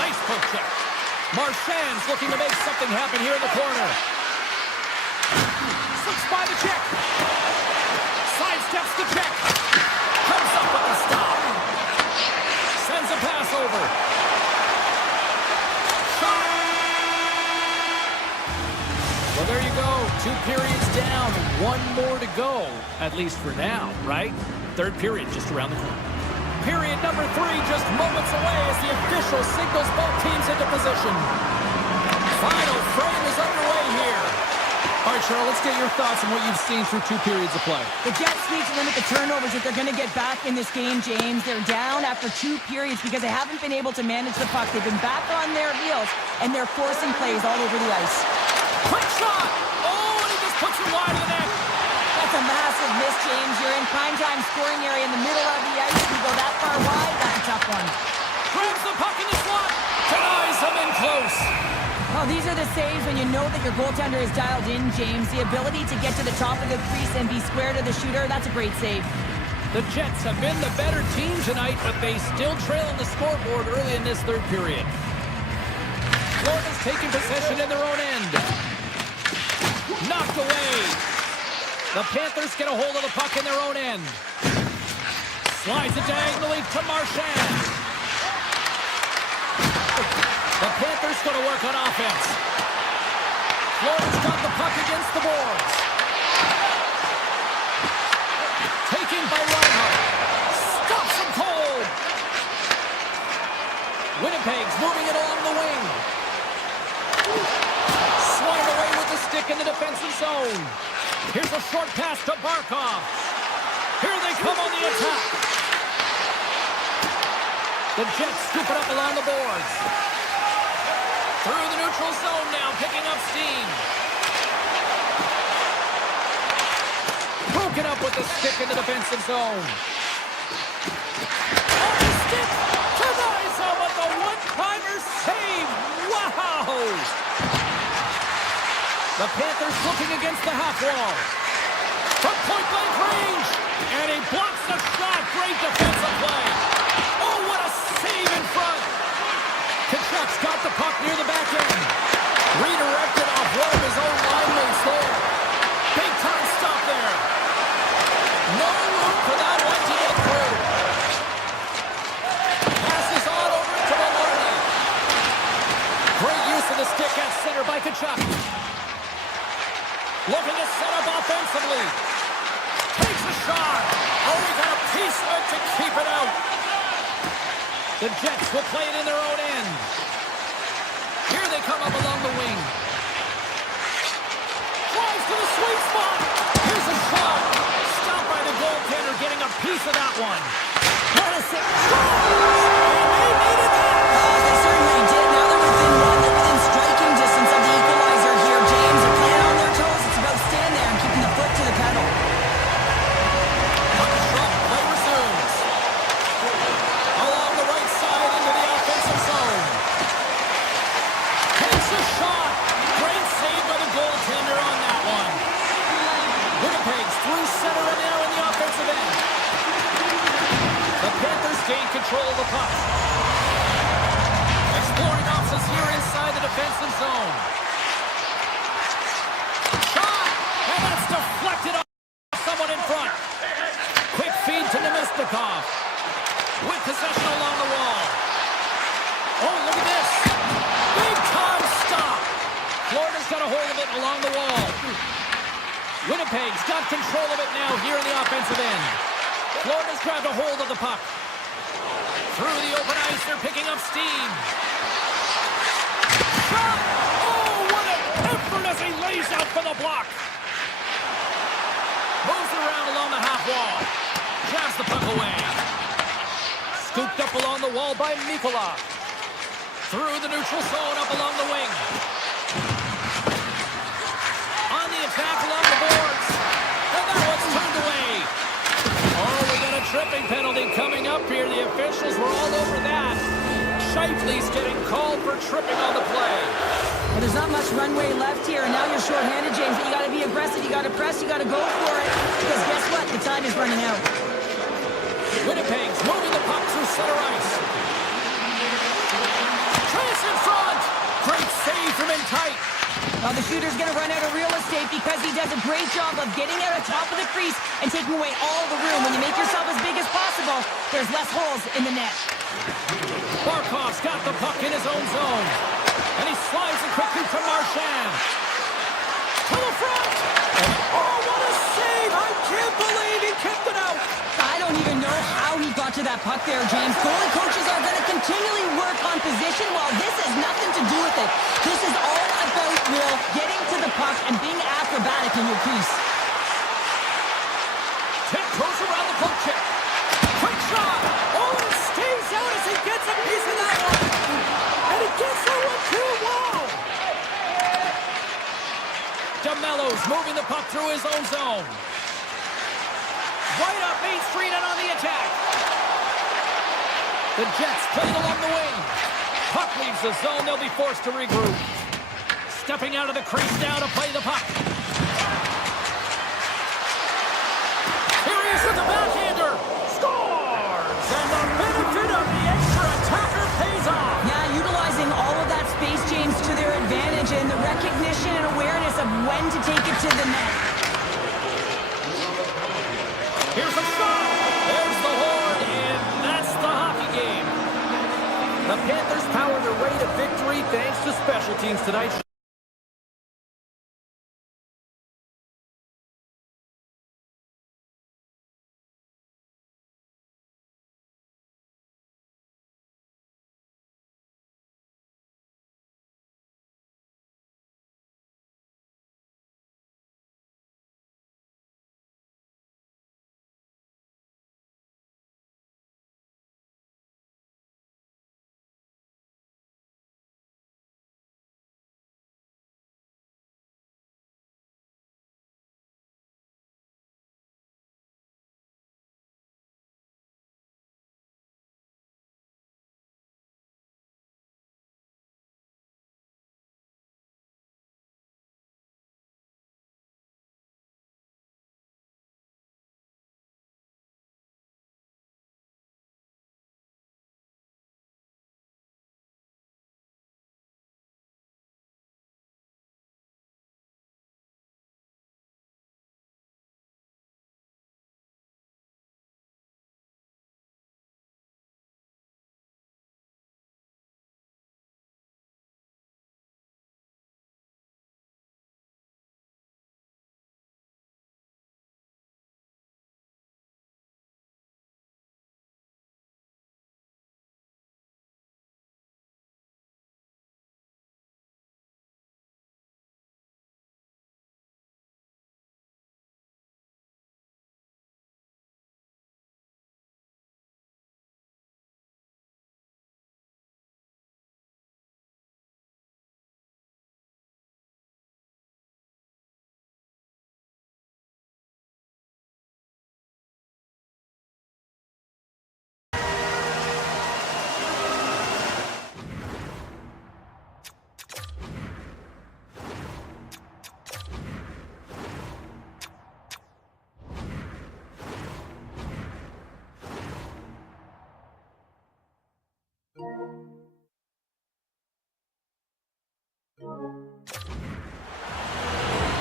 Nice poke check. Marchand's looking to make something happen here in the corner. Slips by the check. Sidesteps the check. Comes up with the stop. Sends a pass over. Shot. Well, there you go. 2 periods down. 1 more to go. At least for now, right? Third period just around the corner. Period number 3 just moments away as the official signals both teams into position. Final frame is underway here. All right, Cheryl, let's get your thoughts on what you've seen through 2 periods of play. The Jets need to limit the turnovers if they're going to get back in this game, James. They're down after 2 periods because they haven't been able to manage the puck. They've been back on their heels, and they're forcing plays all over the ice. Quick shot! Oh, and he just puts it wide of the net. That's a massive miss, James. You're in primetime scoring area in the middle of the ice. If you go that far wide, that's a tough one. Grabs the puck in the slot. Denies him in close. Well, these are the saves when you know that your goaltender is dialed in, James. The ability to get to the top of the crease and be square to the shooter, that's a great save. The Jets have been the better team tonight, but they still trail on the scoreboard early in this third period. Florida's taking possession in their own end. Knocked away. The Panthers get a hold of the puck in their own end. Slides it diagonally to Marchand. The Panthers going to work on offense. Florida's got the puck against the boards. Taken by Reinhardt. Stops him cold. Winnipeg's moving it along the wing. Swung away with the stick in the defensive zone. Here's a short pass to Barkov. Here they come on the attack. The Jets scoop it up along the boards. Through the neutral zone now, picking up steam. Broken up with the stick in the defensive zone. On the stick, denies him with the one-timer save. Wow! The Panthers looking against the half wall. From point-blank range. And he blocks the shot. Great defensive play. Oh, what a save in front. Kodiak's got the puck near the back end. Redirected off one of his own line mates there. Big time stop there. No room for that one to get through. Passes on over to Maloney. Great use of the stick at center by Kodiak. Looking to set up offensively. Takes a shot. Oh, he got a piece of it to keep it out. The Jets will play it in their own end. Here they come up along the wing. Drives to the sweet spot. Here's a shot. Stopped by the goaltender, getting a piece of that one. What a save. They needed that. They certainly did. Now they're within one. They're within striking distance of the equalizer here, James. They're playing on their toes. It's about staying there and keeping the foot to the pedal. Play resumes. Along the right side into the offensive zone. Takes a shot. Great save by the goaltender on that one. Winnipeg's through center and now in the offensive end. The Panthers gain control of the puck. Exploring options here inside the defensive zone. Shot! And that's deflected off someone in front. Quick feed to Nemestikov. With possession along the wall. Oh, look at this. Big time stop. Florida's got a hold of it along the wall. Winnipeg's got control of it now here in the offensive end. Florida's grabbed a hold of the puck. Through the open ice, they're picking up steam. Shot! Oh, what an effort as he lays out for the block. Moves it around along the half wall. Grabs the puck away. Scooped up along the wall by Mikola. Through the neutral zone, up along the wing. On the attack along the boards. And that one's turned away. Oh, we got a tripping penalty coming up here. The officials were all over that. Shifley's getting called for tripping on the play. Well, there's not much runway left here, and now you're shorthanded, James. You got to be aggressive. You got to press. You got to go for it. Because guess what? The time is running out. Winnipeg's moving the puck through center ice. Chase in front. Great save from in tight. Well, the shooter's going to run out of real estate because he does a great job of getting out on top of the crease and taking away all the room. When you make yourself as big as possible, there's less holes in the net. Barkov's got the puck in his own zone. And he slides it quickly from Marchand. To the front. And oh, what a save. I can't believe he kicked it out. I don't even know how he got to that puck there, James. Goalie coaches are going to continually work on position while this has nothing to do with it. This is all about Will getting to the puck and being acrobatic in your crease. Tip goes around the poke check. Quick shot. Oh, and it stays out as he gets a piece of that one. And he gets that one too. Wow. DeMello's moving the puck through his own zone. Right up Main Street and on the attack. The Jets playing along the wing. Puck leaves the zone. They'll be forced to regroup. Stepping out of the crease now to play the puck. Here he is with the backhander. Scores! And the benefit of the extra attacker pays off. Yeah, utilizing all of that space, James, to their advantage and the recognition and awareness of when to take it to the net. Here's a shot. There's the horn, and that's the hockey game. The Panthers power their way to victory thanks to special teams tonight.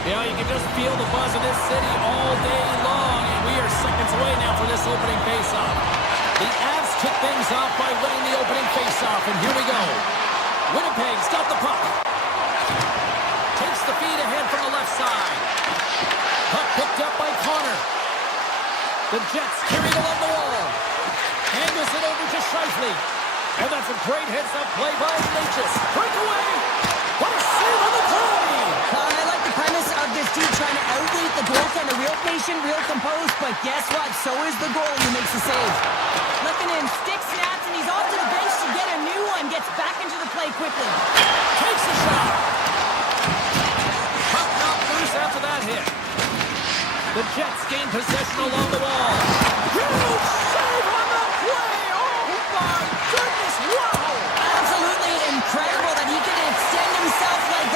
Yeah, you can just feel the buzz of this city all day long, and we are seconds away now for this opening faceoff. The Avs kick things off by winning the opening faceoff, and here we go. Winnipeg's got the puck. Takes the feed ahead from the left side. Puck picked up by Connor. The Jets carried along the wall. Angles it over to Scheifele. And that's a great heads-up play by Leitchus. Breakaway! What a save on the play! I like the premise of this team trying to outlead the goaltender. Real patient, real composed, but guess what? So is the goalie who makes the save. Looking in, stick snaps, and he's off to the bench to get a new one. Gets back into the play quickly. Takes the shot. Puck knocked loose after that hit. The Jets gain possession along the wall. Huge save on the play! Oh my goodness, wow! Absolutely incredible that he can extend himself like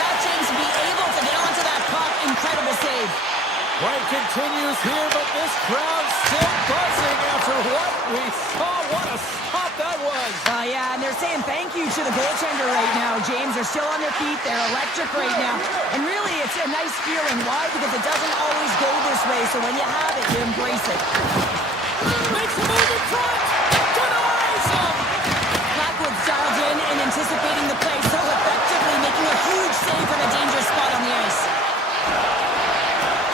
continues here, but this crowd's still buzzing after what we saw. What a stop that was. Yeah, and they're saying thank you to the goaltender right now, James. They're still on their feet. They're electric right now. And really, it's a nice feeling. Why? Because it doesn't always go this way. So when you have it, you embrace it. Makes a move in front. Denies him. Blackwood's dialed in and anticipating the play so effectively, making a huge save from a dangerous spot on the ice.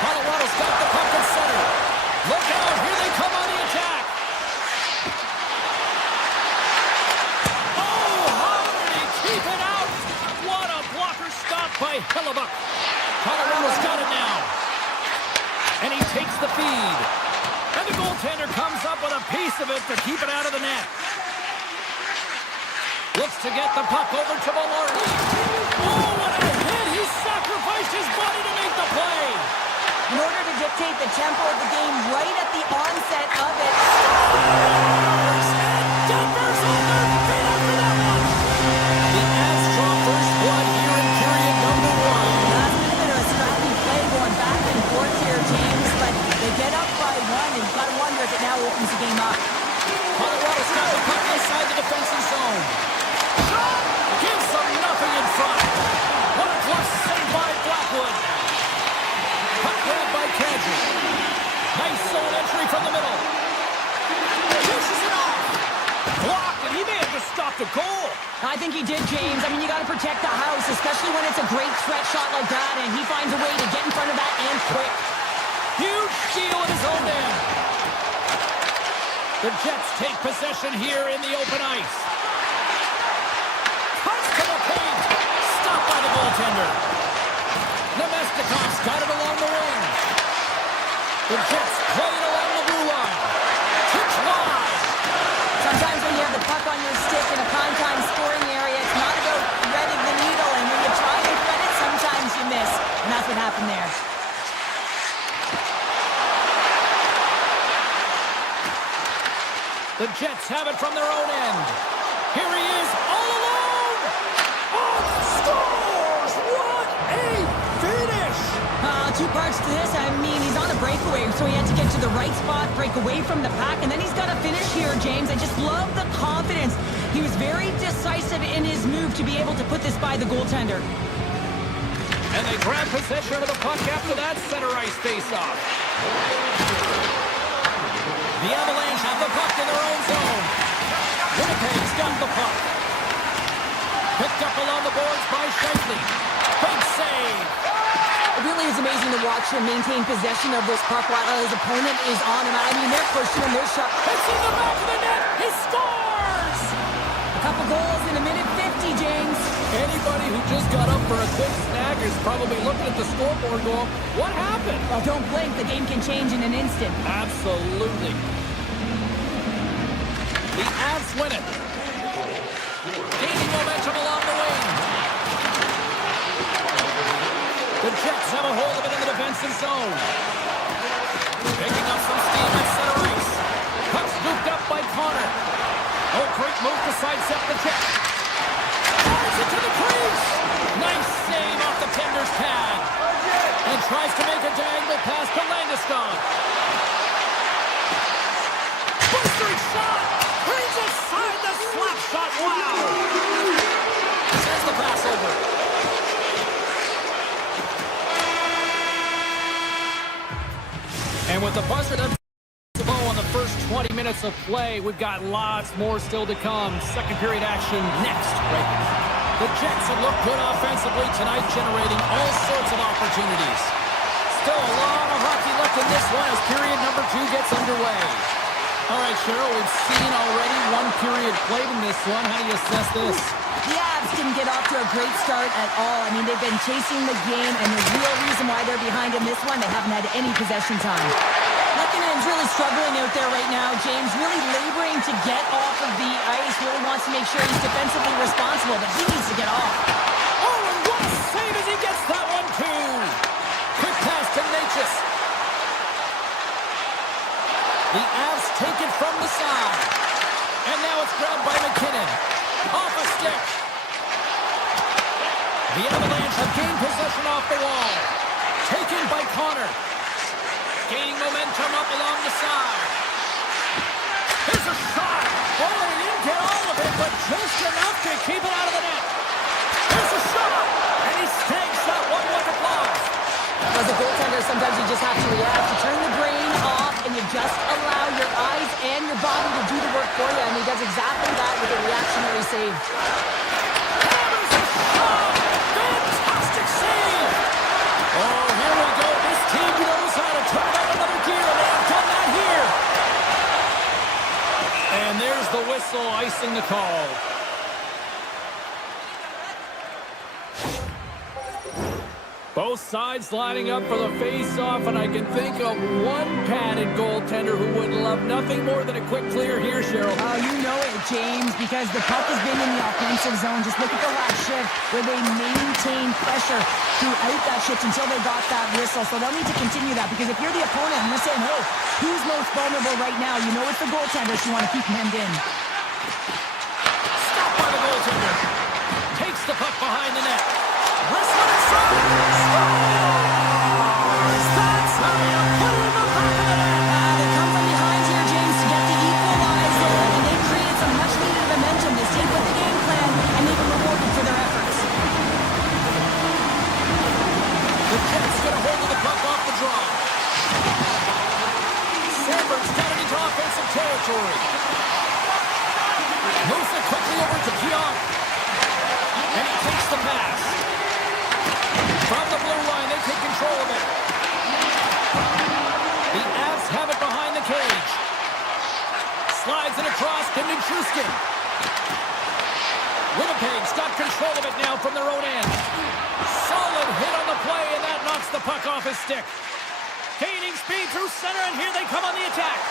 Colorado's got the puck at center. Look out. Here they come on the attack. Oh, how did he keep it out? What a blocker stop by Hellebuyck. Colorado's got it now. And he takes the feed. And the goaltender comes up with a piece of it to keep it out of the net. Looks to get the puck over to Maloney. Oh, what a hit! He sacrificed his body to make the play. In order to dictate the tempo of the game right at the onset of it. Denver's on their feet after that one. The Avs draw first blood here in period number 1. That's been a bit of a scrappy play going back and forth here, James, but they get up by one, and you've got to wonder if it now opens the game up. Colorado's got the puck inside the defensive zone. Shot! Gives them nothing in front. What a close save by Blackwood. Puck grabbed by Kadri. Nice zone entry from the middle. Pushes it off. Blocked, and he may have just stopped a goal. I think he did, James. I mean, you got to protect the house, especially when it's a great threat shot like that, and he finds a way to get in front of that and quick. Huge steal in his own end. The Jets take possession here in the open ice. Cuts to the paint. Stopped by the goaltender. Nemestikov's got it along the wing. The Jets play it along the blue line. Tipped wide. Sometimes when you have the puck on your stick in a primetime scoring area, it's not about threading the needle, and when you try and thread it, sometimes you miss, and that's what happened there. The Jets have it from their own end. Here he is, all alone! Oh, scores! What a finish! Two parts to this. I mean, he's on a breakaway, so he had to get to the right spot, break away from the pack, and then he's got to finish here, James. I just love the confidence. He was very decisive in his move to be able to put this by the goaltender. And they grab possession of the puck after that center ice face-off. The Avalanche have the puck in their own zone. Winnipeg's got the puck. Picked up along the boards by Scheifele. Big save. It really is amazing to watch him maintain possession of this puck while his opponent is on him. I mean, they're pushing him, they're shot. It's in the back of the net. He scores! A couple goals in a minute 50, James. Anybody who just got up for a quick snag is probably looking at the scoreboard going, what happened? Well, don't blink. The game can change in an instant. Absolutely. The Avs win it. Gaining momentum along the wing. The Jets have a hold of it in the defensive zone. Picking up some steam at center ice. Puck scooped up by Connor. Oh, great move to sidestep the check. Fires it to the crease. Nice save off the tender's pad. And tries to make a diagonal pass to Landeskog. Blistering shot. Brings aside the slap shot. Wow. Sends the pass over. And with the buzzer that on the first 20 minutes of play, we've got lots more still to come. Second period action next. Right. The Jets have looked good offensively tonight, generating all sorts of opportunities. Still a lot of hockey left in this one as period number 2 gets underway. All right, Cheryl, we've seen already one period played in this one. How do you assess this? The Avs didn't get off to a great start at all. I mean, they've been chasing the game, and the real reason why they're behind in this one, they haven't had any possession time. Lekkonen's really struggling out there right now, James, really laboring to get off of the ice, really wants to make sure he's defensively responsible, but he needs to get off. Oh, and what a save as he gets that one, too. Quick pass to Natchez. The Avs take it from the side. And now it's grabbed by McKinnon. Off a stick. The Avalanche have gained possession off the wall. Taken by Connor. Gaining momentum up along the side. Here's a shot. Oh, he didn't get all of it, but just enough to keep it out of the net. Here's a shot. And he stakes that one with applause. As a goaltender, sometimes you just have to react. You turn the brain off, and you just allow your eyes and your body to do the work for you, and he does exactly that with a reactionary save. Hammers a shot. Fantastic save. Oh, here we go. This team knows how to turn up another gear, and they have done that here. And there's the whistle icing the call. Both sides lining up for the face-off, and I can think of one padded goaltender who would love nothing more than a quick clear here, Cheryl. Oh, you know it, James, because the puck has been in the offensive zone. Just look at the last shift where they maintained pressure throughout that shift until they got that whistle. So they'll need to continue that, because if you're the opponent and you're saying, hey, who's most vulnerable right now? You know it's the goaltender, so you want to keep him hemmed in. Stopped by the goaltender. Takes the puck behind the net. Wrestling inside. That's how you put it in the back of the net. They come from behind here, James, to get the equalizer, and they created some much-needed momentum. They stayed with the game plan, and they've been rewarded for their efforts. The Jets get a hold of the puck off the draw. Sandberg's got it into offensive territory. Moves it quickly over to Kodiak. And he takes the pass. From the blue line, they take control of it. The Avs have it behind the cage. Slides it across to Nichushkin. Winnipeg's got control of it now from their own end. Solid hit on the play, and that knocks the puck off his stick. Gaining speed through center, and here they come on the attack.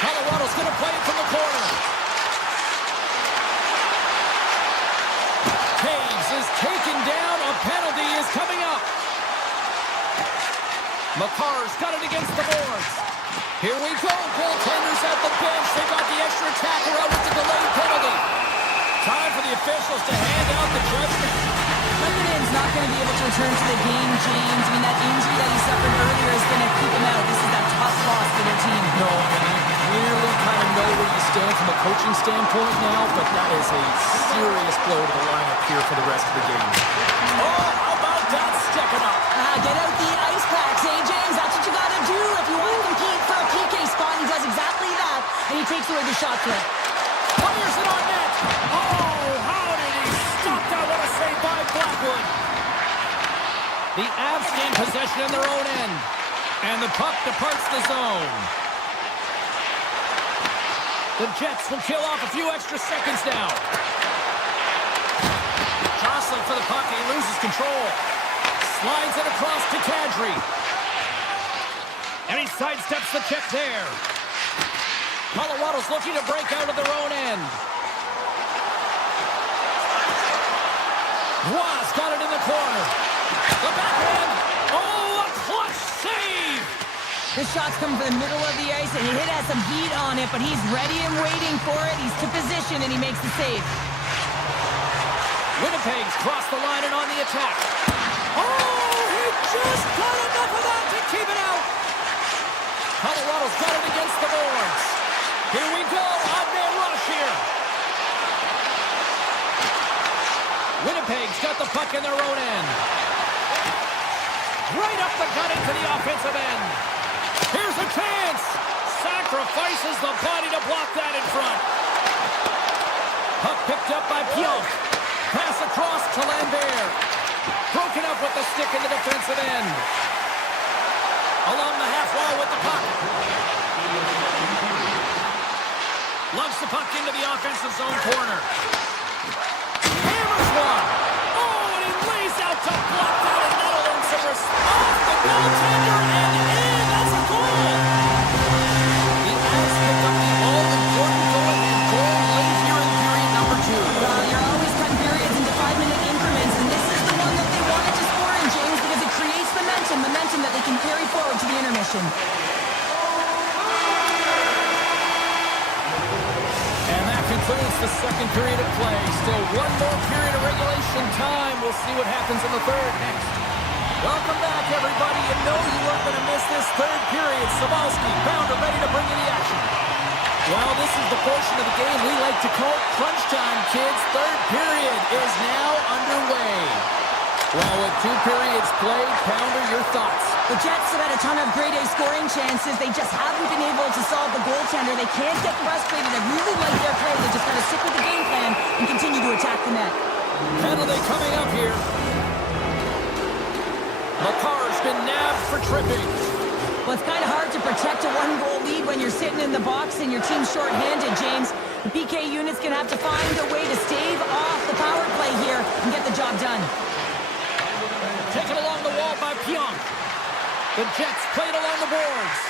Colorado's going to play it from the corner. Taves is taken down. A penalty is coming up. Makar's got it against the boards. Here we go. Goaltenders at the bench. They got the extra attacker out with the delayed penalty. Time for the officials to hand out the judgment. London's not going to be able to return to the game, James. I mean, that injury that he suffered earlier is going to keep him out. This is a tough loss for their team. No, I mean, you clearly kind of know where you stand from a coaching standpoint now, but that is a serious blow to the lineup here for the rest of the game. Oh, how about that stepping up? Get out the ice packs, hey, James? That's what you got to do if you want to compete for a PK spot. He does exactly that, and he takes away the shot threat. Fires it on net. Oh, how did he stop that? What a save by Blackwood. The Avs gain possession in their own end, and the puck departs the zone. The Jets will kill off a few extra seconds now. Jostling for the puck, he loses control. Slides it across to Kadri. And he sidesteps the check there. Colorado's looking to break out of their own end. Ross got it in the corner. The backhand. Oh, a clutch save! This shot's coming from the middle of the ice, and he has some heat on it, but he's ready and waiting for it. He's to position, and he makes the save. Winnipeg's crossed the line and on the attack. Oh, he just got enough of that to keep it out. Colorado's got it against the boards. Here we go. Odd-man rush here. Winnipeg's got the puck in their own end. Right up the gut into the offensive end. Here's a chance. Sacrifices the body to block that in front. Puck picked up by Pionk. Pass across to Lambert. Broken up with the stick in the defensive end. Along the half wall with the puck. Lugs the puck into the offensive zone corner. Hammers one. Oh, and he lays out to block that, and that'll earn some off the goaltender and in. That's a goal. The Avs pick up the all-important goal and goal late here in period number 2. Well, you're always cutting periods into 5-minute increments, and this is the one that they wanted to score in, James, because it creates momentum that they can carry forward to the intermission. And that concludes the second period of play. Still one more period of regulation time. We'll see what happens in the third next. Welcome back, everybody. You know you weren't going to miss this third period. Sabalski, Pounder, ready to bring you the action. Well, this is the portion of the game we like to call crunch time, kids. Third period is now underway. Well, with 2 periods played, Pounder, your thoughts? The Jets have had a ton of grade A scoring chances. They just haven't been able to solve the goaltender. They can't get frustrated. I really like their play. They just got to stick with the game plan and continue to attack the net. Penalty coming up here. McCarr's been nabbed for tripping. Well, it's kind of hard to protect a 1-goal lead when you're sitting in the box and your team's shorthanded, James. The PK unit's going to have to find a way to stave off the power play here and get the job done. Taken along the wall by Pionk. The Jets played along the boards.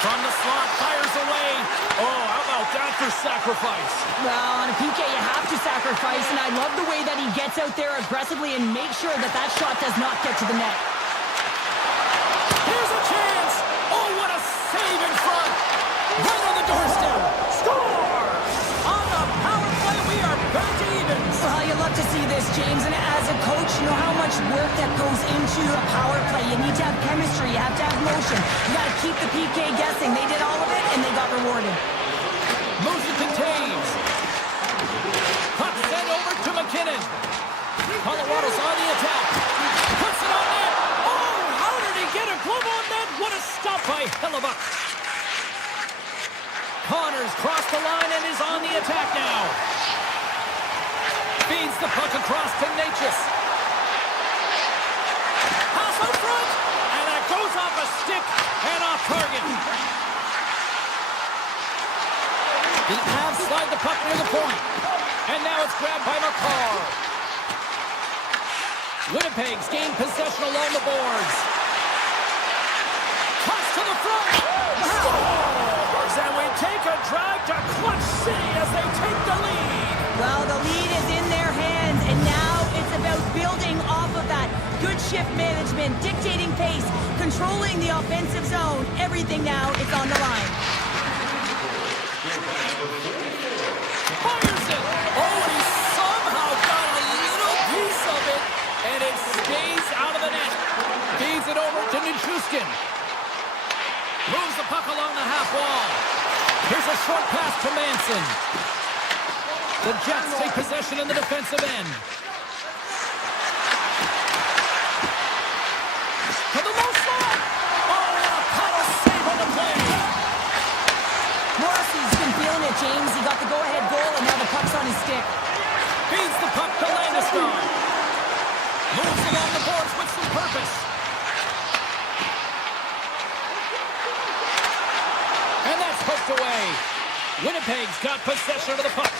From the slot, fires away. Oh, how about that for sacrifice? Well, on a PK, you have to sacrifice, and I love the way that he gets out there aggressively and makes sure that that shot does not get to the net. Here's a chance. Oh, what a save in front. Right on the doorstep. Score! On the power play, we are back to even. Well, you love to see this, James, and as a coach, you know how much work that goes into a power play. You need to have chemistry, you have to have motion. You got to keep the PK guessing. They did all of it, and they got rewarded. Moves it to Taves. Puck sent over to McKinnon. Colorado's on the attack. Puts it on net. Oh, how did he get a glove on net? What a stop by Hellebuck. Connors crossed the line and is on the attack now. Feeds the puck across to Natchez. Pass out front, and that goes off a stick and off target. The Avs slide the puck near the point, and now it's grabbed by McCarr. Winnipeg's gained possession along the boards. Toss to the front. Scores, and we take a drive to Clutch City as they take the lead. Well, the lead is in their hands, and now it's about building off of that. Good shift management, dictating pace, controlling the offensive zone. Everything now is on the line. Fires it. Oh, and he somehow got a little piece of it, and it stays out of the net. Feeds it over to Nichushkin. Moves the puck along the half wall. Here's a short pass to Manson. The Jets take possession in the defensive end. To the low slot. Oh, and a power save on the play. Morrissey's been feeling it, James. He got the go-ahead goal, and now the puck's on his stick. Feeds the puck to Landeskog. Moves along the boards with some purpose. And that's poked away. Winnipeg's got possession of the puck.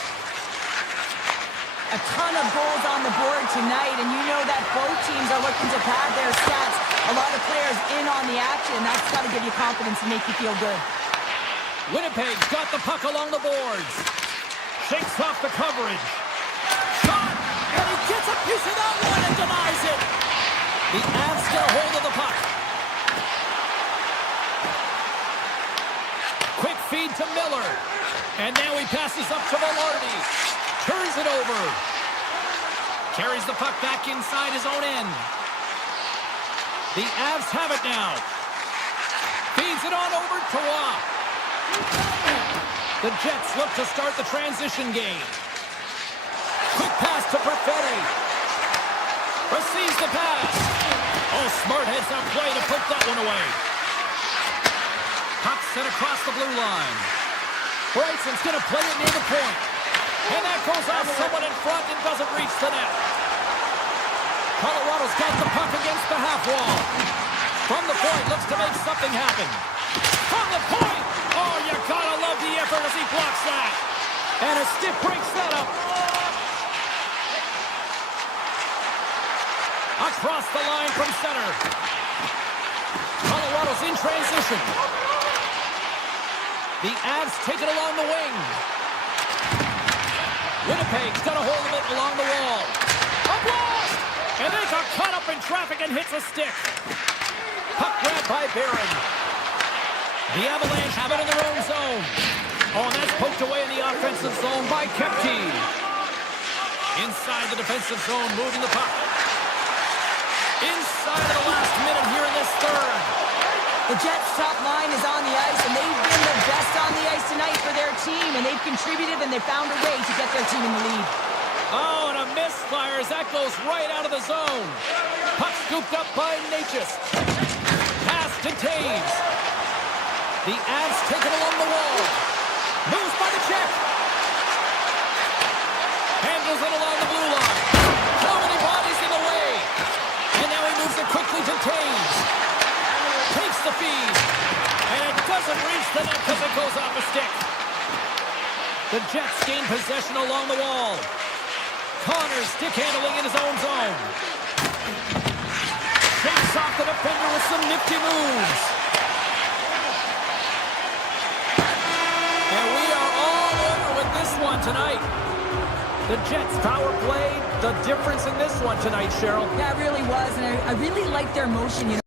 A ton of goals on the board tonight, and you know that both teams are looking to pad their stats. A lot of players in on the action. That's got to give you confidence and make you feel good. Winnipeg's got the puck along the boards. Shakes off the coverage. Shot! And he gets a piece of that one and denies it. The Avs get a hold of the puck. Quick feed to Miller. And now he passes up to Velarde. Turns it over. Carries the puck back inside his own end. The Avs have it now. Feeds it on over to Waugh. The Jets look to start the transition game. Quick pass to Perfetti. Receives the pass. Oh, smart heads-up play to put that one away. Puck sent across the blue line. Bryson's going to play it near the point. And that goes off someone in front and doesn't reach the net. Colorado's got the puck against the half wall. From the point, looks to make something happen. From the point! Oh, you gotta love the effort as he blocks that. And a stiff breaks that up. Across the line from center. Colorado's in transition. The Avs take it along the wing. Winnipeg's got a hold of it along the wall. A blast! And they got caught up in traffic and hits a stick. Puck grabbed by Barron. The Avalanche have it in their own zone. Oh, and that's poked away in the offensive zone by Kepke. Inside the defensive zone, moving the puck. The Jets' top line is on the ice, and they've been the best on the ice tonight for their team, and they've contributed, and they've found a way to get their team in the lead. Oh, and a misfire as that goes right out of the zone. Puck scooped up by Natchez. Pass to Taves. The Avs take it along the wall. Moves by the Czech. Handles it along the blue line. So many bodies in the way. And now he moves it quickly to Taves. Takes the feed. And it doesn't reach the net because it goes off a stick. The Jets gain possession along the wall. Connor stick handling in his own zone. Shakes off the defender with some nifty moves. And we are all over with this one tonight. The Jets power play, the difference in this one tonight, Cheryl. Yeah, it really was, and I really liked their motion, you know.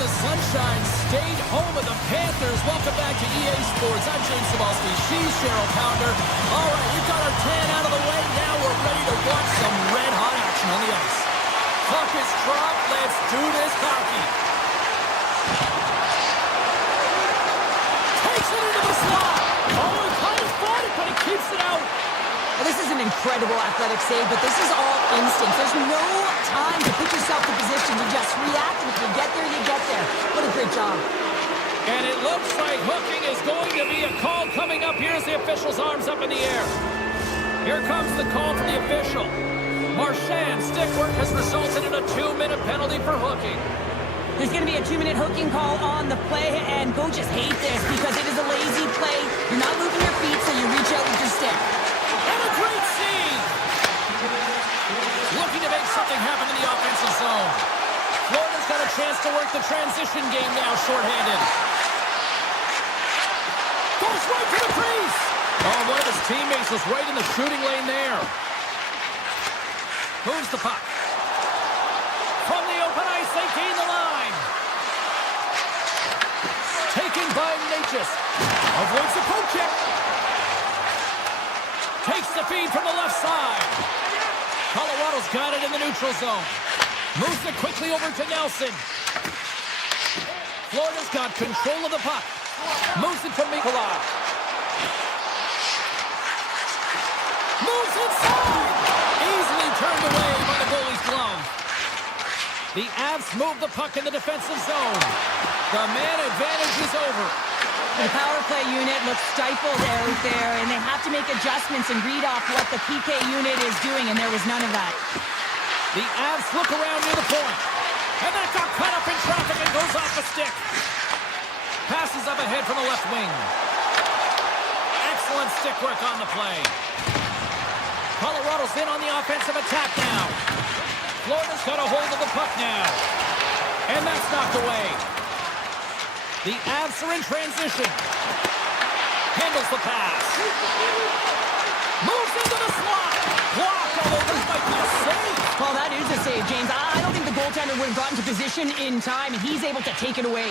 the sunshine stayed home with the Panthers. Welcome back to EA Sports. I'm James Cebulski. She's Cheryl Pounder. All right, we've got our tan out of the way. Now we're ready to watch some red-hot action on the ice. Puck is dropped. Let's do this hockey. Takes it into the slot. Oh, he kind of fought it, but he keeps it out. Well, this is an incredible athletic save, but this is all instinct. There's no time to put yourself in position. You just react, and if you get there, you get there. What a great job. And it looks like hooking is going to be a call coming up. Here's the official's arms up in the air. Here comes the call from the official. Marchand's stick work has resulted in a 2-minute penalty for hooking. There's going to be a 2-minute hooking call on the play, and coaches hate this because it is a lazy play. You're not moving your feet, so you reach out with your stick. And a great save! Looking to make something happen in the offensive zone. Florida's got a chance to work the transition game now, shorthanded. Goes right to the crease! Oh, one of his teammates was right in the shooting lane there. Moves the puck. From the open ice, they gain the line. Taken by Natchez. Avoids the poke check. Takes the feed from the left side. Colorado's got it in the neutral zone. Moves it quickly over to Nelson. Florida's got control of the puck. Moves it to Mikola. Moves inside. Easily turned away by the goalie's glove. The Avs move the puck in the defensive zone. The man advantage is over. The power play unit looks stifled out there, and they have to make adjustments and read off what the PK unit is doing, and there was none of that. The Avs look around near the point. And that got cut up in traffic and goes off the stick. Passes up ahead from the left wing. Excellent stick work on the play. Colorado's in on the offensive attack now. Florida's got a hold of the puck now. And that's knocked away. The Avs are in transition. Handles the pass. Moves into the slot. Blocked, although this might be a save. Well, that is a save, James. I don't think the goaltender would have gotten to position in time, and he's able to take it away.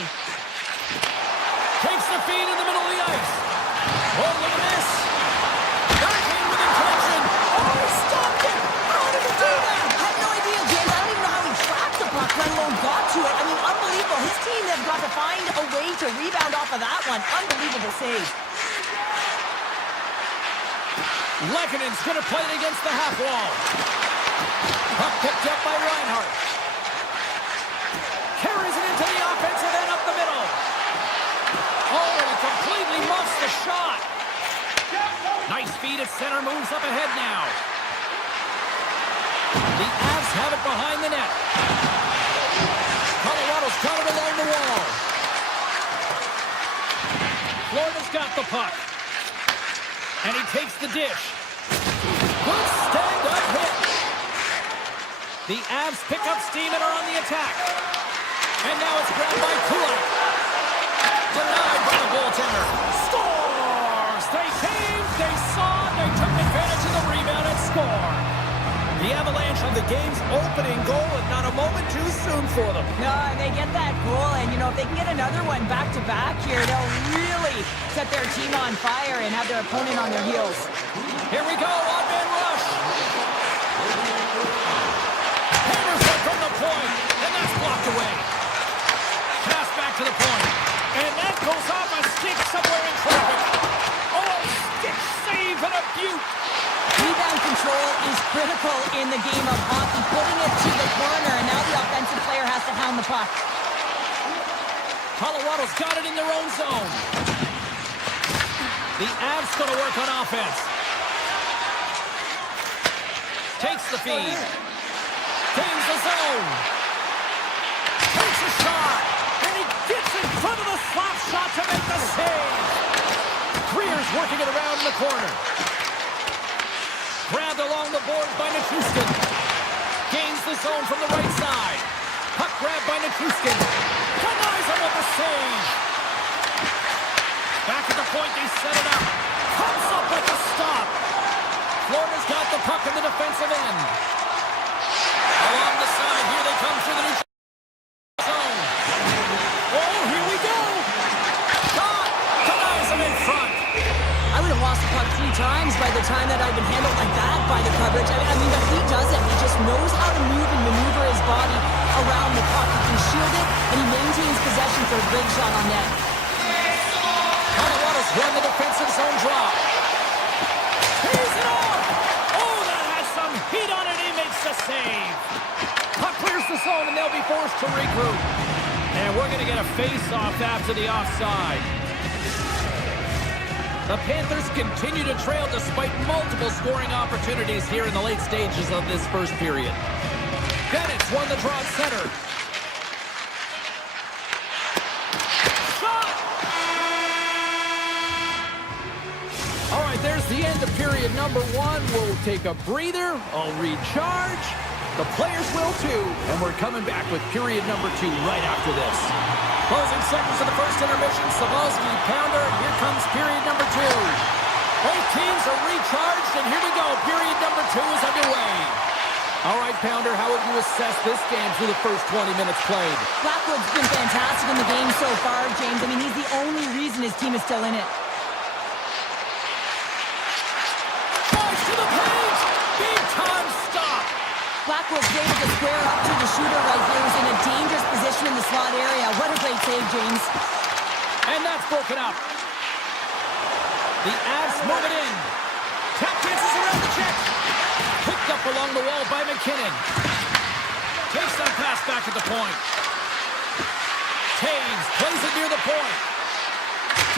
Takes the feed in the middle of the ice. Oh, look at this. Back in with intention. Oh, he stopped it. How did he do that? I have no idea, James. I don't even know how he tracked the puck, let alone got to it. I mean, unbelievable. His team has got to find a way to rebound off of that one. Unbelievable save. Lekkonen's going to play it against the half wall. Puck picked up by Reinhart. Carries it into the offensive end up the middle. Oh, he completely muffs the shot. Nice feed at center, moves up ahead now. The Avs have it behind the net. Colorado's got it along the wall. Florida's got the puck. And he takes the dish. Good stand-up hit. The Avs pick up steam and are on the attack. And now it's grabbed by Kodiak. Denied by the goaltender. Scores! They came, they saw, they took advantage of the rebound and scored. The Avalanche on the game's opening goal, and not a moment too soon for them. No, they get that goal, and, you know, if they can get another one back-to-back here, they'll really set their team on fire and have their opponent on their heels. Here we go, one-man rush. Hammers it from the point, and that's blocked away. Pass back to the point, and that goes off a stick somewhere in traffic. Oh, stick save and a beaut. Rebound control is critical in the game of hockey, putting it to the corner, and now the offensive player has to hound the puck. Colorado's got it in their own zone. The Avs going to work on offense. Takes the feed. Gains the zone. Takes a shot. And he gets in front of the slap shot to make the save. Greer's working it around in the corner. Grabbed along the boards by Nichushkin. Gains the zone from the right side. Puck grabbed by Nichushkin. Denies him with the save. Back at the point, they set it up. Comes up with the stop. Florida's got the puck in the defensive end. Along the side, here they come through the neutral zone. by the coverage. I mean, but he doesn't. He just knows how to move and maneuver his body around the puck. He can shield it, and he maintains possession for a great shot on net. Colorado's won the defensive zone drop. He's it off! Oh, that has some heat on it. He makes the save. Puck clears the zone, and they'll be forced to regroup. And we're going to get a face-off after the offside. The Panthers continue to trail despite multiple scoring opportunities here in the late stages of this first period. Bennett's won the draw at center. Shot! All right, there's the end of period number 1. We'll take a breather. I'll recharge. The players will too. And we're coming back with period number 2 right after this. Closing seconds of the first intermission. Savalsky, Pounder. Here comes period number 2. Both teams are recharged, and here we go. Period number 2 is underway. All right, Pounder, how would you assess this game through the first 20 minutes played? Blackwood's been fantastic in the game so far, James. I mean, he's the only reason his team is still in it. Drives to the page. Big time stop. Blackwood's able to square up to the shooter right here, who's in a dangerous position in the slot area. What a great save, James. And that's broken up. The Avs move it in. Tap dances around the check. Picked up along the wall by McKinnon. Takes that pass back at the point. Taves plays it near the point.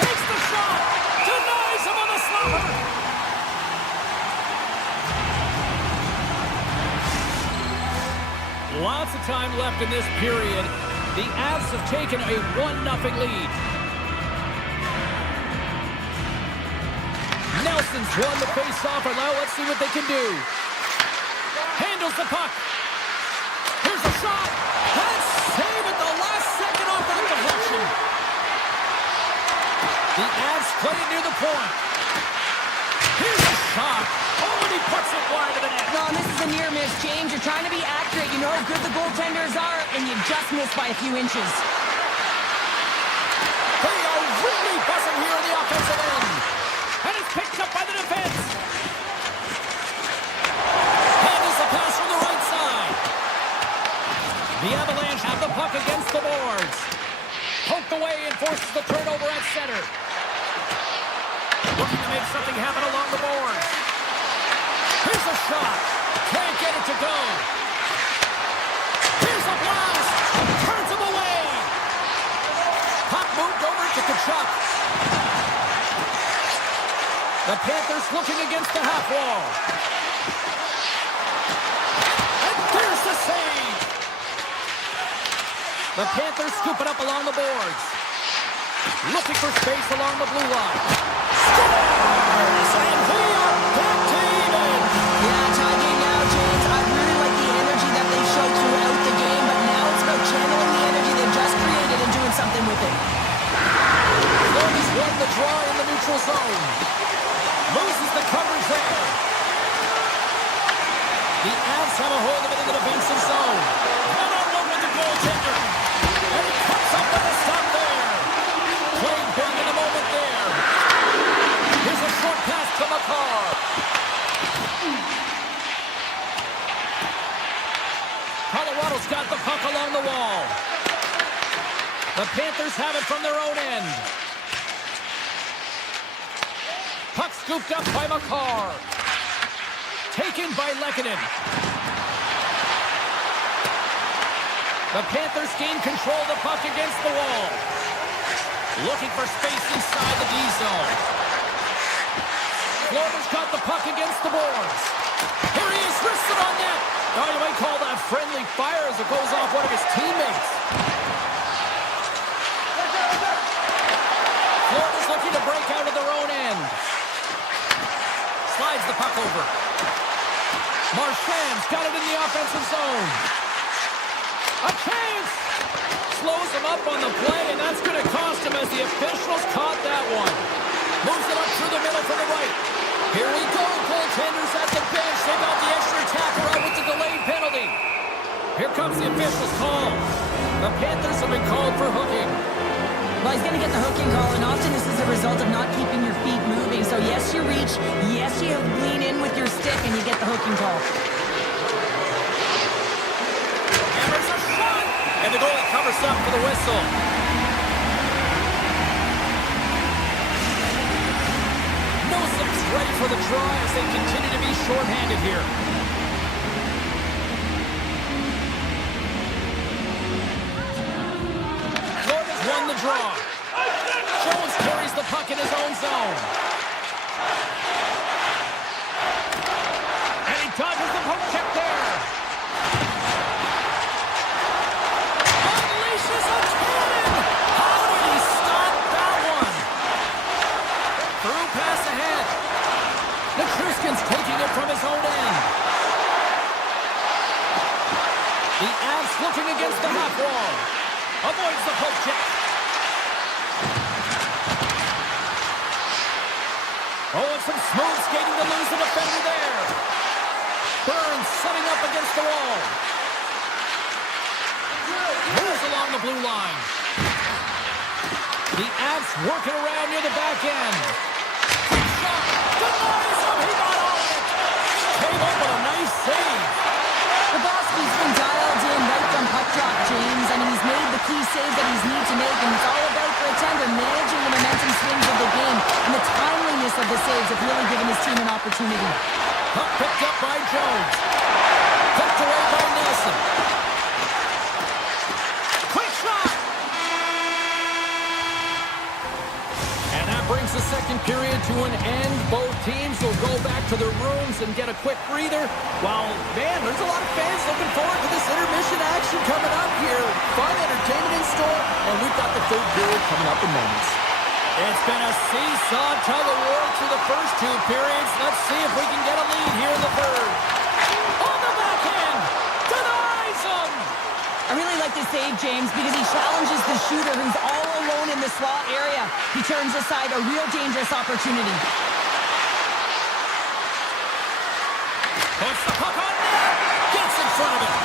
Takes the shot. Denies him on the slapper. Lots of time left in this period. The Avs have taken a 1-0 lead. Nelson's won the face-off, and now let's see what they can do. Handles the puck. Here's a shot. That's save at the last second off that deflection. The Avs play it near the point. Here's a shot. Oh, and he puts it wide of the net. No, this is a near miss, James. You're trying to be accurate. You know how good the goaltenders are, and you just missed by a few inches. They are really buzzing here in the offensive end. And it's picked up by the defense. Handles the pass from the right side. The Avalanche have the puck against the boards. Poked away and forces the turnover at center. Looking to make something happen along the boards. Here's a shot. Can't get it to go. Here's a blast. Turns him away. Puck moved over to Kodiak. The Panthers looking against the half wall. And there's the save. The Panthers scoop it up along the boards. Looking for space along the blue line. Scores! And we are back to even. Yeah, tie game now, James. I really like the energy that they showed throughout the game, but now it's about channeling the energy they've just created and doing something with it. Florida's won the draw in the neutral zone. Loses the coverage there. The Avs have a hold of it in the defensive zone. One-on-one with the goaltender. And he cuts up with the stop there. Playing big in the moment there. Here's a short pass to McCarr. Colorado's got the puck along the wall. The Panthers have it from their own end. Puck scooped up by McCarr. Taken by Lehkonen. The Panthers gain control of the puck against the wall. Looking for space inside the D zone. Florida's got the puck against the boards. Here he is, wristed on net. Oh, you might call that friendly fire as it goes off one of his teammates. Florida's looking to break out of their own end. Slides the puck over. Marchand's got it in the offensive zone. A chance! Slows him up on the play, and that's going to cost him as the officials caught that one. Moves it up through the middle for the right. Here we go, goaltenders at the bench. They got the extra attacker out with the delayed penalty. Here comes the officials' call. The Panthers have been called for hooking. Well, he's going to get the hooking call, and often this is a result of not keeping your feet moving. So yes, you reach, yes, you lean in with your stick, and you get the hooking call. Hammers a shot! And the goalie covers up for the whistle. Newsom's ready for the draw as they continue to be shorthanded here. Won the draw. Jones carries the puck in his own zone. And he dodges the poke check there. Unleashes a cannon. How did he stop that one? Through pass ahead. Nichushkin's taking it from his own end. The Avs looking against the half wall. Avoids the poke check. Oh, and some smooth skating to lose the defender there. Burns setting up against the wall. Moves along the blue line. The Avs working around near the back end. Quick shot. Denies him. He got all of it. Came up with a nice save. Bobrovsky's been dialed in right from puck drop, James. I mean, he's made the key save that he's need to make, and it's all about for a tender managing the momentum swings of the game, and the timeliness of the saves have really given his team an opportunity. Puck picked up by Jones. Picked away by Nelson. Quick shot! And that brings the second period to an end. Both teams will go back to their rooms and get a quick breather. While, man, there's a lot of fans looking forward to this intermission action coming up here. Fun entertainment in store, and we've got the third period coming up in moments. It's been a seesaw tug-of-war through the first two periods. Let's see if we can get a lead here in the third. On the backhand! Denies him! I really like this save, James, because he challenges the shooter who's all alone in the slot area. He turns aside a real dangerous opportunity. Puts the puck on net! Gets in front of it!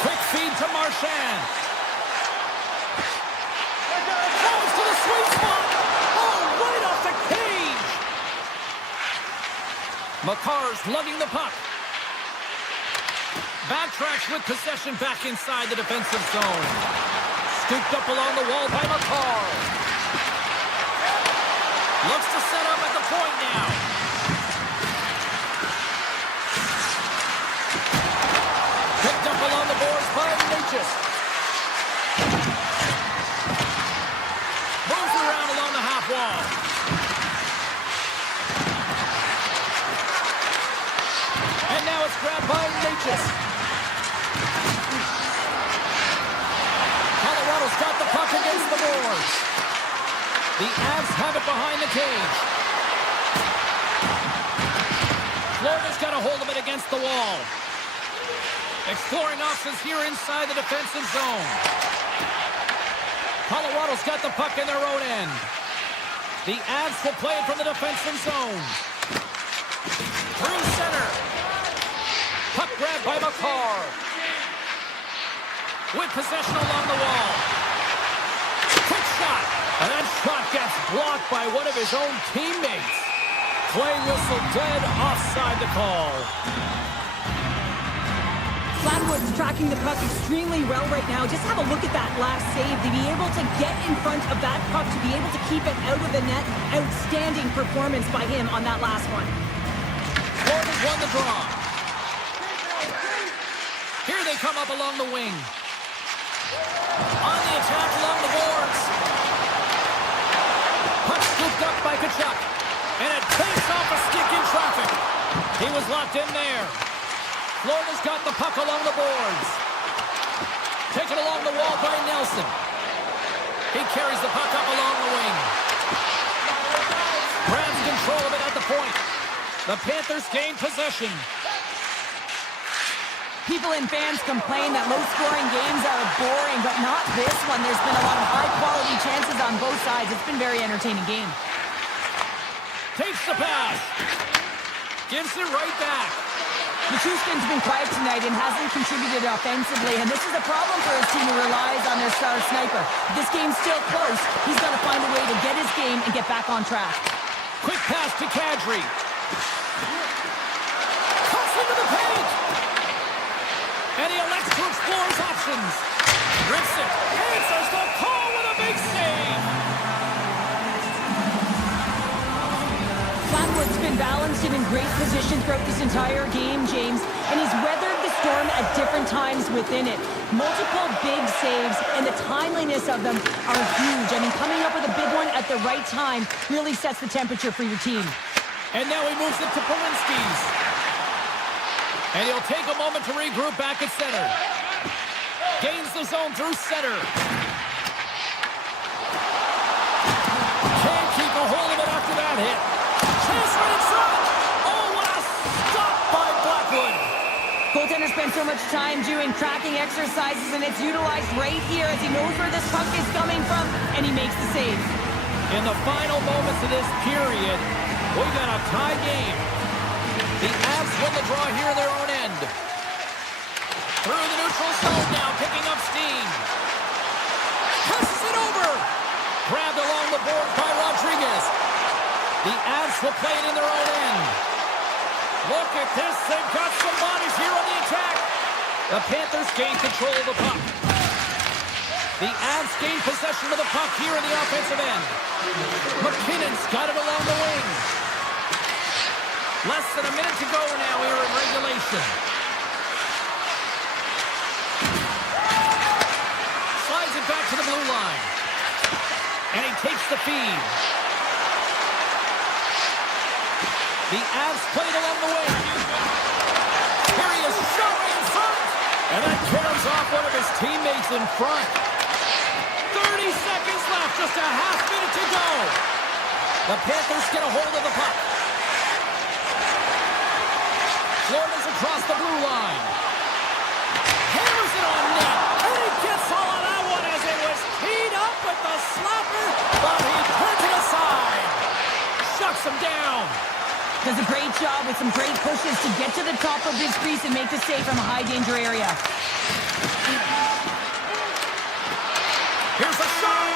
Quick feed to Marchand. Goes to the sweet spot! Oh, right off the cage! Makar's lugging the puck. Backtracks with possession back inside the defensive zone. Scooped up along the wall by Makar. Looks to set up at the point now. Picked up along the boards by Natchez. Moves around along the half wall. And now it's grabbed by Natchez. Colorado's got the puck against the boards. The Avs have it behind the cage. Florida's got a hold of it against the wall. Exploring options here inside the defensive zone. Colorado's got the puck in their own end. The Avs will play it from the defensive zone. Through center. Puck grabbed by Makar. With possession along the wall. Quick shot. And that shot gets blocked by one of his own teammates. Play whistle dead, offside the call. Flatwood's tracking the puck extremely well right now. Just have a look at that last save. To be able to get in front of that puck, to be able to keep it out of the net. Outstanding performance by him on that last one. Florida's won the draw. Here they come up along the wing. On the attack along the boards. Puck scooped up by Kodiak. And it takes off a stick in traffic. He was locked in there. Florida's got the puck along the boards. Taken along the wall by Nelson. He carries the puck up along the wing. Grabs control of it at the point. The Panthers gain possession. People and fans complain that low-scoring games are boring, but not this one. There's been a lot of high-quality chances on both sides. It's been a very entertaining game. Takes the pass. Gives it right back. Nichushkin's been quiet tonight and hasn't contributed offensively, and this is a problem for his team who relies on their star sniper. If this game's still close, he's got to find a way to get his game and get back on track. Quick pass to Kadri. Cuts into the paint. And he elects to explore his options. Rips it. Answers the call with a big save. Flatwood's been balanced and in great position throughout this entire game, James, and he's weathered the storm at different times within it. Multiple big saves, and the timeliness of them are huge. I mean, coming up with a big one at the right time really sets the temperature for your team. And now he moves it to Polinski's. And he'll take a moment to regroup back at center. Gains the zone through center. Can't keep a hold of it after that hit. Chance right in front. Oh, what a stop by Blackwood. Goaltender spends so much time doing tracking exercises, and it's utilized right here as he knows where this puck is coming from, and he makes the save. In the final moments of this period, we got a tie game. The Avs win the draw here in their own end. Through the neutral zone now, picking up steam. Passes it over. Grabbed along the boards by Rodriguez. The Avs will play it in their own end. Look at this. They've got some bodies here on the attack. The Panthers gain control of the puck. The Avs gain possession of the puck here in the offensive end. McKinnon's got it along the wing. Less than a minute to go now here in regulation. Slides it back to the blue line. And he takes the feed. The Avs played along the wing. Here he is, shot right in front. And that carries off one of his teammates in front. 30 seconds left, just a half minute to go. The Panthers get a hold of the puck. Florida's across the blue line. Hammers it on net. And he gets all of that one as it was teed up with the slapper, but he turns it aside. Shuts him down. Does a great job with some great pushes to get to the top of his crease and make the save from a high-danger area. Here's a shot.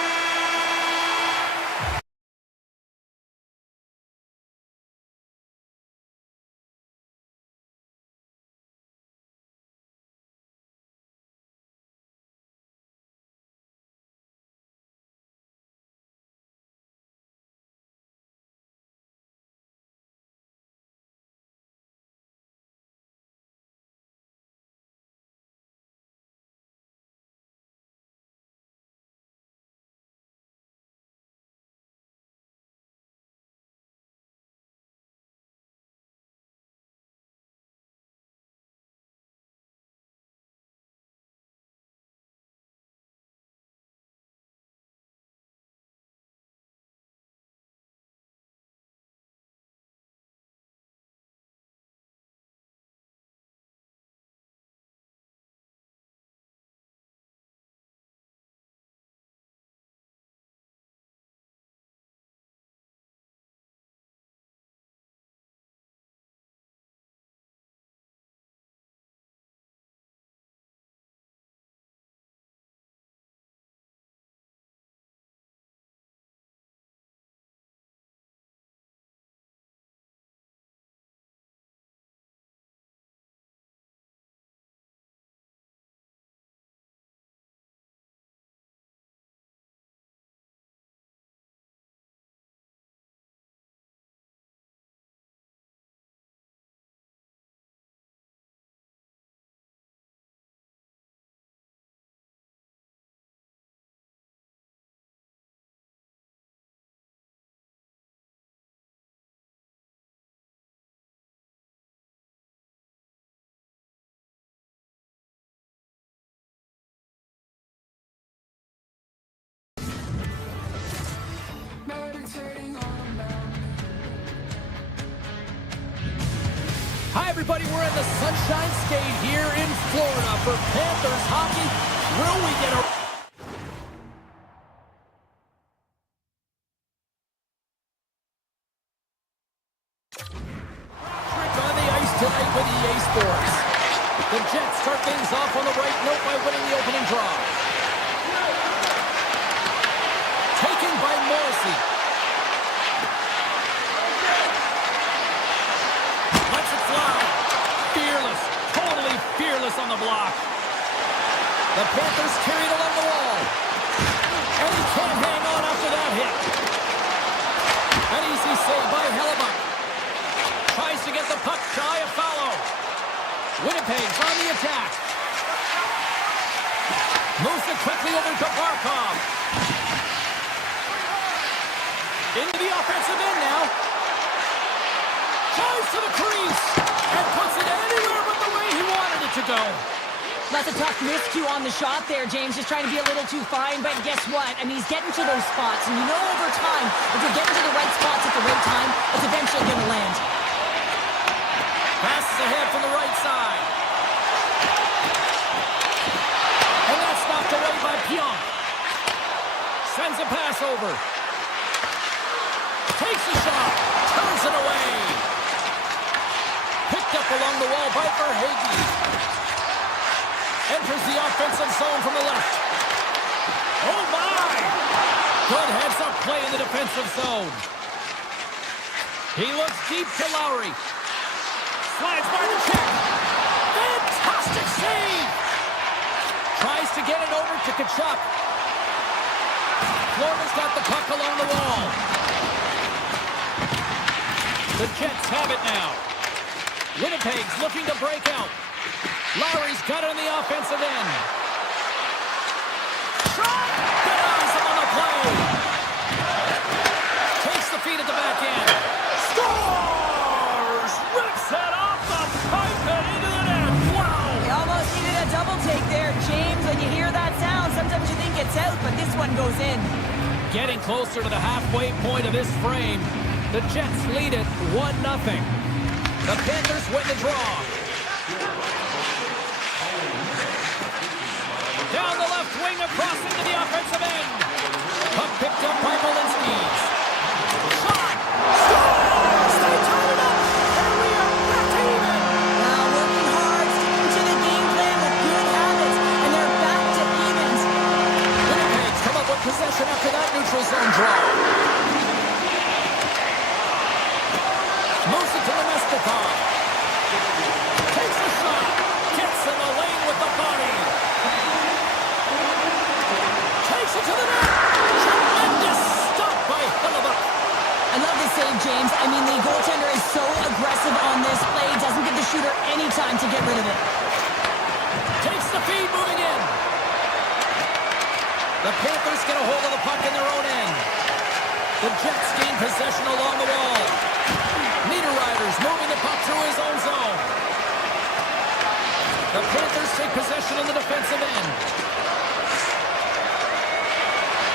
Hi, everybody. We're in the Sunshine State here in Florida for Panthers hockey. Will we get a... Trick on the ice tonight right with EA Sports. The Jets start things off on the right note by winning the opening draw. Taken by Morrissey. Lets it fly. Fearless. Totally fearless on the block. The Panthers carried along the wall. And he can't hang on after that hit. An easy save by Hellebuck. Tries to get the puck shy of Fallow. Winnipeg's on the attack. Moves it quickly over to Barkov. Into the offensive end now. Drives to the crease. And puts it anywhere but the way he wanted it to go. That's a tough miscue on the shot there, James. Just trying to be a little too fine, but guess what? I mean, he's getting to those spots, and you know over time, if you're getting to the right spots at the right time, it's eventually going to land. Passes ahead from the right side. And that's knocked away by Pionk. Sends a pass over. Takes a shot. Turns it away. Picked up along the wall by Verhaeghe. Enters the offensive zone from the left. Oh, my! Good heads-up play in the defensive zone. He looks deep to Lowry. Slides by the check. Fantastic save! Tries to get it over to Tkachuk. Florida's got the puck along the wall. The Jets have it now. Winnipeg's looking to break out. Lowry's got it on the offensive end. Shot! Denies him on the play. Takes the feed at the back end. Scores! Rips it off the pipe and into the net. Wow! He almost needed a double take there, James. When you hear that sound, sometimes you think it's out, but this one goes in. Getting closer to the halfway point of this frame. The Jets lead it 1-0. The Panthers win the draw. Down the left wing, across into the offensive end. Puck picked up by Molinskis. Shot! Scores! They tie it up! And we are back to even! Well, working hard, sticking to the game plan with good habits, and they're back to evens. Winnipeg's come up with possession after that neutral zone draw. Moves it to Nemestikov. Takes a shot. Gets in the lane with the body. Takes it to the net. Tremendous stop by Hellebuck. I love the save, James. I mean, the goaltender is so aggressive on this play. Doesn't give the shooter any time to get rid of it. Takes the feed, moving in. The Panthers get a hold of the puck in their own end. The Jets gain possession along the wall. Niederreiter's moving the puck through his own zone. The Panthers take possession in the defensive end.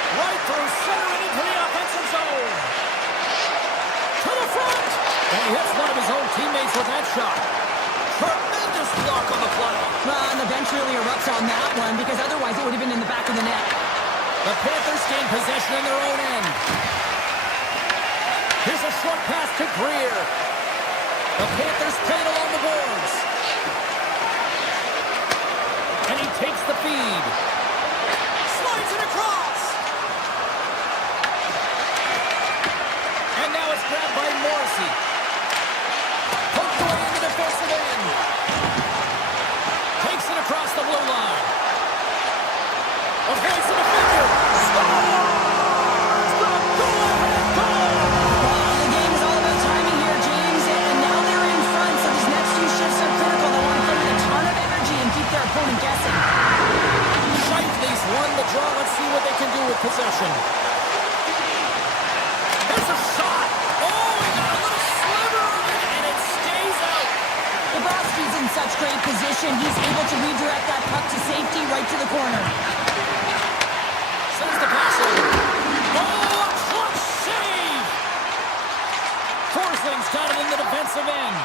Right through center and into the offensive zone. To the front. And he hits one of his own teammates with that shot. Tremendous block on the play. Well, and the bench really erupts on that one, because otherwise it would have been in the back of the net. The Panthers gain possession in their own end. Here's a short pass to Greer. The Panthers play it along the boards. And he takes the feed. Slides it across. And now it's grabbed by Morrissey. Poked away in the defensive end. Takes it across the blue line. Avoids the defender. Scores! The go-ahead goal! Well, the game is all about timing here, James, and now they're in front, so these next few shifts are critical. They want to play with a ton of energy and keep their opponent guessing. Shifley's won the draw. Let's see what they can do with possession. There's a shot. Oh, he got a little sliver of it, and it stays out. Bobrovsky's in such great position. He's able to redirect that puck to safety right to the corner. Sends the pass over. Oh, a clutch save. Forsling's got it in the defensive end.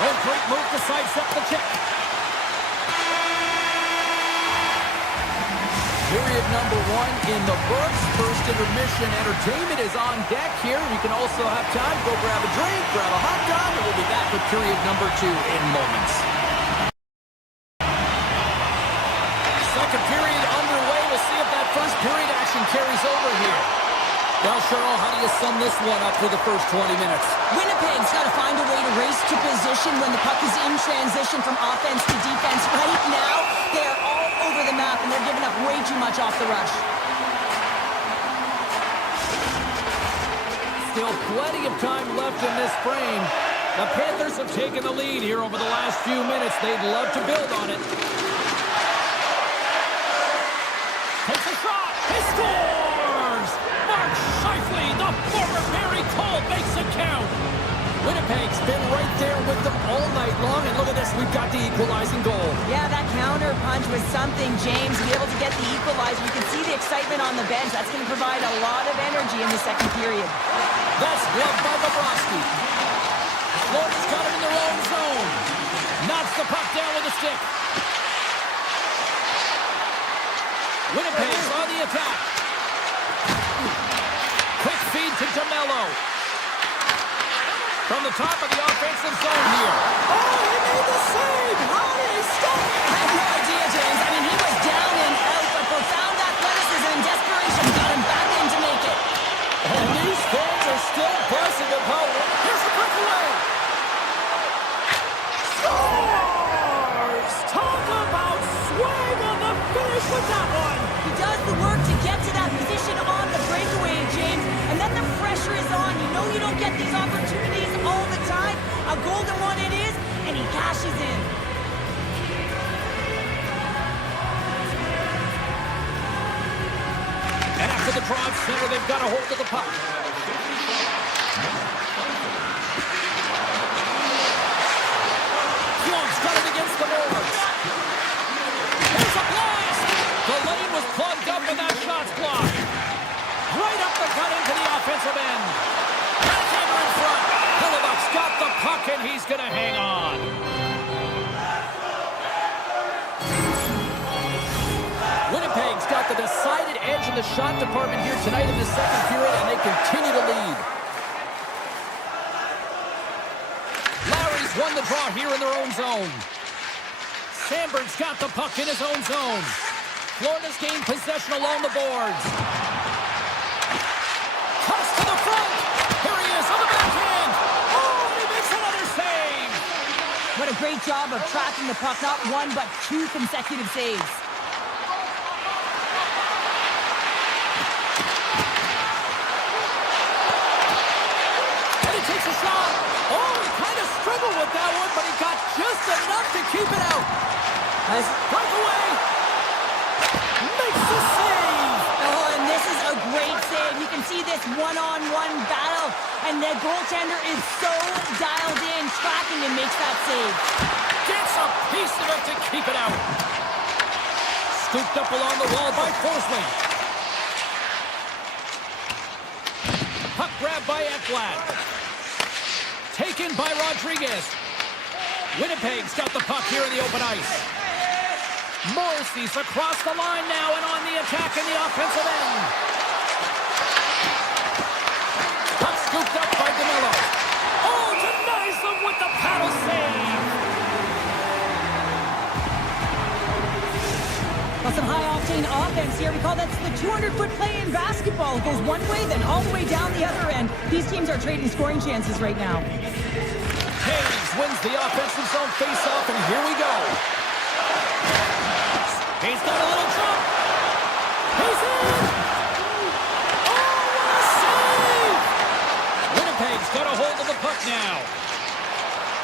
Oh, great move to sidestep the check. Period number 1 in the books. First intermission entertainment is on deck here. You can also have time to go grab a drink, grab a hot dog, and we'll be back with period number 2 in moments. Second period underway. We'll see if that first period action carries over here. Well, Cheryl, how do you sum this one up for the first 20 minutes? Winnipeg's got to find a way to race to position when the puck is in transition from offense to defense. Right now, they're all over the map, and they're giving up way too much off the rush. Still plenty of time left in this frame. The Panthers have taken the lead here over the last few minutes. They'd love to build on it. Takes a shot. He scores! Mark Scheifele, the former Barry Cole, makes it count. Winnipeg's been right there with them all night long, and look at this, we've got the equalizing goal. Yeah, that counter punch was something, James. To be able to get the equalizer, you can see the excitement on the bench. That's going to provide a lot of energy in the second period. That's gloved by Bobrovsky. Florida's got it in their own zone. Knocks the puck down with a stick. Winnipeg's on the attack. Quick feed to DeMello. From the top of the offensive zone here. Oh, he made the save! How did he stop? I have no idea, James. I mean, he was down and out, but profound athleticism and desperation got him back in to make it. And these fans are still buzzing about it. Here's the breakaway. Scores! Talk about swag on the finish with that one. He does the work to get to that position on the breakaway, James, and then the pressure is on. You know you don't get these opportunities all the time. A golden one it is, and he cashes in. And after the draw center, they've got a hold of the puck. Fionk's got it against the boards. There's a blast! The lane was plugged up and that shot's blocked. Right up the gut into the offensive end. Backhander in front. Hillebuck's got the puck and he's going to hang on. Winnipeg's got the decided edge in the shot department here tonight in the second period, and they continue to lead. Lowry's won the draw here in their own zone. Sandberg's got the puck in his own zone. Florida's gained possession along the boards. Cuts to the front. Here he is on the backhand. Oh, and he makes another save. What a great job of tracking the puck. Not one, but 2 consecutive saves. And he takes a shot. Oh, he kind of struggled with that one, but he got just enough to keep it out. Breakaway. Makes the save. Oh, and this is a great save. You can see this one-on-one battle, and the goaltender is so dialed in, tracking and makes that save. Gets a piece of it to keep it out. Scooped up along the wall by Forsling. Puck grabbed by Ekblad. Taken by Rodriguez. Winnipeg's got the puck here in the open ice. Morrissey's across the line now and on the attack in the offensive end. Puck scooped up by DeMello. Oh, denies them with the paddle save. Well, some high-octane offense here. We call that the 200-foot play in basketball. It goes one way, then all the way down the other end. These teams are trading scoring chances right now. Hayes wins the offensive zone face-off, and here we go. He's got a little jump. He's in. Oh, what a save! Winnipeg's got a hold of the puck now.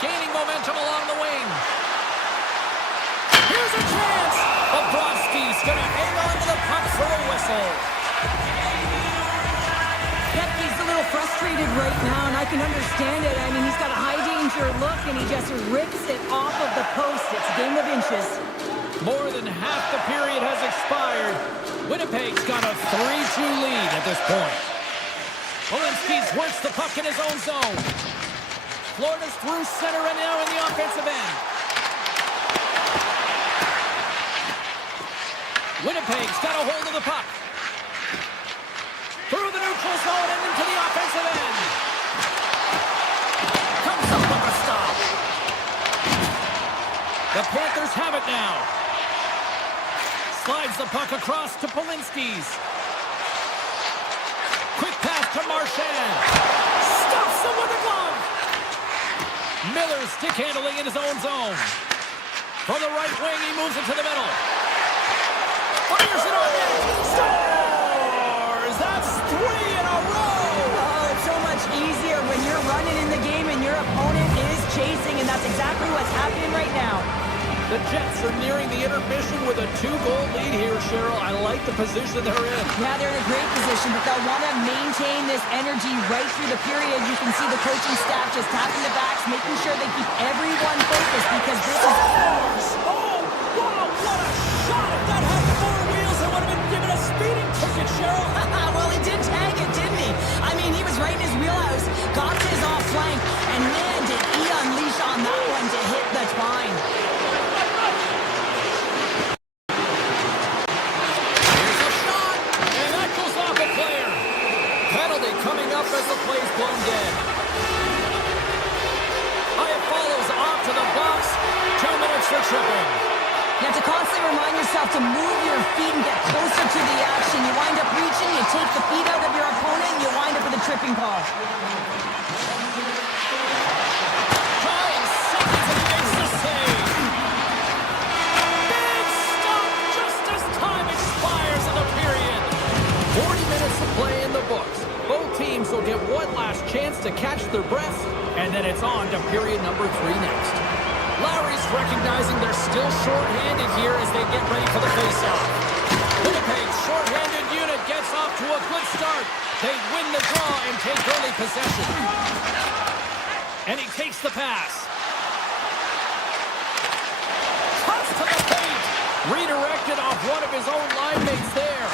Gaining momentum along the wing. Here's a chance. Bobrovsky's going to hang on to the puck for a whistle. He's a little frustrated right now, and I can understand it. I mean, he's got a high-danger look, and he just rips it off of the post. It's a game of inches. More than half the period has expired. Winnipeg's got a 3-2 lead at this point. Walensky works the puck in his own zone. Florida's through center and now in the offensive end. Winnipeg's got a hold of the puck. Through the neutral zone and into the offensive end. Comes up with a stop. The Panthers have it now. Slides the puck across to Polinski's. Quick pass to Marchand. Stops him with a glove. Miller stick handling in his own zone. From the right wing, he moves it to the middle. Fires it on net. Scores! That's 3 in a row! Oh, it's so much easier when you're running in the game and your opponent is chasing, and that's exactly what's happening right now. The Jets are nearing the intermission with a 2-goal lead here, Cheryl. I like the position they're in. Yeah, they're in a great position, but they'll want to maintain this energy right through the period. You can see the coaching staff just tapping the backs, making sure they keep everyone focused because this is... Oh, wow, what a shot! If that had 4 wheels, it would have been given a speeding ticket, Cheryl. Well, he did tag it, didn't he? I mean, he was right in his wheelhouse, got to his off flank, and man, did he unleash on that one to hit the twine. Coming up as the play's blown dead. Hyatt follows off to the box. 2 minutes for tripping. You have to constantly remind yourself to move your feet and get closer to the action. You wind up reaching, you take the feet out of your opponent, and you wind up with a tripping call. Trying seconds and he makes the save. Big stop just as time expires in the period. 40 minutes to play in the books. Both teams will get one last chance to catch their breath, and then it's on to period number 3 next. Lowry's recognizing they're still short-handed here as they get ready for the face-off. Winnipeg's short-handed unit gets off to a good start. They win the draw and take early possession. And he takes the pass. Cuts to the paint. Redirected off one of his own line mates there.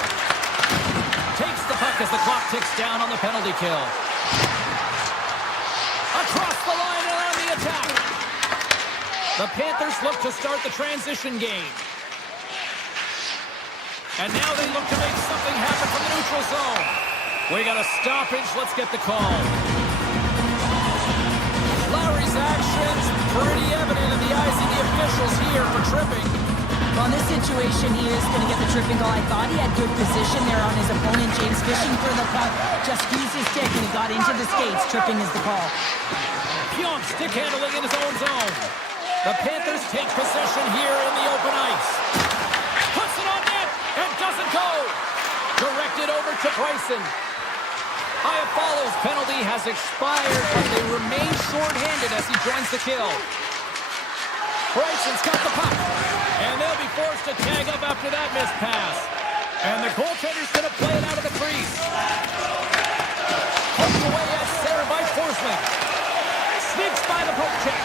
Takes the puck as the clock ticks down on the penalty kill. Across the line and on the attack. The Panthers look to start the transition game. And now they look to make something happen from the neutral zone. We got a stoppage. Let's get the call. Lowry's actions pretty evident in the eyes of the officials here for tripping. Well, in this situation, he is going to get the tripping goal. I thought he had good position there on his opponent. James fishing for the puck, just squeezed his stick, and he got into the skates. Tripping is the call. Pionk stick handling in his own zone. The Panthers take possession here in the open ice. Puts it on net and doesn't go. Directed over to Bryson. Iafallo's penalty has expired, but they remain short-handed as he joins the kill. Bryson's got the puck, and they'll be forced to tag up after that missed pass. And the goaltender's going to play it out of the crease. Poked away at center by Forsling. Sneaks by the poke check.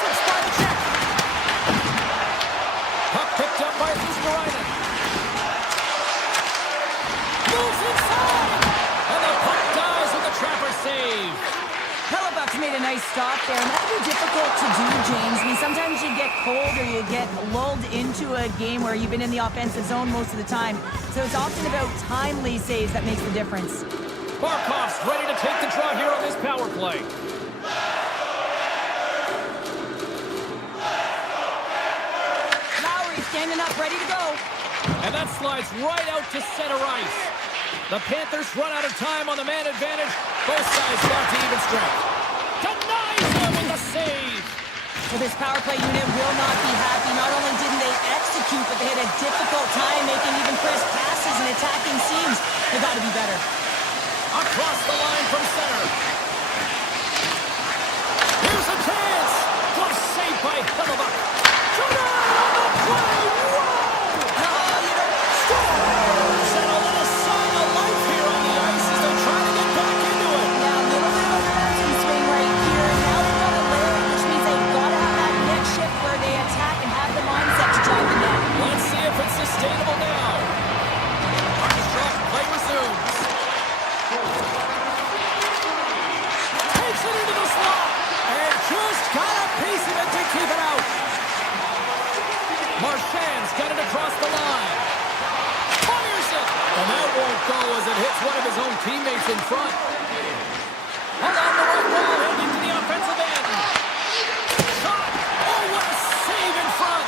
Slips by the check. Puck picked up by Luskarainen. Moves inside, and the puck dies with a trapper save. Hellebuck's made a nice stop there, and that can be difficult to do, James. I mean, sometimes you get cold or you get lulled into a game where you've been in the offensive zone most of the time. So it's often about timely saves that makes the difference. Barkov's ready to take the draw here on this power play. Lowry standing up, ready to go. And that slides right out to center ice. The Panthers run out of time on the man advantage. Both sides got to even strength. Denies him with the save. Well, this power play unit will not be happy. Not only didn't they execute, but they had a difficult time making even crisp passes and attacking seams. They got to be better. Across the line from center. Here's a chance. What a save by Hellebuck. Shooter on the play. Sustainable now. Armstrong play resumes. it hits one of his own teammates in front. Along the right wall, heading to the offensive end. Shot! Oh, what a save in front!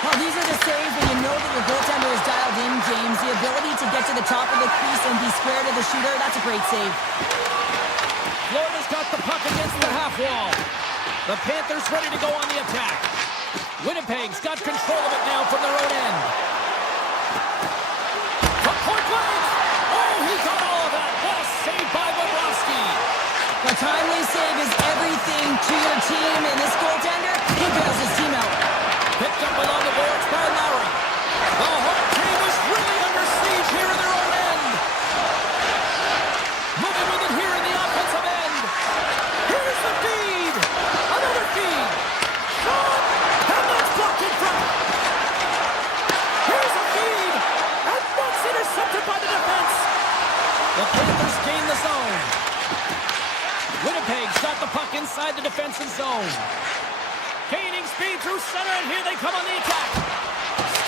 Well, these are the saves when you know that your goaltender is dialed in, James. The ability to get to the top of the crease and be square to the shooter, that's a great save. Florida's got the puck against the half wall. The Panthers ready to go on the attack. Winnipeg's got control of it now from their own end. From point blank! Oh, he got all of that! What a save by Bobrovsky! A timely save is everything to your team, and this goaltender, he bails his team out. Picked up along the boards by Lowry. The home team is really under siege here in their own end. Moving with it here in the offensive end. Here's the feed. Another feed. Shot. And that's blocked in front. Here's a feed. And that's intercepted by the defense. The Panthers gain the zone. Winnipeg's got the puck inside the defensive zone. Gaining speed through center, and here they come on the attack.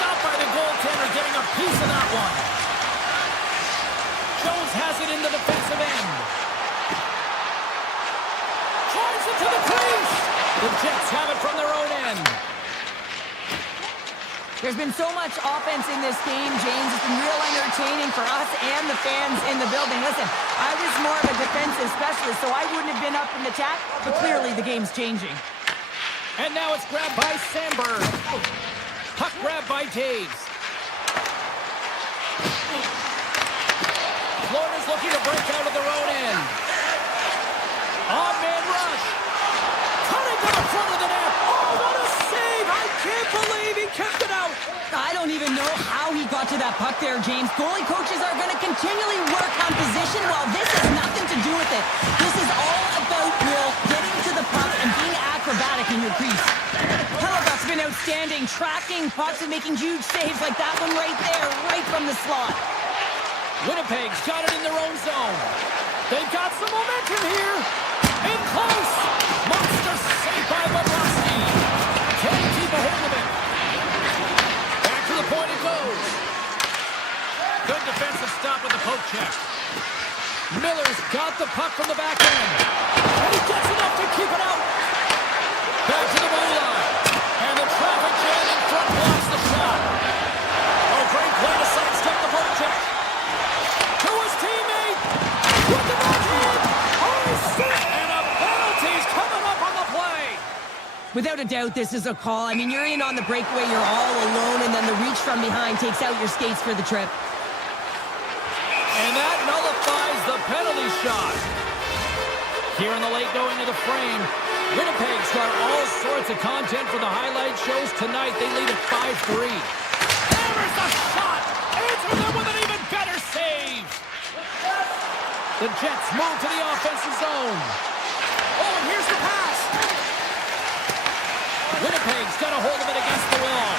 Stopped by the goaltender, getting a piece of that one. Jones has it in the defensive end. Drives it to the crease. The Jets have it from their own end. There's been so much offense in this game, James. It's been real entertaining for us and the fans in the building. Listen, I was more of a defensive specialist, so I wouldn't have been up in the attack, but clearly the game's changing. And now it's grabbed by Sandberg. Puck grabbed by Taves. Florida's looking to break out of their own end. On-man rush. Cutting to the front of the net. Oh, what a save! I can't believe he kept it out. I don't even know how he got to that puck there, James. Goalie coaches are going to continually work on position. Well, this has nothing to do with it. This is all about Will getting to the puck and being acrobatic in your crease. Hellebuck's been outstanding, tracking pucks and making huge saves like that one right there, right from the slot. Winnipeg's got it in their own zone. They've got some momentum here. In close. Monster save by Bobrovsky. Can't keep a hold of it. Back to the point it goes. Good defensive stop with the poke check. Miller's got the puck from the back end. And he gets enough to keep it out. Back to the blue line. And the traffic jam in front blocks the shot. Oh, great play to sidestep the poke check. To his teammate. With the backhand. Oh, he's set. And a penalty's coming up on the play. Without a doubt, this is a call. I mean, you're in on the breakaway, you're all alone, and then the reach from behind takes out your skates for the trip. And that nullifies the penalty shot. Here in the late going to the frame, Winnipeg's got all sorts of content for the highlight shows tonight. They lead at 5-3. Hammers the shot! Answer them with an even better save! The Jets move to the offensive zone. Oh, and here's the pass! Winnipeg's got a hold of it against the wall.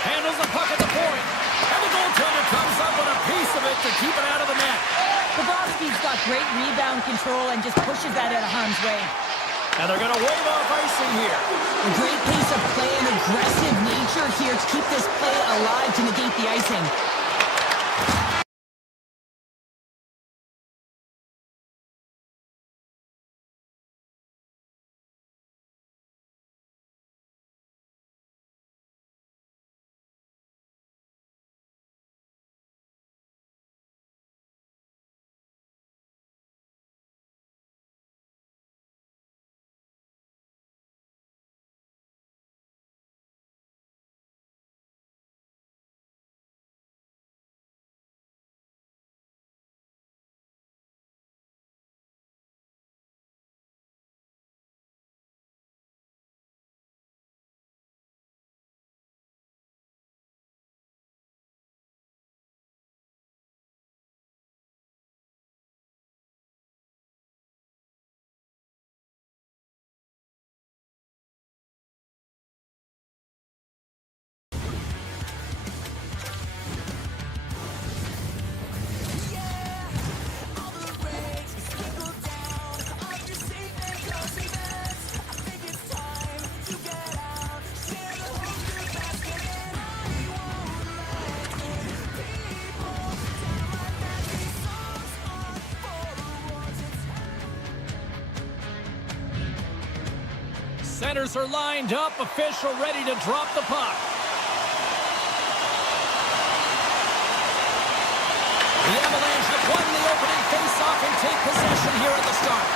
Handles the puck at the point. And the goaltender comes up with a piece of it to keep it out of the net. Bobrovsky's got great rebound control and just pushes that out of harm's way. And they're going to wave off icing here. A great pace of play and aggressive nature here to keep this play alive to negate the icing. Centers are lined up, official ready to drop the puck. The Avalanche have won the opening face-off and take possession here at the start.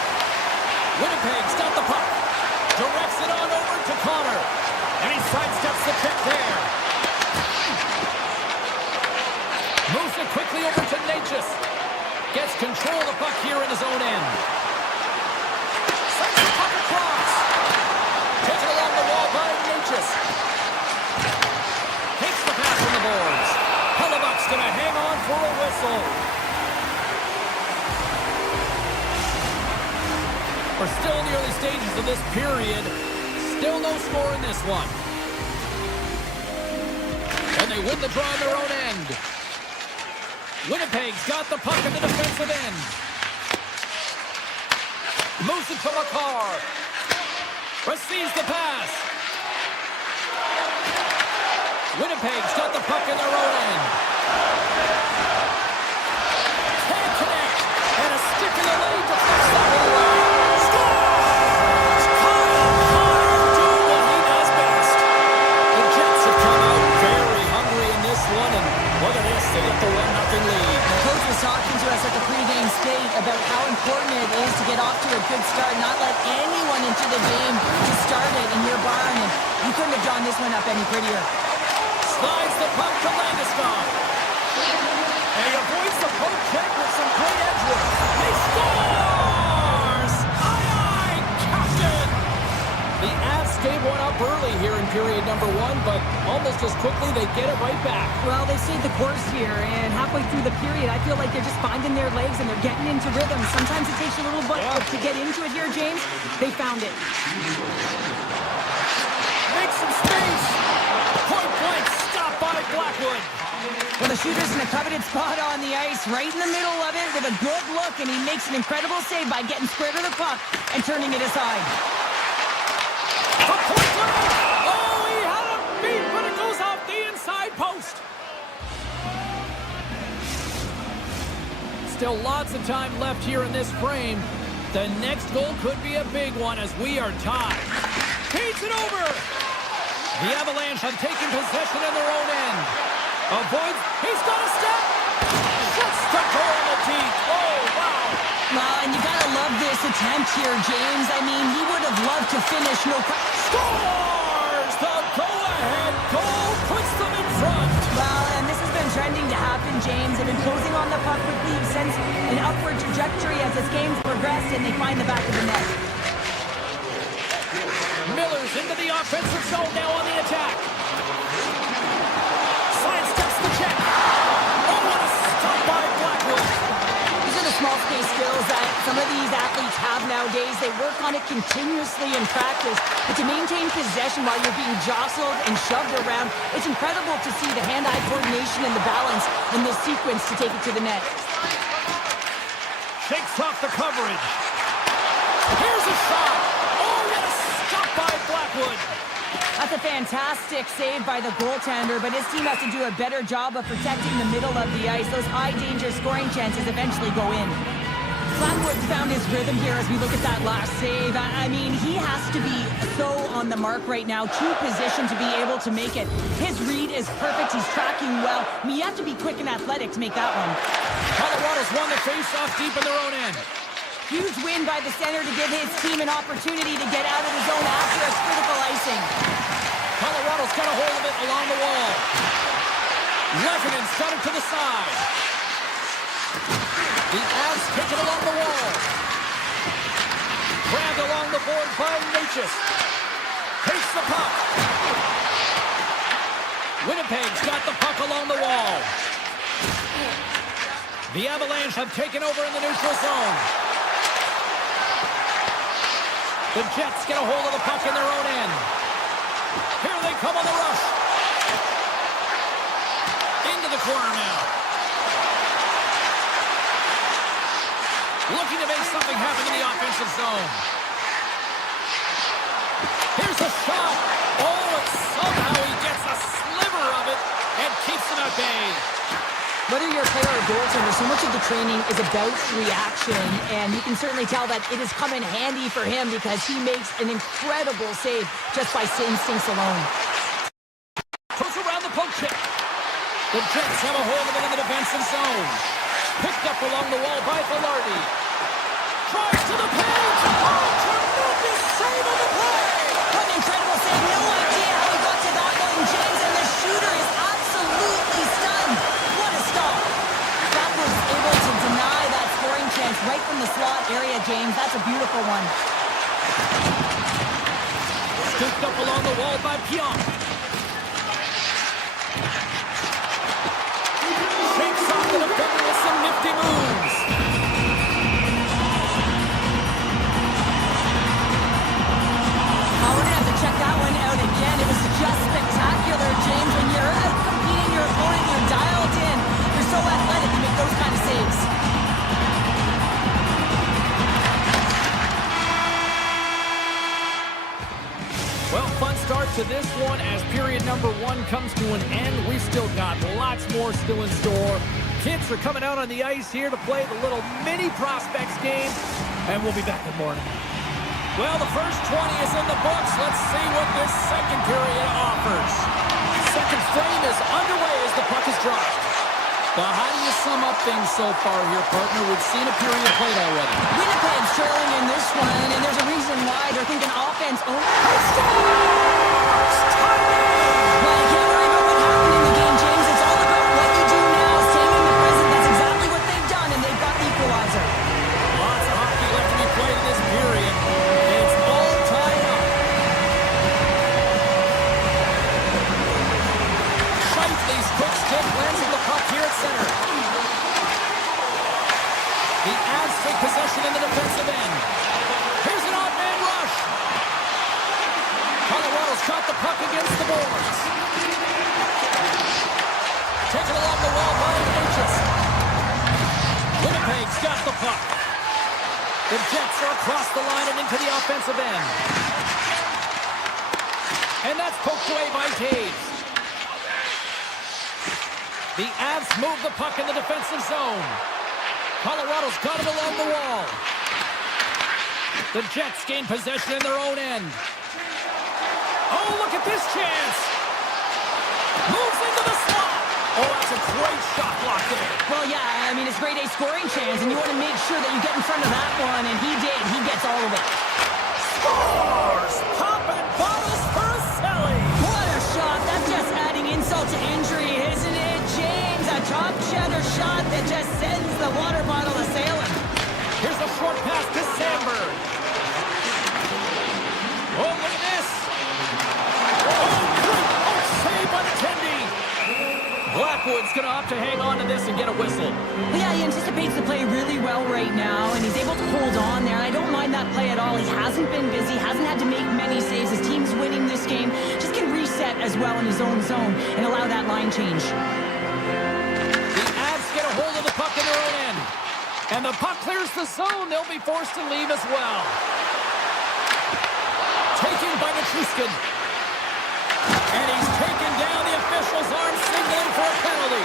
Winnipeg's got the puck. Directs it on over to Connor. And he sidesteps the check there. Moves it quickly over to Natchez. Gets control of the puck here in his own end. Sends the puck across. Taken along the wall by Natchez. Takes the pass from the boards. Hellebuck's going to hang on for a whistle. We're still in the early stages of this period. Still no score in this one. And they win the draw on their own end. Winnipeg's got the puck in the defensive end. Moves it to Makar. Receives the pass. Winnipeg's got the puck in their own end. Can't connect. And a stick in the lane to fix that one away. Scores! Connor doing what he does best. The Jets have come out very hungry in this one, and look at this, they get the 1-0 lead. The coach was talking to us at the pregame state about how important it is to get off to a good start, not let anyone into the game to start it in your barn, and you couldn't have drawn this one up any prettier. Slides the puck to Landeskog. And he avoids the poke check with some great edge work. He scores! Aye, Captain! The Avs gave one up early here in period number 1, but almost as quickly they get it right back. Well, they stayed the course here, and halfway through the period, I feel like they're just finding their legs and they're getting into rhythm. Sometimes it takes a little bit to get into it here, James. They found it. Make some space! Point blank, stopped by Blackwood. Well, the shooter's in a coveted spot on the ice, right in the middle of it with a good look, and he makes an incredible save by getting square to the puck and turning it aside. The point blank! Oh, he had a beat, but it goes off the inside post. Still lots of time left here in this frame. The next goal could be a big one as we are tied. Feeds it over! The Avalanche have taken possession in their own end. Avoids. He's got a step. Shuts the door on the teeth. Oh, wow. Well, and you gotta love this attempt here, James. I mean, he would have loved to finish. Scores! The go-ahead goal puts them in front. Well, and this has been trending to happen, James. They've been closing on the puck quickly since an upward trajectory as this game's progressed, and they find the back of the net. Miller's into the offensive zone now on the attack. Sidesteps the check. Oh, what a stop by Blackwood. These are the small space skills that some of these athletes have nowadays. They work on it continuously in practice. But to maintain possession while you're being jostled and shoved around, it's incredible to see the hand-eye coordination and the balance in this sequence to take it to the net. Shakes off the coverage. Here's a shot. Oh, what a stop by Blackwood. That's a fantastic save by the goaltender, but his team has to do a better job of protecting the middle of the ice. Those high-danger scoring chances eventually go in. Blackwood found his rhythm here as we look at that last save. I mean, he has to be so on the mark right now, true position to be able to make it. His read is perfect. He's tracking well. I mean, you have to be quick and athletic to make that one. Colorado's won the face-off deep in their own end. Huge win by the center to give his team an opportunity to get out of his zone after a critical icing. Colorado's got a hold of it along the wall. Levinen's got it to the side. The Avs take it along the wall. Grabbed along the board by Natchez. Takes the puck. Winnipeg's got the puck along the wall. The Avalanche have taken over in the neutral zone. The Jets get a hold of the puck in their own end. Here they come on the rush. Into the corner now. Looking to make something happen in the offensive zone. Here's a shot. Oh, and somehow he gets a sliver of it and keeps him at bay. Whether you're a player or a goaltender, so much of the training is about reaction, and you can certainly tell that it has come in handy for him because he makes an incredible save just by instincts alone. Goes around the poke check. The Jets have a hold of it in the defensive zone. Picked up along the wall by Velarde. Tries to the page. Oh, tremendous save on the play. What an incredible save. No idea how he got to that one, James, and the shooter is absolutely stunned. What a stop. That was able to deny that scoring chance right from the slot area, James. That's a beautiful one. Scooped up along the wall by Pionk. Shakes off the defender with some nifty moves. We're going to have to check that one out again. It was just spectacular, James. When you're out competing your opponent, you're dialed in. You're so athletic, you make those kind of saves. Well, fun start to this one as period number 1 comes to an end. We've still got lots more still in store. Kids are coming out on the ice here to play the little mini prospects game, and we'll be back in more. Well, the first 20 is in the books. Let's see what this second period offers. Second frame is underway as the puck is dropped. Now, how do you sum up things so far here, partner? We've seen a period played already. Winnipeg's trailing in this one, and there's a reason why. They're thinking offense only. He scores! Timing! Well, you can't worry about what happened in the game, James. It's all about what you do now, staying in the present. That's exactly what they've done, and they've got the equalizer. Lots of hockey left to be played in this period. It's all tied up. Shifley's quick stick lands with the puck here at center. The Avs take possession in the defensive end. Here's an odd man rush. Colorado's got the puck against the boards. Taken along the wall by Inches. Winnipeg's got the puck. The Jets are across the line and into the offensive end. And that's poked away by Taves. The Avs move the puck in the defensive zone. Colorado's got it along the wall. The Jets gain possession in their own end. Oh, look at this chance. Moves into the slot. Oh, that's a great shot block there. Well, yeah, I mean, it's grade A scoring chance, and you want to make sure that you get in front of that one, and he did. He gets all of it. Scores! Popping bottles for a Selly. What a shot. That's just adding insult to injury, isn't it, James? A top cheddar shot that just sends the water bottle a-sailing. Here's a short pass to Sandberg. Oh, look at this. Oh, great. Oh, save by the Tendy. Blackwood's going to opt to hang on to this and get a whistle. Well, yeah, he anticipates the play really well right now, and he's able to hold on there. I don't mind that play at all. He hasn't been busy, hasn't had to make many saves. His team's winning this game. Just can reset as well in his own zone and allow that line change. The Avs get a hold of the puck in their own end. And the puck clears the zone. They'll be forced to leave as well. Taken by Nichushkin. And he's taken down. The officials aren't signaling for a penalty.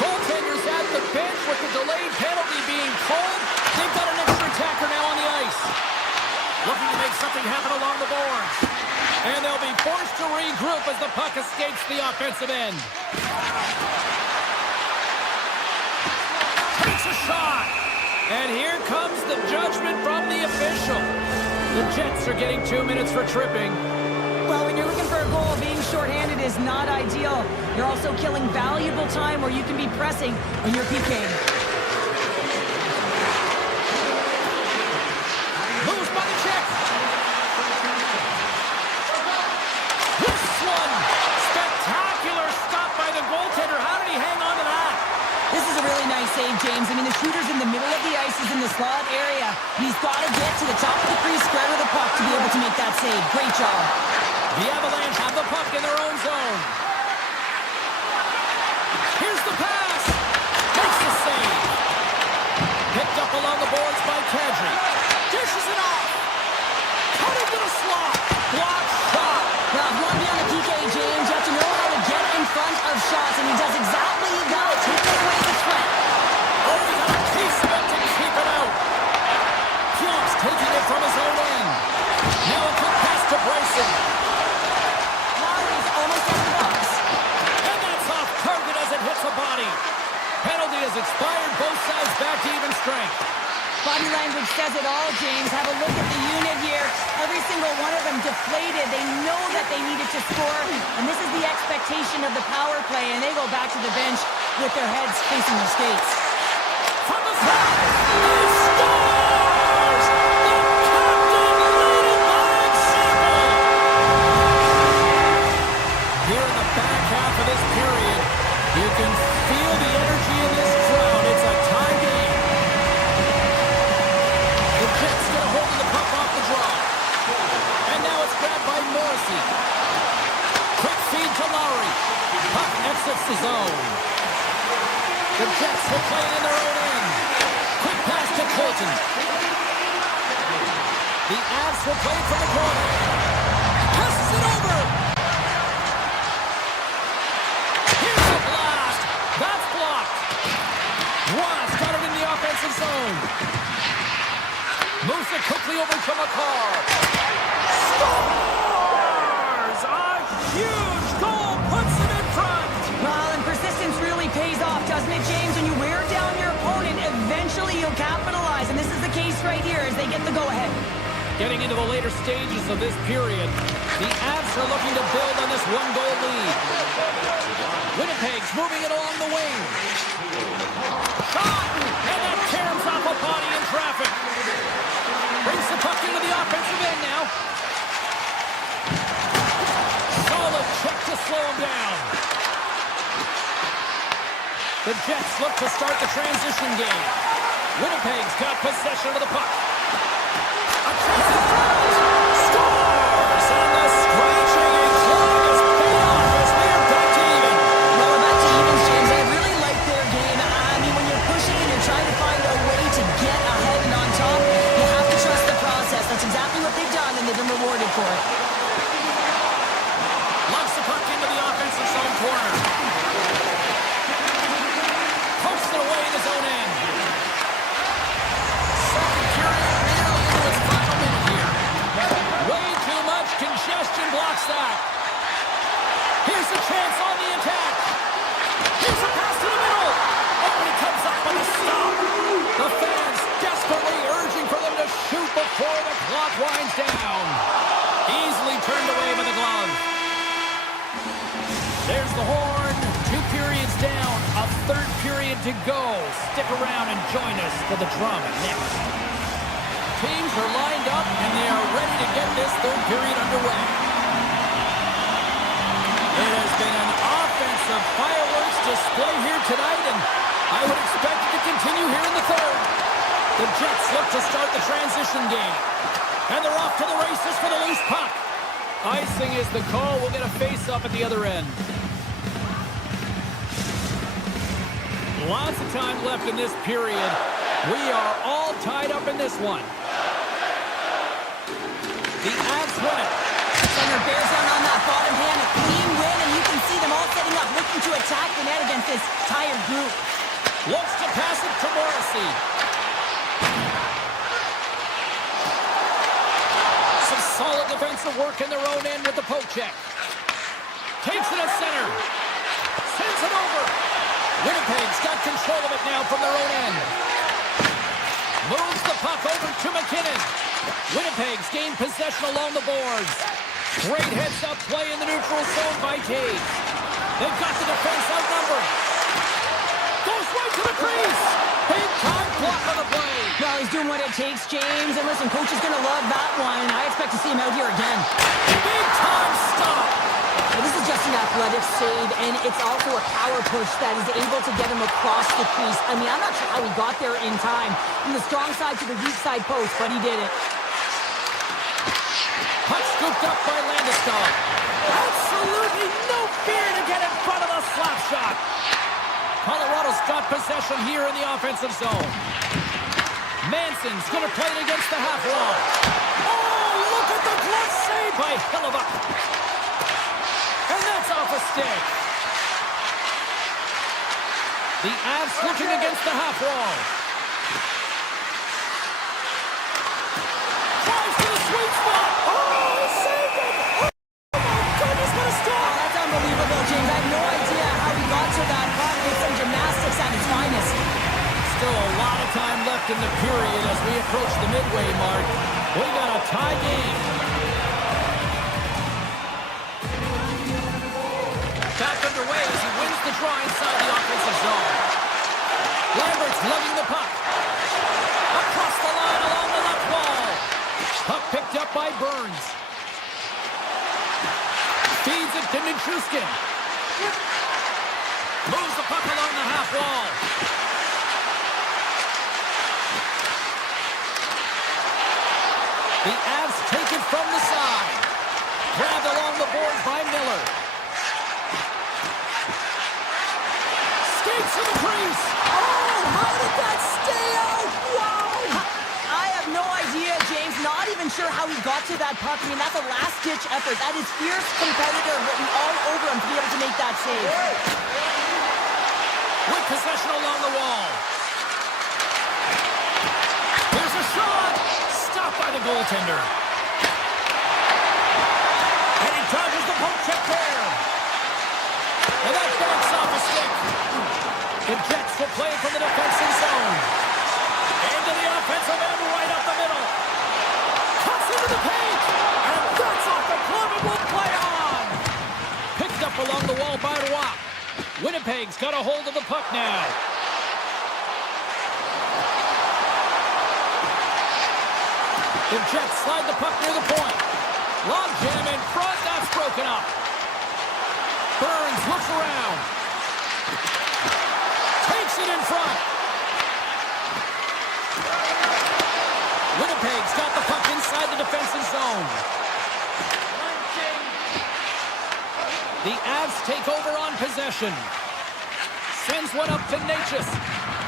Goaltenders at the bench with the delayed penalty being called. They've got an extra attacker now on the ice. Looking to make something happen along the boards. And they'll be forced to regroup as the puck escapes the offensive end. Takes a shot. And here comes the judgment from the official. The Jets are getting 2 minutes for tripping. Well, when you're looking for a goal, being shorthanded is not ideal. You're also killing valuable time where you can be pressing when you're PKing. Moves by the check. This one. Spectacular stop by the goaltender. How did he hang on to that? This is a really nice save, James. I mean, the shooter's in the middle of the ice. He's in the slot area. And he's got to get to the top of the crease, square with the puck to be able to make that save. Great job. The Avalanche have the puck in their own zone. Here's the pass. Makes the save. Picked up along the boards by Kadri. Dishes it off. Cut into the slot. Blocked shot. Well, if you want to be on the PK, James, you have to know how to get in front taking it from his own end. Now a quick pass to Bryson. Lowry's almost at the box. And that's off target as it hits a body. Penalty has expired. Both sides back to even strength. Body language says it all, James. Have a look at the unit here. Every single one of them deflated. They know that they needed to score, and this is the expectation of the power play, and they go back to the bench with their heads facing the skates. From the side, he scores! The captain leading by example! Here in the back half of this period, you can feel the energy in this crowd. It's a tie game. The Jets get a hold of the puck off the draw. And now it's grabbed by Morrissey. Quick feed to Lowry. Puck exits the zone. The Jets will play it in their own end. Quick pass to Colton. The Avs will play it from the corner. Passes it over. Here's a blast. That's blocked. Ross got it in the offensive zone. Moves it quickly over to McCarr. Scores! A huge goal puts him in front. Well, and persistence really pays off, doesn't it, James? When you wear down your opponent, eventually you'll capitalize, and this is the case right here as they get the go-ahead. Getting into the later stages of this period, the Avs are looking to build on this one-goal lead. Winnipeg's moving it along the wing. Shot! And that caroms off a body in traffic. Brings the puck into the offensive end now. Solid check to slow him down. The Jets look to start the transition game. Winnipeg's got possession of the puck. A chance in front! Scores! And the scratching and clawing is paid off as we are back to even. Well, we're back to evens, James. I really like their game. I mean, when you're pushing and you're trying to find a way to get ahead and on top, you have to trust the process. That's exactly what they've done, and they've been rewarded for it. Lugs the puck into the offensive zone corner. Posts it away in his own end. Second period nearly into its final minute here. Way too much congestion blocks that. Here's a chance on the attack. Here's a pass to the middle. Oh, and he comes up with a stop. The fans desperately urging for them to shoot before the clock winds down. Easily turned away by the glove. There's the horn. 2 periods down. A third period to go. Stick around and join us for the drama next. Teams are lined up and they are ready to get this third period underway. It has been an offensive fireworks display here tonight, and I would expect it to continue here in the third. The Jets look to start the transition game. And they're off to the races for the loose puck. Icing is the call. We'll get a face-up at the other end. Lots of time left in this period. We are all tied up in this one. The Avs win it. Center bears down on that bottom hand. A clean win, and you can see them all setting up, looking to attack the net against this tired group. Looks to pass it to Morrissey. Some solid defensive work in their own end with the poke check. Takes it at center. Sends it over. Winnipeg's got control of it now from their own end. Moves the puck over to McKinnon. Winnipeg's gained possession along the boards. Great heads-up play in the neutral zone by Tage. They've got the defense outnumbered. Goes right to the crease. Big-time block on the play. Well, he's doing what it takes, James. And listen, coach is going to love that one. I expect to see him out here again. Big-time stop. Well, this is just an athletic save, and it's also a power push that is able to get him across the crease. I mean, I'm not sure how he got there in time. From the strong side to the weak side post, but he did it. Puck scooped up by Landeskog. Absolutely no fear to get in front of the slap shot. Colorado's got possession here in the offensive zone. Manson's going to play it against the half wall. Oh, look at the glove save by Hellebuyck. And that's off a stick. The Avs looking against the half wall. you, Mark. We got a tie game. Back underway as he wins the draw inside the offensive zone. Lambert's lugging the puck. Across the line along the left wall. Puck picked up by Burns. Feeds it to Nichushkin. Moves the puck along the half wall. The Avs take it from the side. Grabbed along the boards by Miller. Skates to the crease. Oh, how did that stay out? Wow! I have no idea, James. Not even sure how he got to that puck. I mean, that's a last-ditch effort. That is fierce competitor written all over him to be able to make that save. With possession along the wall. Here's a shot. Stopped by the goaltender. And he dodges the poke check there. And that backs off a stick. The Jets will play from the defensive zone. Into the offensive end right up the middle. Cuts into the paint. And that's off the glove and will play on. Picked up along the wall by Roy. Winnipeg's got a hold of the puck now. The Jets slide the puck near the point. Long jam in front. That's broken up. Burns looks around. Takes it in front. Winnipeg's got the puck inside the defensive zone. The Avs take over on possession. Sends one up to Natchez.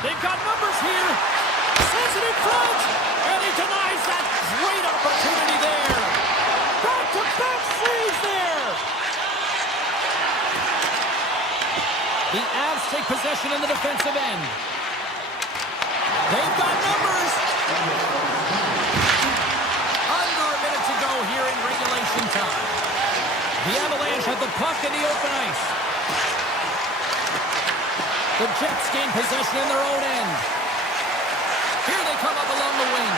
They've got numbers here. Sends it in front. And he denies that great opportunity there. Back-to-back saves there. The Avs take possession in the defensive end. They've got numbers. Under a minute to go here in regulation time. The Avalanche have the puck in the open ice. The Jets gain possession in their own end. Here they come up along the wing.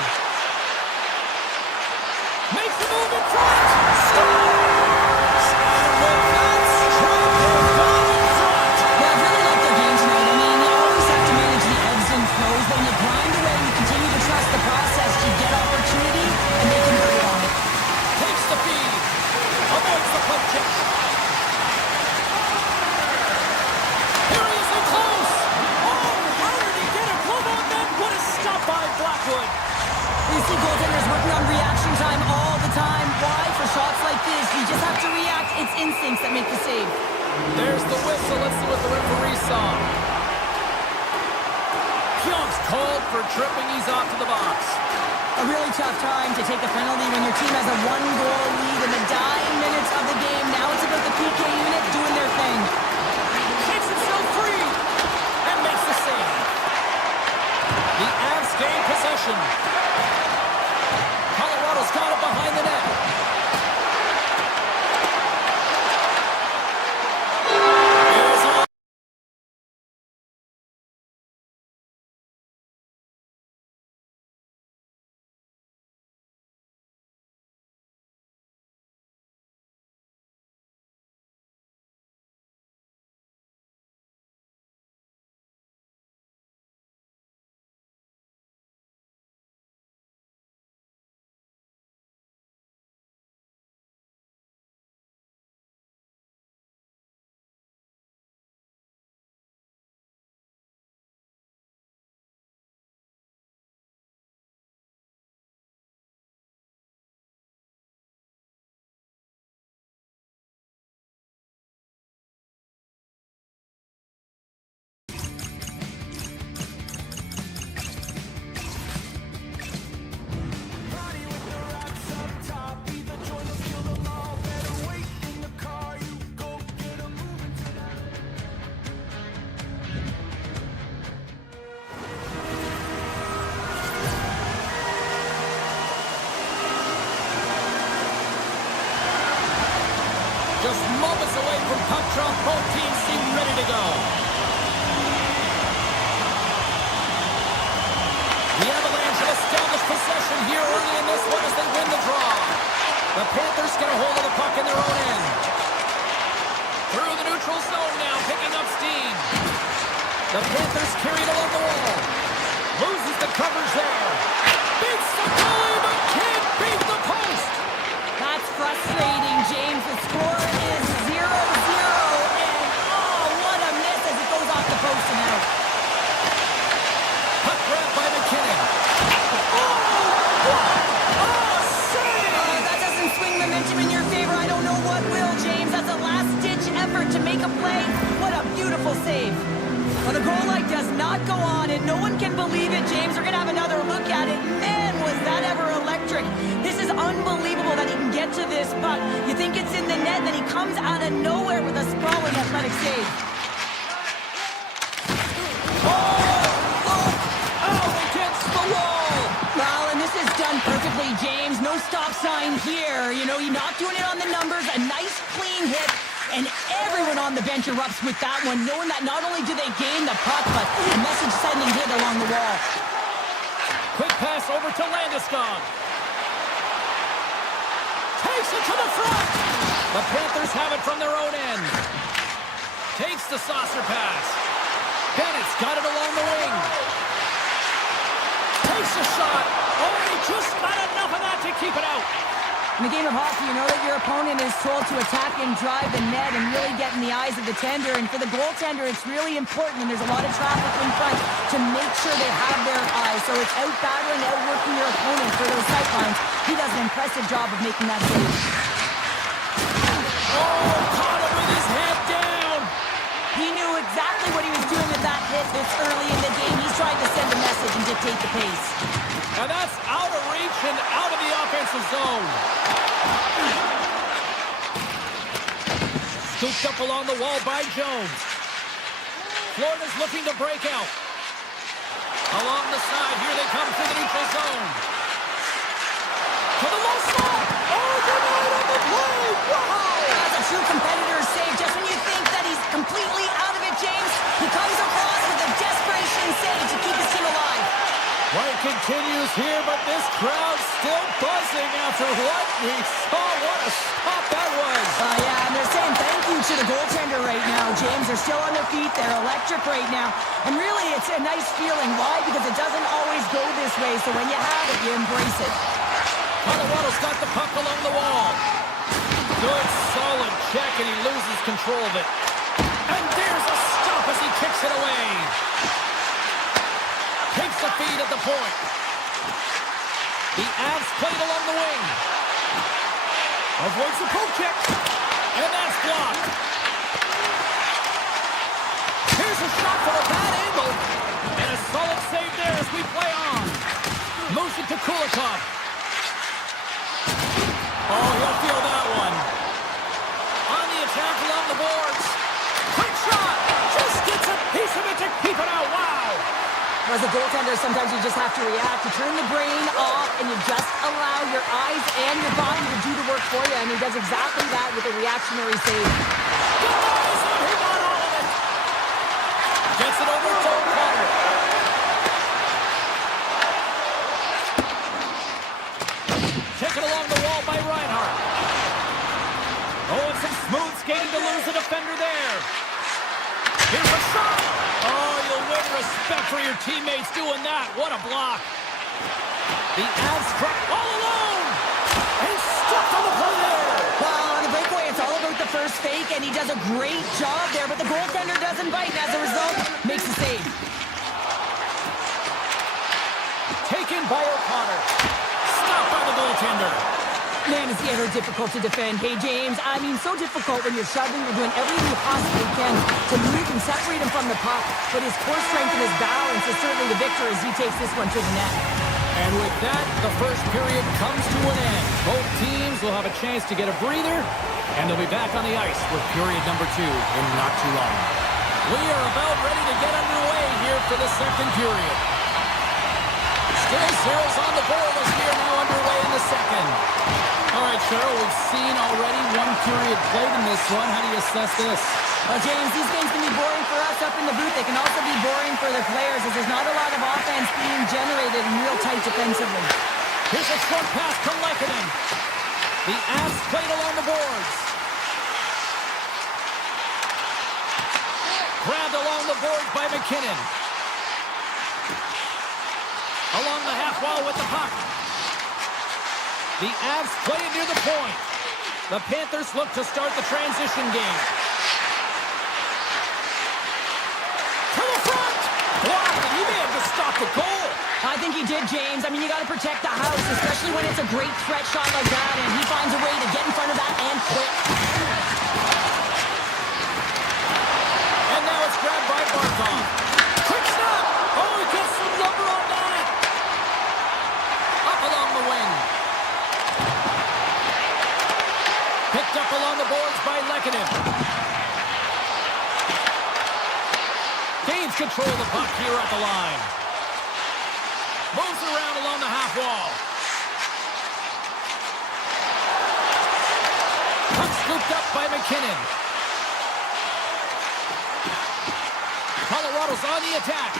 Makes the move in front. Scores! And with that strike, they've gone in front. Yeah, I really like their game tonight. I mean, you always have to manage the ebbs and flows, but when you grind away and you continue to trust the process, you get opportunity and they convert it on it. Takes the feed. Avoids the puck check. Here he is in close. Oh, how did he get a glove on that? What a stop by Blackwood. You see goaltenders working on reaction time all the time. Why? For shots like this, you just have to react. It's instincts that make the save. There's the whistle. Let's see what the referee saw. Pionk's called for tripping. He's off to the box. A really tough time to take a penalty when your team has a one-goal lead in the dying minutes of the game. Now it's about the PK unit doing their thing. Shakes himself free and makes the save. The Avs gain possession. Colorado's got it behind the net. Here's a just moments away from puck drop. Both teams seem ready to go. The Avalanche can establish possession here early in this one as they win the draw. The Panthers get a hold of the puck in their own end. Through the neutral zone now, picking up steam. The Panthers carry it along the wall. Loses the coverage there. Beats the goalie, but can't beat the post. That's frustrating, James. The score is 0-0, and oh, what a miss as it goes off the post and out. Puck grabbed by McKinnon. Oh, save! That doesn't swing momentum in your favor. I don't know what will, James. That's a last-ditch effort to make a play. What a beautiful save. Well, the goal light does not go on, and no one can believe it, James. We're going to have another look at it. Man, was that ever electric. This is unbelievable that he can get to this puck. You think it's in the net, then he comes out of nowhere with a sprawling athletic save. Out against the wall! Well, and this is done perfectly, James. No stop sign here. You know, you're not doing it on the numbers. A nice, clean hit. And everyone on the bench erupts with that one, knowing that not only do they gain the puck, but a message-sending hit along the wall. Quick pass over to Landeskog. Takes it to the front. The Panthers have it from their own end. Takes the saucer pass. Bennett's got it along the wing. Takes a shot. Oh, he just got enough of that to keep it out. In the game of hockey, you know that your opponent is told to attack and drive the net and really get in the eyes of the tender. And for the goaltender, it's really important, and there's a lot of traffic in front, to make sure they have their eyes. So it's out-battling, outworking your opponent for those sight lines. He does an impressive job of making that save. Oh, caught him with his head down. He knew exactly what he was doing with that hit this early in the game. He's trying to send a message and dictate the pace. And that's out of reach and out of the offensive zone. Scooped up along the wall by Jones. Florida's looking to break out. Along the side, here they come through the neutral zone. To the low slot. Oh, denied on the play. Wow! That's a true competitor's save. Just when you think that he's completely out of it, James, he comes across with a desperation save to keep his team alive. Play continues here, but this crowd's still buzzing after what we saw. What a stop that was. Yeah, and they're saying thank you to the goaltender right now, James. They're still on their feet. They're electric right now. And really, it's a nice feeling. Why? Because it doesn't always go this way. So when you have it, you embrace it. Colorado's got the puck along the wall. Good, solid check, and he loses control of it. And there's a stop as he kicks it away. Takes the feed at the point. The Avs played along the wing. Avoids the poke check. And that's blocked. Here's a shot from a bad angle. And a solid save there as we play on. Moves it to Kulikov. Oh, he'll feel that one. On the attack along the boards. Quick shot. Just gets a piece of it to keep it out. Wow. As a goaltender, sometimes you just have to react. You turn the brain off, and you just allow your eyes and your body to do the work for you. And he does exactly that with a reactionary save. Denies him. He got all of it. Gets it over to O'Connor. Taken along the wall by Reinhart. Oh, and some smooth skating to lose the defender there. Here's a shot. Oh, you'll win respect for your teammates doing that. What a block. The Avs struck all alone. And stuck on the play there. Well, on the breakaway, it's all about the first fake, and he does a great job there, but the goaltender doesn't bite, and as a result, makes a save. Taken by O'Connor. Stopped by the goaltender. Man, is he ever difficult to defend. Hey, James, I mean, so difficult when you're shoving. You're doing everything you possibly can to move and separate him from the puck. But his core strength and his balance is certainly the victor as he takes this one to the net. And with that, the first period comes to an end. Both teams will have a chance to get a breather, and they'll be back on the ice with period number 2 in not too long. We are about ready to get underway here for the second period. Still zeros on the board as we are now underway in the second. All right, Cheryl, we've seen already one period played in this one. How do you assess this? Well, James, these games can be boring for us up in the booth. They can also be boring for the players as there's not a lot of offense being generated and real tight defensively. Here's a short pass to Lehkonen. The Avs played along the boards. Grabbed along the boards by McKinnon. Along the half wall with the puck. The Avs play it near the point. The Panthers look to start the transition game. To the front! Blocked, and he may have just stopped the goal. I think he did, James. I mean, you got to protect the house, especially when it's a great threat shot like that, and he finds a way to get in front of that and quick. And now it's grabbed by Barkov. Quick snap! Oh, he gets some lumber on that. Up along the wing. Picked up along the boards by Lehkonen. Gains control of the puck here at the line. Moves around along the half wall. Puck scooped up by McKinnon. Colorado's on the attack.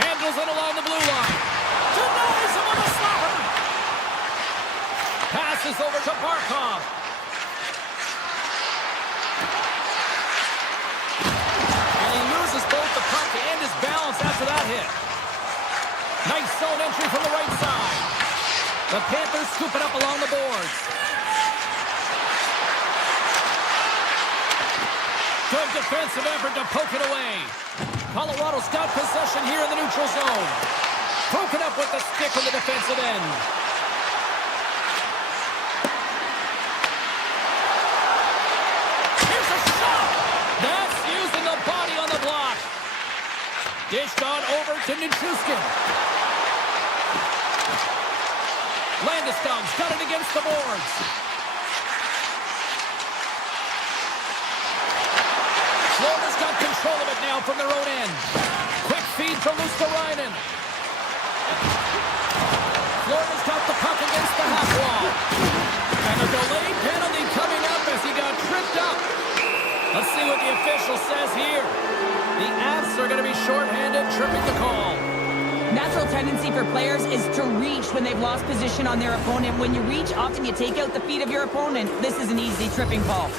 Handles it along the blue line. Denies him with a slapper. Passes over to Barkov. And he loses both the puck and his balance after that hit. Nice zone entry from the right side. The Panthers scoop it up along the boards. Good defensive effort to poke it away. Colorado's got possession here in the neutral zone. Broken up with the stick in the defensive end. Here's a shot! That's using the body on the block. Dished on over to Nichushkin. Landeskog's got it against the boards. Florida's got control of it now from their own end. Quick feed to Luosterainen. Florida's got the puck against the half wall. And a delayed penalty coming up as he got tripped up. Let's see what the official says here. The Avs are going to be shorthanded, tripping the call. Natural tendency for players is to reach when they've lost position on their opponent. When you reach, often you take out the feet of your opponent. This is an easy tripping call.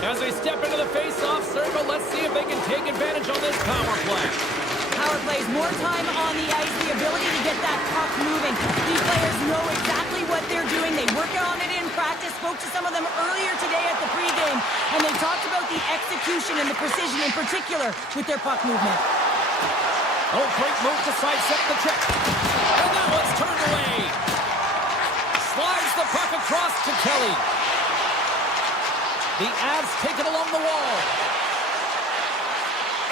As they step into the face-off circle, let's see if they can take advantage on this power play. Power plays, more time on the ice, the ability to get that puck moving. These players know exactly what they're doing. They work on it in practice. Spoke to some of them earlier today at the pregame, and they talked about the execution and the precision in particular with their puck movement. Oh, great move to sidestep the check. And that one's turned away. Slides the puck across to Kelly. The Avs take it along the wall.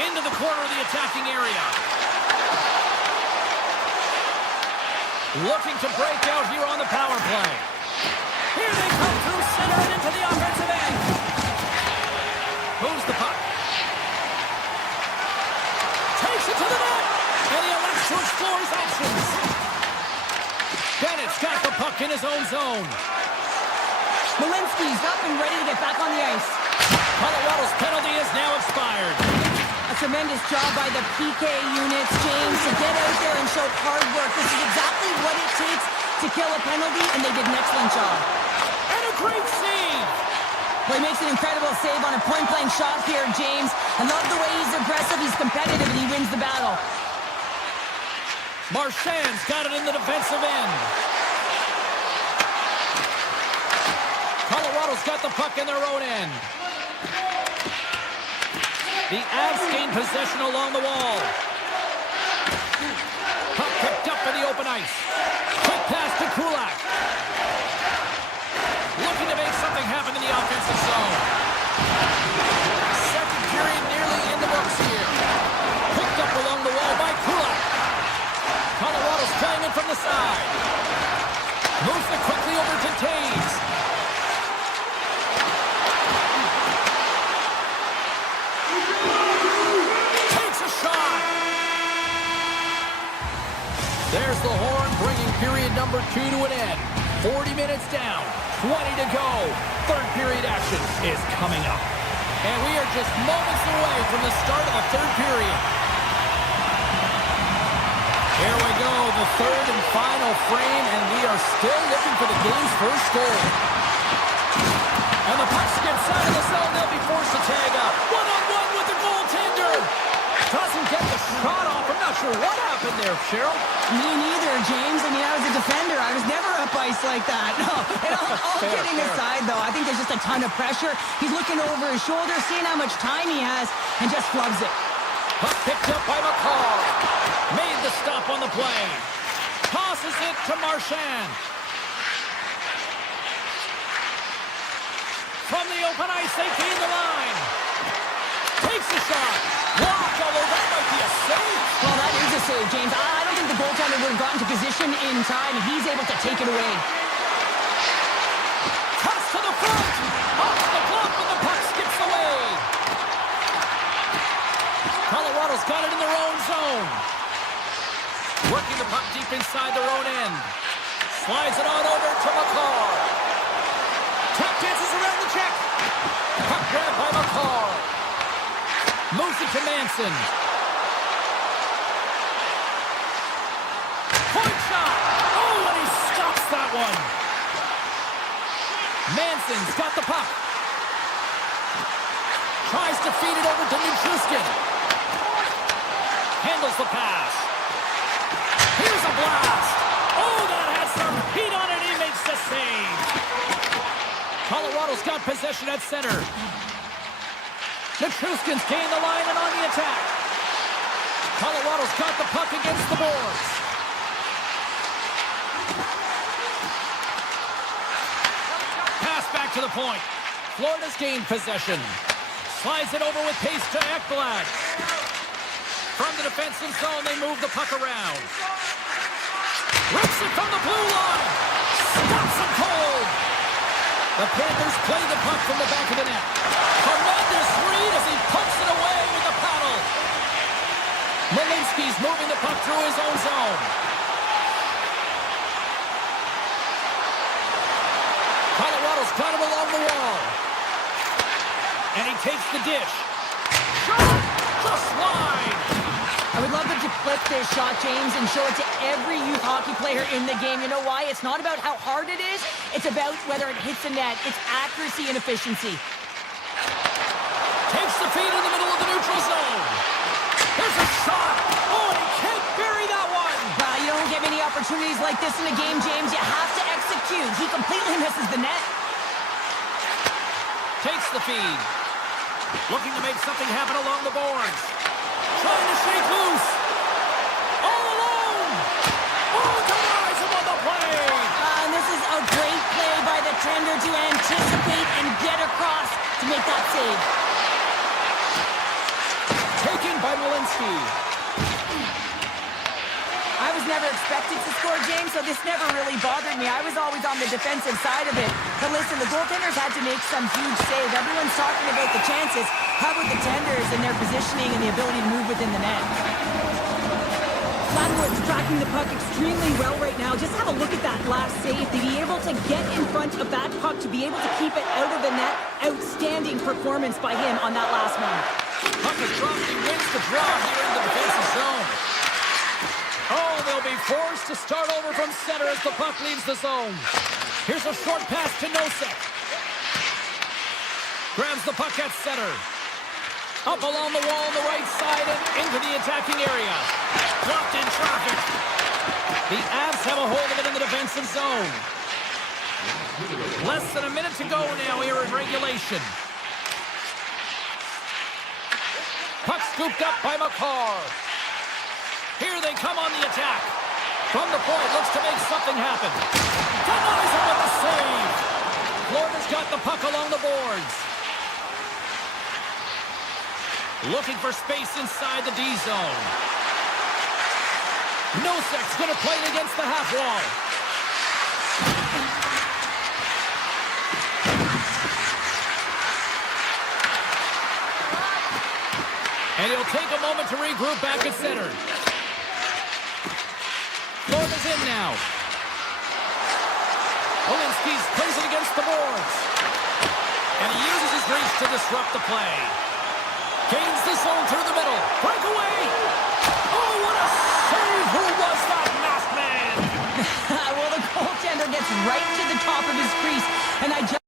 Into the corner of the attacking area. Looking to break out here on the power play. Here they come through center and into the offensive end. Moves the puck. Takes it to the net. And he elects to explore his options. Bennett's got the puck in his own zone. Malinsky's up and ready to get back on the ice. Colorado's penalty is now expired. A tremendous job by the PK units, James, to get out there and show hard work. This is exactly what it takes to kill a penalty, and they did an excellent job. And a great save. Well, he makes an incredible save on a point-blank shot here, James. I love the way he's aggressive, he's competitive, and he wins the battle. Marchand's got it in the defensive end. Colorado's got the puck in their own end. The Avs gain possession along the wall. Puck picked up for the open ice. Quick pass to Kulak. Looking to make something happen in the offensive zone. Second period nearly in the books here. Picked up along the wall by Kulak. Colorado's playing it from the side. Moves it quickly over to Taves. There's the horn, bringing period number 2 to an end. 40 minutes down, 20 to go. Third period action is coming up. And we are just moments away from the start of the third period. Here we go, the third and final frame, and we are still looking for the game's first goal. And the puck skips out of the zone. They'll be forced to tag up. One-on-one with the goaltender. Doesn't get the shot off. I'm not sure what happened there, Cheryl. Me neither, James. I mean, I was a defender. I was never up ice like that. No. And all kidding aside, though, I think there's just a ton of pressure. He's looking over his shoulder, seeing how much time he has, and just flubs it. Puck picked up by McCall. Made the stop on the play. Tosses it to Marchand. From the open ice, they gain the line. Takes the shot. Blocked, although that might be a save. Well, that is a save, James. I don't think the goaltender would have gotten to position in time, and he's able to take it away. Cuts to the front. Off the glove, and the puck skips away. Colorado's got it in their own zone. Working the puck deep inside their own end. Slides it on over to McCall. Tap dances around the check. Puck grabbed by McCall. Moves it to Manson. Point shot. Oh, and he stops that one. Manson's got the puck. Tries to feed it over to Nichushkin. Handles the pass. Here's a blast. Oh, that has some heat on it. He makes the save. Colorado's got possession at center. Nichushkin's gained the line and on the attack. Colorado's got the puck against the boards. Pass back to the point. Florida's gained possession. Slides it over with pace to Ekblad. From the defensive zone, they move the puck around. Rips it from the blue line. Stops him cold. The Panthers play the puck from the back of the net. Tremendous read as he pumps it away with the paddle. Malinsky's moving the puck through his own zone. Colorado's got him along the wall. And he takes the dish. Shot! Just wide! I would love them to flip this shot, James, and show it to every youth hockey player in the game. You know why? It's not about how hard it is. It's about whether it hits the net. It's accuracy and efficiency. Takes the feed in the middle of the neutral zone. There's a shot. Oh, and he can't bury that one. Well, you don't get many opportunities like this in the game, James. You have to execute. He completely misses the net. Takes the feed. Looking to make something happen along the boards. Trying to shake loose. All alone. Oh, denies him on the play. And this is a great play by the tender to anticipate and get across to make that save. Taken by Malinsky. I was never expected to score, James, so this never really bothered me. I was always on the defensive side of it. But listen, the goaltenders had to make some huge save. Everyone's talking about the chances. How about the tenders and their positioning and the ability to move within the net? Flatwood's tracking the puck extremely well right now. Just have a look at that last save. To be able to get in front of that puck, to be able to keep it out of the net, outstanding performance by him on that last one. Puck is dropped. He wins the draw here in the defensive zone. Oh, they'll be forced to start over from center as the puck leaves the zone. Here's a short pass to Nosek. Grabs the puck at center. Up along the wall on the right side and into the attacking area. Dropped in traffic. The Avs have a hold of it in the defensive zone. Less than a minute to go now here in regulation. Puck scooped up by McCarr. Here they come on the attack. From the point, looks to make something happen. Denies him with the save. Florida's got the puck along the boards. Looking for space inside the D zone. Nosek's going to play it against the half wall. And he'll take a moment to regroup back at center. Florida's in now. Olinsky's plays it against the boards. And he uses his has reached to disrupt the play. Gains the zone through the middle. Breakaway! Oh, what a save! Who was that masked man? Well, the goaltender gets right to the top of his crease, and I just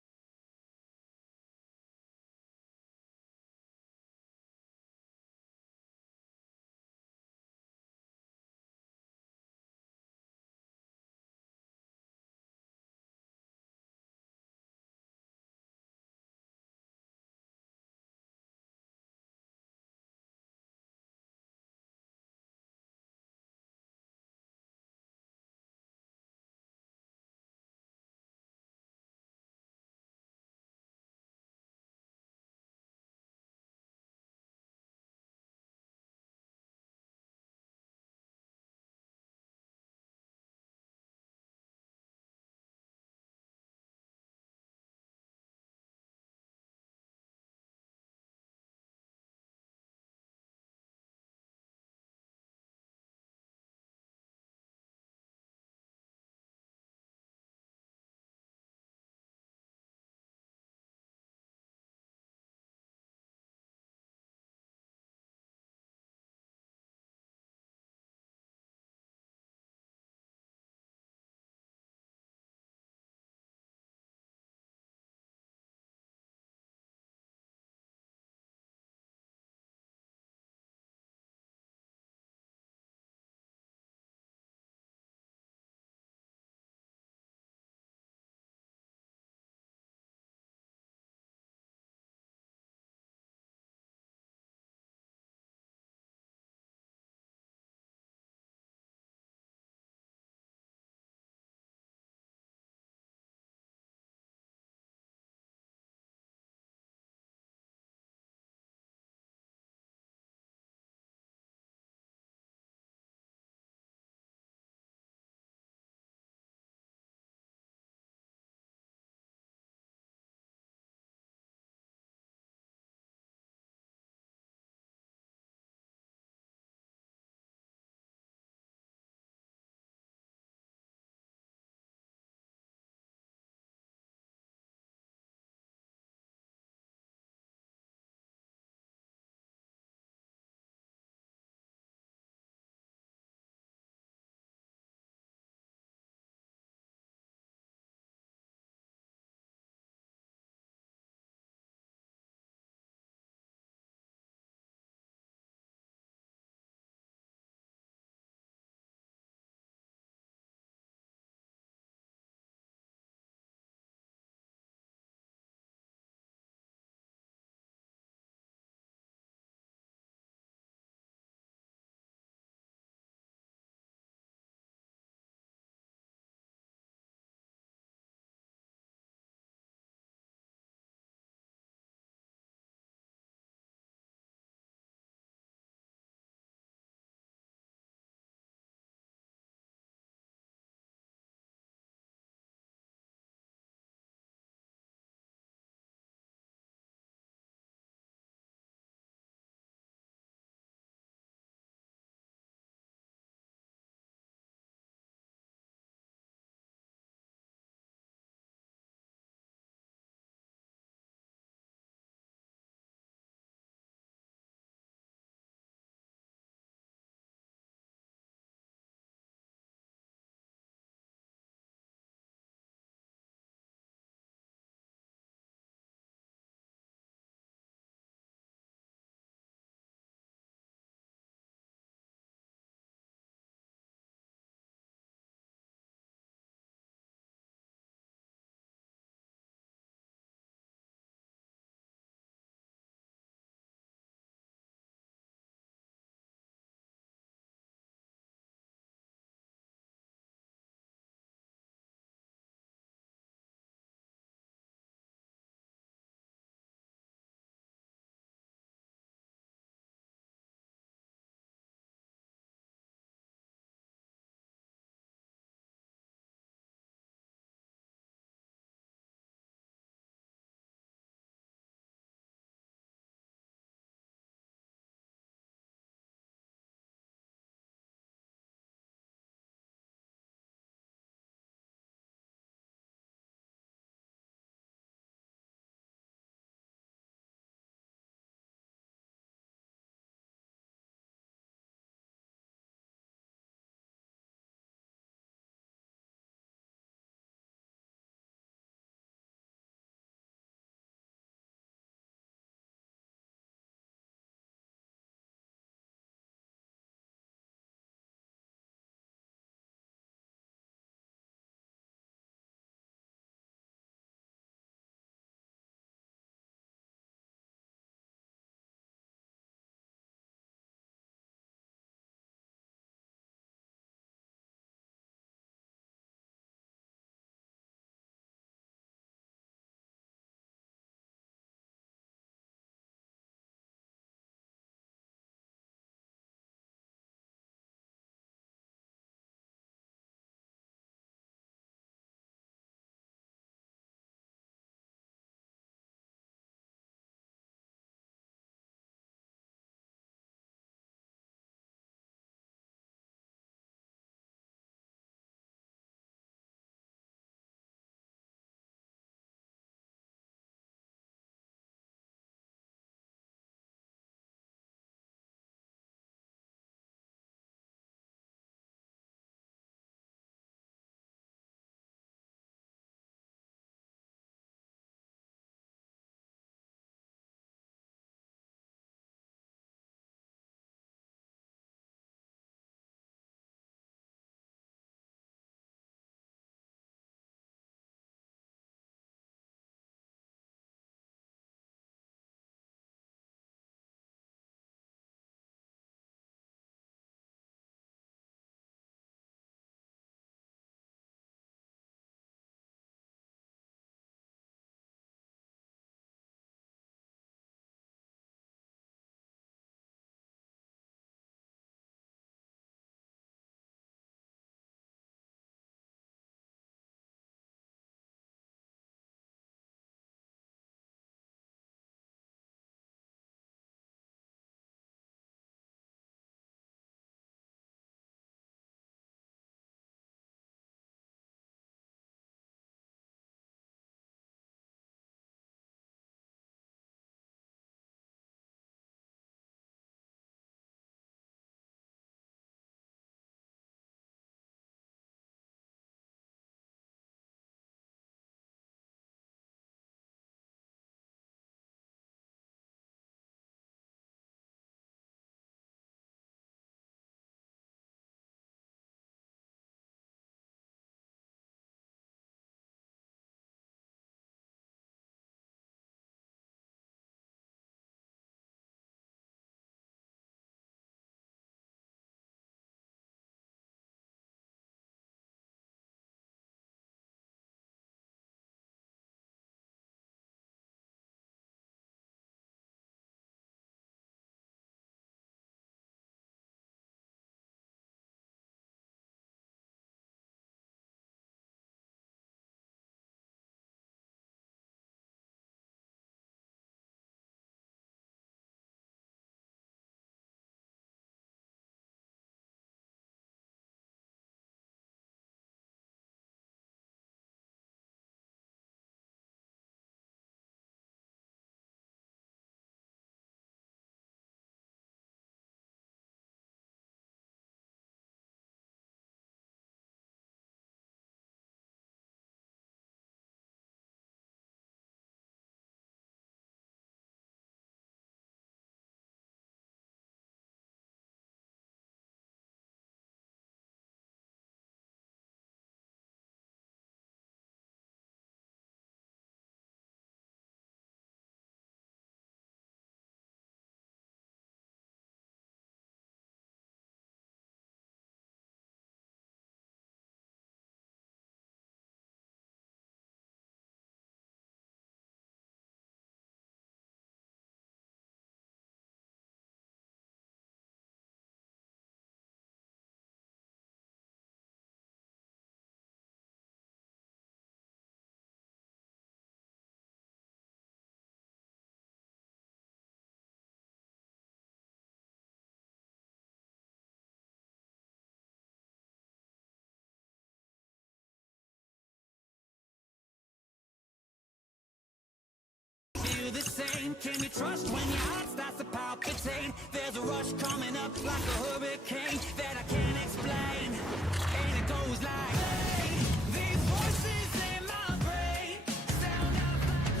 the same. Can you trust when your heart starts to palpitate? There's a rush coming up like a hurricane that I can't explain. And it goes like, hey, these voices in my brain sound out like...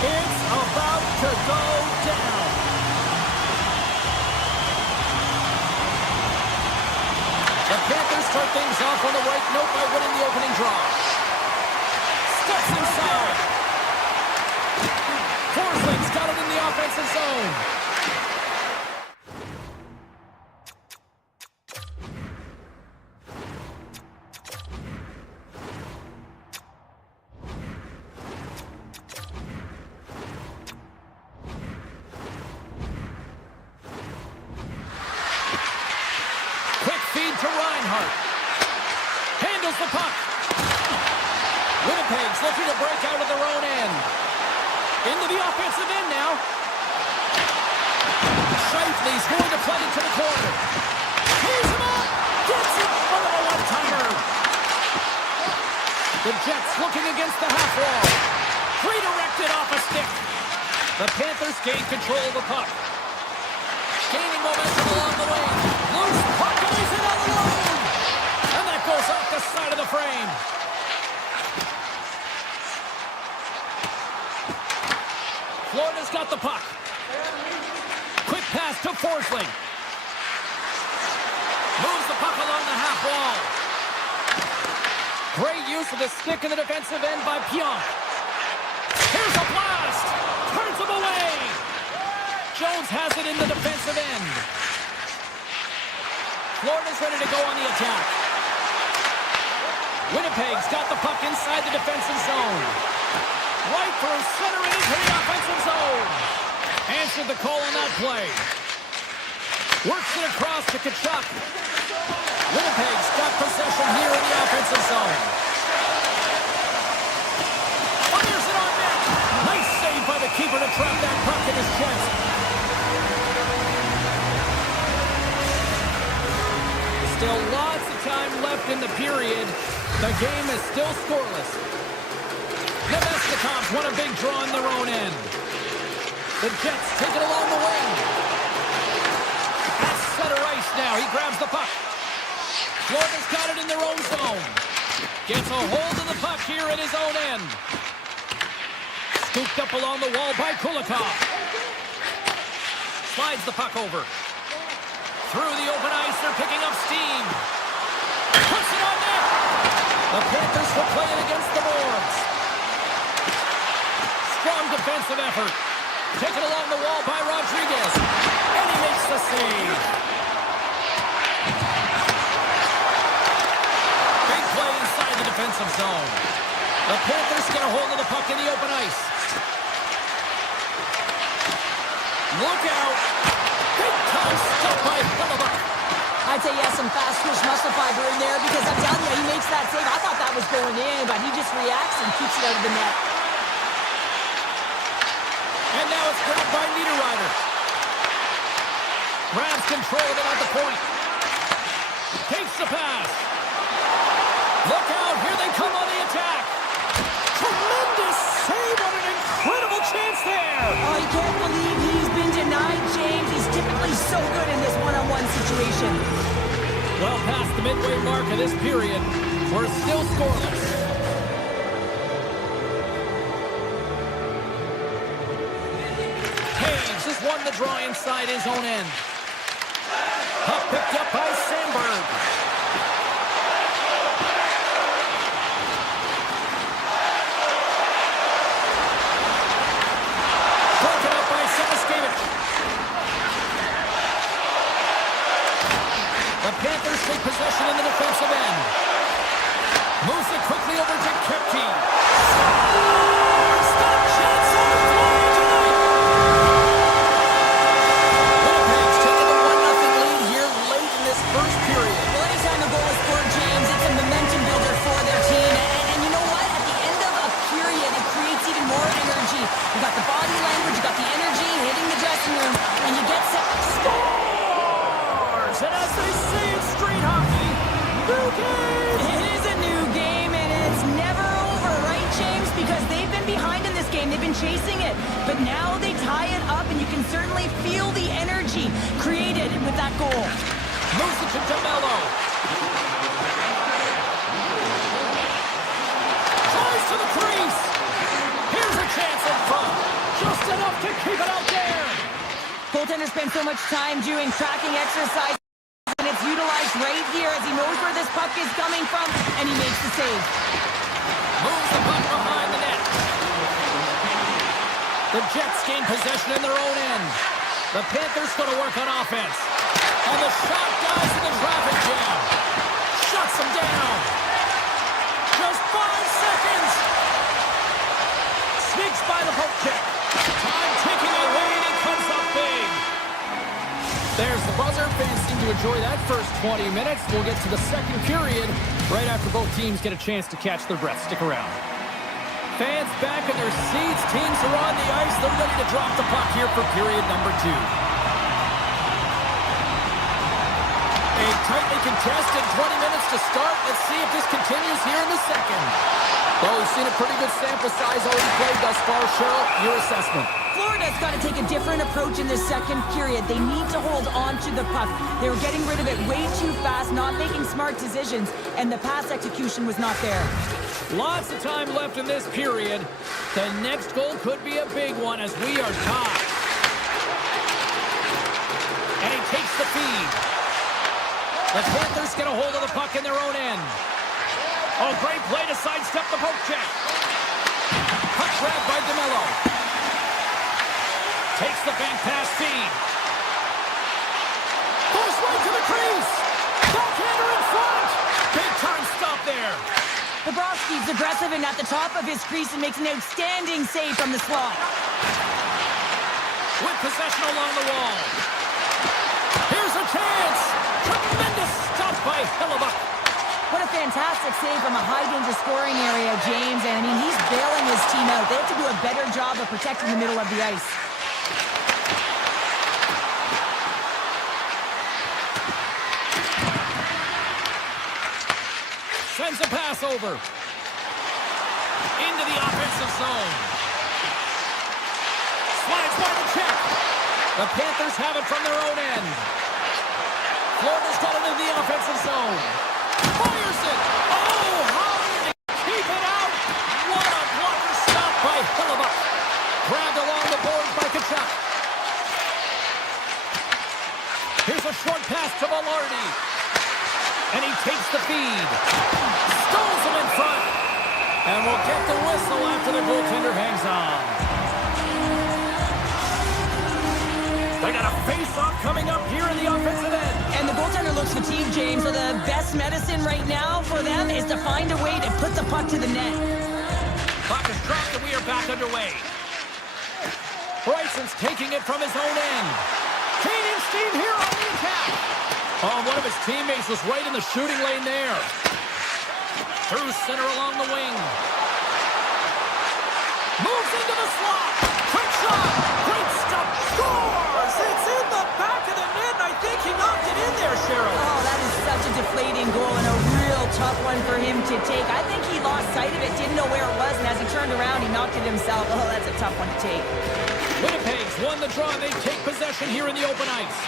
It's about to go down. The Panthers start things off on the right note by winning the opening draw. Steps inside. Forsland's got it in the offensive zone. Quick feed to Reinhart. Handles the puck. Winnipeg's looking to break out of their own end. Into the offensive end now. Shifley's going to play it to the corner. He's him up. Gets it front of a one-timer. The Jets looking against the half wall. Redirected off a stick. The Panthers gain control of the puck. Gaining momentum along the way. Loose puck, and he's in all alone. And that goes off the side of the frame. Florida's got the puck. Quick pass to Forsling. Moves the puck along the half wall. Great use of the stick in the defensive end by Pionk. Here's a blast. Turns him away. Jones has it in the defensive end. Florida's ready to go on the attack. Winnipeg's got the puck inside the defensive zone. Right through center and into the offensive zone. Answered the call on that play. Works it across to Kachuk. Winnipeg's got possession here in the offensive zone. Fires it on net. Nice save by the keeper to trap that puck in his chest. Still lots of time left in the period. The game is still scoreless. The Nemesnikovs won a big draw in their own end. The Jets take it along the wing. At center ice now. He grabs the puck. Florida's got it in their own zone. Gets a hold of the puck here at his own end. Scooped up along the wall by Kulikov. Slides the puck over. Through the open ice, they're picking up steam. Puts it on net. The Panthers will play it against the boards. Strong defensive effort. Taken along the wall by Rodriguez. And he makes the save. Big play inside the defensive zone. The Panthers get a hold of the puck in the open ice. Look out. Big time stuff by Hellebuyck. I'd say he has some fast twitch muscle fiber in there because I'm telling you, he makes that save. I thought that was going in, but he just reacts and keeps it out of the net. And now it's grabbed by Niederreiter. Grabs control of it at the point. Takes the pass. Look out, here they come on the attack. Tremendous save on an incredible chance there. Oh, I can't believe he's been denied, James. He's typically so good in this one-on-one situation. Well past the midway mark of this period, we're still scoreless. Hayes has won the draw inside his own end. Puck picked up by Sandberg. Broken up by Savaskevich. The Panthers take possession in the defensive end. Moves it quickly over to Kepke. Scores! That chance on the floor tonight! Winnipeg's taking a 1-0 lead here late in this first period. game. They've been chasing it, but now they tie it up, and you can certainly feel the energy created with that goal. Moves it to DeMello. Tries to the crease. Here's a chance in front. Just enough to keep it out there. Goaltender spends so much time doing tracking exercise, and it's utilized right here as he knows where this puck is coming from, and he makes the save. Moves the puck behind the net. The Jets gain possession in their own end. The Panthers going to work on offense. And the shot dies in the traffic jam. Shuts them down. Just 5 seconds. Sneaks by the poke check. Time ticking away, and he comes up big. There's the buzzer. Fans seem to enjoy that first 20 minutes. We'll get to the second period right after both teams get a chance to catch their breath. Stick around. Fans back in their seats. Teams are on the ice. They're ready to drop the puck here for period number 2. A tightly contested 20 minutes to start. Let's see if this continues here in the second. Well, we've seen a pretty good sample size already played thus far. Cheryl, your assessment. Florida's got to take a different approach in this second period. They need to hold on to the puck. They were getting rid of it way too fast, not making smart decisions, and the pass execution was not there. Lots of time left in this period. The next goal could be a big one as we are tied. And he takes the feed. The Panthers get a hold of the puck in their own end. Oh, great play to sidestep the poke check. Puck grabbed by DeMello. Takes the bank pass feed. Goes right to the crease. Backhander in front. Big time stop there. Bobrovsky's aggressive and at the top of his crease and makes an outstanding save from the slot. With possession along the wall. Here's a chance. Tremendous stop by Hellebuyck. What a fantastic save from a high-danger scoring area, James. And, I mean, he's bailing his team out. They have to do a better job of protecting the middle of the ice. Sends a pass over. Into the offensive zone. Slides by the check. The Panthers have it from their own end. Florida's got it in the offensive zone. Fires it. Oh, how did he keep it out? What a blocker stop by Hellebuyck. Grabbed along the boards by Kodiak. Here's a short pass to Velarde. And he takes the feed. Stones him in front. And we'll get the whistle after the goaltender hangs on. They got a face-off coming up here in the offensive end. And the goaltender looks fatigued, James. So the best medicine right now for them is to find a way to put the puck to the net. Puck is dropped and we are back underway. Bryson's taking it from his own end. Gaining steam here on the attack. Oh, one of his teammates was right in the shooting lane there. Through center along the wing. Moves into the slot. Quick shot. Great stop. Scores! It's in the back of the net. I think he knocked it in there, Cheryl. Oh, that is such a deflating goal and a real tough one for him to take. I think he lost sight of it, didn't know where it was, and as he turned around, he knocked it himself. Oh, that's a tough one to take. Winnipeg's won the draw. They take possession here in the open ice.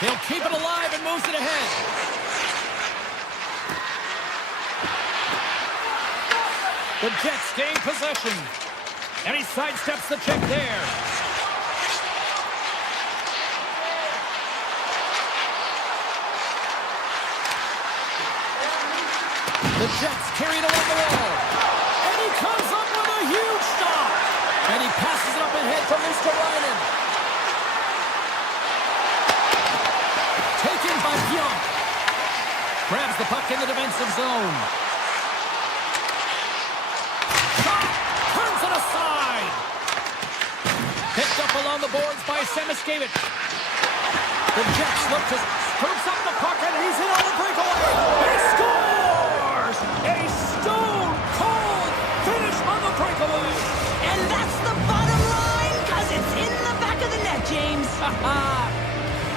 He'll keep it alive and moves it ahead. The Jets gain possession. And he sidesteps the check there. The Jets carry it along the wall. And he comes up with a huge stop. And he passes it up ahead from Mr. Ryman. Taken by Young. Grabs the puck in the defensive zone. Shot! Turns it aside. Picked up along the boards by Semiskevich. The Jets look to scoops up the puck and he's in on the breakaway. He scores! A stone-cold finish on the breakaway. And that's the bottom line, because it's in the back of the net, James.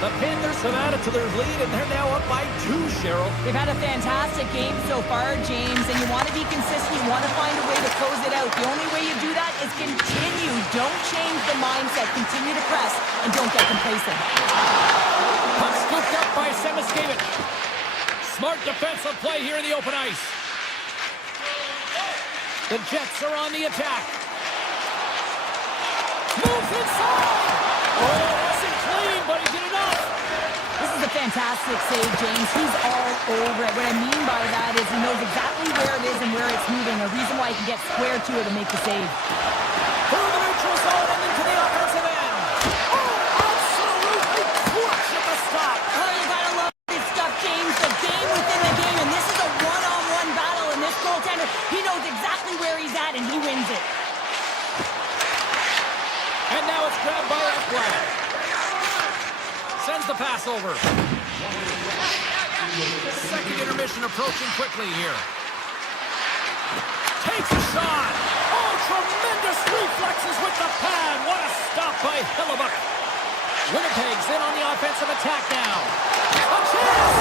The Panthers have added to their lead, and they're now up by 2, Cheryl. They've had a fantastic game so far, James, and you want to be consistent. You want to find a way to close it out. The only way you do that is continue. Don't change the mindset. Continue to press, and don't get complacent. Puck scooped up by Semiskevich. Smart defensive play here in the open ice. The Jets are on the attack. Moves inside! Oh, wasn't clean, but he did enough. This is a fantastic save, James. He's all over it. What I mean by that is he knows exactly where it is and where it's moving. A reason why he can get square to it and make the save. Through the neutral zone and into the offensive end. Oh, absolutely clutch at the stop. Oh, you gotta love this stuff, James. The game within the game, and this is a one-on-one battle, and this goaltender, he knows exactly where he's at, and he wins it. And now it's grabbed by Ekblad. Sends the pass over. Second intermission approaching quickly here. Takes a shot. Oh, tremendous reflexes with the pad. What a stop by Hellebuyck. Winnipeg's in on the offensive attack now. A chance!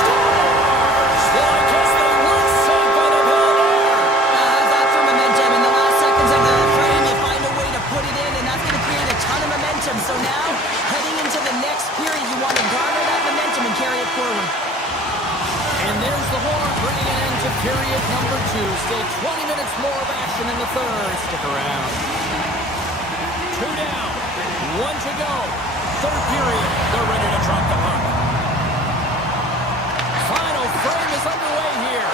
Scores! Well, I guess they weren't saved by the ball there. That's for momentum. In the last seconds of the frame, you find a way to put it in, and that's going to create a ton of momentum. So now, heading into the next period, you want to garner that momentum and carry it forward. And there's the horn, bringing an end to period number 2. Still 20 minutes more of action in the third. Stick around. 2 down, 1 to go. Third period, they're ready to drop the puck. Final frame is underway here.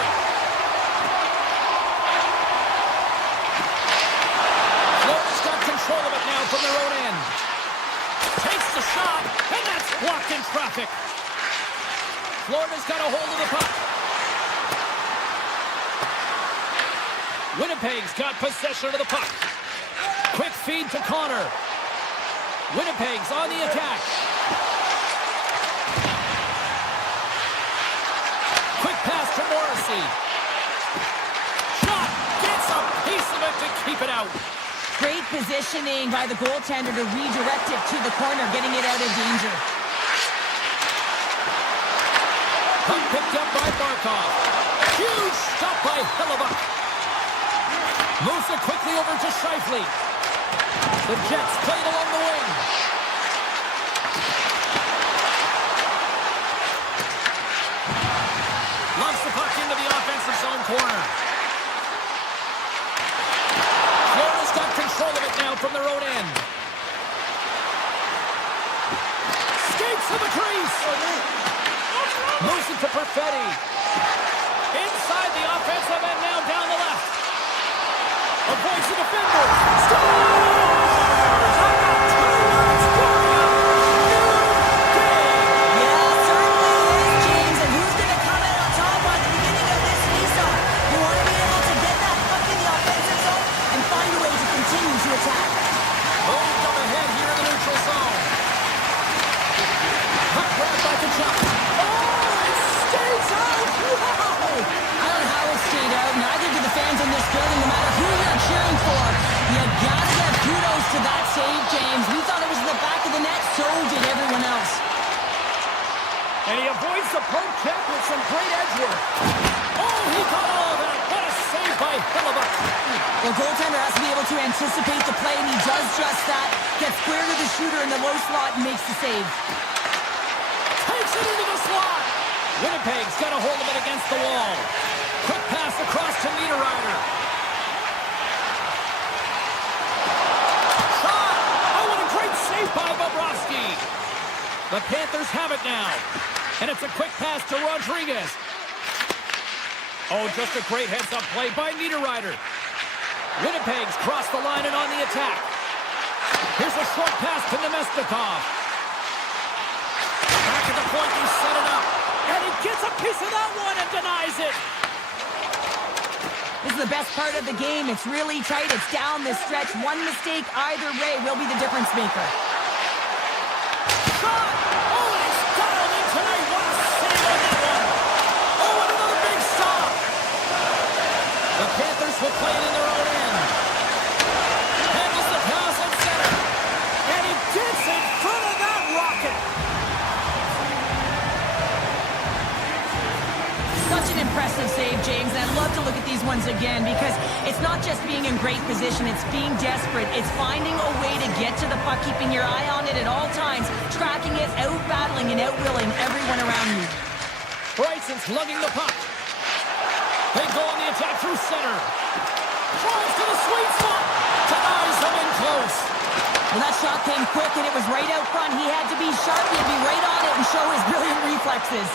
Florida's got control of it now from their own end. Takes the shot, and that's blocked in traffic. Florida's got a hold of the puck. Winnipeg's got possession of the puck. Quick feed to Connor. Winnipeg's on the attack. Quick pass to Morrissey. Shot! Gets a piece of it to keep it out. Great positioning by the goaltender to redirect it to the corner, getting it out of danger. Puck picked up by Barkov. Huge stop by Hellebuyck. Moves it quickly over to Scheifele. The Jets played along the wing. Loves the puck into the offensive zone corner. Florida's got control of it now from their own end. Skates to the crease. Moves it to Perfetti. Inside the offensive end now down the left. Avoids the defender. Scores! How about 2 runs scoring a huge game? Yeah, certainly is, James. And who's going to come out on top at the beginning of this face-off? You want to be able to get that puck in the offensive zone and find a way to continue to attack. Moved up ahead here in the neutral zone. Puck grabbed by Kodiak. Oh, it stays out! Wow! I don't know how it stayed out. Neither do the fans in this building, no matter who you're cheering for. You gotta give kudos to that save, James. We thought it was in the back of the net, so did everyone else. And he avoids the poke check with some great edge work. Oh, he got all of that. What a save by Hellebuyck. The goaltender has to be able to anticipate the play, and he does just that. Gets square to the shooter in the low slot and makes the save. Takes it into the slot. Winnipeg's got a hold of it against the wall. Quick pass across to Niederreiter. Shot! Oh, what a great save by Bobrovsky. The Panthers have it now. And it's a quick pass to Rodriguez. Oh, just a great heads-up play by Niederreiter. Winnipeg's crossed the line and on the attack. Here's a short pass to Nemestikov. Back at the point, he set it up. And he gets a piece of that one and denies it. This is the best part of the game. It's really tight. It's down this stretch. One mistake either way will be the difference maker. Shot! Oh, and it's dialed in tonight. What a save on that one. Oh, and another big stop. The Panthers will play it in their own end. Handles the pass at center. And he gets in front of that rocket. impressive save, James. And I'd love to look at these ones again because it's not just being in great position, it's being desperate. It's finding a way to get to the puck, keeping your eye on it at all times, tracking it, out-battling and out-willing everyone around you. Bryson's lugging the puck. They go on the attack through center. Drives to the sweet spot. Denies them in close. Well, that shot came quick, and it was right out front. He had to be sharp. He had to be right on it and show his brilliant reflexes.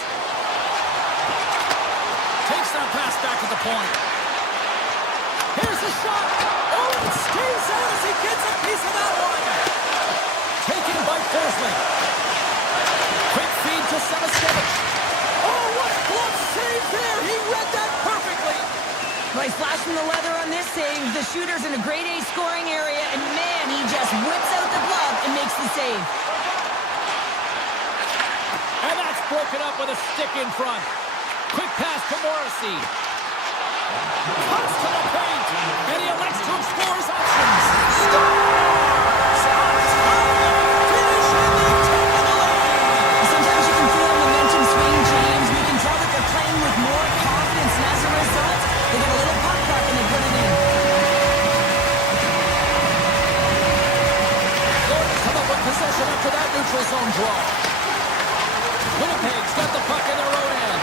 Takes that pass back at the point. Here's the shot. Oh, it stays out as he gets a piece of that one. Taken by Forsling. Quick feed to Samoskevich. Oh, what a glove save there. He read that perfectly. Well, he's flashing the leather on this save. The shooter's in a grade A scoring area, and man, he just whips out the glove and makes the save. And that's broken up with a stick in front. Quick pass to Morrissey. Cuts to the paint, and he elects to explore his options. Scores! Finishing the top of the league. Sometimes you can feel a momentum swing, James. We can tell that they're playing with more confidence, and as a result, they get a little puck and they put it in. Gordon come up with possession after that neutral zone draw. Winnipeg's got the puck in their own end.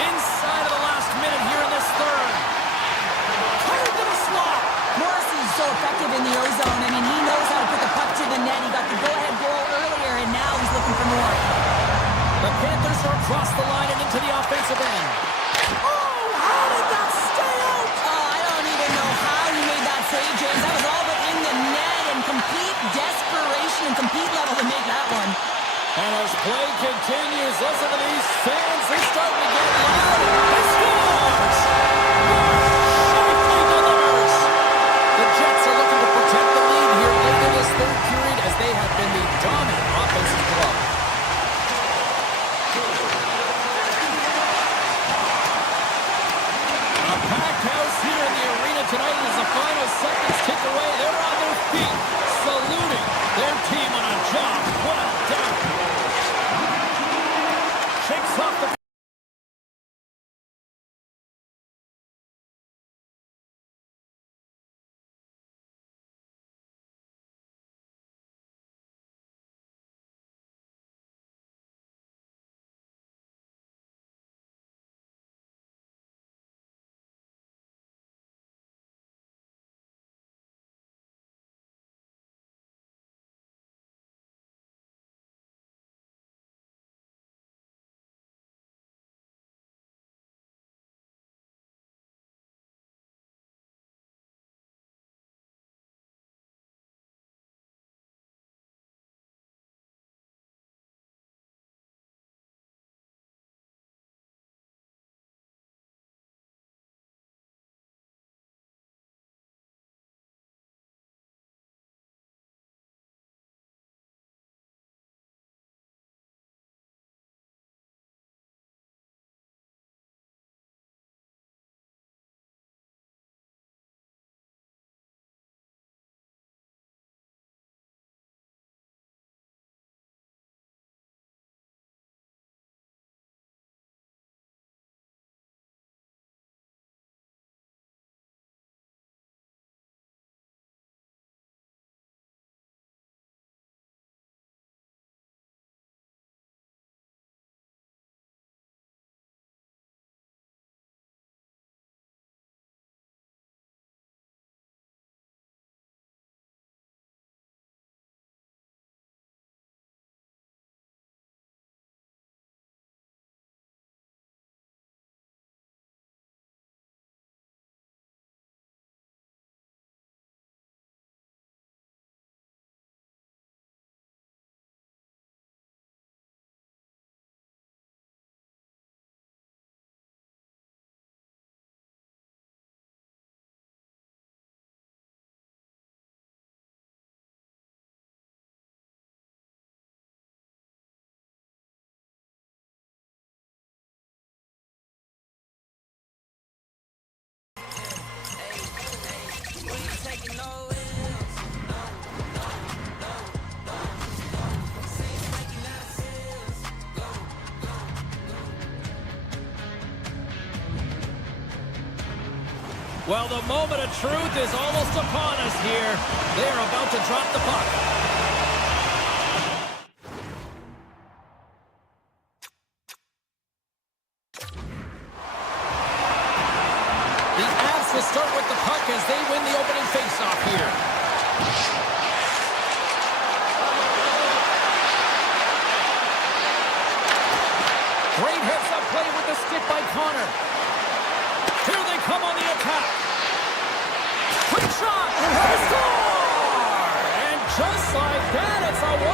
Inside of the last minute here in this third. Carried to the slot. Morrissey's so effective in the O-zone. I mean, he knows how to put the puck to the net. He got the go-ahead goal earlier, and now he's looking for more. The Panthers are across the line and into the offensive end. Oh, how did that stay out? Oh, I don't even know how he made that save, James. That was all but in the net and complete desperation and complete level to make that one. And as play continues, listen to these fans. They're starting to get loud. He scores! Safely delivers. The Jets are looking to protect the lead here late in this third period as they have been the dominant offensive club. A packed house here in the arena tonight as the final seconds tick away. They're on their feet, saluting their team on a job well done. Well, the moment of truth is almost upon us here. They are about to drop the puck. The Avs will start with the puck as they win the opening faceoff here. Great heads-up play with the stick by Connor. Here they come on the attack. Quick shot! And score! And just like that, it's a 1-0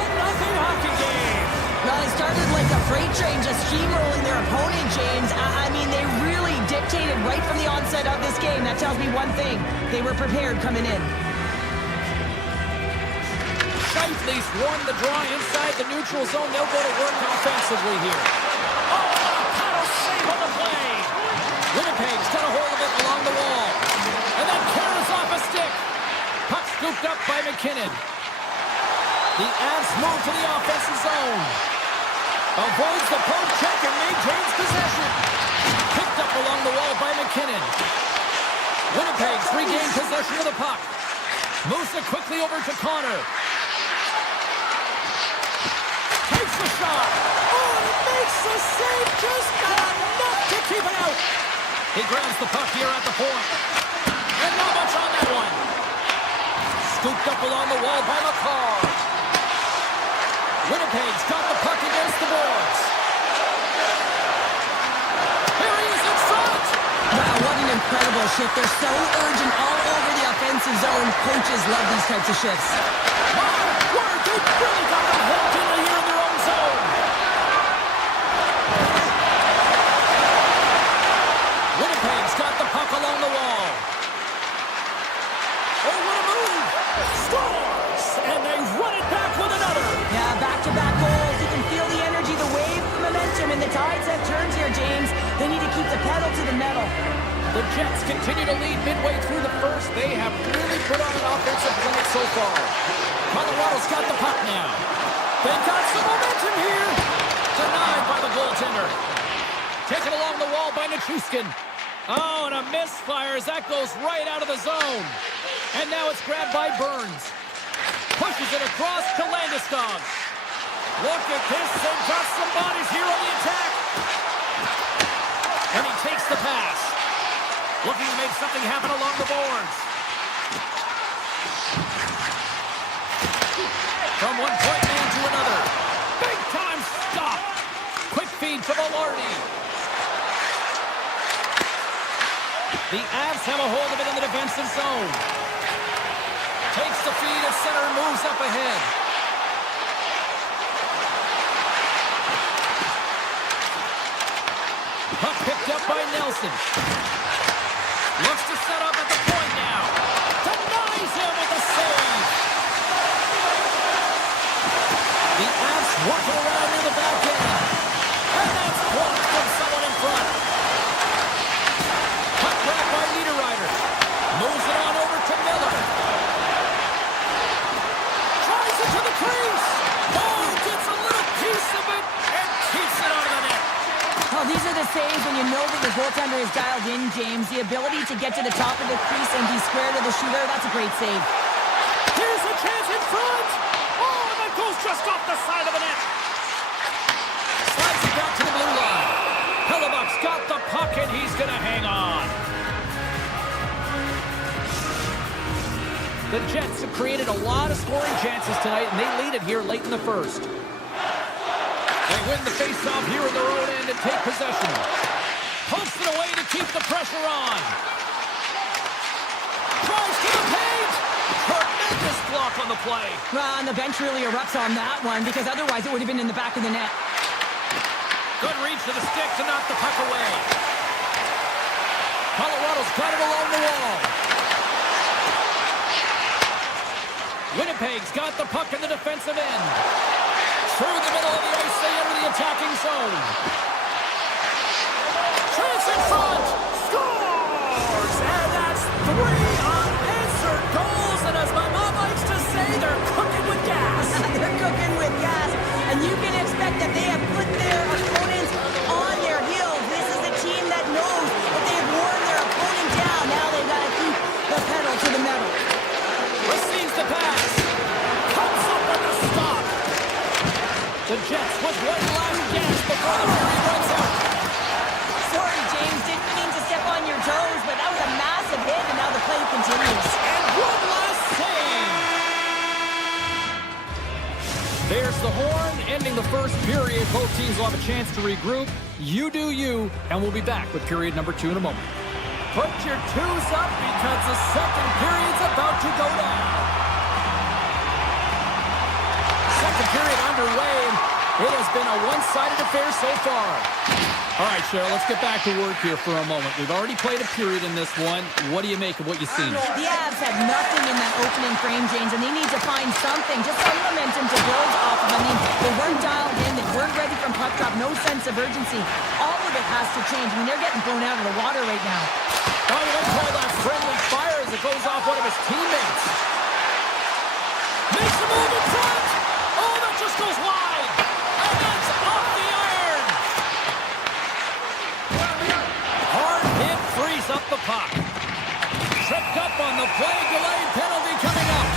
hockey game. Well, they started like a freight train, just steamrolling their opponent, James. I mean, they really dictated right from the onset of this game. That tells me one thing. They were prepared coming in. Scheifele's won the draw inside the neutral zone. They'll go to work offensively here. Oh, paddle save on the play. Winnipeg's got a hold of it along the wall. And then carries off a stick. Puck scooped up by McKinnon. The Avs move to the offensive zone. Avoids the poke check and maintains possession. Picked up along the wall by McKinnon. Winnipeg's regained possession of the puck. Moves it quickly over to Connor. Takes the shot. Oh, and makes the save. Just not enough to keep it out. He grabs the puck here at the point. And not much on that one. Scooped up along the wall by McCall. Winnipeg's got the puck against the boards. Here he is in front. Wow, what an incredible shift. They're so urgent all over the offensive zone. Coaches love these types of shifts. My word, they really got the whole team here in their own zone. Winnipeg's got the puck along the wall. Oh, what a move! Scores! And they run it back with another. Yeah, back-to-back goals. You can feel the energy, the wave, the momentum, and the tides have turned here, James. They need to keep the pedal to the metal. The Jets continue to lead midway through the first. They have really put on an offensive clinic so far. Colorado's got the puck now. They've got some momentum here. Denied by the goaltender. Taken along the wall by Nichushkin. Oh, and a misfire as that goes right out of the zone. And now it's grabbed by Burns. Pushes it across to Landeskog. Look at this. They've got some bodies here on the attack. And he takes the pass. Looking to make something happen along the boards. From one point man to another. Big time stop. Quick feed to Velarde. The Avs have a hold of it in the defensive zone. Takes the feed at center and moves up ahead. Puck picked up by Nelson. Looks to set up at the point now. Denies him with the save. The Avs working around near the back end. And that's blocked from someone in front. Puck grabbed by Niederreiter. Moves it on over to Miller. Tries it to the crease. Oh, gets a little piece of it and keeps it out of the net. Oh, these are the saves when you know that your goaltender is dialed in, James. The ability to get to the top of the crease and be square to the shooter, that's a great save. Here's a chance in front. Oh, and that goes just off the side of the net. Slides it back to the blue line. Hellebuck's got the puck, and he's going to hang on. The Jets have created a lot of scoring chances tonight, and they lead it here late in the first. They win the faceoff here in their own end and take possession. Pumps it away to keep the pressure on. Tries to the paint. Tremendous block on the play. Well, and the bench really erupts on that one because otherwise it would have been in the back of the net. Good reach to the stick to knock the puck away. Colorado's got it along the wall. Winnipeg's got the puck in the defensive end. Through the middle of the ice, they enter the attacking zone. Chance in front. Scores! And that's 3 unanswered goals. And as my mom likes to say, they're cooking with gas. They're cooking with gas. And you can expect that they have put their opponents on their heels. This is a team that knows that they've worn their opponent down. Now they've got to period. Both teams will have a chance to regroup. You do you, and we'll be back with period number 2 in a moment. Put your twos up because the second period's about to go down. Second period underway, and it has been a one-sided affair so far. All right, Cheryl, let's get back to work here for a moment. We've already played a period in this one. What do you make of what you've seen? The Avs had nothing in that opening frame, James, and they need to find something, just some momentum to build off of. I mean, they weren't dialed in. They weren't ready from puck drop. No sense of urgency. All of it has to change. I mean, they're getting blown out of the water right now. Oh, you might call that friendly fire as it goes off one of his teammates. Makes a move in front. Oh, that just goes wide. And that's off the iron. Hard hit frees up the puck. Tripped up on the play. Delayed penalty coming up.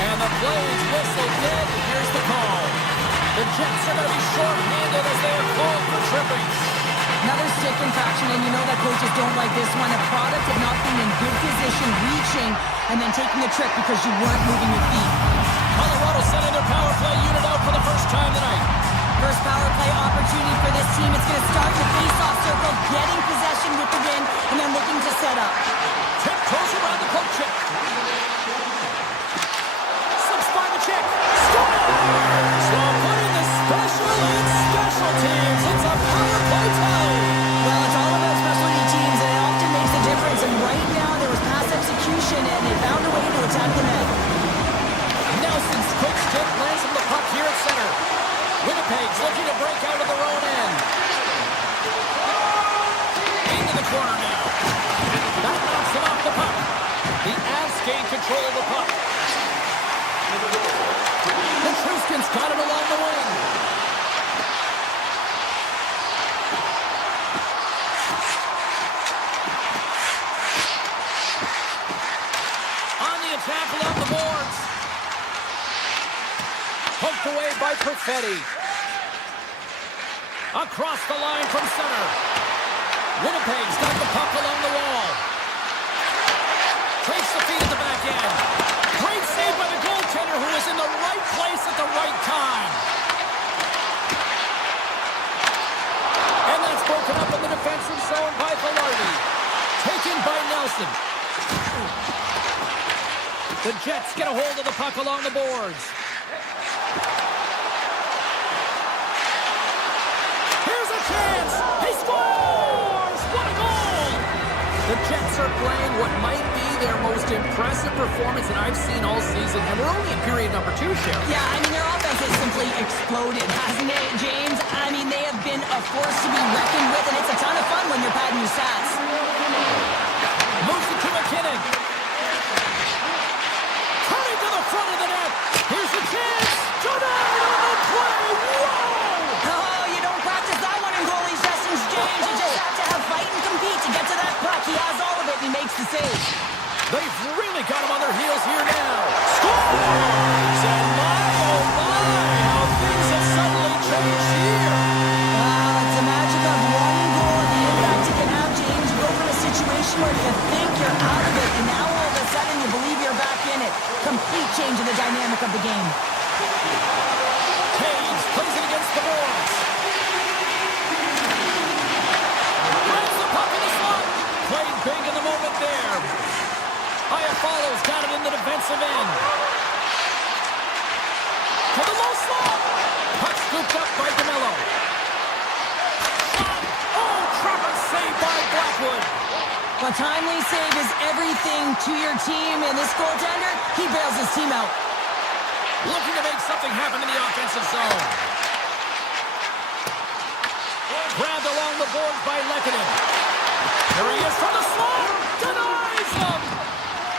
And the play's whistle dead. Here's the call. The Jets are going to be short-handed as they are called for tripping. Another stick infraction, and you know that coaches don't like this one. A product of not being in good position, reaching, and then taking a trip because you weren't moving your feet. Colorado sending their power play unit out for the first time tonight. First power play opportunity for this team. It's going to start the face-off circle, getting possession with the win, and then looking to set up. Tiptoes around the poke check. Slips by the check. Score! So putting the special in special teams. It's a power play tie. Well, it's all about specialty teams, and it often makes a difference. And right now, there was pass execution, and they found a way to attack the net. Nelson's quick stick lands him the puck here at center. Winnipeg's looking to break out of their own end. Into the corner now. That knocks him off the puck. The Avs gain control of the puck. The Truskin's got it along the wing. On the attack along the boards. Poked away by Perfetti. Across the line from center. Winnipeg's got the puck along the wall. Takes the feed at the back end. Great save by the goaltender who was in the right place at the right time. And that's broken up in the defensive zone by Velarde. Taken by Nelson. The Jets get a hold of the puck along the boards. Here's a chance! He scores! What a goal! The Jets are playing what might be their most impressive performance that I've seen all season, and we're only in period number 2, Cheryl. Yeah, I mean, their offense has simply exploded, hasn't it, James? I mean, they have been a force to be reckoned with, and it's a ton of fun when you're padding your stats. Moves it to McKinnon. Turning to the front of the net. Here's the chance. Denied on the play. Whoa! Oh, you don't practice that one in goalie sessions, James. You just have to have fight and compete to get to that puck. He has all of it, and he makes the save. They've really got him on their heels here now. Scores! And my, oh my, how things have suddenly changed here. It's the magic of one goal and the impact it can have, James. You go from a situation where you think you're out of it, and now all of a sudden you believe you're back in it. Complete change in the dynamic of the game. Taves plays it against the boards. Runs the puck in the slot. Played big in the moment there. Iafalo's got it in the defensive end. To the low slot. Puck scooped up by DeMello. Shot. Oh, trapper saved by Blackwood. A timely save is everything to your team, and this goaltender, he bails his team out. Looking to make something happen in the offensive zone. Grabbed along the boards by Lehkonen. Here he is from the slot. Denies him.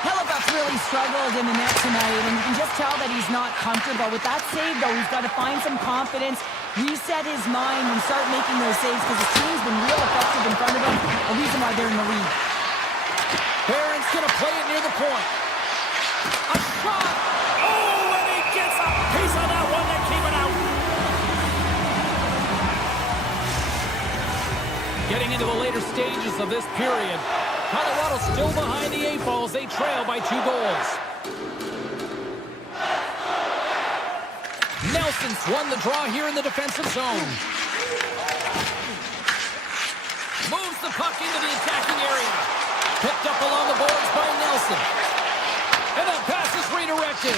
Hellebuyck's really struggled in the net tonight, and you can just tell that he's not comfortable. With that save, though, he's got to find some confidence, reset his mind, and start making those saves because his team's been real effective in front of him, a reason why they're in the lead. Barron's going to play it near the point. A shot. Oh, and he gets a piece of that one to keep it out. Getting into the later stages of this period, Colorado still behind the 8 balls. They trail by 2 goals. Nelson's won the draw here in the defensive zone. Moves the puck into the attacking area. Picked up along the boards by Nelson. And that pass is redirected.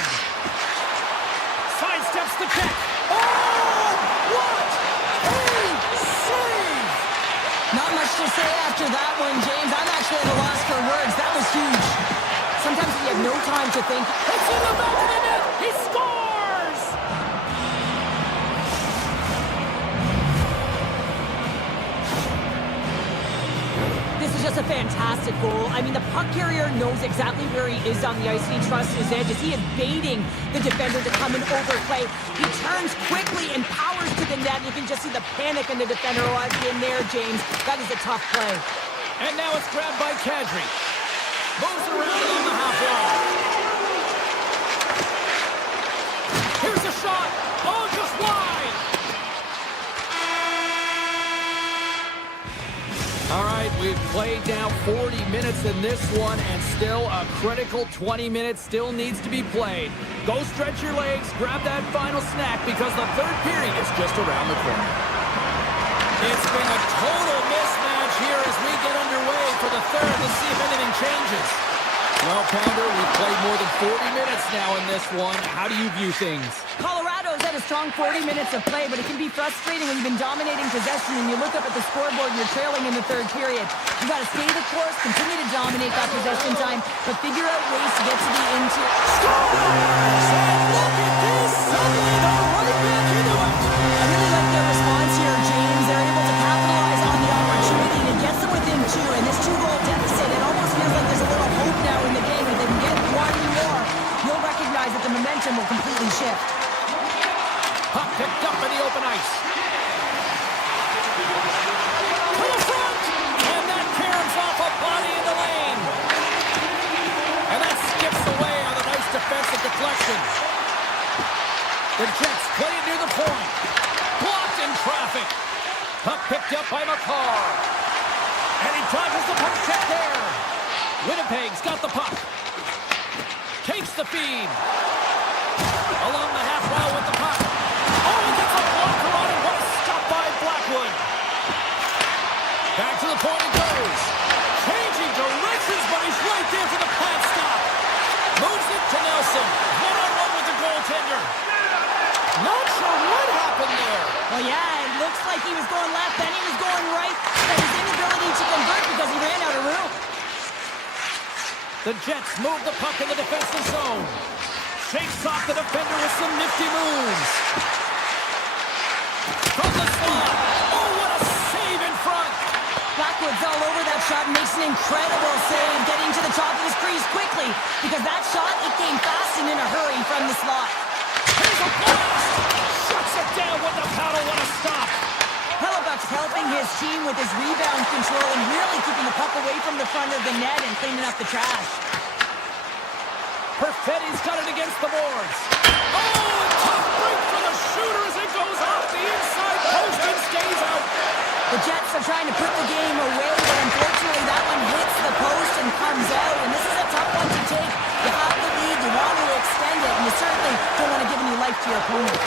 Sidesteps the check. Oh, what a save! Not much to say after that one, James. I'm actually at a loss for words. That was huge. Sometimes you have no time to think. It's in the back of the net. He scores! This is just a fantastic goal. I mean, the puck carrier knows exactly where he is on the ice, and he trusts his edges. He is baiting the defender to come and overplay. He turns quickly and powers to the net. You can just see the panic in the defender. Oh, I've been there, James. That is a tough play. And now it's grabbed by Kadri. Moves around on the half wall. Here's a shot. Oh, just wide. All right, we've played now 40 minutes in this one, and still a critical 20 minutes still needs to be played. Go stretch your legs, grab that final snack, because the third period is just around the corner. It's been a total mismatch here as we get underway for the third. Let's see if anything changes. Well, Pounder, we've played more than 40 minutes now in this one. How do you view things? Colorado's had a strong 40 minutes of play, but it can be frustrating when you've been dominating possession and you look up at the scoreboard and you're trailing in the third period. You've got to stay the course, continue to dominate that possession time, but figure out ways to get to the interior. Scores! And look at this! Suddenly they're right back into it! I really like their response here, James. They're able to capitalize on the opportunity and it gets them within two. And this two-goal deficit, it almost feels like there's a little hope now in the game. If they can get one more, you'll recognize that the momentum will completely shift. Puck picked up in the open ice. To the front! And that caroms off a body in the lane. And that skips away on a nice defensive deflection. The Jets play it near the point. Blocked in traffic. Puck picked up by McCarr. And he dodges the puck check there. Winnipeg's got the puck. Takes the feed. Along the half wall with the puck. Oh, he gets a blocker on it. What a stop by Blackwood. Back to the point it goes. Changing directions, but he's right there for the pad stop. Moves it to Nelson. One-on-one with the goaltender. Not sure what happened there. Well, yeah, it looks like he was going left, then he was going right, but his inability to convert because he ran out of room. The Jets move the puck in the defensive zone. Shakes off the defender with some nifty moves. From the slot. Oh, what a save in front. Blackwood's all over that shot and makes an incredible save, getting to the top of his crease quickly, because that shot, it came fast and in a hurry from the slot. Here's a blast. Shuts it down with the paddle. What a stop. Hellebuck's helping his team with his rebound control and really keeping the puck away from the front of the net and cleaning up the trash. Perfetti's got it against the boards. Oh, a tough break for the shooter as it goes off the inside post and stays out. The Jets are trying to put the game away, but unfortunately that one hits the post and comes out, and this is a tough one to take. You have the lead, you want to extend it, and you certainly don't want to give any life to your opponent.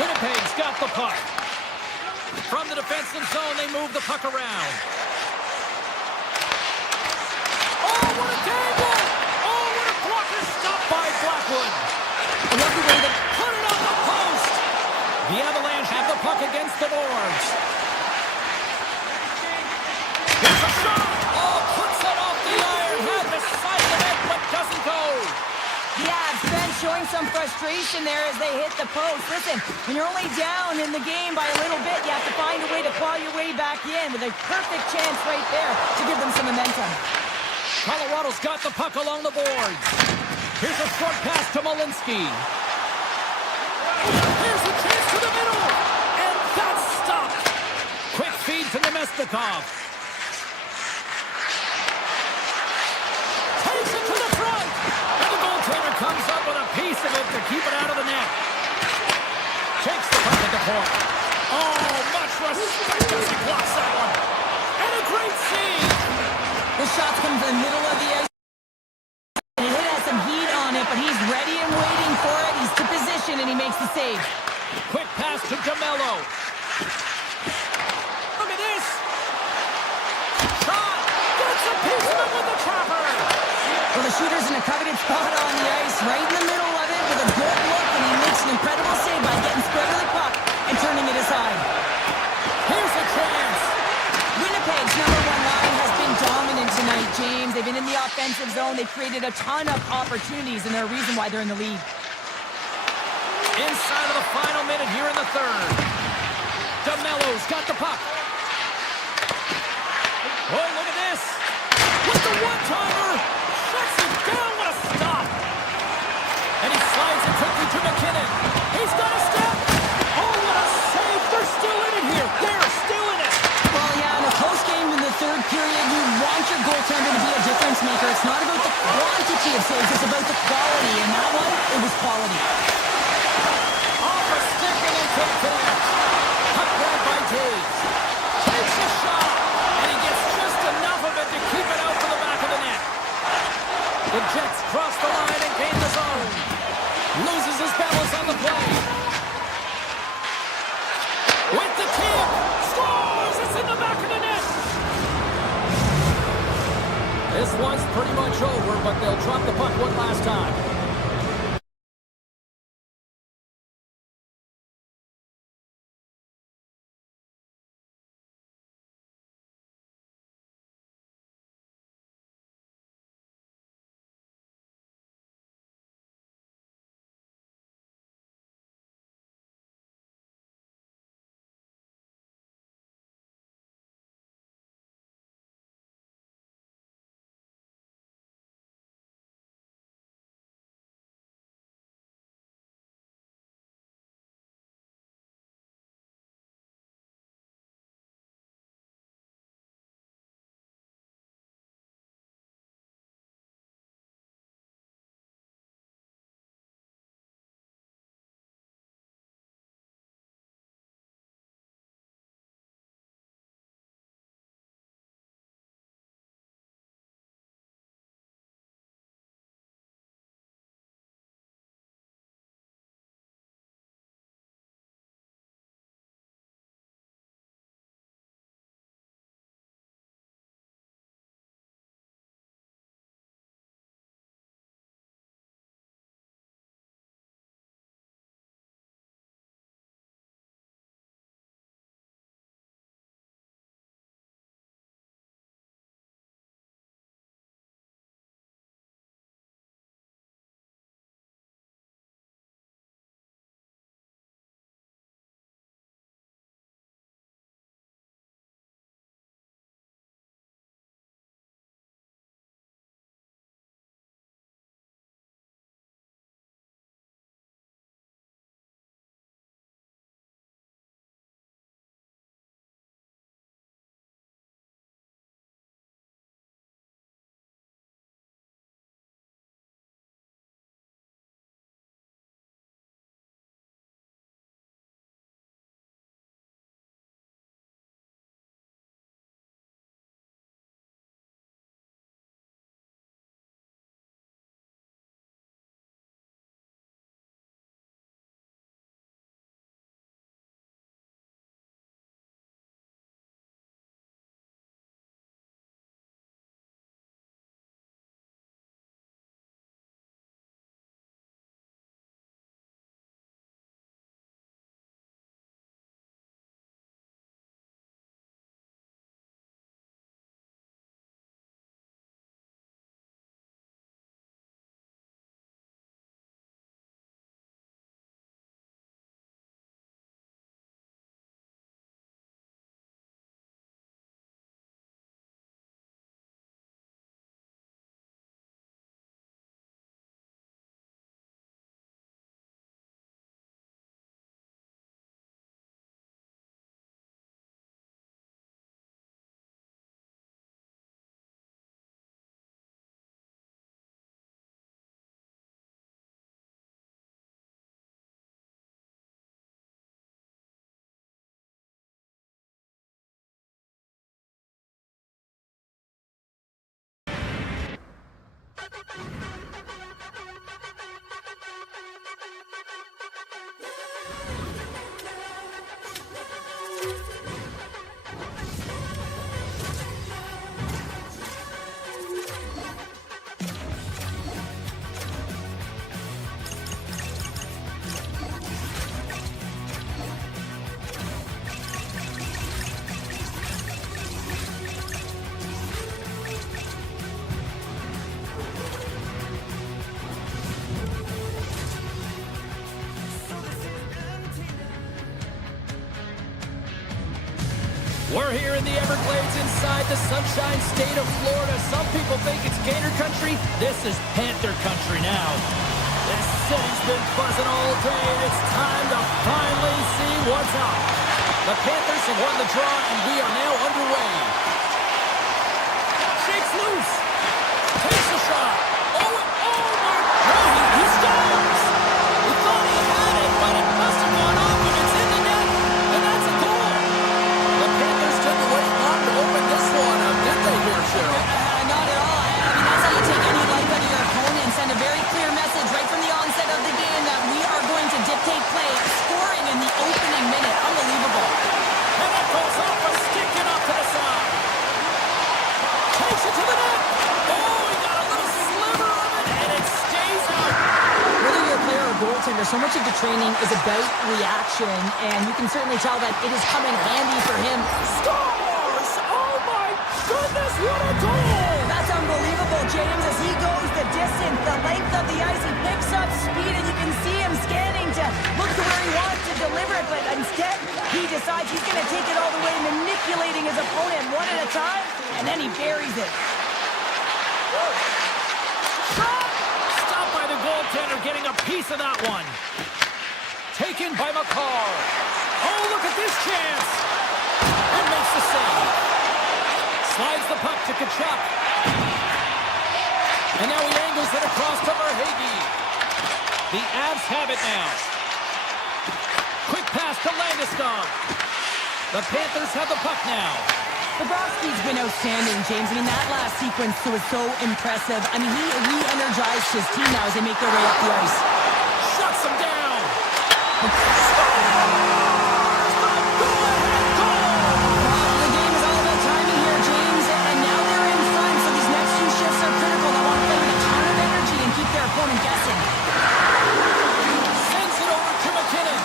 Winnipeg's got the puck. From the defensive zone, they move the puck around. Oh, what a tangle! Oh, what a blocker stop by Blackwood. I love the way that Put it on the post! The Avalanche have the puck against the boards. Here's a shot! Oh, puts it off the iron. Had the side of the net, but doesn't go. Yeah, Ben showing some frustration there as they hit the post. Listen, when you're only down in the game by a little bit, you have to find a way to claw your way back in with a perfect chance right there to give them some momentum. Colorado's got the puck along the boards. Here's a short pass to Malinsky. Here's a chance to the middle. And that's stopped. Quick feed to Nemestikov. Takes it to the front. And the goaltender comes up with a piece of it to keep it out of the net. Takes the puck at the point. Oh, much respect as he blocks that one. And a great save. This shot's coming from the middle of the ice. And it has some heat on it, but he's ready and waiting for it. He's makes the save. Quick pass to DeMello. Look at this. Shot. Gets a piece of it with the chopper. Well, the shooter's in a coveted spot on the ice, right in the middle of it with a good look, and he makes an incredible save by getting square to the puck and turning it aside. Here's a chance. Winnipeg's number one line has been dominant tonight, James. They've been in the offensive zone. They've created a ton of opportunities, and they're a reason why they're in the lead. Inside of the final minute here in the third. DeMello's got the puck. Oh, look at this. With the one-timer. Shuts it down. What a stop. And he slides it quickly to McKinnon. He's got a step. Oh, what a save. They're still in it here. They're still in it. Well, yeah, in a close game in the third period, you want your goaltender to be a difference maker. It's not about the quantity of saves, it's about the quality. And that one, it was quality. Off a stick and they take care. Cut back by Taves. Takes a shot. And he gets just enough of it to keep it out for the back of the net. The Jets cross the line and gain the zone. Loses his balance on the play. With the tip. Scores! It's in the back of the net. This one's pretty much over, but they'll drop the puck one last time. We're here in the Everglades inside the Sunshine State of Florida. Some people think it's Gator country. This is Panther country now. This city's been buzzing all day, and it's time to finally see what's up. The Panthers have won the draw, and we are now underway. Shakes loose. Takes a shot. Oh my God. He stops. He thought he had it, but it must have gone off, and it's in the net. And that's a goal. The Panthers didn't wait long to open this one up, did they here, Cheryl? Not at all. I mean, that's how you take any life out of your opponent and send a very clear message right from the onset of the game that we are going to dictate play, scoring in the opening minute. Unbelievable. And it goes off a stick and up to the side. Takes it to the net. Oh, he got a little sliver of it, and it stays out. Whether you're a player or goaltender, so much of the training is about reaction, and you can certainly tell that it has come in handy for him. Scores! Oh my goodness, what a goal! That's unbelievable, James, as he goes the distance, the length of the ice. He picks up speed, and you can see him scanning to look to where he wants to deliver it, but instead, he decides he's going to take it all the way, manipulating his opponent one at a time, and then he buries it. Stopped by the goaltender, getting a piece of that one. Taken by McCarr. Oh, look at this chance! And makes the save. Slides the puck to Kachuk. And now he angles it across to Verhaeghe. The Avs have it now. Quick pass to Landeskog. The Panthers have the puck now. Bobrovsky's been outstanding, James. I mean, that last sequence was so impressive. I mean, he re-energized his team now as they make their way up the ice. Shuts him down. The game is all about timing here, James, and now they're in front, so these next few shifts are critical. They want to play with a ton of energy and keep their opponent guessing. Sends it over to McKinnon.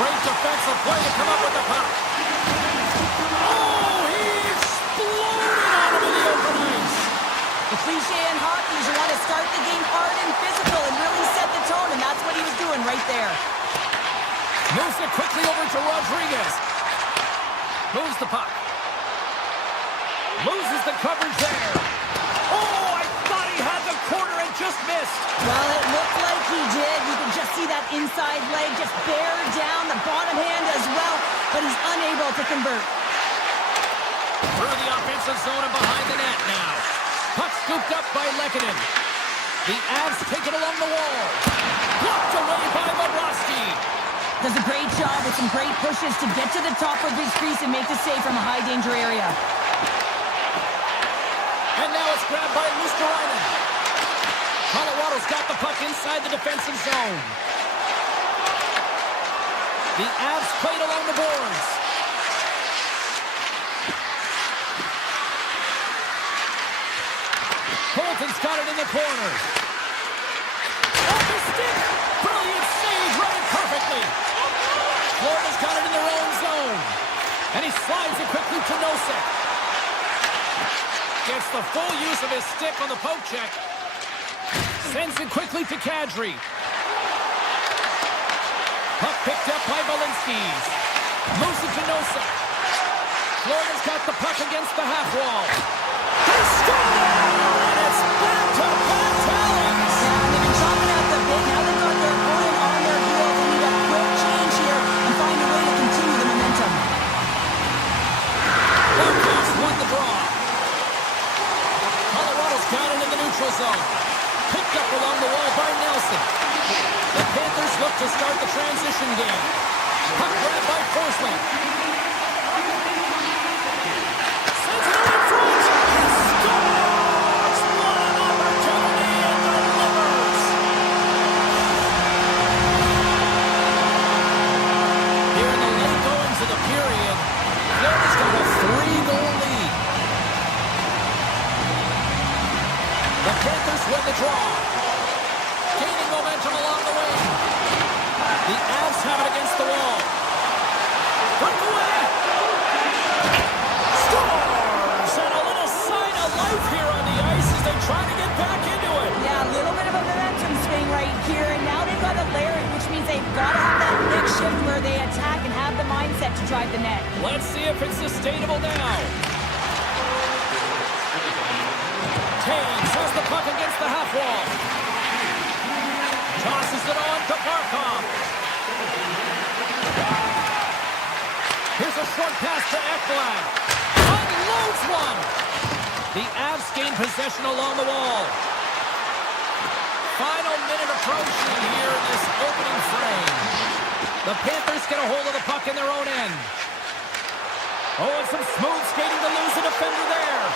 Great defensive play to come up with the puck. Oh, he exploded out of the open ice. The cliche in hockey is you want to start the game hard and physical and really set the tone, and that's what he was doing right there. Moves it quickly over to Rodriguez. Moves the puck. Loses the coverage there. Oh, I thought he had the corner and just missed. Well, it looked like he did. You could just see that inside leg just bear down, the bottom hand as well, but he's unable to convert. Through the offensive zone and behind the net now. Puck scooped up by Lehkonen. The Avs take it along the wall. Blocked away by Bobrovsky. Does a great job with some great pushes to get to the top of his crease and make the save from a high-danger area. And now it's grabbed by Luosterainen. Colorado's got the puck inside the defensive zone. The Avs played along the boards. Colton's got it in the corner. Off the stick! Brilliant save, running perfectly. Florida's got it in their own zone. And he slides it quickly to Nosek. Gets the full use of his stick on the poke check. Sends it quickly to Kadri. Puck picked up by Balinskis. Moves it to Nosek. Florida's got the puck against the half wall. They score! And it's back to Panthers! Yeah, they've been chopping out the bit. Now they've got their opponent on their heels. They need a quick change here and find a way to continue the momentum. Blackhawks won the draw. Colorado's got it in the neutral zone. Picked up along the wall by Nelson. The Panthers look to start the transition game. Puck grabbed by Forsling. Sends it out in front. Scores! What an opportunity! draw. Gaining momentum along the way. The Avs have it against the wall. Breakaway. Scores! And a little sign of life here on the ice as they try to get back into it. Yeah, a little bit of a momentum swing right here, and now they've got to layer it, which means they've got to have that next shift where they attack and have the mindset to drive the net. Let's see if it's sustainable now. Taves has the puck against the half wall. Tosses it on to Barkov. Here's a short pass to Ekblad. Unloads one. The Avs gain possession along the wall. Final minute approaching here in this opening frame. The Panthers get a hold of the puck in their own end. Oh, and some smooth skating to lose a defender there.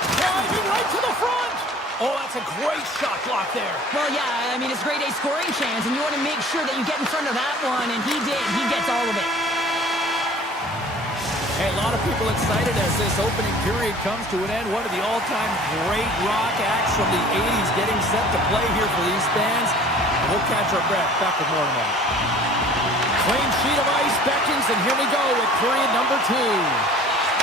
Driving right to the front. Oh, that's a great shot block there. Well, yeah, I mean, it's grade A scoring chance, and you want to make sure that you get in front of that one, and he did. He gets all of it. Hey, a lot of people excited as this opening period comes to an end. One of the all-time great rock acts from the 80s getting set to play here for these fans. We'll catch our breath. Back with more in a moment. Clean sheet of ice beckons, and here we go with period number 2.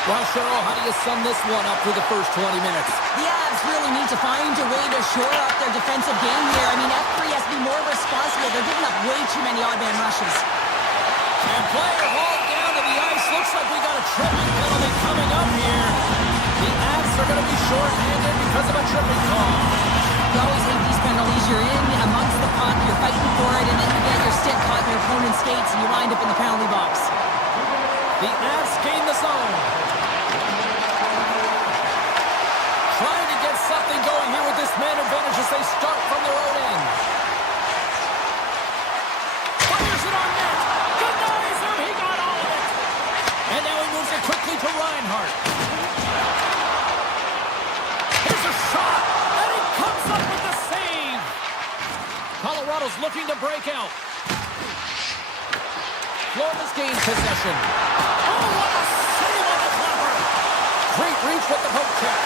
Well, Cheryl, how do you sum this one up through the first 20 minutes? The Avs really need to find a way to shore up their defensive game here. I mean, F3 has to be more responsible. They're giving up way too many odd man rushes. And player hauled down to the ice. Looks like we got a tripping penalty coming up here. The Avs are going to be short-handed because of a tripping call. You always hate these penalties. You're in amongst the puck, you're fighting for it, and then you get your stick caught in your opponent's skates, and you wind up in the penalty box. The Avs gain the zone. Trying to get something going here with this man advantage as they start from their own end. Fires it on net. Denies him. He got all of it. And now he moves it quickly to Reinhart. Here's a shot. And he comes up with the save. Colorado's looking to break out. Florida's gained possession. Oh, what a save on the flapper. Great reach with the poke check.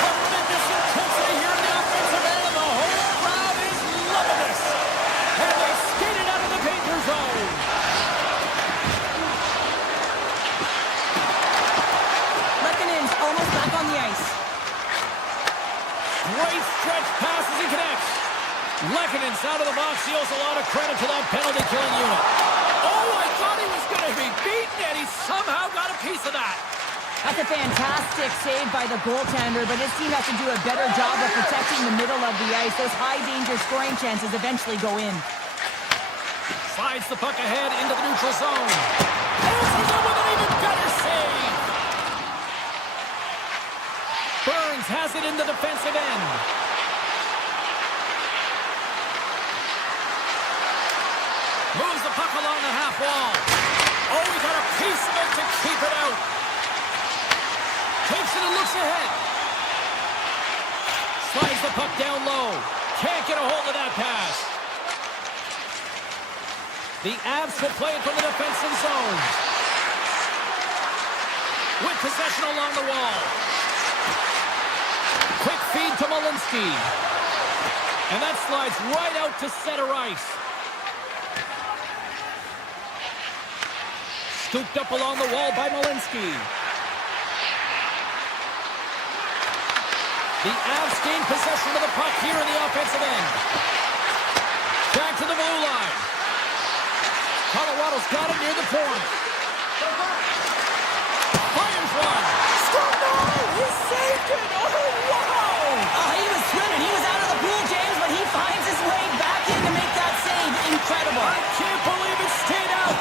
Tremendous intensity here in the offensive end, and the whole crowd is loving this. And they skated out of the danger zone. Lekkonen's almost back on the ice. Great stretch pass as he connects. Lekkonen's out of the box. He owes a lot of credit to that penalty-killing unit. Oh, I thought he was going to be beaten, and he somehow got a piece of that. That's a fantastic save by the goaltender, but his team has to do a better job of protecting the middle of the ice. Those high-danger scoring chances eventually go in. Slides the puck ahead into the neutral zone. Answers it with an even better save. Burns has it in the defensive end. Moves the puck along the half wall. Oh, he got a piece of it to keep it out. Takes it and looks ahead. Slides the puck down low. Can't get a hold of that pass. The Avs will play it from the defensive zone. With possession along the wall. Quick feed to Malinsky. And that slides right out to center ice. Scooped up along the wall by Malinsky. The Avs gain possession of the puck here in the offensive end. Back to the blue line. Colorado's got it near the point. Fires one. Scooped! He saved it! Oh, wow! Oh, he was swimming. He was out of the pool, James, but he finds his way back in to make that save. Incredible. I can't believe it stayed out.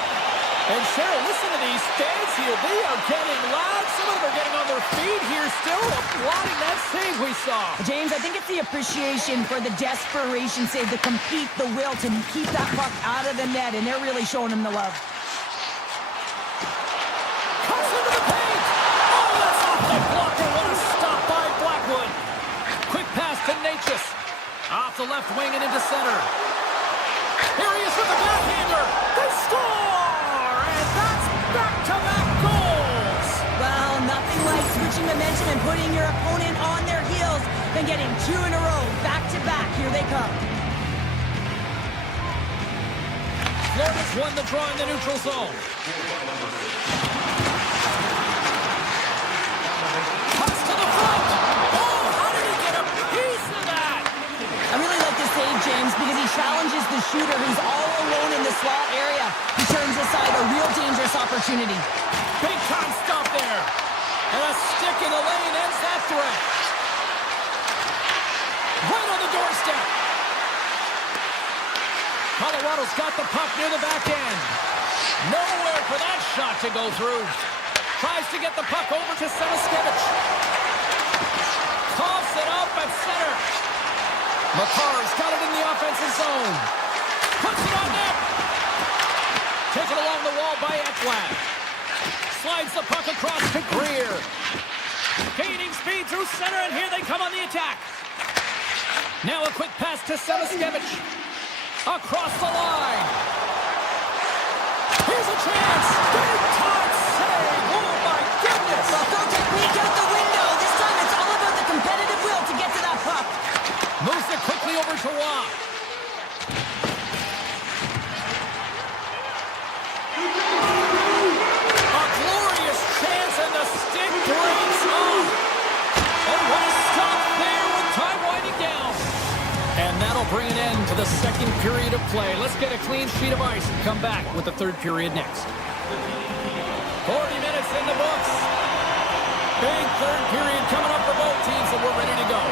And Cheryl, listen to these fans here. They are getting loud. Some of them are getting on their feet here still, applauding that save we saw. James, I think it's the appreciation for the desperation save, to compete, the will to keep that puck out of the net, and they're really showing him the love. Comes into the paint. Oh, that's off the blocker. What a stop by Blackwood. Quick pass to Natchez. Off the left wing and into center. Here he is with the backhander. They score! Back-to-back goals! Well, nothing like switching momentum and putting your opponent on their been getting 2 in a row, back to back. Here they come. Florida's won the draw in the neutral zone. Pass to the front. Oh, how did he get a piece of that? I really like this save, James, because he challenges the shooter who's all alone in the slot area. He turns aside a real dangerous opportunity. Big time stop there. And a stick in the lane ends that threat. Right on the doorstep. Colorado's got the puck near the back end. Nowhere for that shot to go through. Tries to get the puck over to Semiskevich. Coughs it up at center. Makar's got it in the offensive zone. Puts it on net. Taken along the wall by Ekblad. Slides the puck across to Greer. Gaining speed through center, and here they come on the attack. Now a quick pass to Semiskevich. Across the line. Here's a chance. Big time save. Oh, my goodness. Well, throw technique out the window. This time it's all about the competitive will to get to that puck. Moves it quickly over to Roy. A glorious chance, and the stick breaks off. Oh, what a stop there with time winding down. And that'll bring an end to the second period of play. Let's get a clean sheet of ice and come back with the third period next. 40 minutes in the books. Big third period coming up for both teams, and we're ready to go.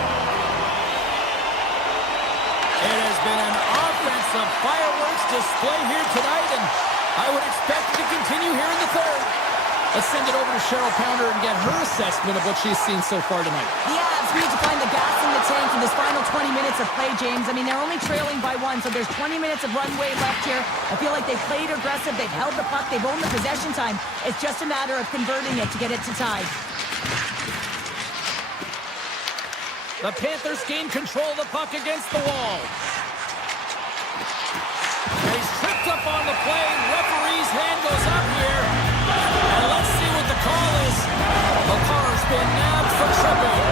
It has been an offensive fireworks display here tonight, and I would expect it to continue here in the third. Let's send it over to Cheryl Pounder and get her assessment of what she's seen so far tonight. The Avs need to find the gas in the tank in this final 20 minutes of play, James. I mean, they're only trailing by 1, so there's 20 minutes of runway left here. I feel like they've played aggressive, they've held the puck, they've owned the possession time. It's just a matter of converting it to get it to tie. The Panthers gain control of the puck against the wall. And he's tripped up on the play. Referee's hand goes up here. And let's see what the call is. Makar's been nabbed for tripping.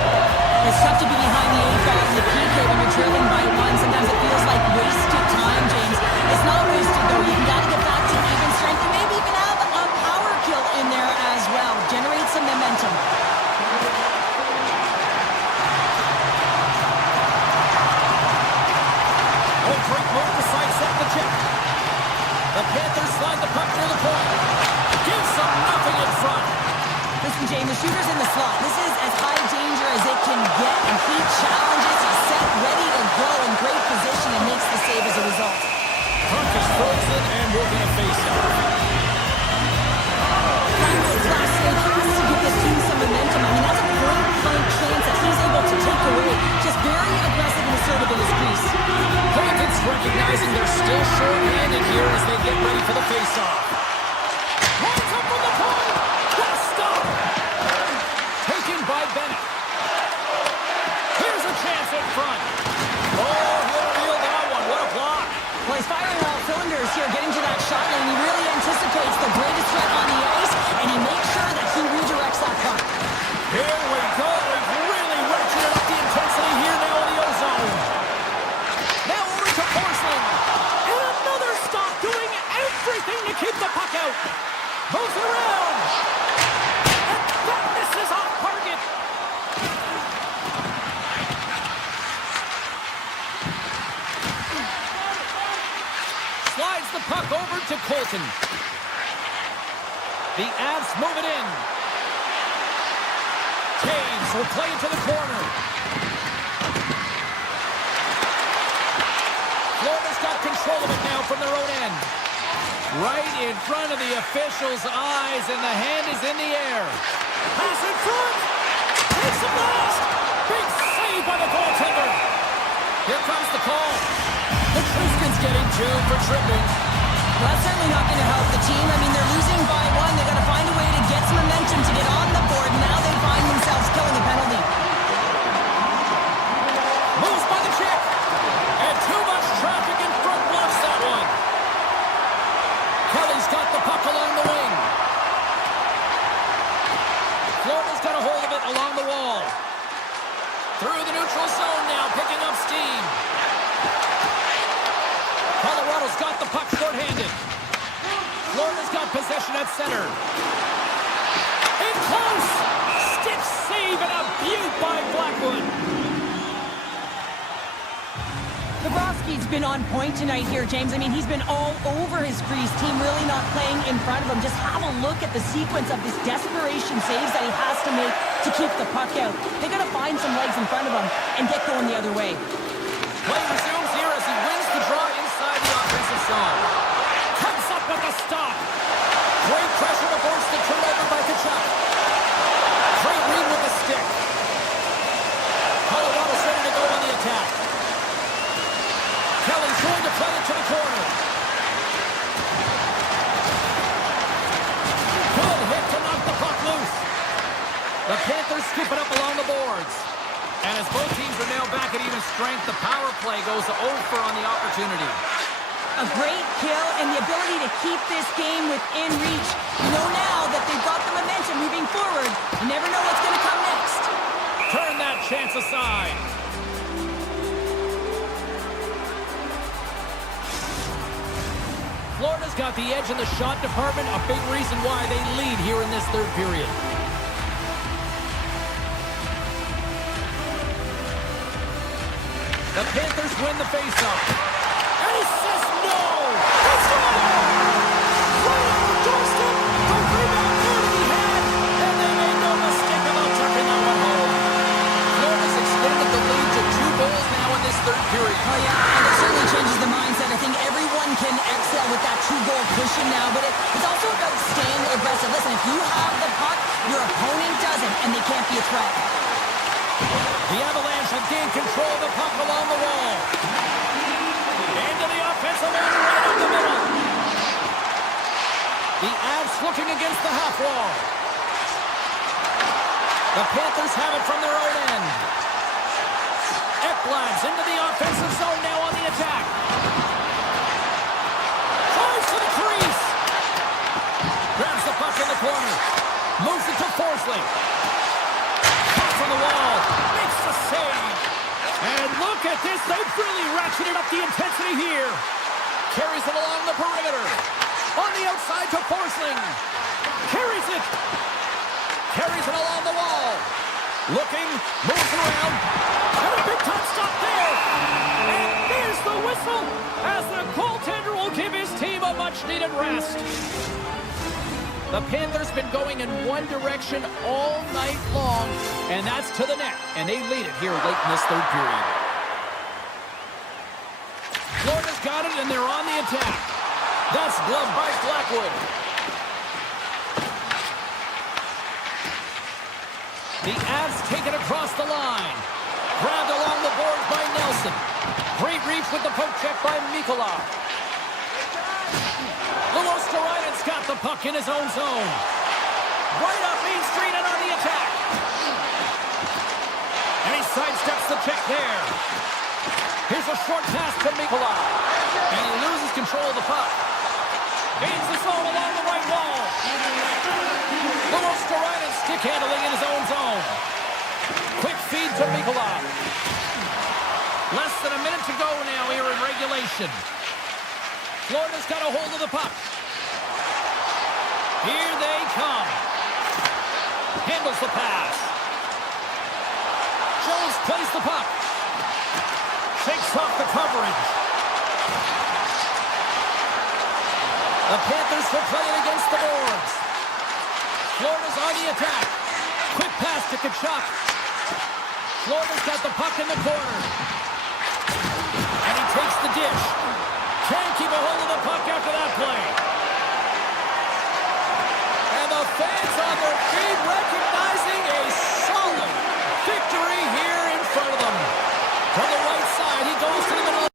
It's tough to be behind the 8 ball in the PK when you're trailing by 1. Sometimes it feels like wasted time, James. It's not wasted, though. You got to get back to even strength and maybe even have a power kill in there as well. Generate some momentum. Oh, great move to sidestep the check. The Panthers slide the puck near the point. Gives them nothing in front. Listen, James, the shooter's in the slot. This is as high danger as it can get, and he challenges. He's set, ready to go, in great position, and makes the save as a result. Puck is frozen, and we're going to face it. This last save has to give this team some momentum. I mean, that's a great blank chance that he's able to take away. Just very aggressive and assertive in his crease. Hurricanes recognizing they're still short-handed here as they get ready for the face-off. Lines up from the point. What a stop. Taken by Bennett. Here's a chance in front. Oh, he'll reel that one. What a block. Well, he's firing all cylinders here, getting to that shot, and he really anticipates the greatest threat on the ice, and he makes sure that he redirects that puck. Here we go. We've really ratcheted up the intensity here now in the ozone. Now over to Porcelain. And another stop, doing everything to keep the puck out. Moves it around. And that misses off target. Slides the puck over to Colton. The Avs move it in. Taves will play into the corner. Florida's got control of it now from their own end. Right in front of the official's eyes, and the hand is in the air. Pass in front. Takes the blast. Big save by the goaltender. Here comes the call. The Truscan's getting 2 for tripping. Well, that's certainly not going to help the team. I mean, they're losing by 1. They're going to find a way to get some momentum to get on the board. Now they find themselves killing a penalty. Moves by the check. And too much traffic in front blocks that one. Kelly's got the puck along the wing. Florida's got a hold of it along the wall. Through the neutral zone now, picking up steam. Colorado's got the puck short-handed. Florida's got possession at center. In close! Stick save and a beaut by Blackwood. Bobrovsky's been on point tonight here, James. I mean, he's been all over his crease. Team really not playing in front of him. Just have a look at the sequence of this desperation saves that he has to make to keep the puck out. They got to find some legs in front of him and get going the other way. Play resumes here as he wins the draw inside the offensive zone. Comes up with a stop. Great pressure to force the turnover by Kodiak. Great read with the stick. Colorado's ready to go on the attack. Kelly's going to play it to the corner. Good hit to knock the puck loose. The Panthers scoop it up along the boards. And as both teams are now back at even strength, the power play goes 0 for on the opportunity. A great kill and the ability to keep this game within reach. You know now that they've got the momentum moving forward. You never know what's going to come next. Turn that chance aside. Florida's got the edge in the shot department, a big reason why they lead here in this third period. The Panthers win the faceoff. And he says no! It's on! Right on the doorstep! The rebound there to be had! And they made no mistake about tucking that one home. Florida's extended the lead to 2 goals now in this third period. Oh, yeah, and it certainly changes the mindset. I think everyone can excel with that 2-goal cushion now, but it's also about staying aggressive. Listen, if you have the puck, your opponent doesn't, and they can't be a threat. The Avalanche have gained control of the puck along the wall. Into the offensive end right up the middle. The Avs looking against the half wall. The Panthers have it from their own end. Ekblad's into the offensive zone now on the attack. Drives to the crease. Grabs the puck in the corner. Moves it to Forsley. On the wall, makes the save. And look at this, they've really ratcheted up the intensity here. Carries it along the perimeter. On the outside to Forsling. Carries it. Carries it along the wall. Looking, moves around. And a big time stop there. And there's the whistle as the goaltender will give his team a much-needed rest. The Panthers been going in one direction all night long, and that's to the net, and they lead it here late in this third period. Florida's got it, and they're on the attack. That's gloved by Blackwood. The Avs take it across the line. Grabbed along the boards by Nelson. Great reach with the poke check by Mikola. Luosterainen's got the puck in his own zone. Right up Main Street and on the attack. And he sidesteps the check there. Here's a short pass to Mikola. And he loses control of the puck. Gains the zone along the right wall. Luosterainen stick handling in his own zone. Quick feed to Mikola. Less than a minute to go now here in regulation. Florida's got a hold of the puck. Here they come. Handles the pass. Jones plays the puck. Shakes off the coverage. The Panthers will play it against the boards. Florida's on the attack. Quick pass to Kodiak. Florida's got the puck in the corner. And he takes the dish. Can't keep a hold of the puck after that play. And the fans on their feet recognizing a solid victory here in front of them. From the right side, he goes to the middle.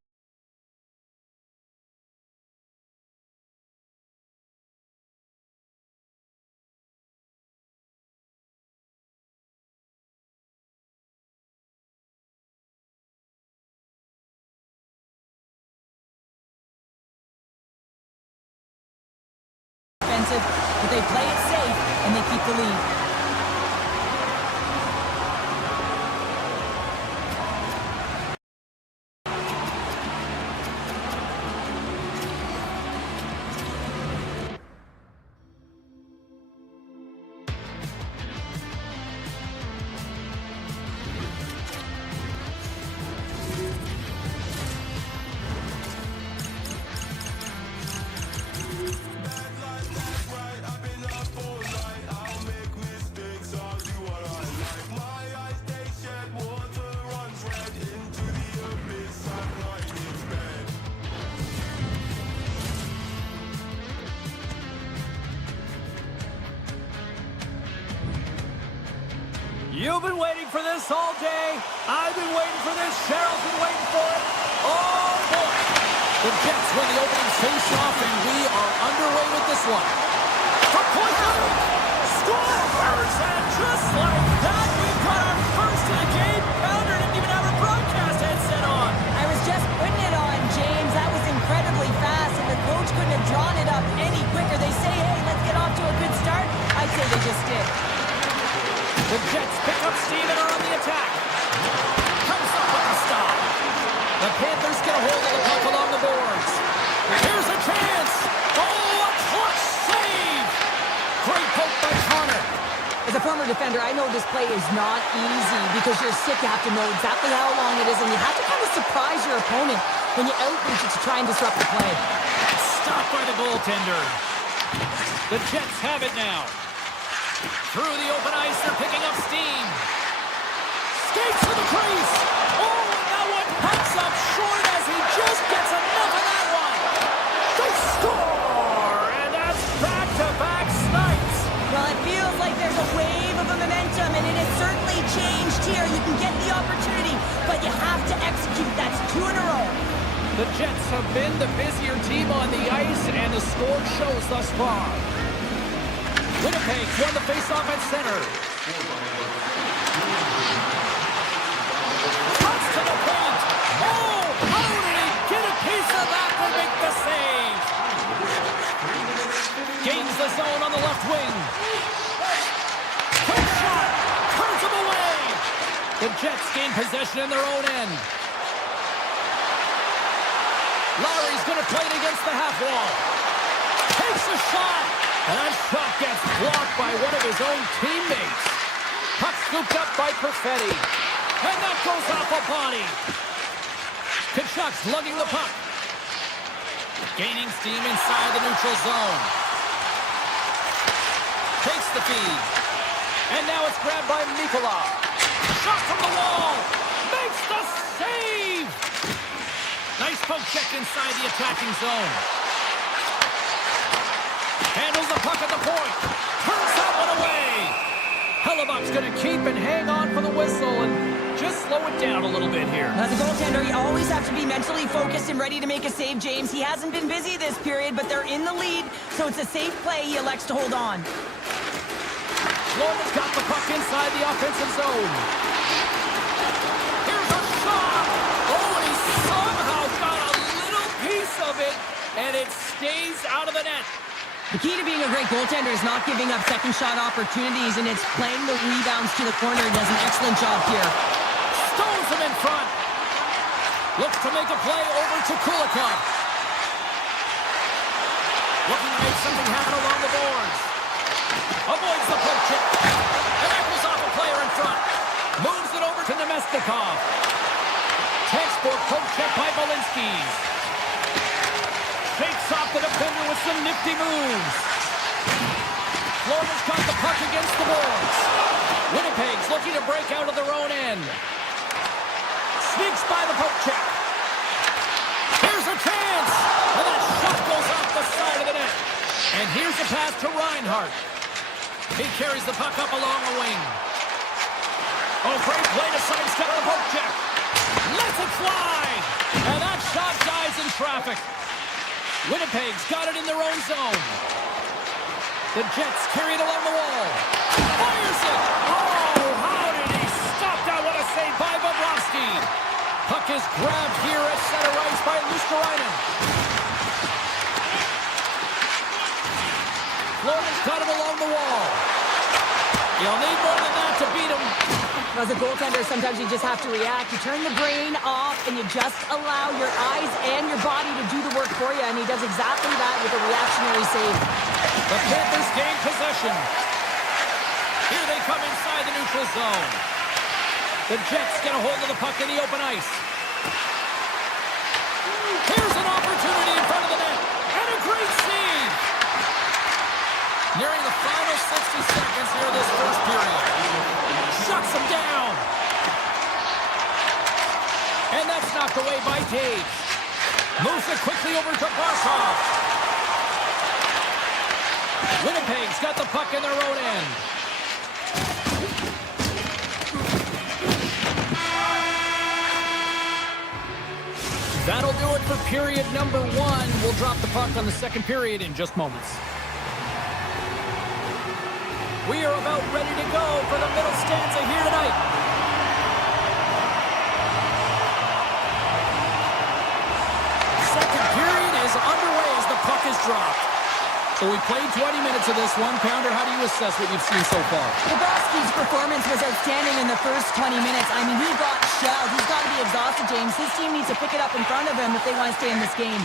But they play it safe and they keep the lead. You've been waiting for this all day. I've been waiting for this. Cheryl's been waiting for it. Oh, boy. The Jets win the opening face-off, and we are underway with this one. For point scores! And just like that, we've got our first of the game. Pounder didn't even have a broadcast headset on. I was just putting it on, James. That was incredibly fast, and the coach couldn't have drawn it up any quicker. They say, hey, let's get off to a good start. I'd say they just did. The Jets pick up steam and are on the attack. Comes up with a stop. The Panthers get a hold of the puck along the boards. Here's a chance. Oh, a clutch save. Great poke by Connor. As a former defender, I know this play is not easy because you're sick. You have to know exactly how long it is, and you have to kind of surprise your opponent when you outreach it to try and disrupt the play. Stopped by the goaltender. The Jets have it now. Through the open ice, they're picking up steam. Skates to the crease. Oh, and that one pops up short as he just gets enough of that one. They score, and that's back-to-back snipes. Well, it feels like there's a wave of momentum, and it has certainly changed here. You can get the opportunity, but you have to execute. That's 2 in a row. The Jets have been the busier team on the ice, and the score shows thus far. Winnipeg won the face-off at center. Cuts to the paint. Oh, how did he get a piece of that to make the save? Gains the zone on the left wing. Quick shot. Turns him away. The Jets gain possession in their own end. Lowry's going to play it against the half wall. Takes a shot. And that shot gets blocked by one of his own teammates. Puck scooped up by Perfetti. And that goes off a body. Kachuk's lugging the puck. Gaining steam inside the neutral zone. Takes the feed. And now it's grabbed by Mikula. Shot from the wall. Makes the save. Nice poke check inside the attacking zone. Handles the puck at the point. Turns that one away. Hellebuck's going to keep and hang on for the whistle and just slow it down a little bit here. As a goaltender, you always have to be mentally focused and ready to make a save, James. He hasn't been busy this period, but they're in the lead, so it's a safe play. He elects to hold on. Florida's got the puck inside the offensive zone. Here's a shot. Oh, and he somehow got a little piece of it, and it stays out of the net. The key to being a great goaltender is not giving up second shot opportunities, and it's playing the rebounds to the corner. He does an excellent job here. Stones him in front. Looks to make a play over to Kulikov. Looking to make something happen along the boards. Avoids the poke check. And that goes off a player in front. Moves it over to Nemestikov. Textbook poke check by Valinsky. Shakes off the defender with some nifty moves. Florida's got the puck against the boards. Winnipeg's looking to break out of their own end. Sneaks by the poke check. Here's a chance. And that shot goes off the side of the net. And here's the pass to Reinhart. He carries the puck up along the wing. Oh, great play to sidestep the poke check. Lets it fly. And that shot dies in traffic. Winnipeg's got it in their own zone. The Jets carry it along the wall. Fires it! Oh, how did he stop that? What a save by Bobrovsky. Puck is grabbed here at center ice by Luskarainen. Florida's got him along the wall. You'll need more than that to beat him. As a goaltender, sometimes you just have to react. You turn the brain off, and you just allow your eyes and your body to do the work for you, and he does exactly that with a reactionary save. The Panthers gain possession. Here they come inside the neutral zone. The Jets get a hold of the puck in the open ice. Here's an opportunity in front of the net, and a great save. Nearing the final 60 seconds here this first period. Shuts him down. And that's knocked away by Dave. Moves it quickly over to Barkov. Winnipeg's got the puck in their own end. That'll do it for period number 1. We'll drop the puck on the second period in just moments. We are about ready to go for the middle stanza here tonight. Second period is underway as the puck is dropped. So we played 20 minutes of this one. Pounder, how do you assess what you've seen so far? Bobrovsky's performance was outstanding in the first 20 minutes. I mean, he got shelled. He's got to be exhausted, James. His team needs to pick it up in front of him if they want to stay in this game.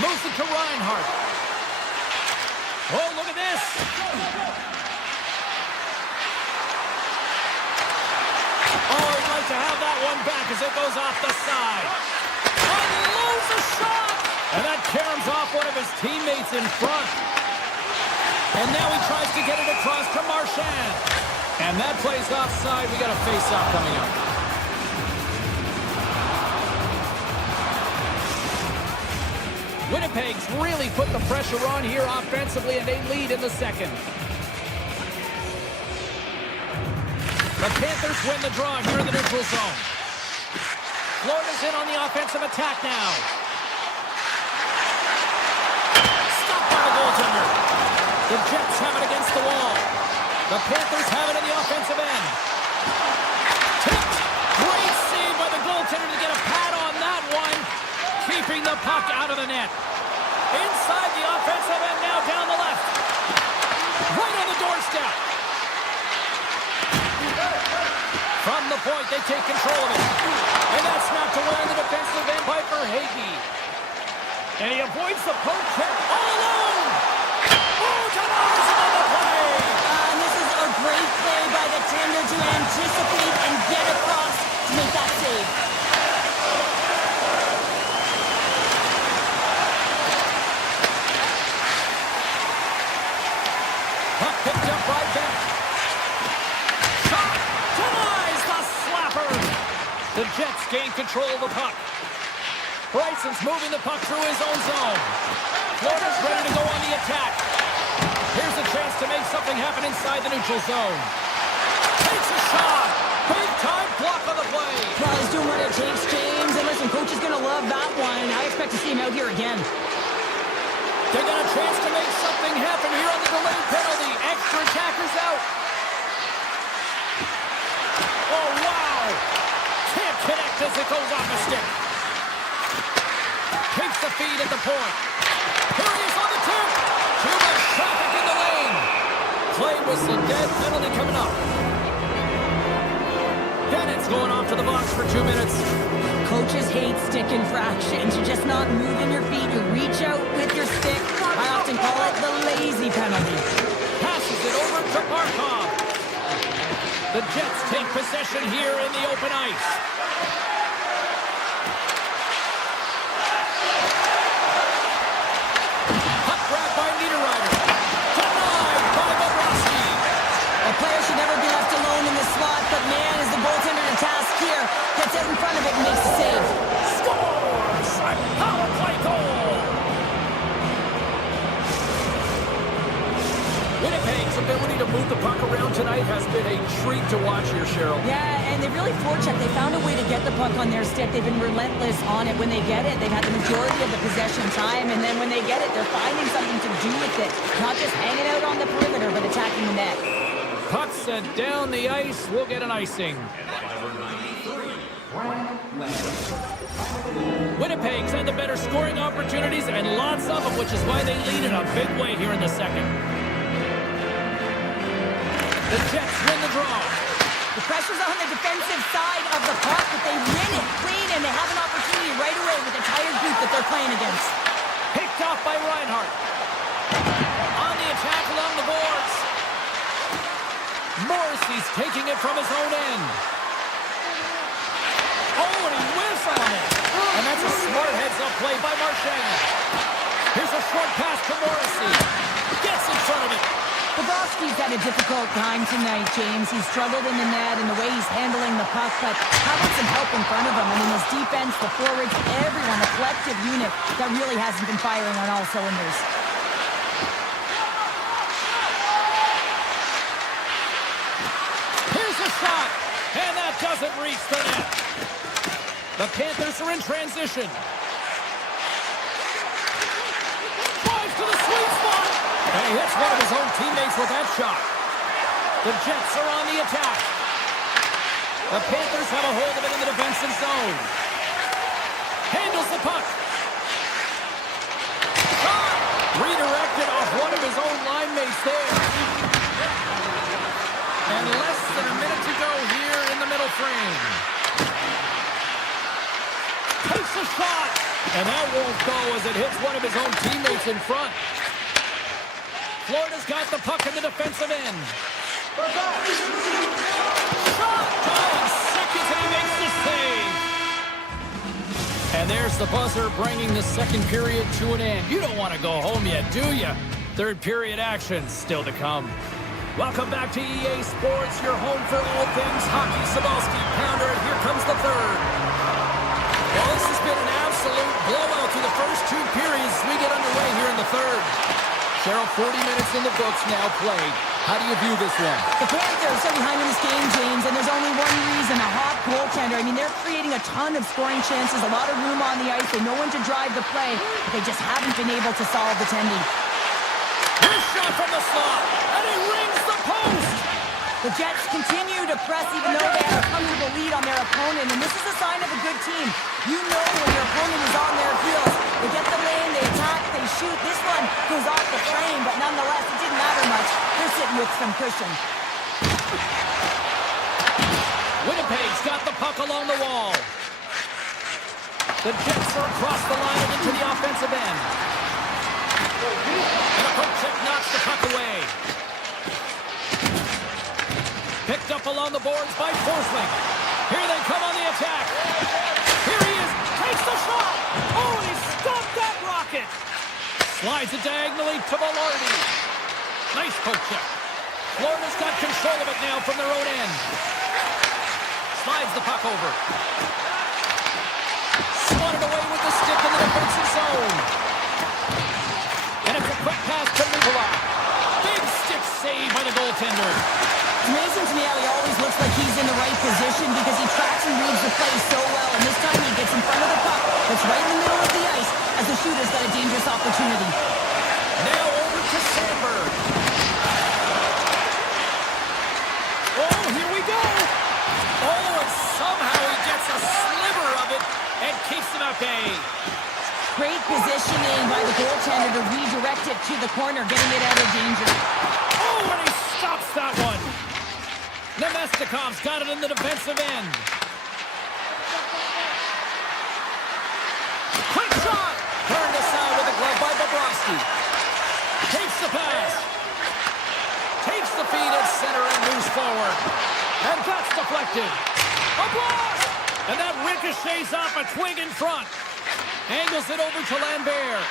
Moves it to Reinhart. Oh, look at this. Oh, he'd like to have that one back as it goes off the side. Unloads a shot! And that caroms off one of his teammates in front. And now he tries to get it across to Marchand. And that plays offside. We got a face-off coming up. Winnipeg's really put the pressure on here offensively, and they lead in the second. The Panthers win the draw here in the neutral zone. Florida's in on the offensive attack now. Stopped by the goaltender. The Jets have it against the wall. The Panthers have it in the offensive end. Tipped. Great save by the goaltender to get a pad on that one. Keeping the puck out of the net. Inside the offensive end now down the left. Right on the doorstep. From the point, they take control of it. And that's snapped away in the defensive end by Verhaeghe. And he avoids the poke check all alone. Oh, Tavares on the play. And this is a great play by the tender to anticipate and get across to make that save. Puck picked up right back. Shot. Denies the slapper. The Jets gain control of the puck. Bryson's moving the puck through his own zone. Florida's ready to go on the attack. Here's a chance to make something happen inside the neutral zone. Takes a shot. Big time block on the play. Well, he's doing what it takes, James. And listen, coach is going to love that one. I expect to see him out here again. They got a chance to make something happen here on the delayed penalty. Extra attackers out. Oh, wow. Can't connect as it goes off the stick. Takes the feed at the point. Here he is on the tip. Too much traffic in the lane. Play whistle dead. Penalty coming up. Bennett's going off to the box for 2 minutes. Coaches hate stick infractions. You're just not moving your feet. You reach out with your stick. I often call it the lazy penalty. Passes it over to Barkov. The Jets take possession here in the open ice. Puck grab by Niederreiter. Denied by Bobrovsky. A player should never be left alone in the slot, but man, is the goaltender to task here. Gets out in front of it and makes the save. Scores! A power play goal! Winnipeg's ability to move the puck around tonight has been a treat to watch here, Cheryl. Yeah, and they really forechecked. They found a way to get the puck on their stick. They've been relentless on it. When they get it, they've had the majority of the possession time, and then when they get it, they're finding something to do with it. Not just hanging out on the perimeter, but attacking the net. Puck sent down the ice. We'll get an icing. Winnipeg's had the better scoring opportunities and lots of them, which is why they lead in a big way here in the second. The Jets win the draw. The pressure's on the defensive side of the puck, but they win it clean, and they have an opportunity right away with the tired group that they're playing against. Picked off by Reinhart. On the attack along the boards. Morrissey's taking it from his own end. Oh, and he whiffs on it. And that's a smart heads-up play by Marchand. Here's a short pass to Morrissey. Gets in front of it. Bobrovsky's had a difficult time tonight, James. He's struggled in the net and the way he's handling the puck, but how about some help in front of him? I mean, his defense, the forwards, everyone, a collective unit that really hasn't been firing on all cylinders. Here's a shot, and that doesn't reach the net. The Panthers are in transition. Drives to the sweet spot. And he hits one of his own teammates with that shot. The Jets are on the attack. The Panthers have a hold of it in the defensive zone. Handles the puck. Shot! Redirected off one of his own line mates there. And less than a minute to go here in the middle frame. Takes a shot. And that won't go as it hits one of his own teammates in front. Florida's got the puck in the defensive end. Shot! Dying seconds and he makes the save. And there's the buzzer bringing the second period to an end. You don't want to go home yet, do you? Third period action still to come. Welcome back to EA Sports, your home for all things hockey. Sabalski, Pounder, and here comes the third. Well, this has been an absolute blowout through the first two periods as we get underway here in the third. Cheryl, 40 minutes in the books now played. How do you view this one? The Panthers are behind in this game, James, and there's only one reason, a hot goaltender. I mean, they're creating a ton of scoring chances, a lot of room on the ice. They know when to drive the play, but they just haven't been able to solve the tendy. This shot from the slot, and he rings the post! The Jets continue to press even though they have a comfortable lead on their opponent, and this is a sign of a good team. You know when your opponent is on their heels. They get the lane, they attack, they shoot. This one goes off the frame, but nonetheless, it didn't matter much. They're sitting with some cushion. Winnipeg's got the puck along the wall. The Jets are across the line and into the offensive end. And a poke check knocks the puck away. Picked up along the boards by Forsling. Here they come on the attack. Here he is. Takes the shot. Oh, and he stopped that rocket. Slides it diagonally to Velarde. Nice poke check. Florida's got control of it now from their own end. Slides the puck over. Swatted away with the stick in the defensive zone. And it's a quick pass to Nikolai. Big stick save by the goaltender. It's amazing to me how he always looks like he's in the right position because he tracks and reads the play so well. And this time he gets in front of the puck that's right in the middle of the ice as the shooter's got a dangerous opportunity. Now over to Sandberg. Oh, here we go. Oh, and somehow he gets a sliver of it and keeps him at bay. Great positioning by the goaltender to redirect it to the corner, getting it out of danger. Oh, and he stops that one. Nemestikov's got it in the defensive end. Quick shot! Turned aside with a glove by Bobrovsky. Takes the pass. Takes the feed at center and moves forward. And that's deflected. A blast! And that ricochets off a twig in front. Angles it over to Lambert.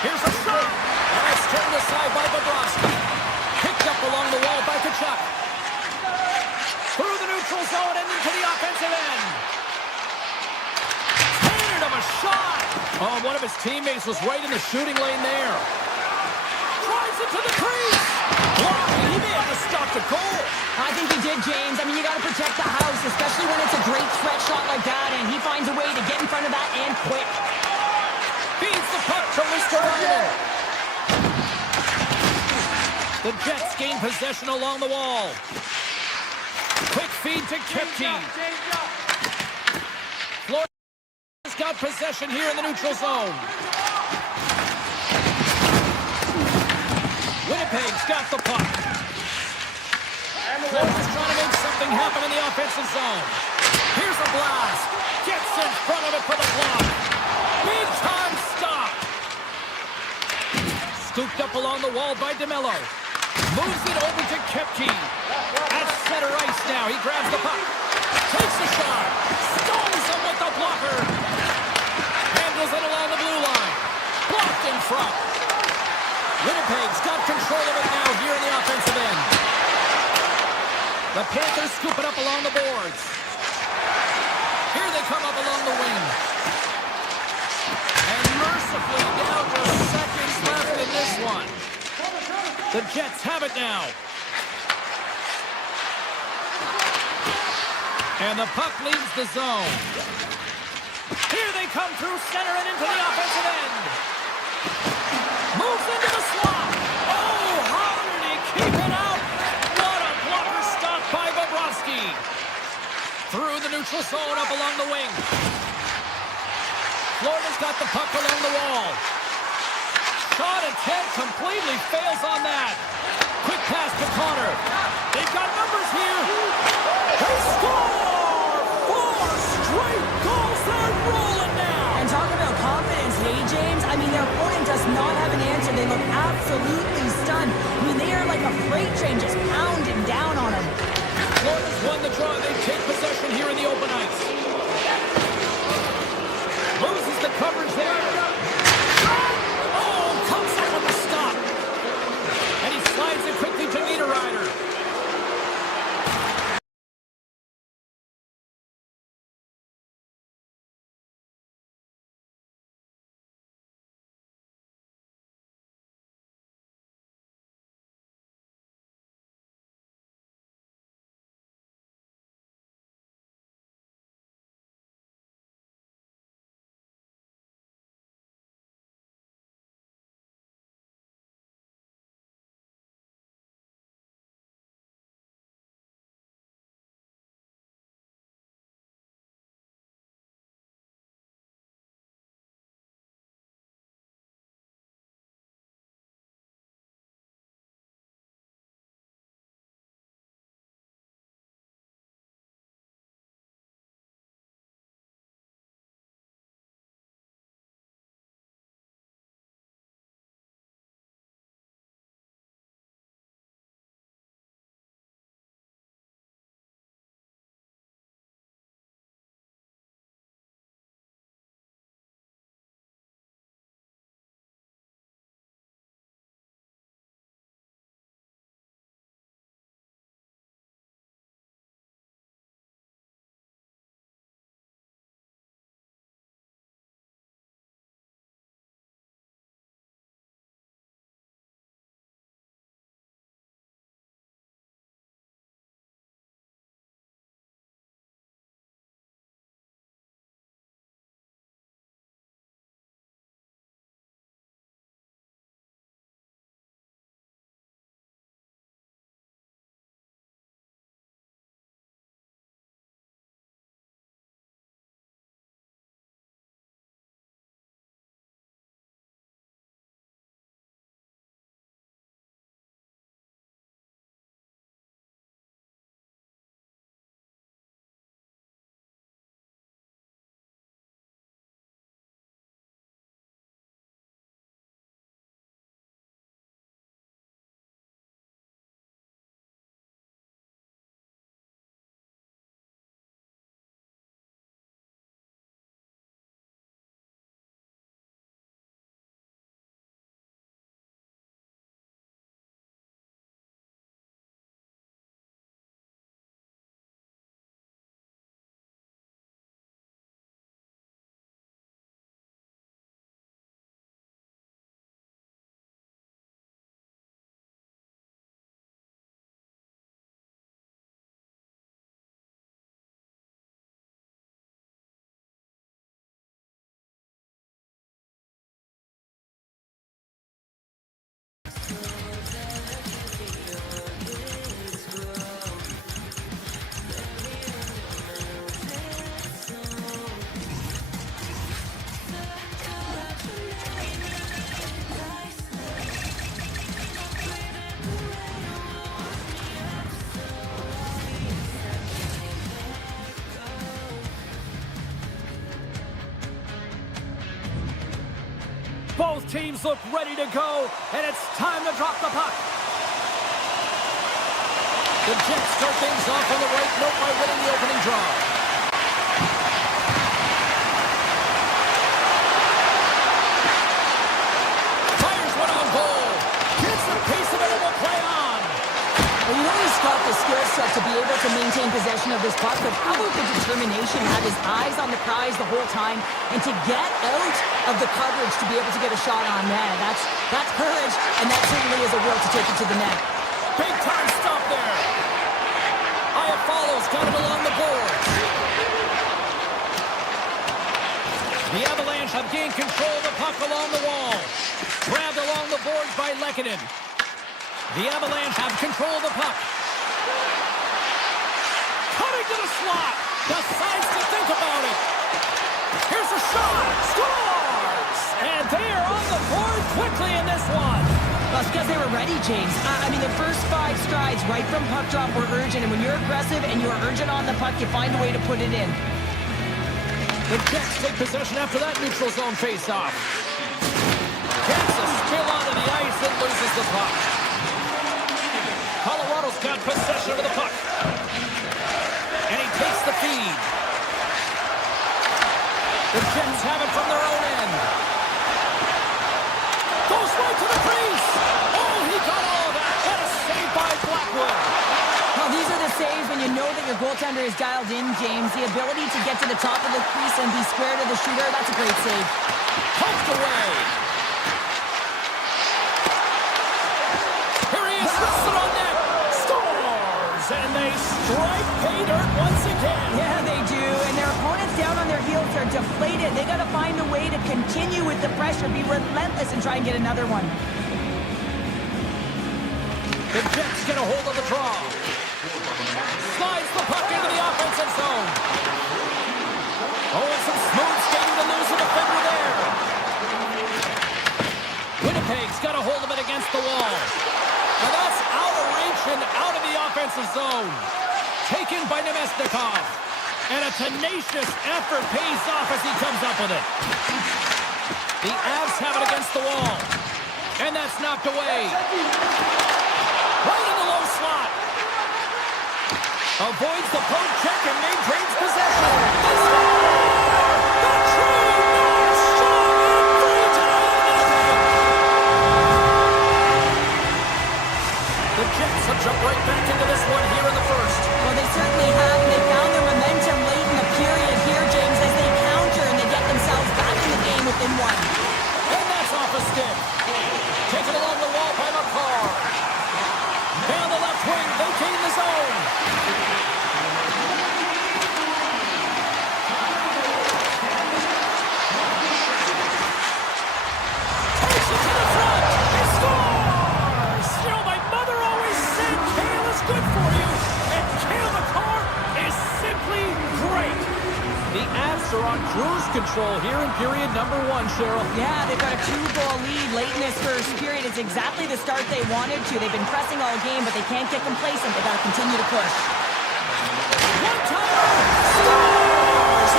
Here's a shot! And it's turned aside by Bobrovsky. Picked up along the wall by Kodiak. Through the neutral zone and into the offensive end. Standard of a shot! Oh, one of his teammates was right in the shooting lane there. Drives it to the crease! Wow, he may have just stopped a goal. I think he did, James. I mean, you got to protect the house, especially when it's a great threat shot like that, and he finds a way to get in front of that and quick. Feeds the puck to Ristolainen. The Jets gain possession along the wall. Quick feed to Kepke. Florida's got possession here in the neutral zone. Winnipeg's got the puck. Florida's trying to make something happen in the offensive zone. Here's a blast. Gets in front of it for the block. Big time stop. Scooped up along the wall by DeMello. Moves it over to Kepke. At center ice now. He grabs the puck. Takes a shot. Stones him with the blocker. Handles it along the blue line. Blocked in front. Winnipeg's got control of it now here in the offensive end. The Panthers scoop it up along the boards. Here they come up along the wing. And mercifully down to seconds left in this one. The Jets have it now. And the puck leaves the zone. Here they come through center and into the offensive end. Moves into the slot. Oh, how did he keep it out? What a blocker stop by Bobrovsky. Through the neutral zone up along the wing. Florida's got the puck along the wall. Shot attempt completely fails on that. Quick pass to Connor. They've got numbers here. They score! 4 straight goals. They're rolling now. And talk about confidence, hey, James? I mean, their opponent does not have an answer. They look absolutely stunned. I mean, they are like a freight train just pounding down on them. Florida's won the draw. They take possession here in the open ice. Loses the coverage there. Oh, comes out with a stop. And he slides it quickly to Niederreiter. Both teams look ready to go, and it's time to drop the puck. The Jets start things off on the right note by winning the opening draw. Fires one on goal. Gets a piece of it and will play on. Well, you know he's got the skill set to be able to maintain possession of this puck, but how about the determination, have his eyes on the prize the whole time, and to get out of the coverage to be able to get a shot on net. That's courage, and that certainly is a will to take it to the net. Big time stop there. A follows, got it along the boards. The Avalanche have gained control of the puck along the wall. Grabbed along the boards by Lehkonen. The Avalanche have control of the puck. Cutting to the slot. Decides to think about it. Here's a shot. Scores! And they are on the board quickly in this one. Well, it's because they were ready, James. I mean, the first 5 strides right from puck drop were urgent, and when you're aggressive and you're urgent on the puck, you find a way to put it in. The Jets take possession after that neutral zone face-off. Gets a spill onto the ice and loses the puck. Colorado's got possession of the puck. And he takes the feed. The Jets have it from their own end. Goes right to the crease. Oh, he got all of that. What a save by Blackwood. Well, these are the saves when you know that your goaltender is dialed in, James. The ability to get to the top of the crease and be square to the shooter, that's a great save. Pumped away. Here he is, wrestled on net. Scores! And they strike pay dirt once again. Yeah, they do. And their opponents down on their heels are deflated. They got to find a way to continue with the pressure, be relentless, and try and get another one. The Jets get a hold of the draw. Slides the puck into the offensive zone. Oh, and some smooth skating to lose a defender there. Winnipeg's got a hold of it against the wall. And that's out of reach and out of the offensive zone. Taken by Nemesnikov. And a tenacious effort pays off as he comes up with it. The Avs have it against the wall. And that's knocked away. Right in the low slot. Avoids the poke check and maintains possession. They score! The true North strong and free tonight. The Jets have jumped right back into this one here in the first. Well, they certainly have. They found their momentum late in the period here, James, as they counter and they get themselves back in the game within one. And that's off a stick. Taken along the wall by McCarr. Down the left wing, they gain the zone. Takes it to the front. He scores! You know, my mother always said kale is good for you. And Cale McCarr is simply great. The Avs are on cruise control here in period number 1, Cheryl. Yeah, they've got a 2-goal lead late in this first period. It's exactly the start they wanted to. They've been pressing all game, but they can't get complacent. They've got to continue to push. One time, scores!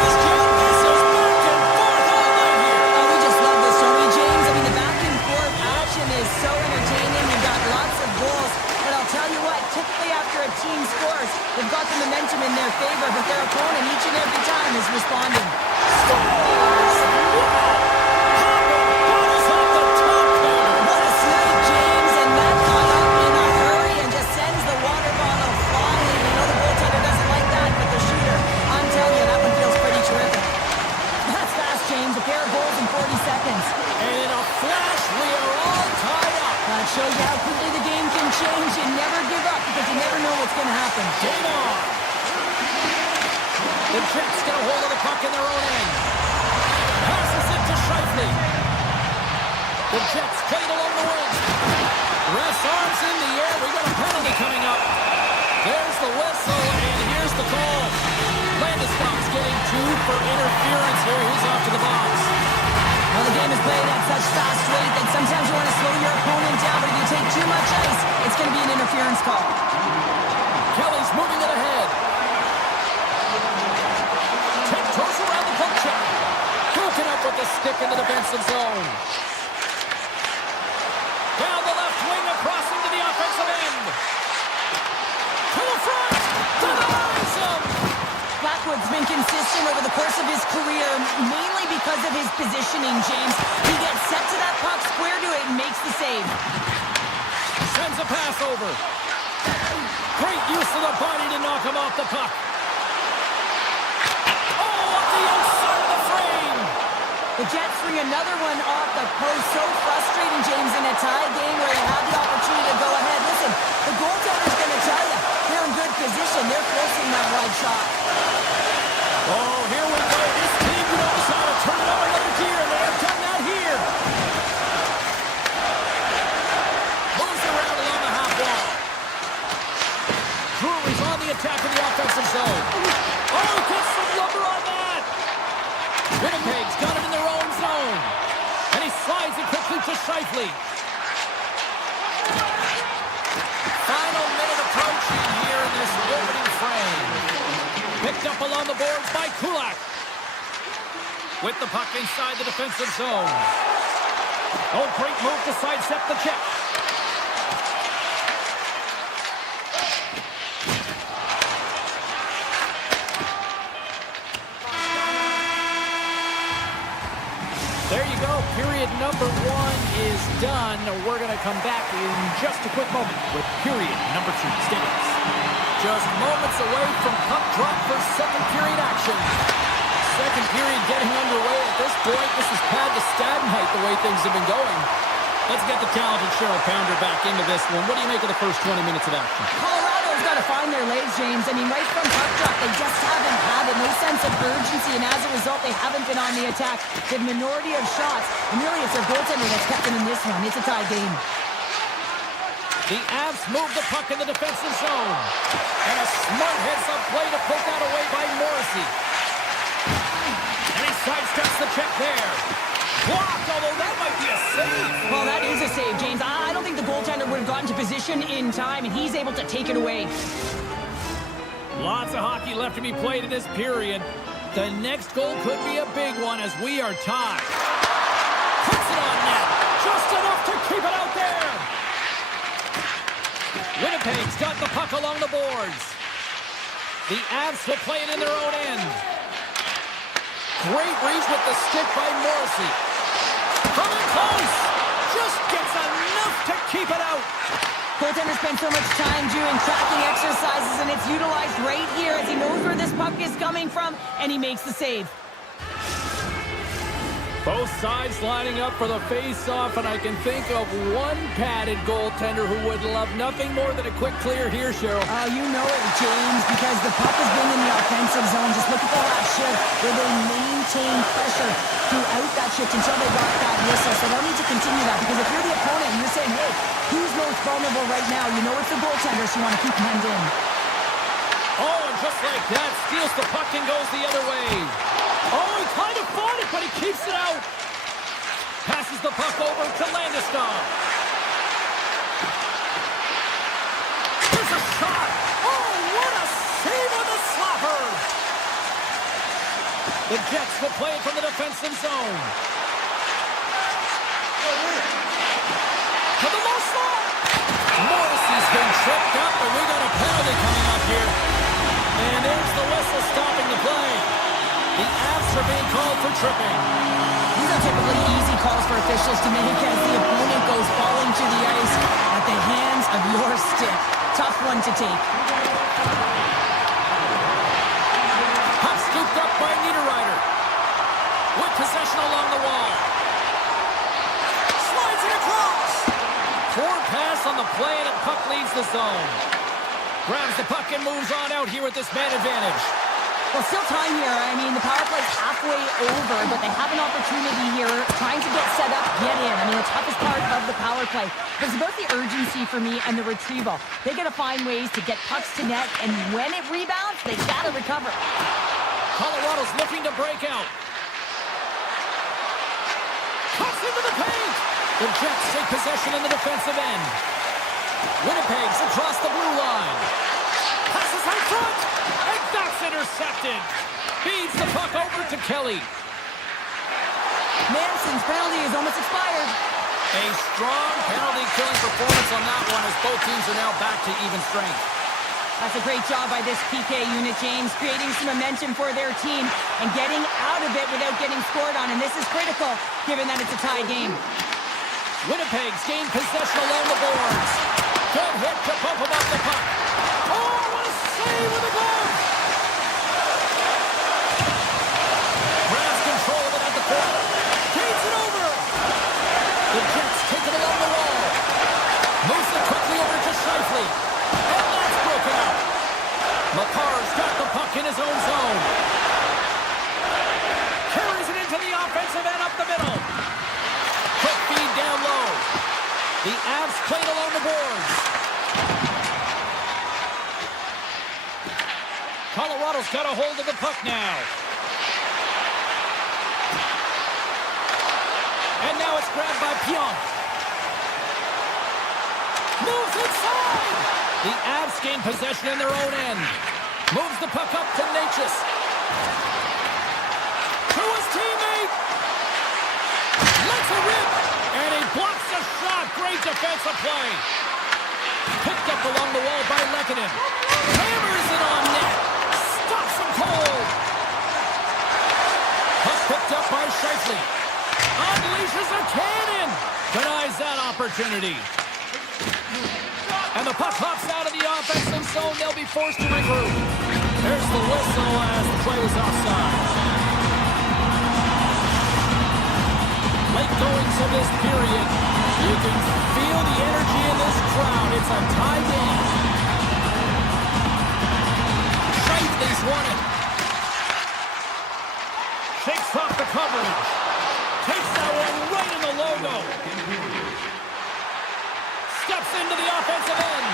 This is back and forth all night here. Oh, we just love this, don't we, James? I mean, the back and forth action is so entertaining. You've got lots of goals. But I'll tell you what, typically after a team scores, they've got the momentum in their favor, but their opponent each and every time is responding. Scores! Bottoms off the top corner. What a snipe, James, and that got up in a hurry and just sends the water bottle flying. You know the goaltender doesn't like that, but the shooter, I'm telling you, that one feels pretty terrific. That's fast, James. A pair of goals in 40 seconds. And in a flash, we are all tied up. That shows you how quickly the game can change. You never give up because you never know what's going to happen. Game on. The Jets get a hold of the puck in their own end. Passes it to Scheifele. The Jets played along the wing. Ref's arms in the air. We got a penalty coming up. There's the whistle, and here's the call. Landeskog's getting 2 for interference here. He's off to the box. Well, the game is played at such fast rate that sometimes you want to slow your opponent down, but if you take too much ice, it's going to be an interference call. Kelly's moving it ahead. Tiptoes around the puck check. Broken up with the stick in the defensive zone. Down the left wing, across into the offensive end. To the front. Denies him. Blackwood's been consistent over the course of his career, mainly because of his positioning, James. He gets set to that puck, square to it, and makes the save. Sends a pass over. Great use of the body to knock him off the puck. Oh, at the outside of the frame. The Jets bring another one off the post. So frustrating, James, in a tie game where you have the opportunity to go ahead. Listen, the goaltender's going to tell you, attack in the offensive zone. Oh, gets some lumber on that. Winnipeg's got it in their own zone. And he slides it quickly to Scheifele. Final minute approaching here in this opening frame. Picked up along the boards by Kodiak. With the puck inside the defensive zone. Oh, great move to sidestep the check. There you go. Period number 1 is done. We're going to come back in just a quick moment with period number 2. Stay with us. Just moments away from puck drop for second period action. Second period getting underway at this point. This is pad to Stadenheit the way things have been going. Let's get the talented Cheryl Pounder back into this one. What do you make of the first 20 minutes of action? Colorado's got to find their legs, James. I mean, right from puck drop, they just haven't had it. No sense of urgency, and as a result, they haven't been on the attack. The minority of shots, and really it's their goaltender that's kept them in this one. It's a tie game. The Avs move the puck in the defensive zone. And a smart heads-up play to put that away by Morrissey. And he sidesteps the check there. Blocked, although that might be a save. Well, that is a save, James. I don't think the goaltender would have gotten to position in time, and he's able to take it away. Lots of hockey left to be played in this period. The next goal could be a big one as we are tied. Puts it on net. Just enough to keep it out there. Winnipeg's got the puck along the boards. The Avs will play it in their own end. Great reach with the stick by Morrissey. Coming close. Just gets enough to keep it out. Goaltender spent so much time doing tracking exercises, and it's utilized right here as he knows where this puck is coming from, and he makes the save. Both sides lining up for the face-off, and I can think of one padded goaltender who would love nothing more than a quick clear here, Cheryl. Oh, you know it, James, because the puck has been in the offensive zone. Just look at the last shift where they maintain pressure throughout that shift until they got that whistle. So they'll need to continue that, because if you're the opponent and you're saying, hey, who's most vulnerable right now? You know it's the goaltender, so you want to keep hemmed in. Oh, and just like that, steals the puck and goes the other way. Oh, he kind of fought it, but he keeps it out. Passes the puck over to Landeskog. Here's a shot. Oh, what a save on the slapper. The Jets will play it from the defensive zone. To the low slot. Morrissey's been tripped up, but we got a penalty coming up here. And there's the whistle stopping the play. The Avs are being called for tripping. These are typically easy calls for officials to make as the opponent goes falling to the ice at the hands of your stick. Tough one to take. Puck scooped up by Niederreiter. With possession along the wall. Slides it across. Poor pass on the play, and the puck leaves the zone. Grabs the puck and moves on out here with this man advantage. Well, still time here. I mean, the power play's halfway over, but they have an opportunity here trying to get set up, get in. I mean, the toughest part of the power play. But it's about the urgency for me and the retrieval. They got to find ways to get pucks to net, and when it rebounds, they got to recover. Colorado's looking to break out. Cuts into the paint. The Jets take possession in the defensive end. Winnipeg's across the blue line. Passes out front. And that's intercepted. Feeds the puck over to Kelly. Manson's penalty is almost expired. A strong penalty-killing performance on that one as both teams are now back to even strength. That's a great job by this PK unit, James, creating some momentum for their team and getting out of it without getting scored on. And this is critical, given that it's a tie game. Winnipeg's gained possession along the boards. Good hit to bump him off the puck. Oh, what a save with the glove! Grabs control of it at the point. Feeds it over. The Jets take it along the wall. Moves it quickly over to Scheifele. And that's broken up. Makar's got the puck in his own zone. Carries it into the offensive end up the middle. Quick feed down low. The Avs played along the boards. Colorado's got a hold of the puck now. And now it's grabbed by Pionk. Moves inside! The Avs gain possession in their own end. Moves the puck up to Natchez. To his teammate! Lets it rip! And he blocks the shot. Great defensive play. Picked up along the wall by Lehkonen. Hammers it on net. Stops him cold. Puck picked up by Scheifele. Unleashes a cannon. Denies that opportunity. And the puck hops out of the offensive zone. They'll be forced to regroup. There's the whistle as the play was offside. Late goings of this period. You can feel the energy in this crowd. It's a tie game. Scheifele's won it. Shakes off the coverage. Takes that one right in the logo. Steps into the offensive end.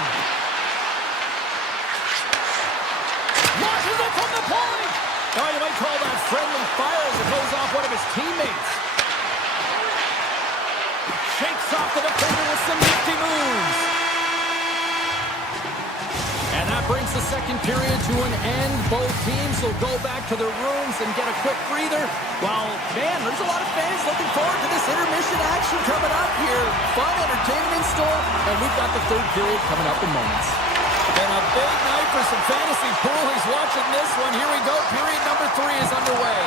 Launches it from the point. Oh, you might call that friendly fire as it goes off one of his teammates. Shakes off the defender with some nifty moves. And that brings the second period to an end. Both teams will go back to their rooms and get a quick breather. Well, man, there's a lot of fans looking forward to this intermission action coming up here. Fun entertainment in store, and we've got the third period coming up in moments. And a big night for some fantasy pool. He's watching this one. Here we go. Period number 3 is underway.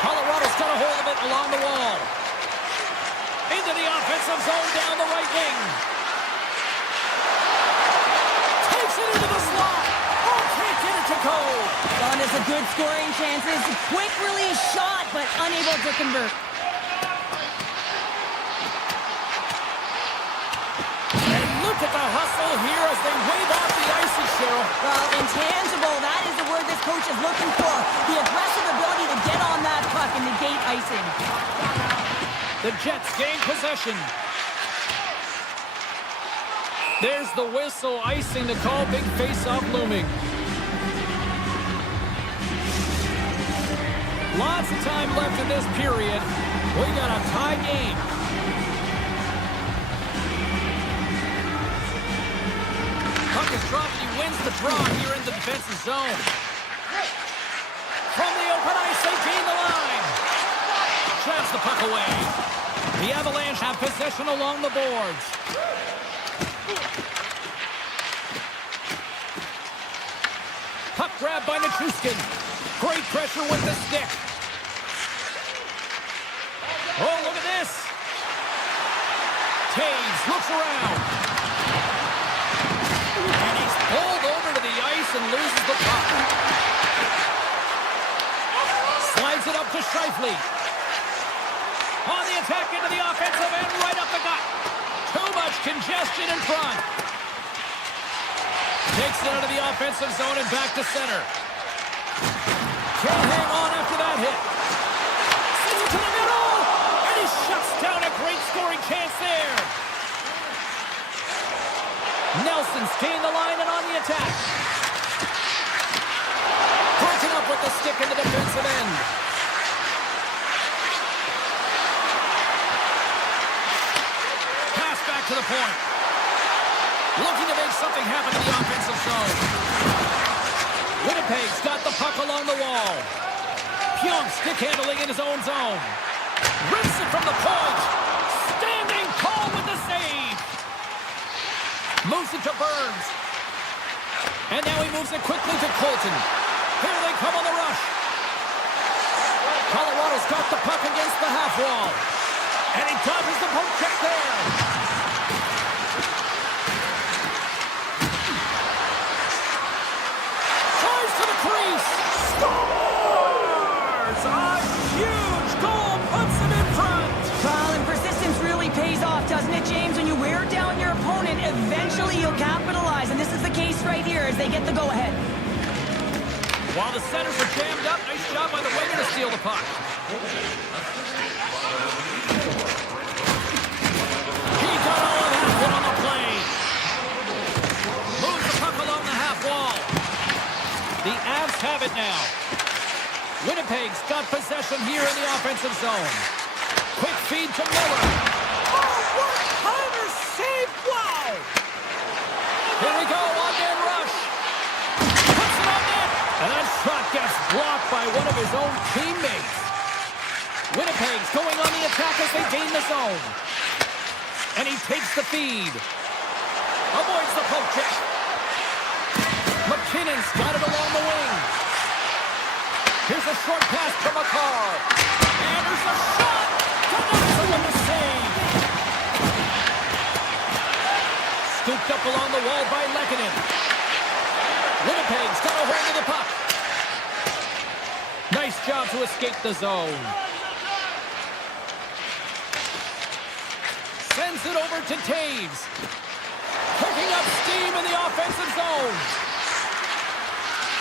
Colorado's got a hold of it along the wall. Into the offensive zone down the right wing. Takes it into the slot. Oh, can't get it to go. Well, and it's a good scoring chances. Quick release shot, but unable to convert. And look at the hustle here as they wave off the icy, Cheryl. Well, intangible, that is the word this coach is looking for. The aggressive ability to get on that puck and negate icing. The Jets gain possession. There's the whistle, icing the call, big face-off looming. Lots of time left in this period. We got a tie game. Puck is dropped, he wins the draw here in the defensive zone. From the open ice, they gain the line. Grabs the puck away. The Avalanche have possession along the boards. Puck grab by Nichushkin. Great pressure with the stick. Oh, look at this. Taves looks around. And he's pulled over to the ice and loses the puck. Slides it up to Scheifele. On the attack into the offensive end, right up the gut. Too much congestion in front. Takes it out of the offensive zone and back to center. Can't hang on after that hit. Sends it to the middle, and he shuts down a great scoring chance there. Nelson's gained the line and on the attack. Broken up with the stick in the defensive end. Pass back to the point. Looking to make something happen in the offensive zone. Winnipeg's got the puck along the wall. Pionk stick handling in his own zone. Rips it from the point. Standing tall with the save. Moves it to Burns. And now he moves it quickly to Colton. Here they come on the rush. Colorado's got the puck against the half wall. And he dodges the poke check there. Tries to the crease. Scores! A huge goal puts him in front. Well, and persistence really pays off, doesn't it, James? When you wear down your opponent, eventually you'll capitalize. And this is the case right here as they get the go-ahead. While the centers are jammed up, nice job by the winger to steal the puck. He got all of that hit on the play. Moves the puck along the half wall. The now. Winnipeg's got possession here in the offensive zone. Quick feed to Miller. Oh, what timer save! Wow! Here we go, on-man rush. Puts it on net. And that shot gets blocked by one of his own teammates. Winnipeg's going on the attack as they gain the zone. And he takes the feed. Avoids the poke check. McKinnon's got it along the wing. Here's a short pass to McCarr. And there's a shot. Kodiak with the save. Scooped up along the wall by Lehkonen. Winnipeg's got a hold of the puck. Nice job to escape the zone. Sends it over to Taves. Picking up steam in the offensive zone.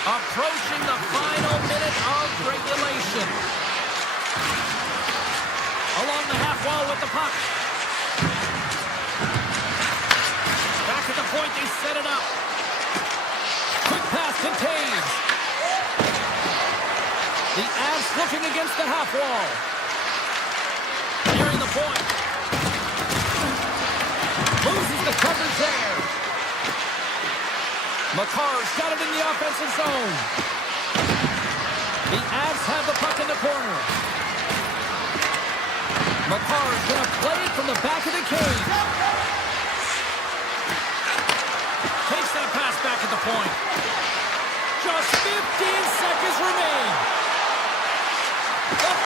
Approaching the final minute of regulation. Along the half wall with the puck. Back at the point, they set it up. Quick pass to Taves. The Avs looking against the half wall. Nearing the point. Loses the coverage there. McCarr's got it in the offensive zone. The Avs have the puck in the corner. McCarr's going to play it from the back of the cage. Takes that pass back at the point. Just 15 seconds remain.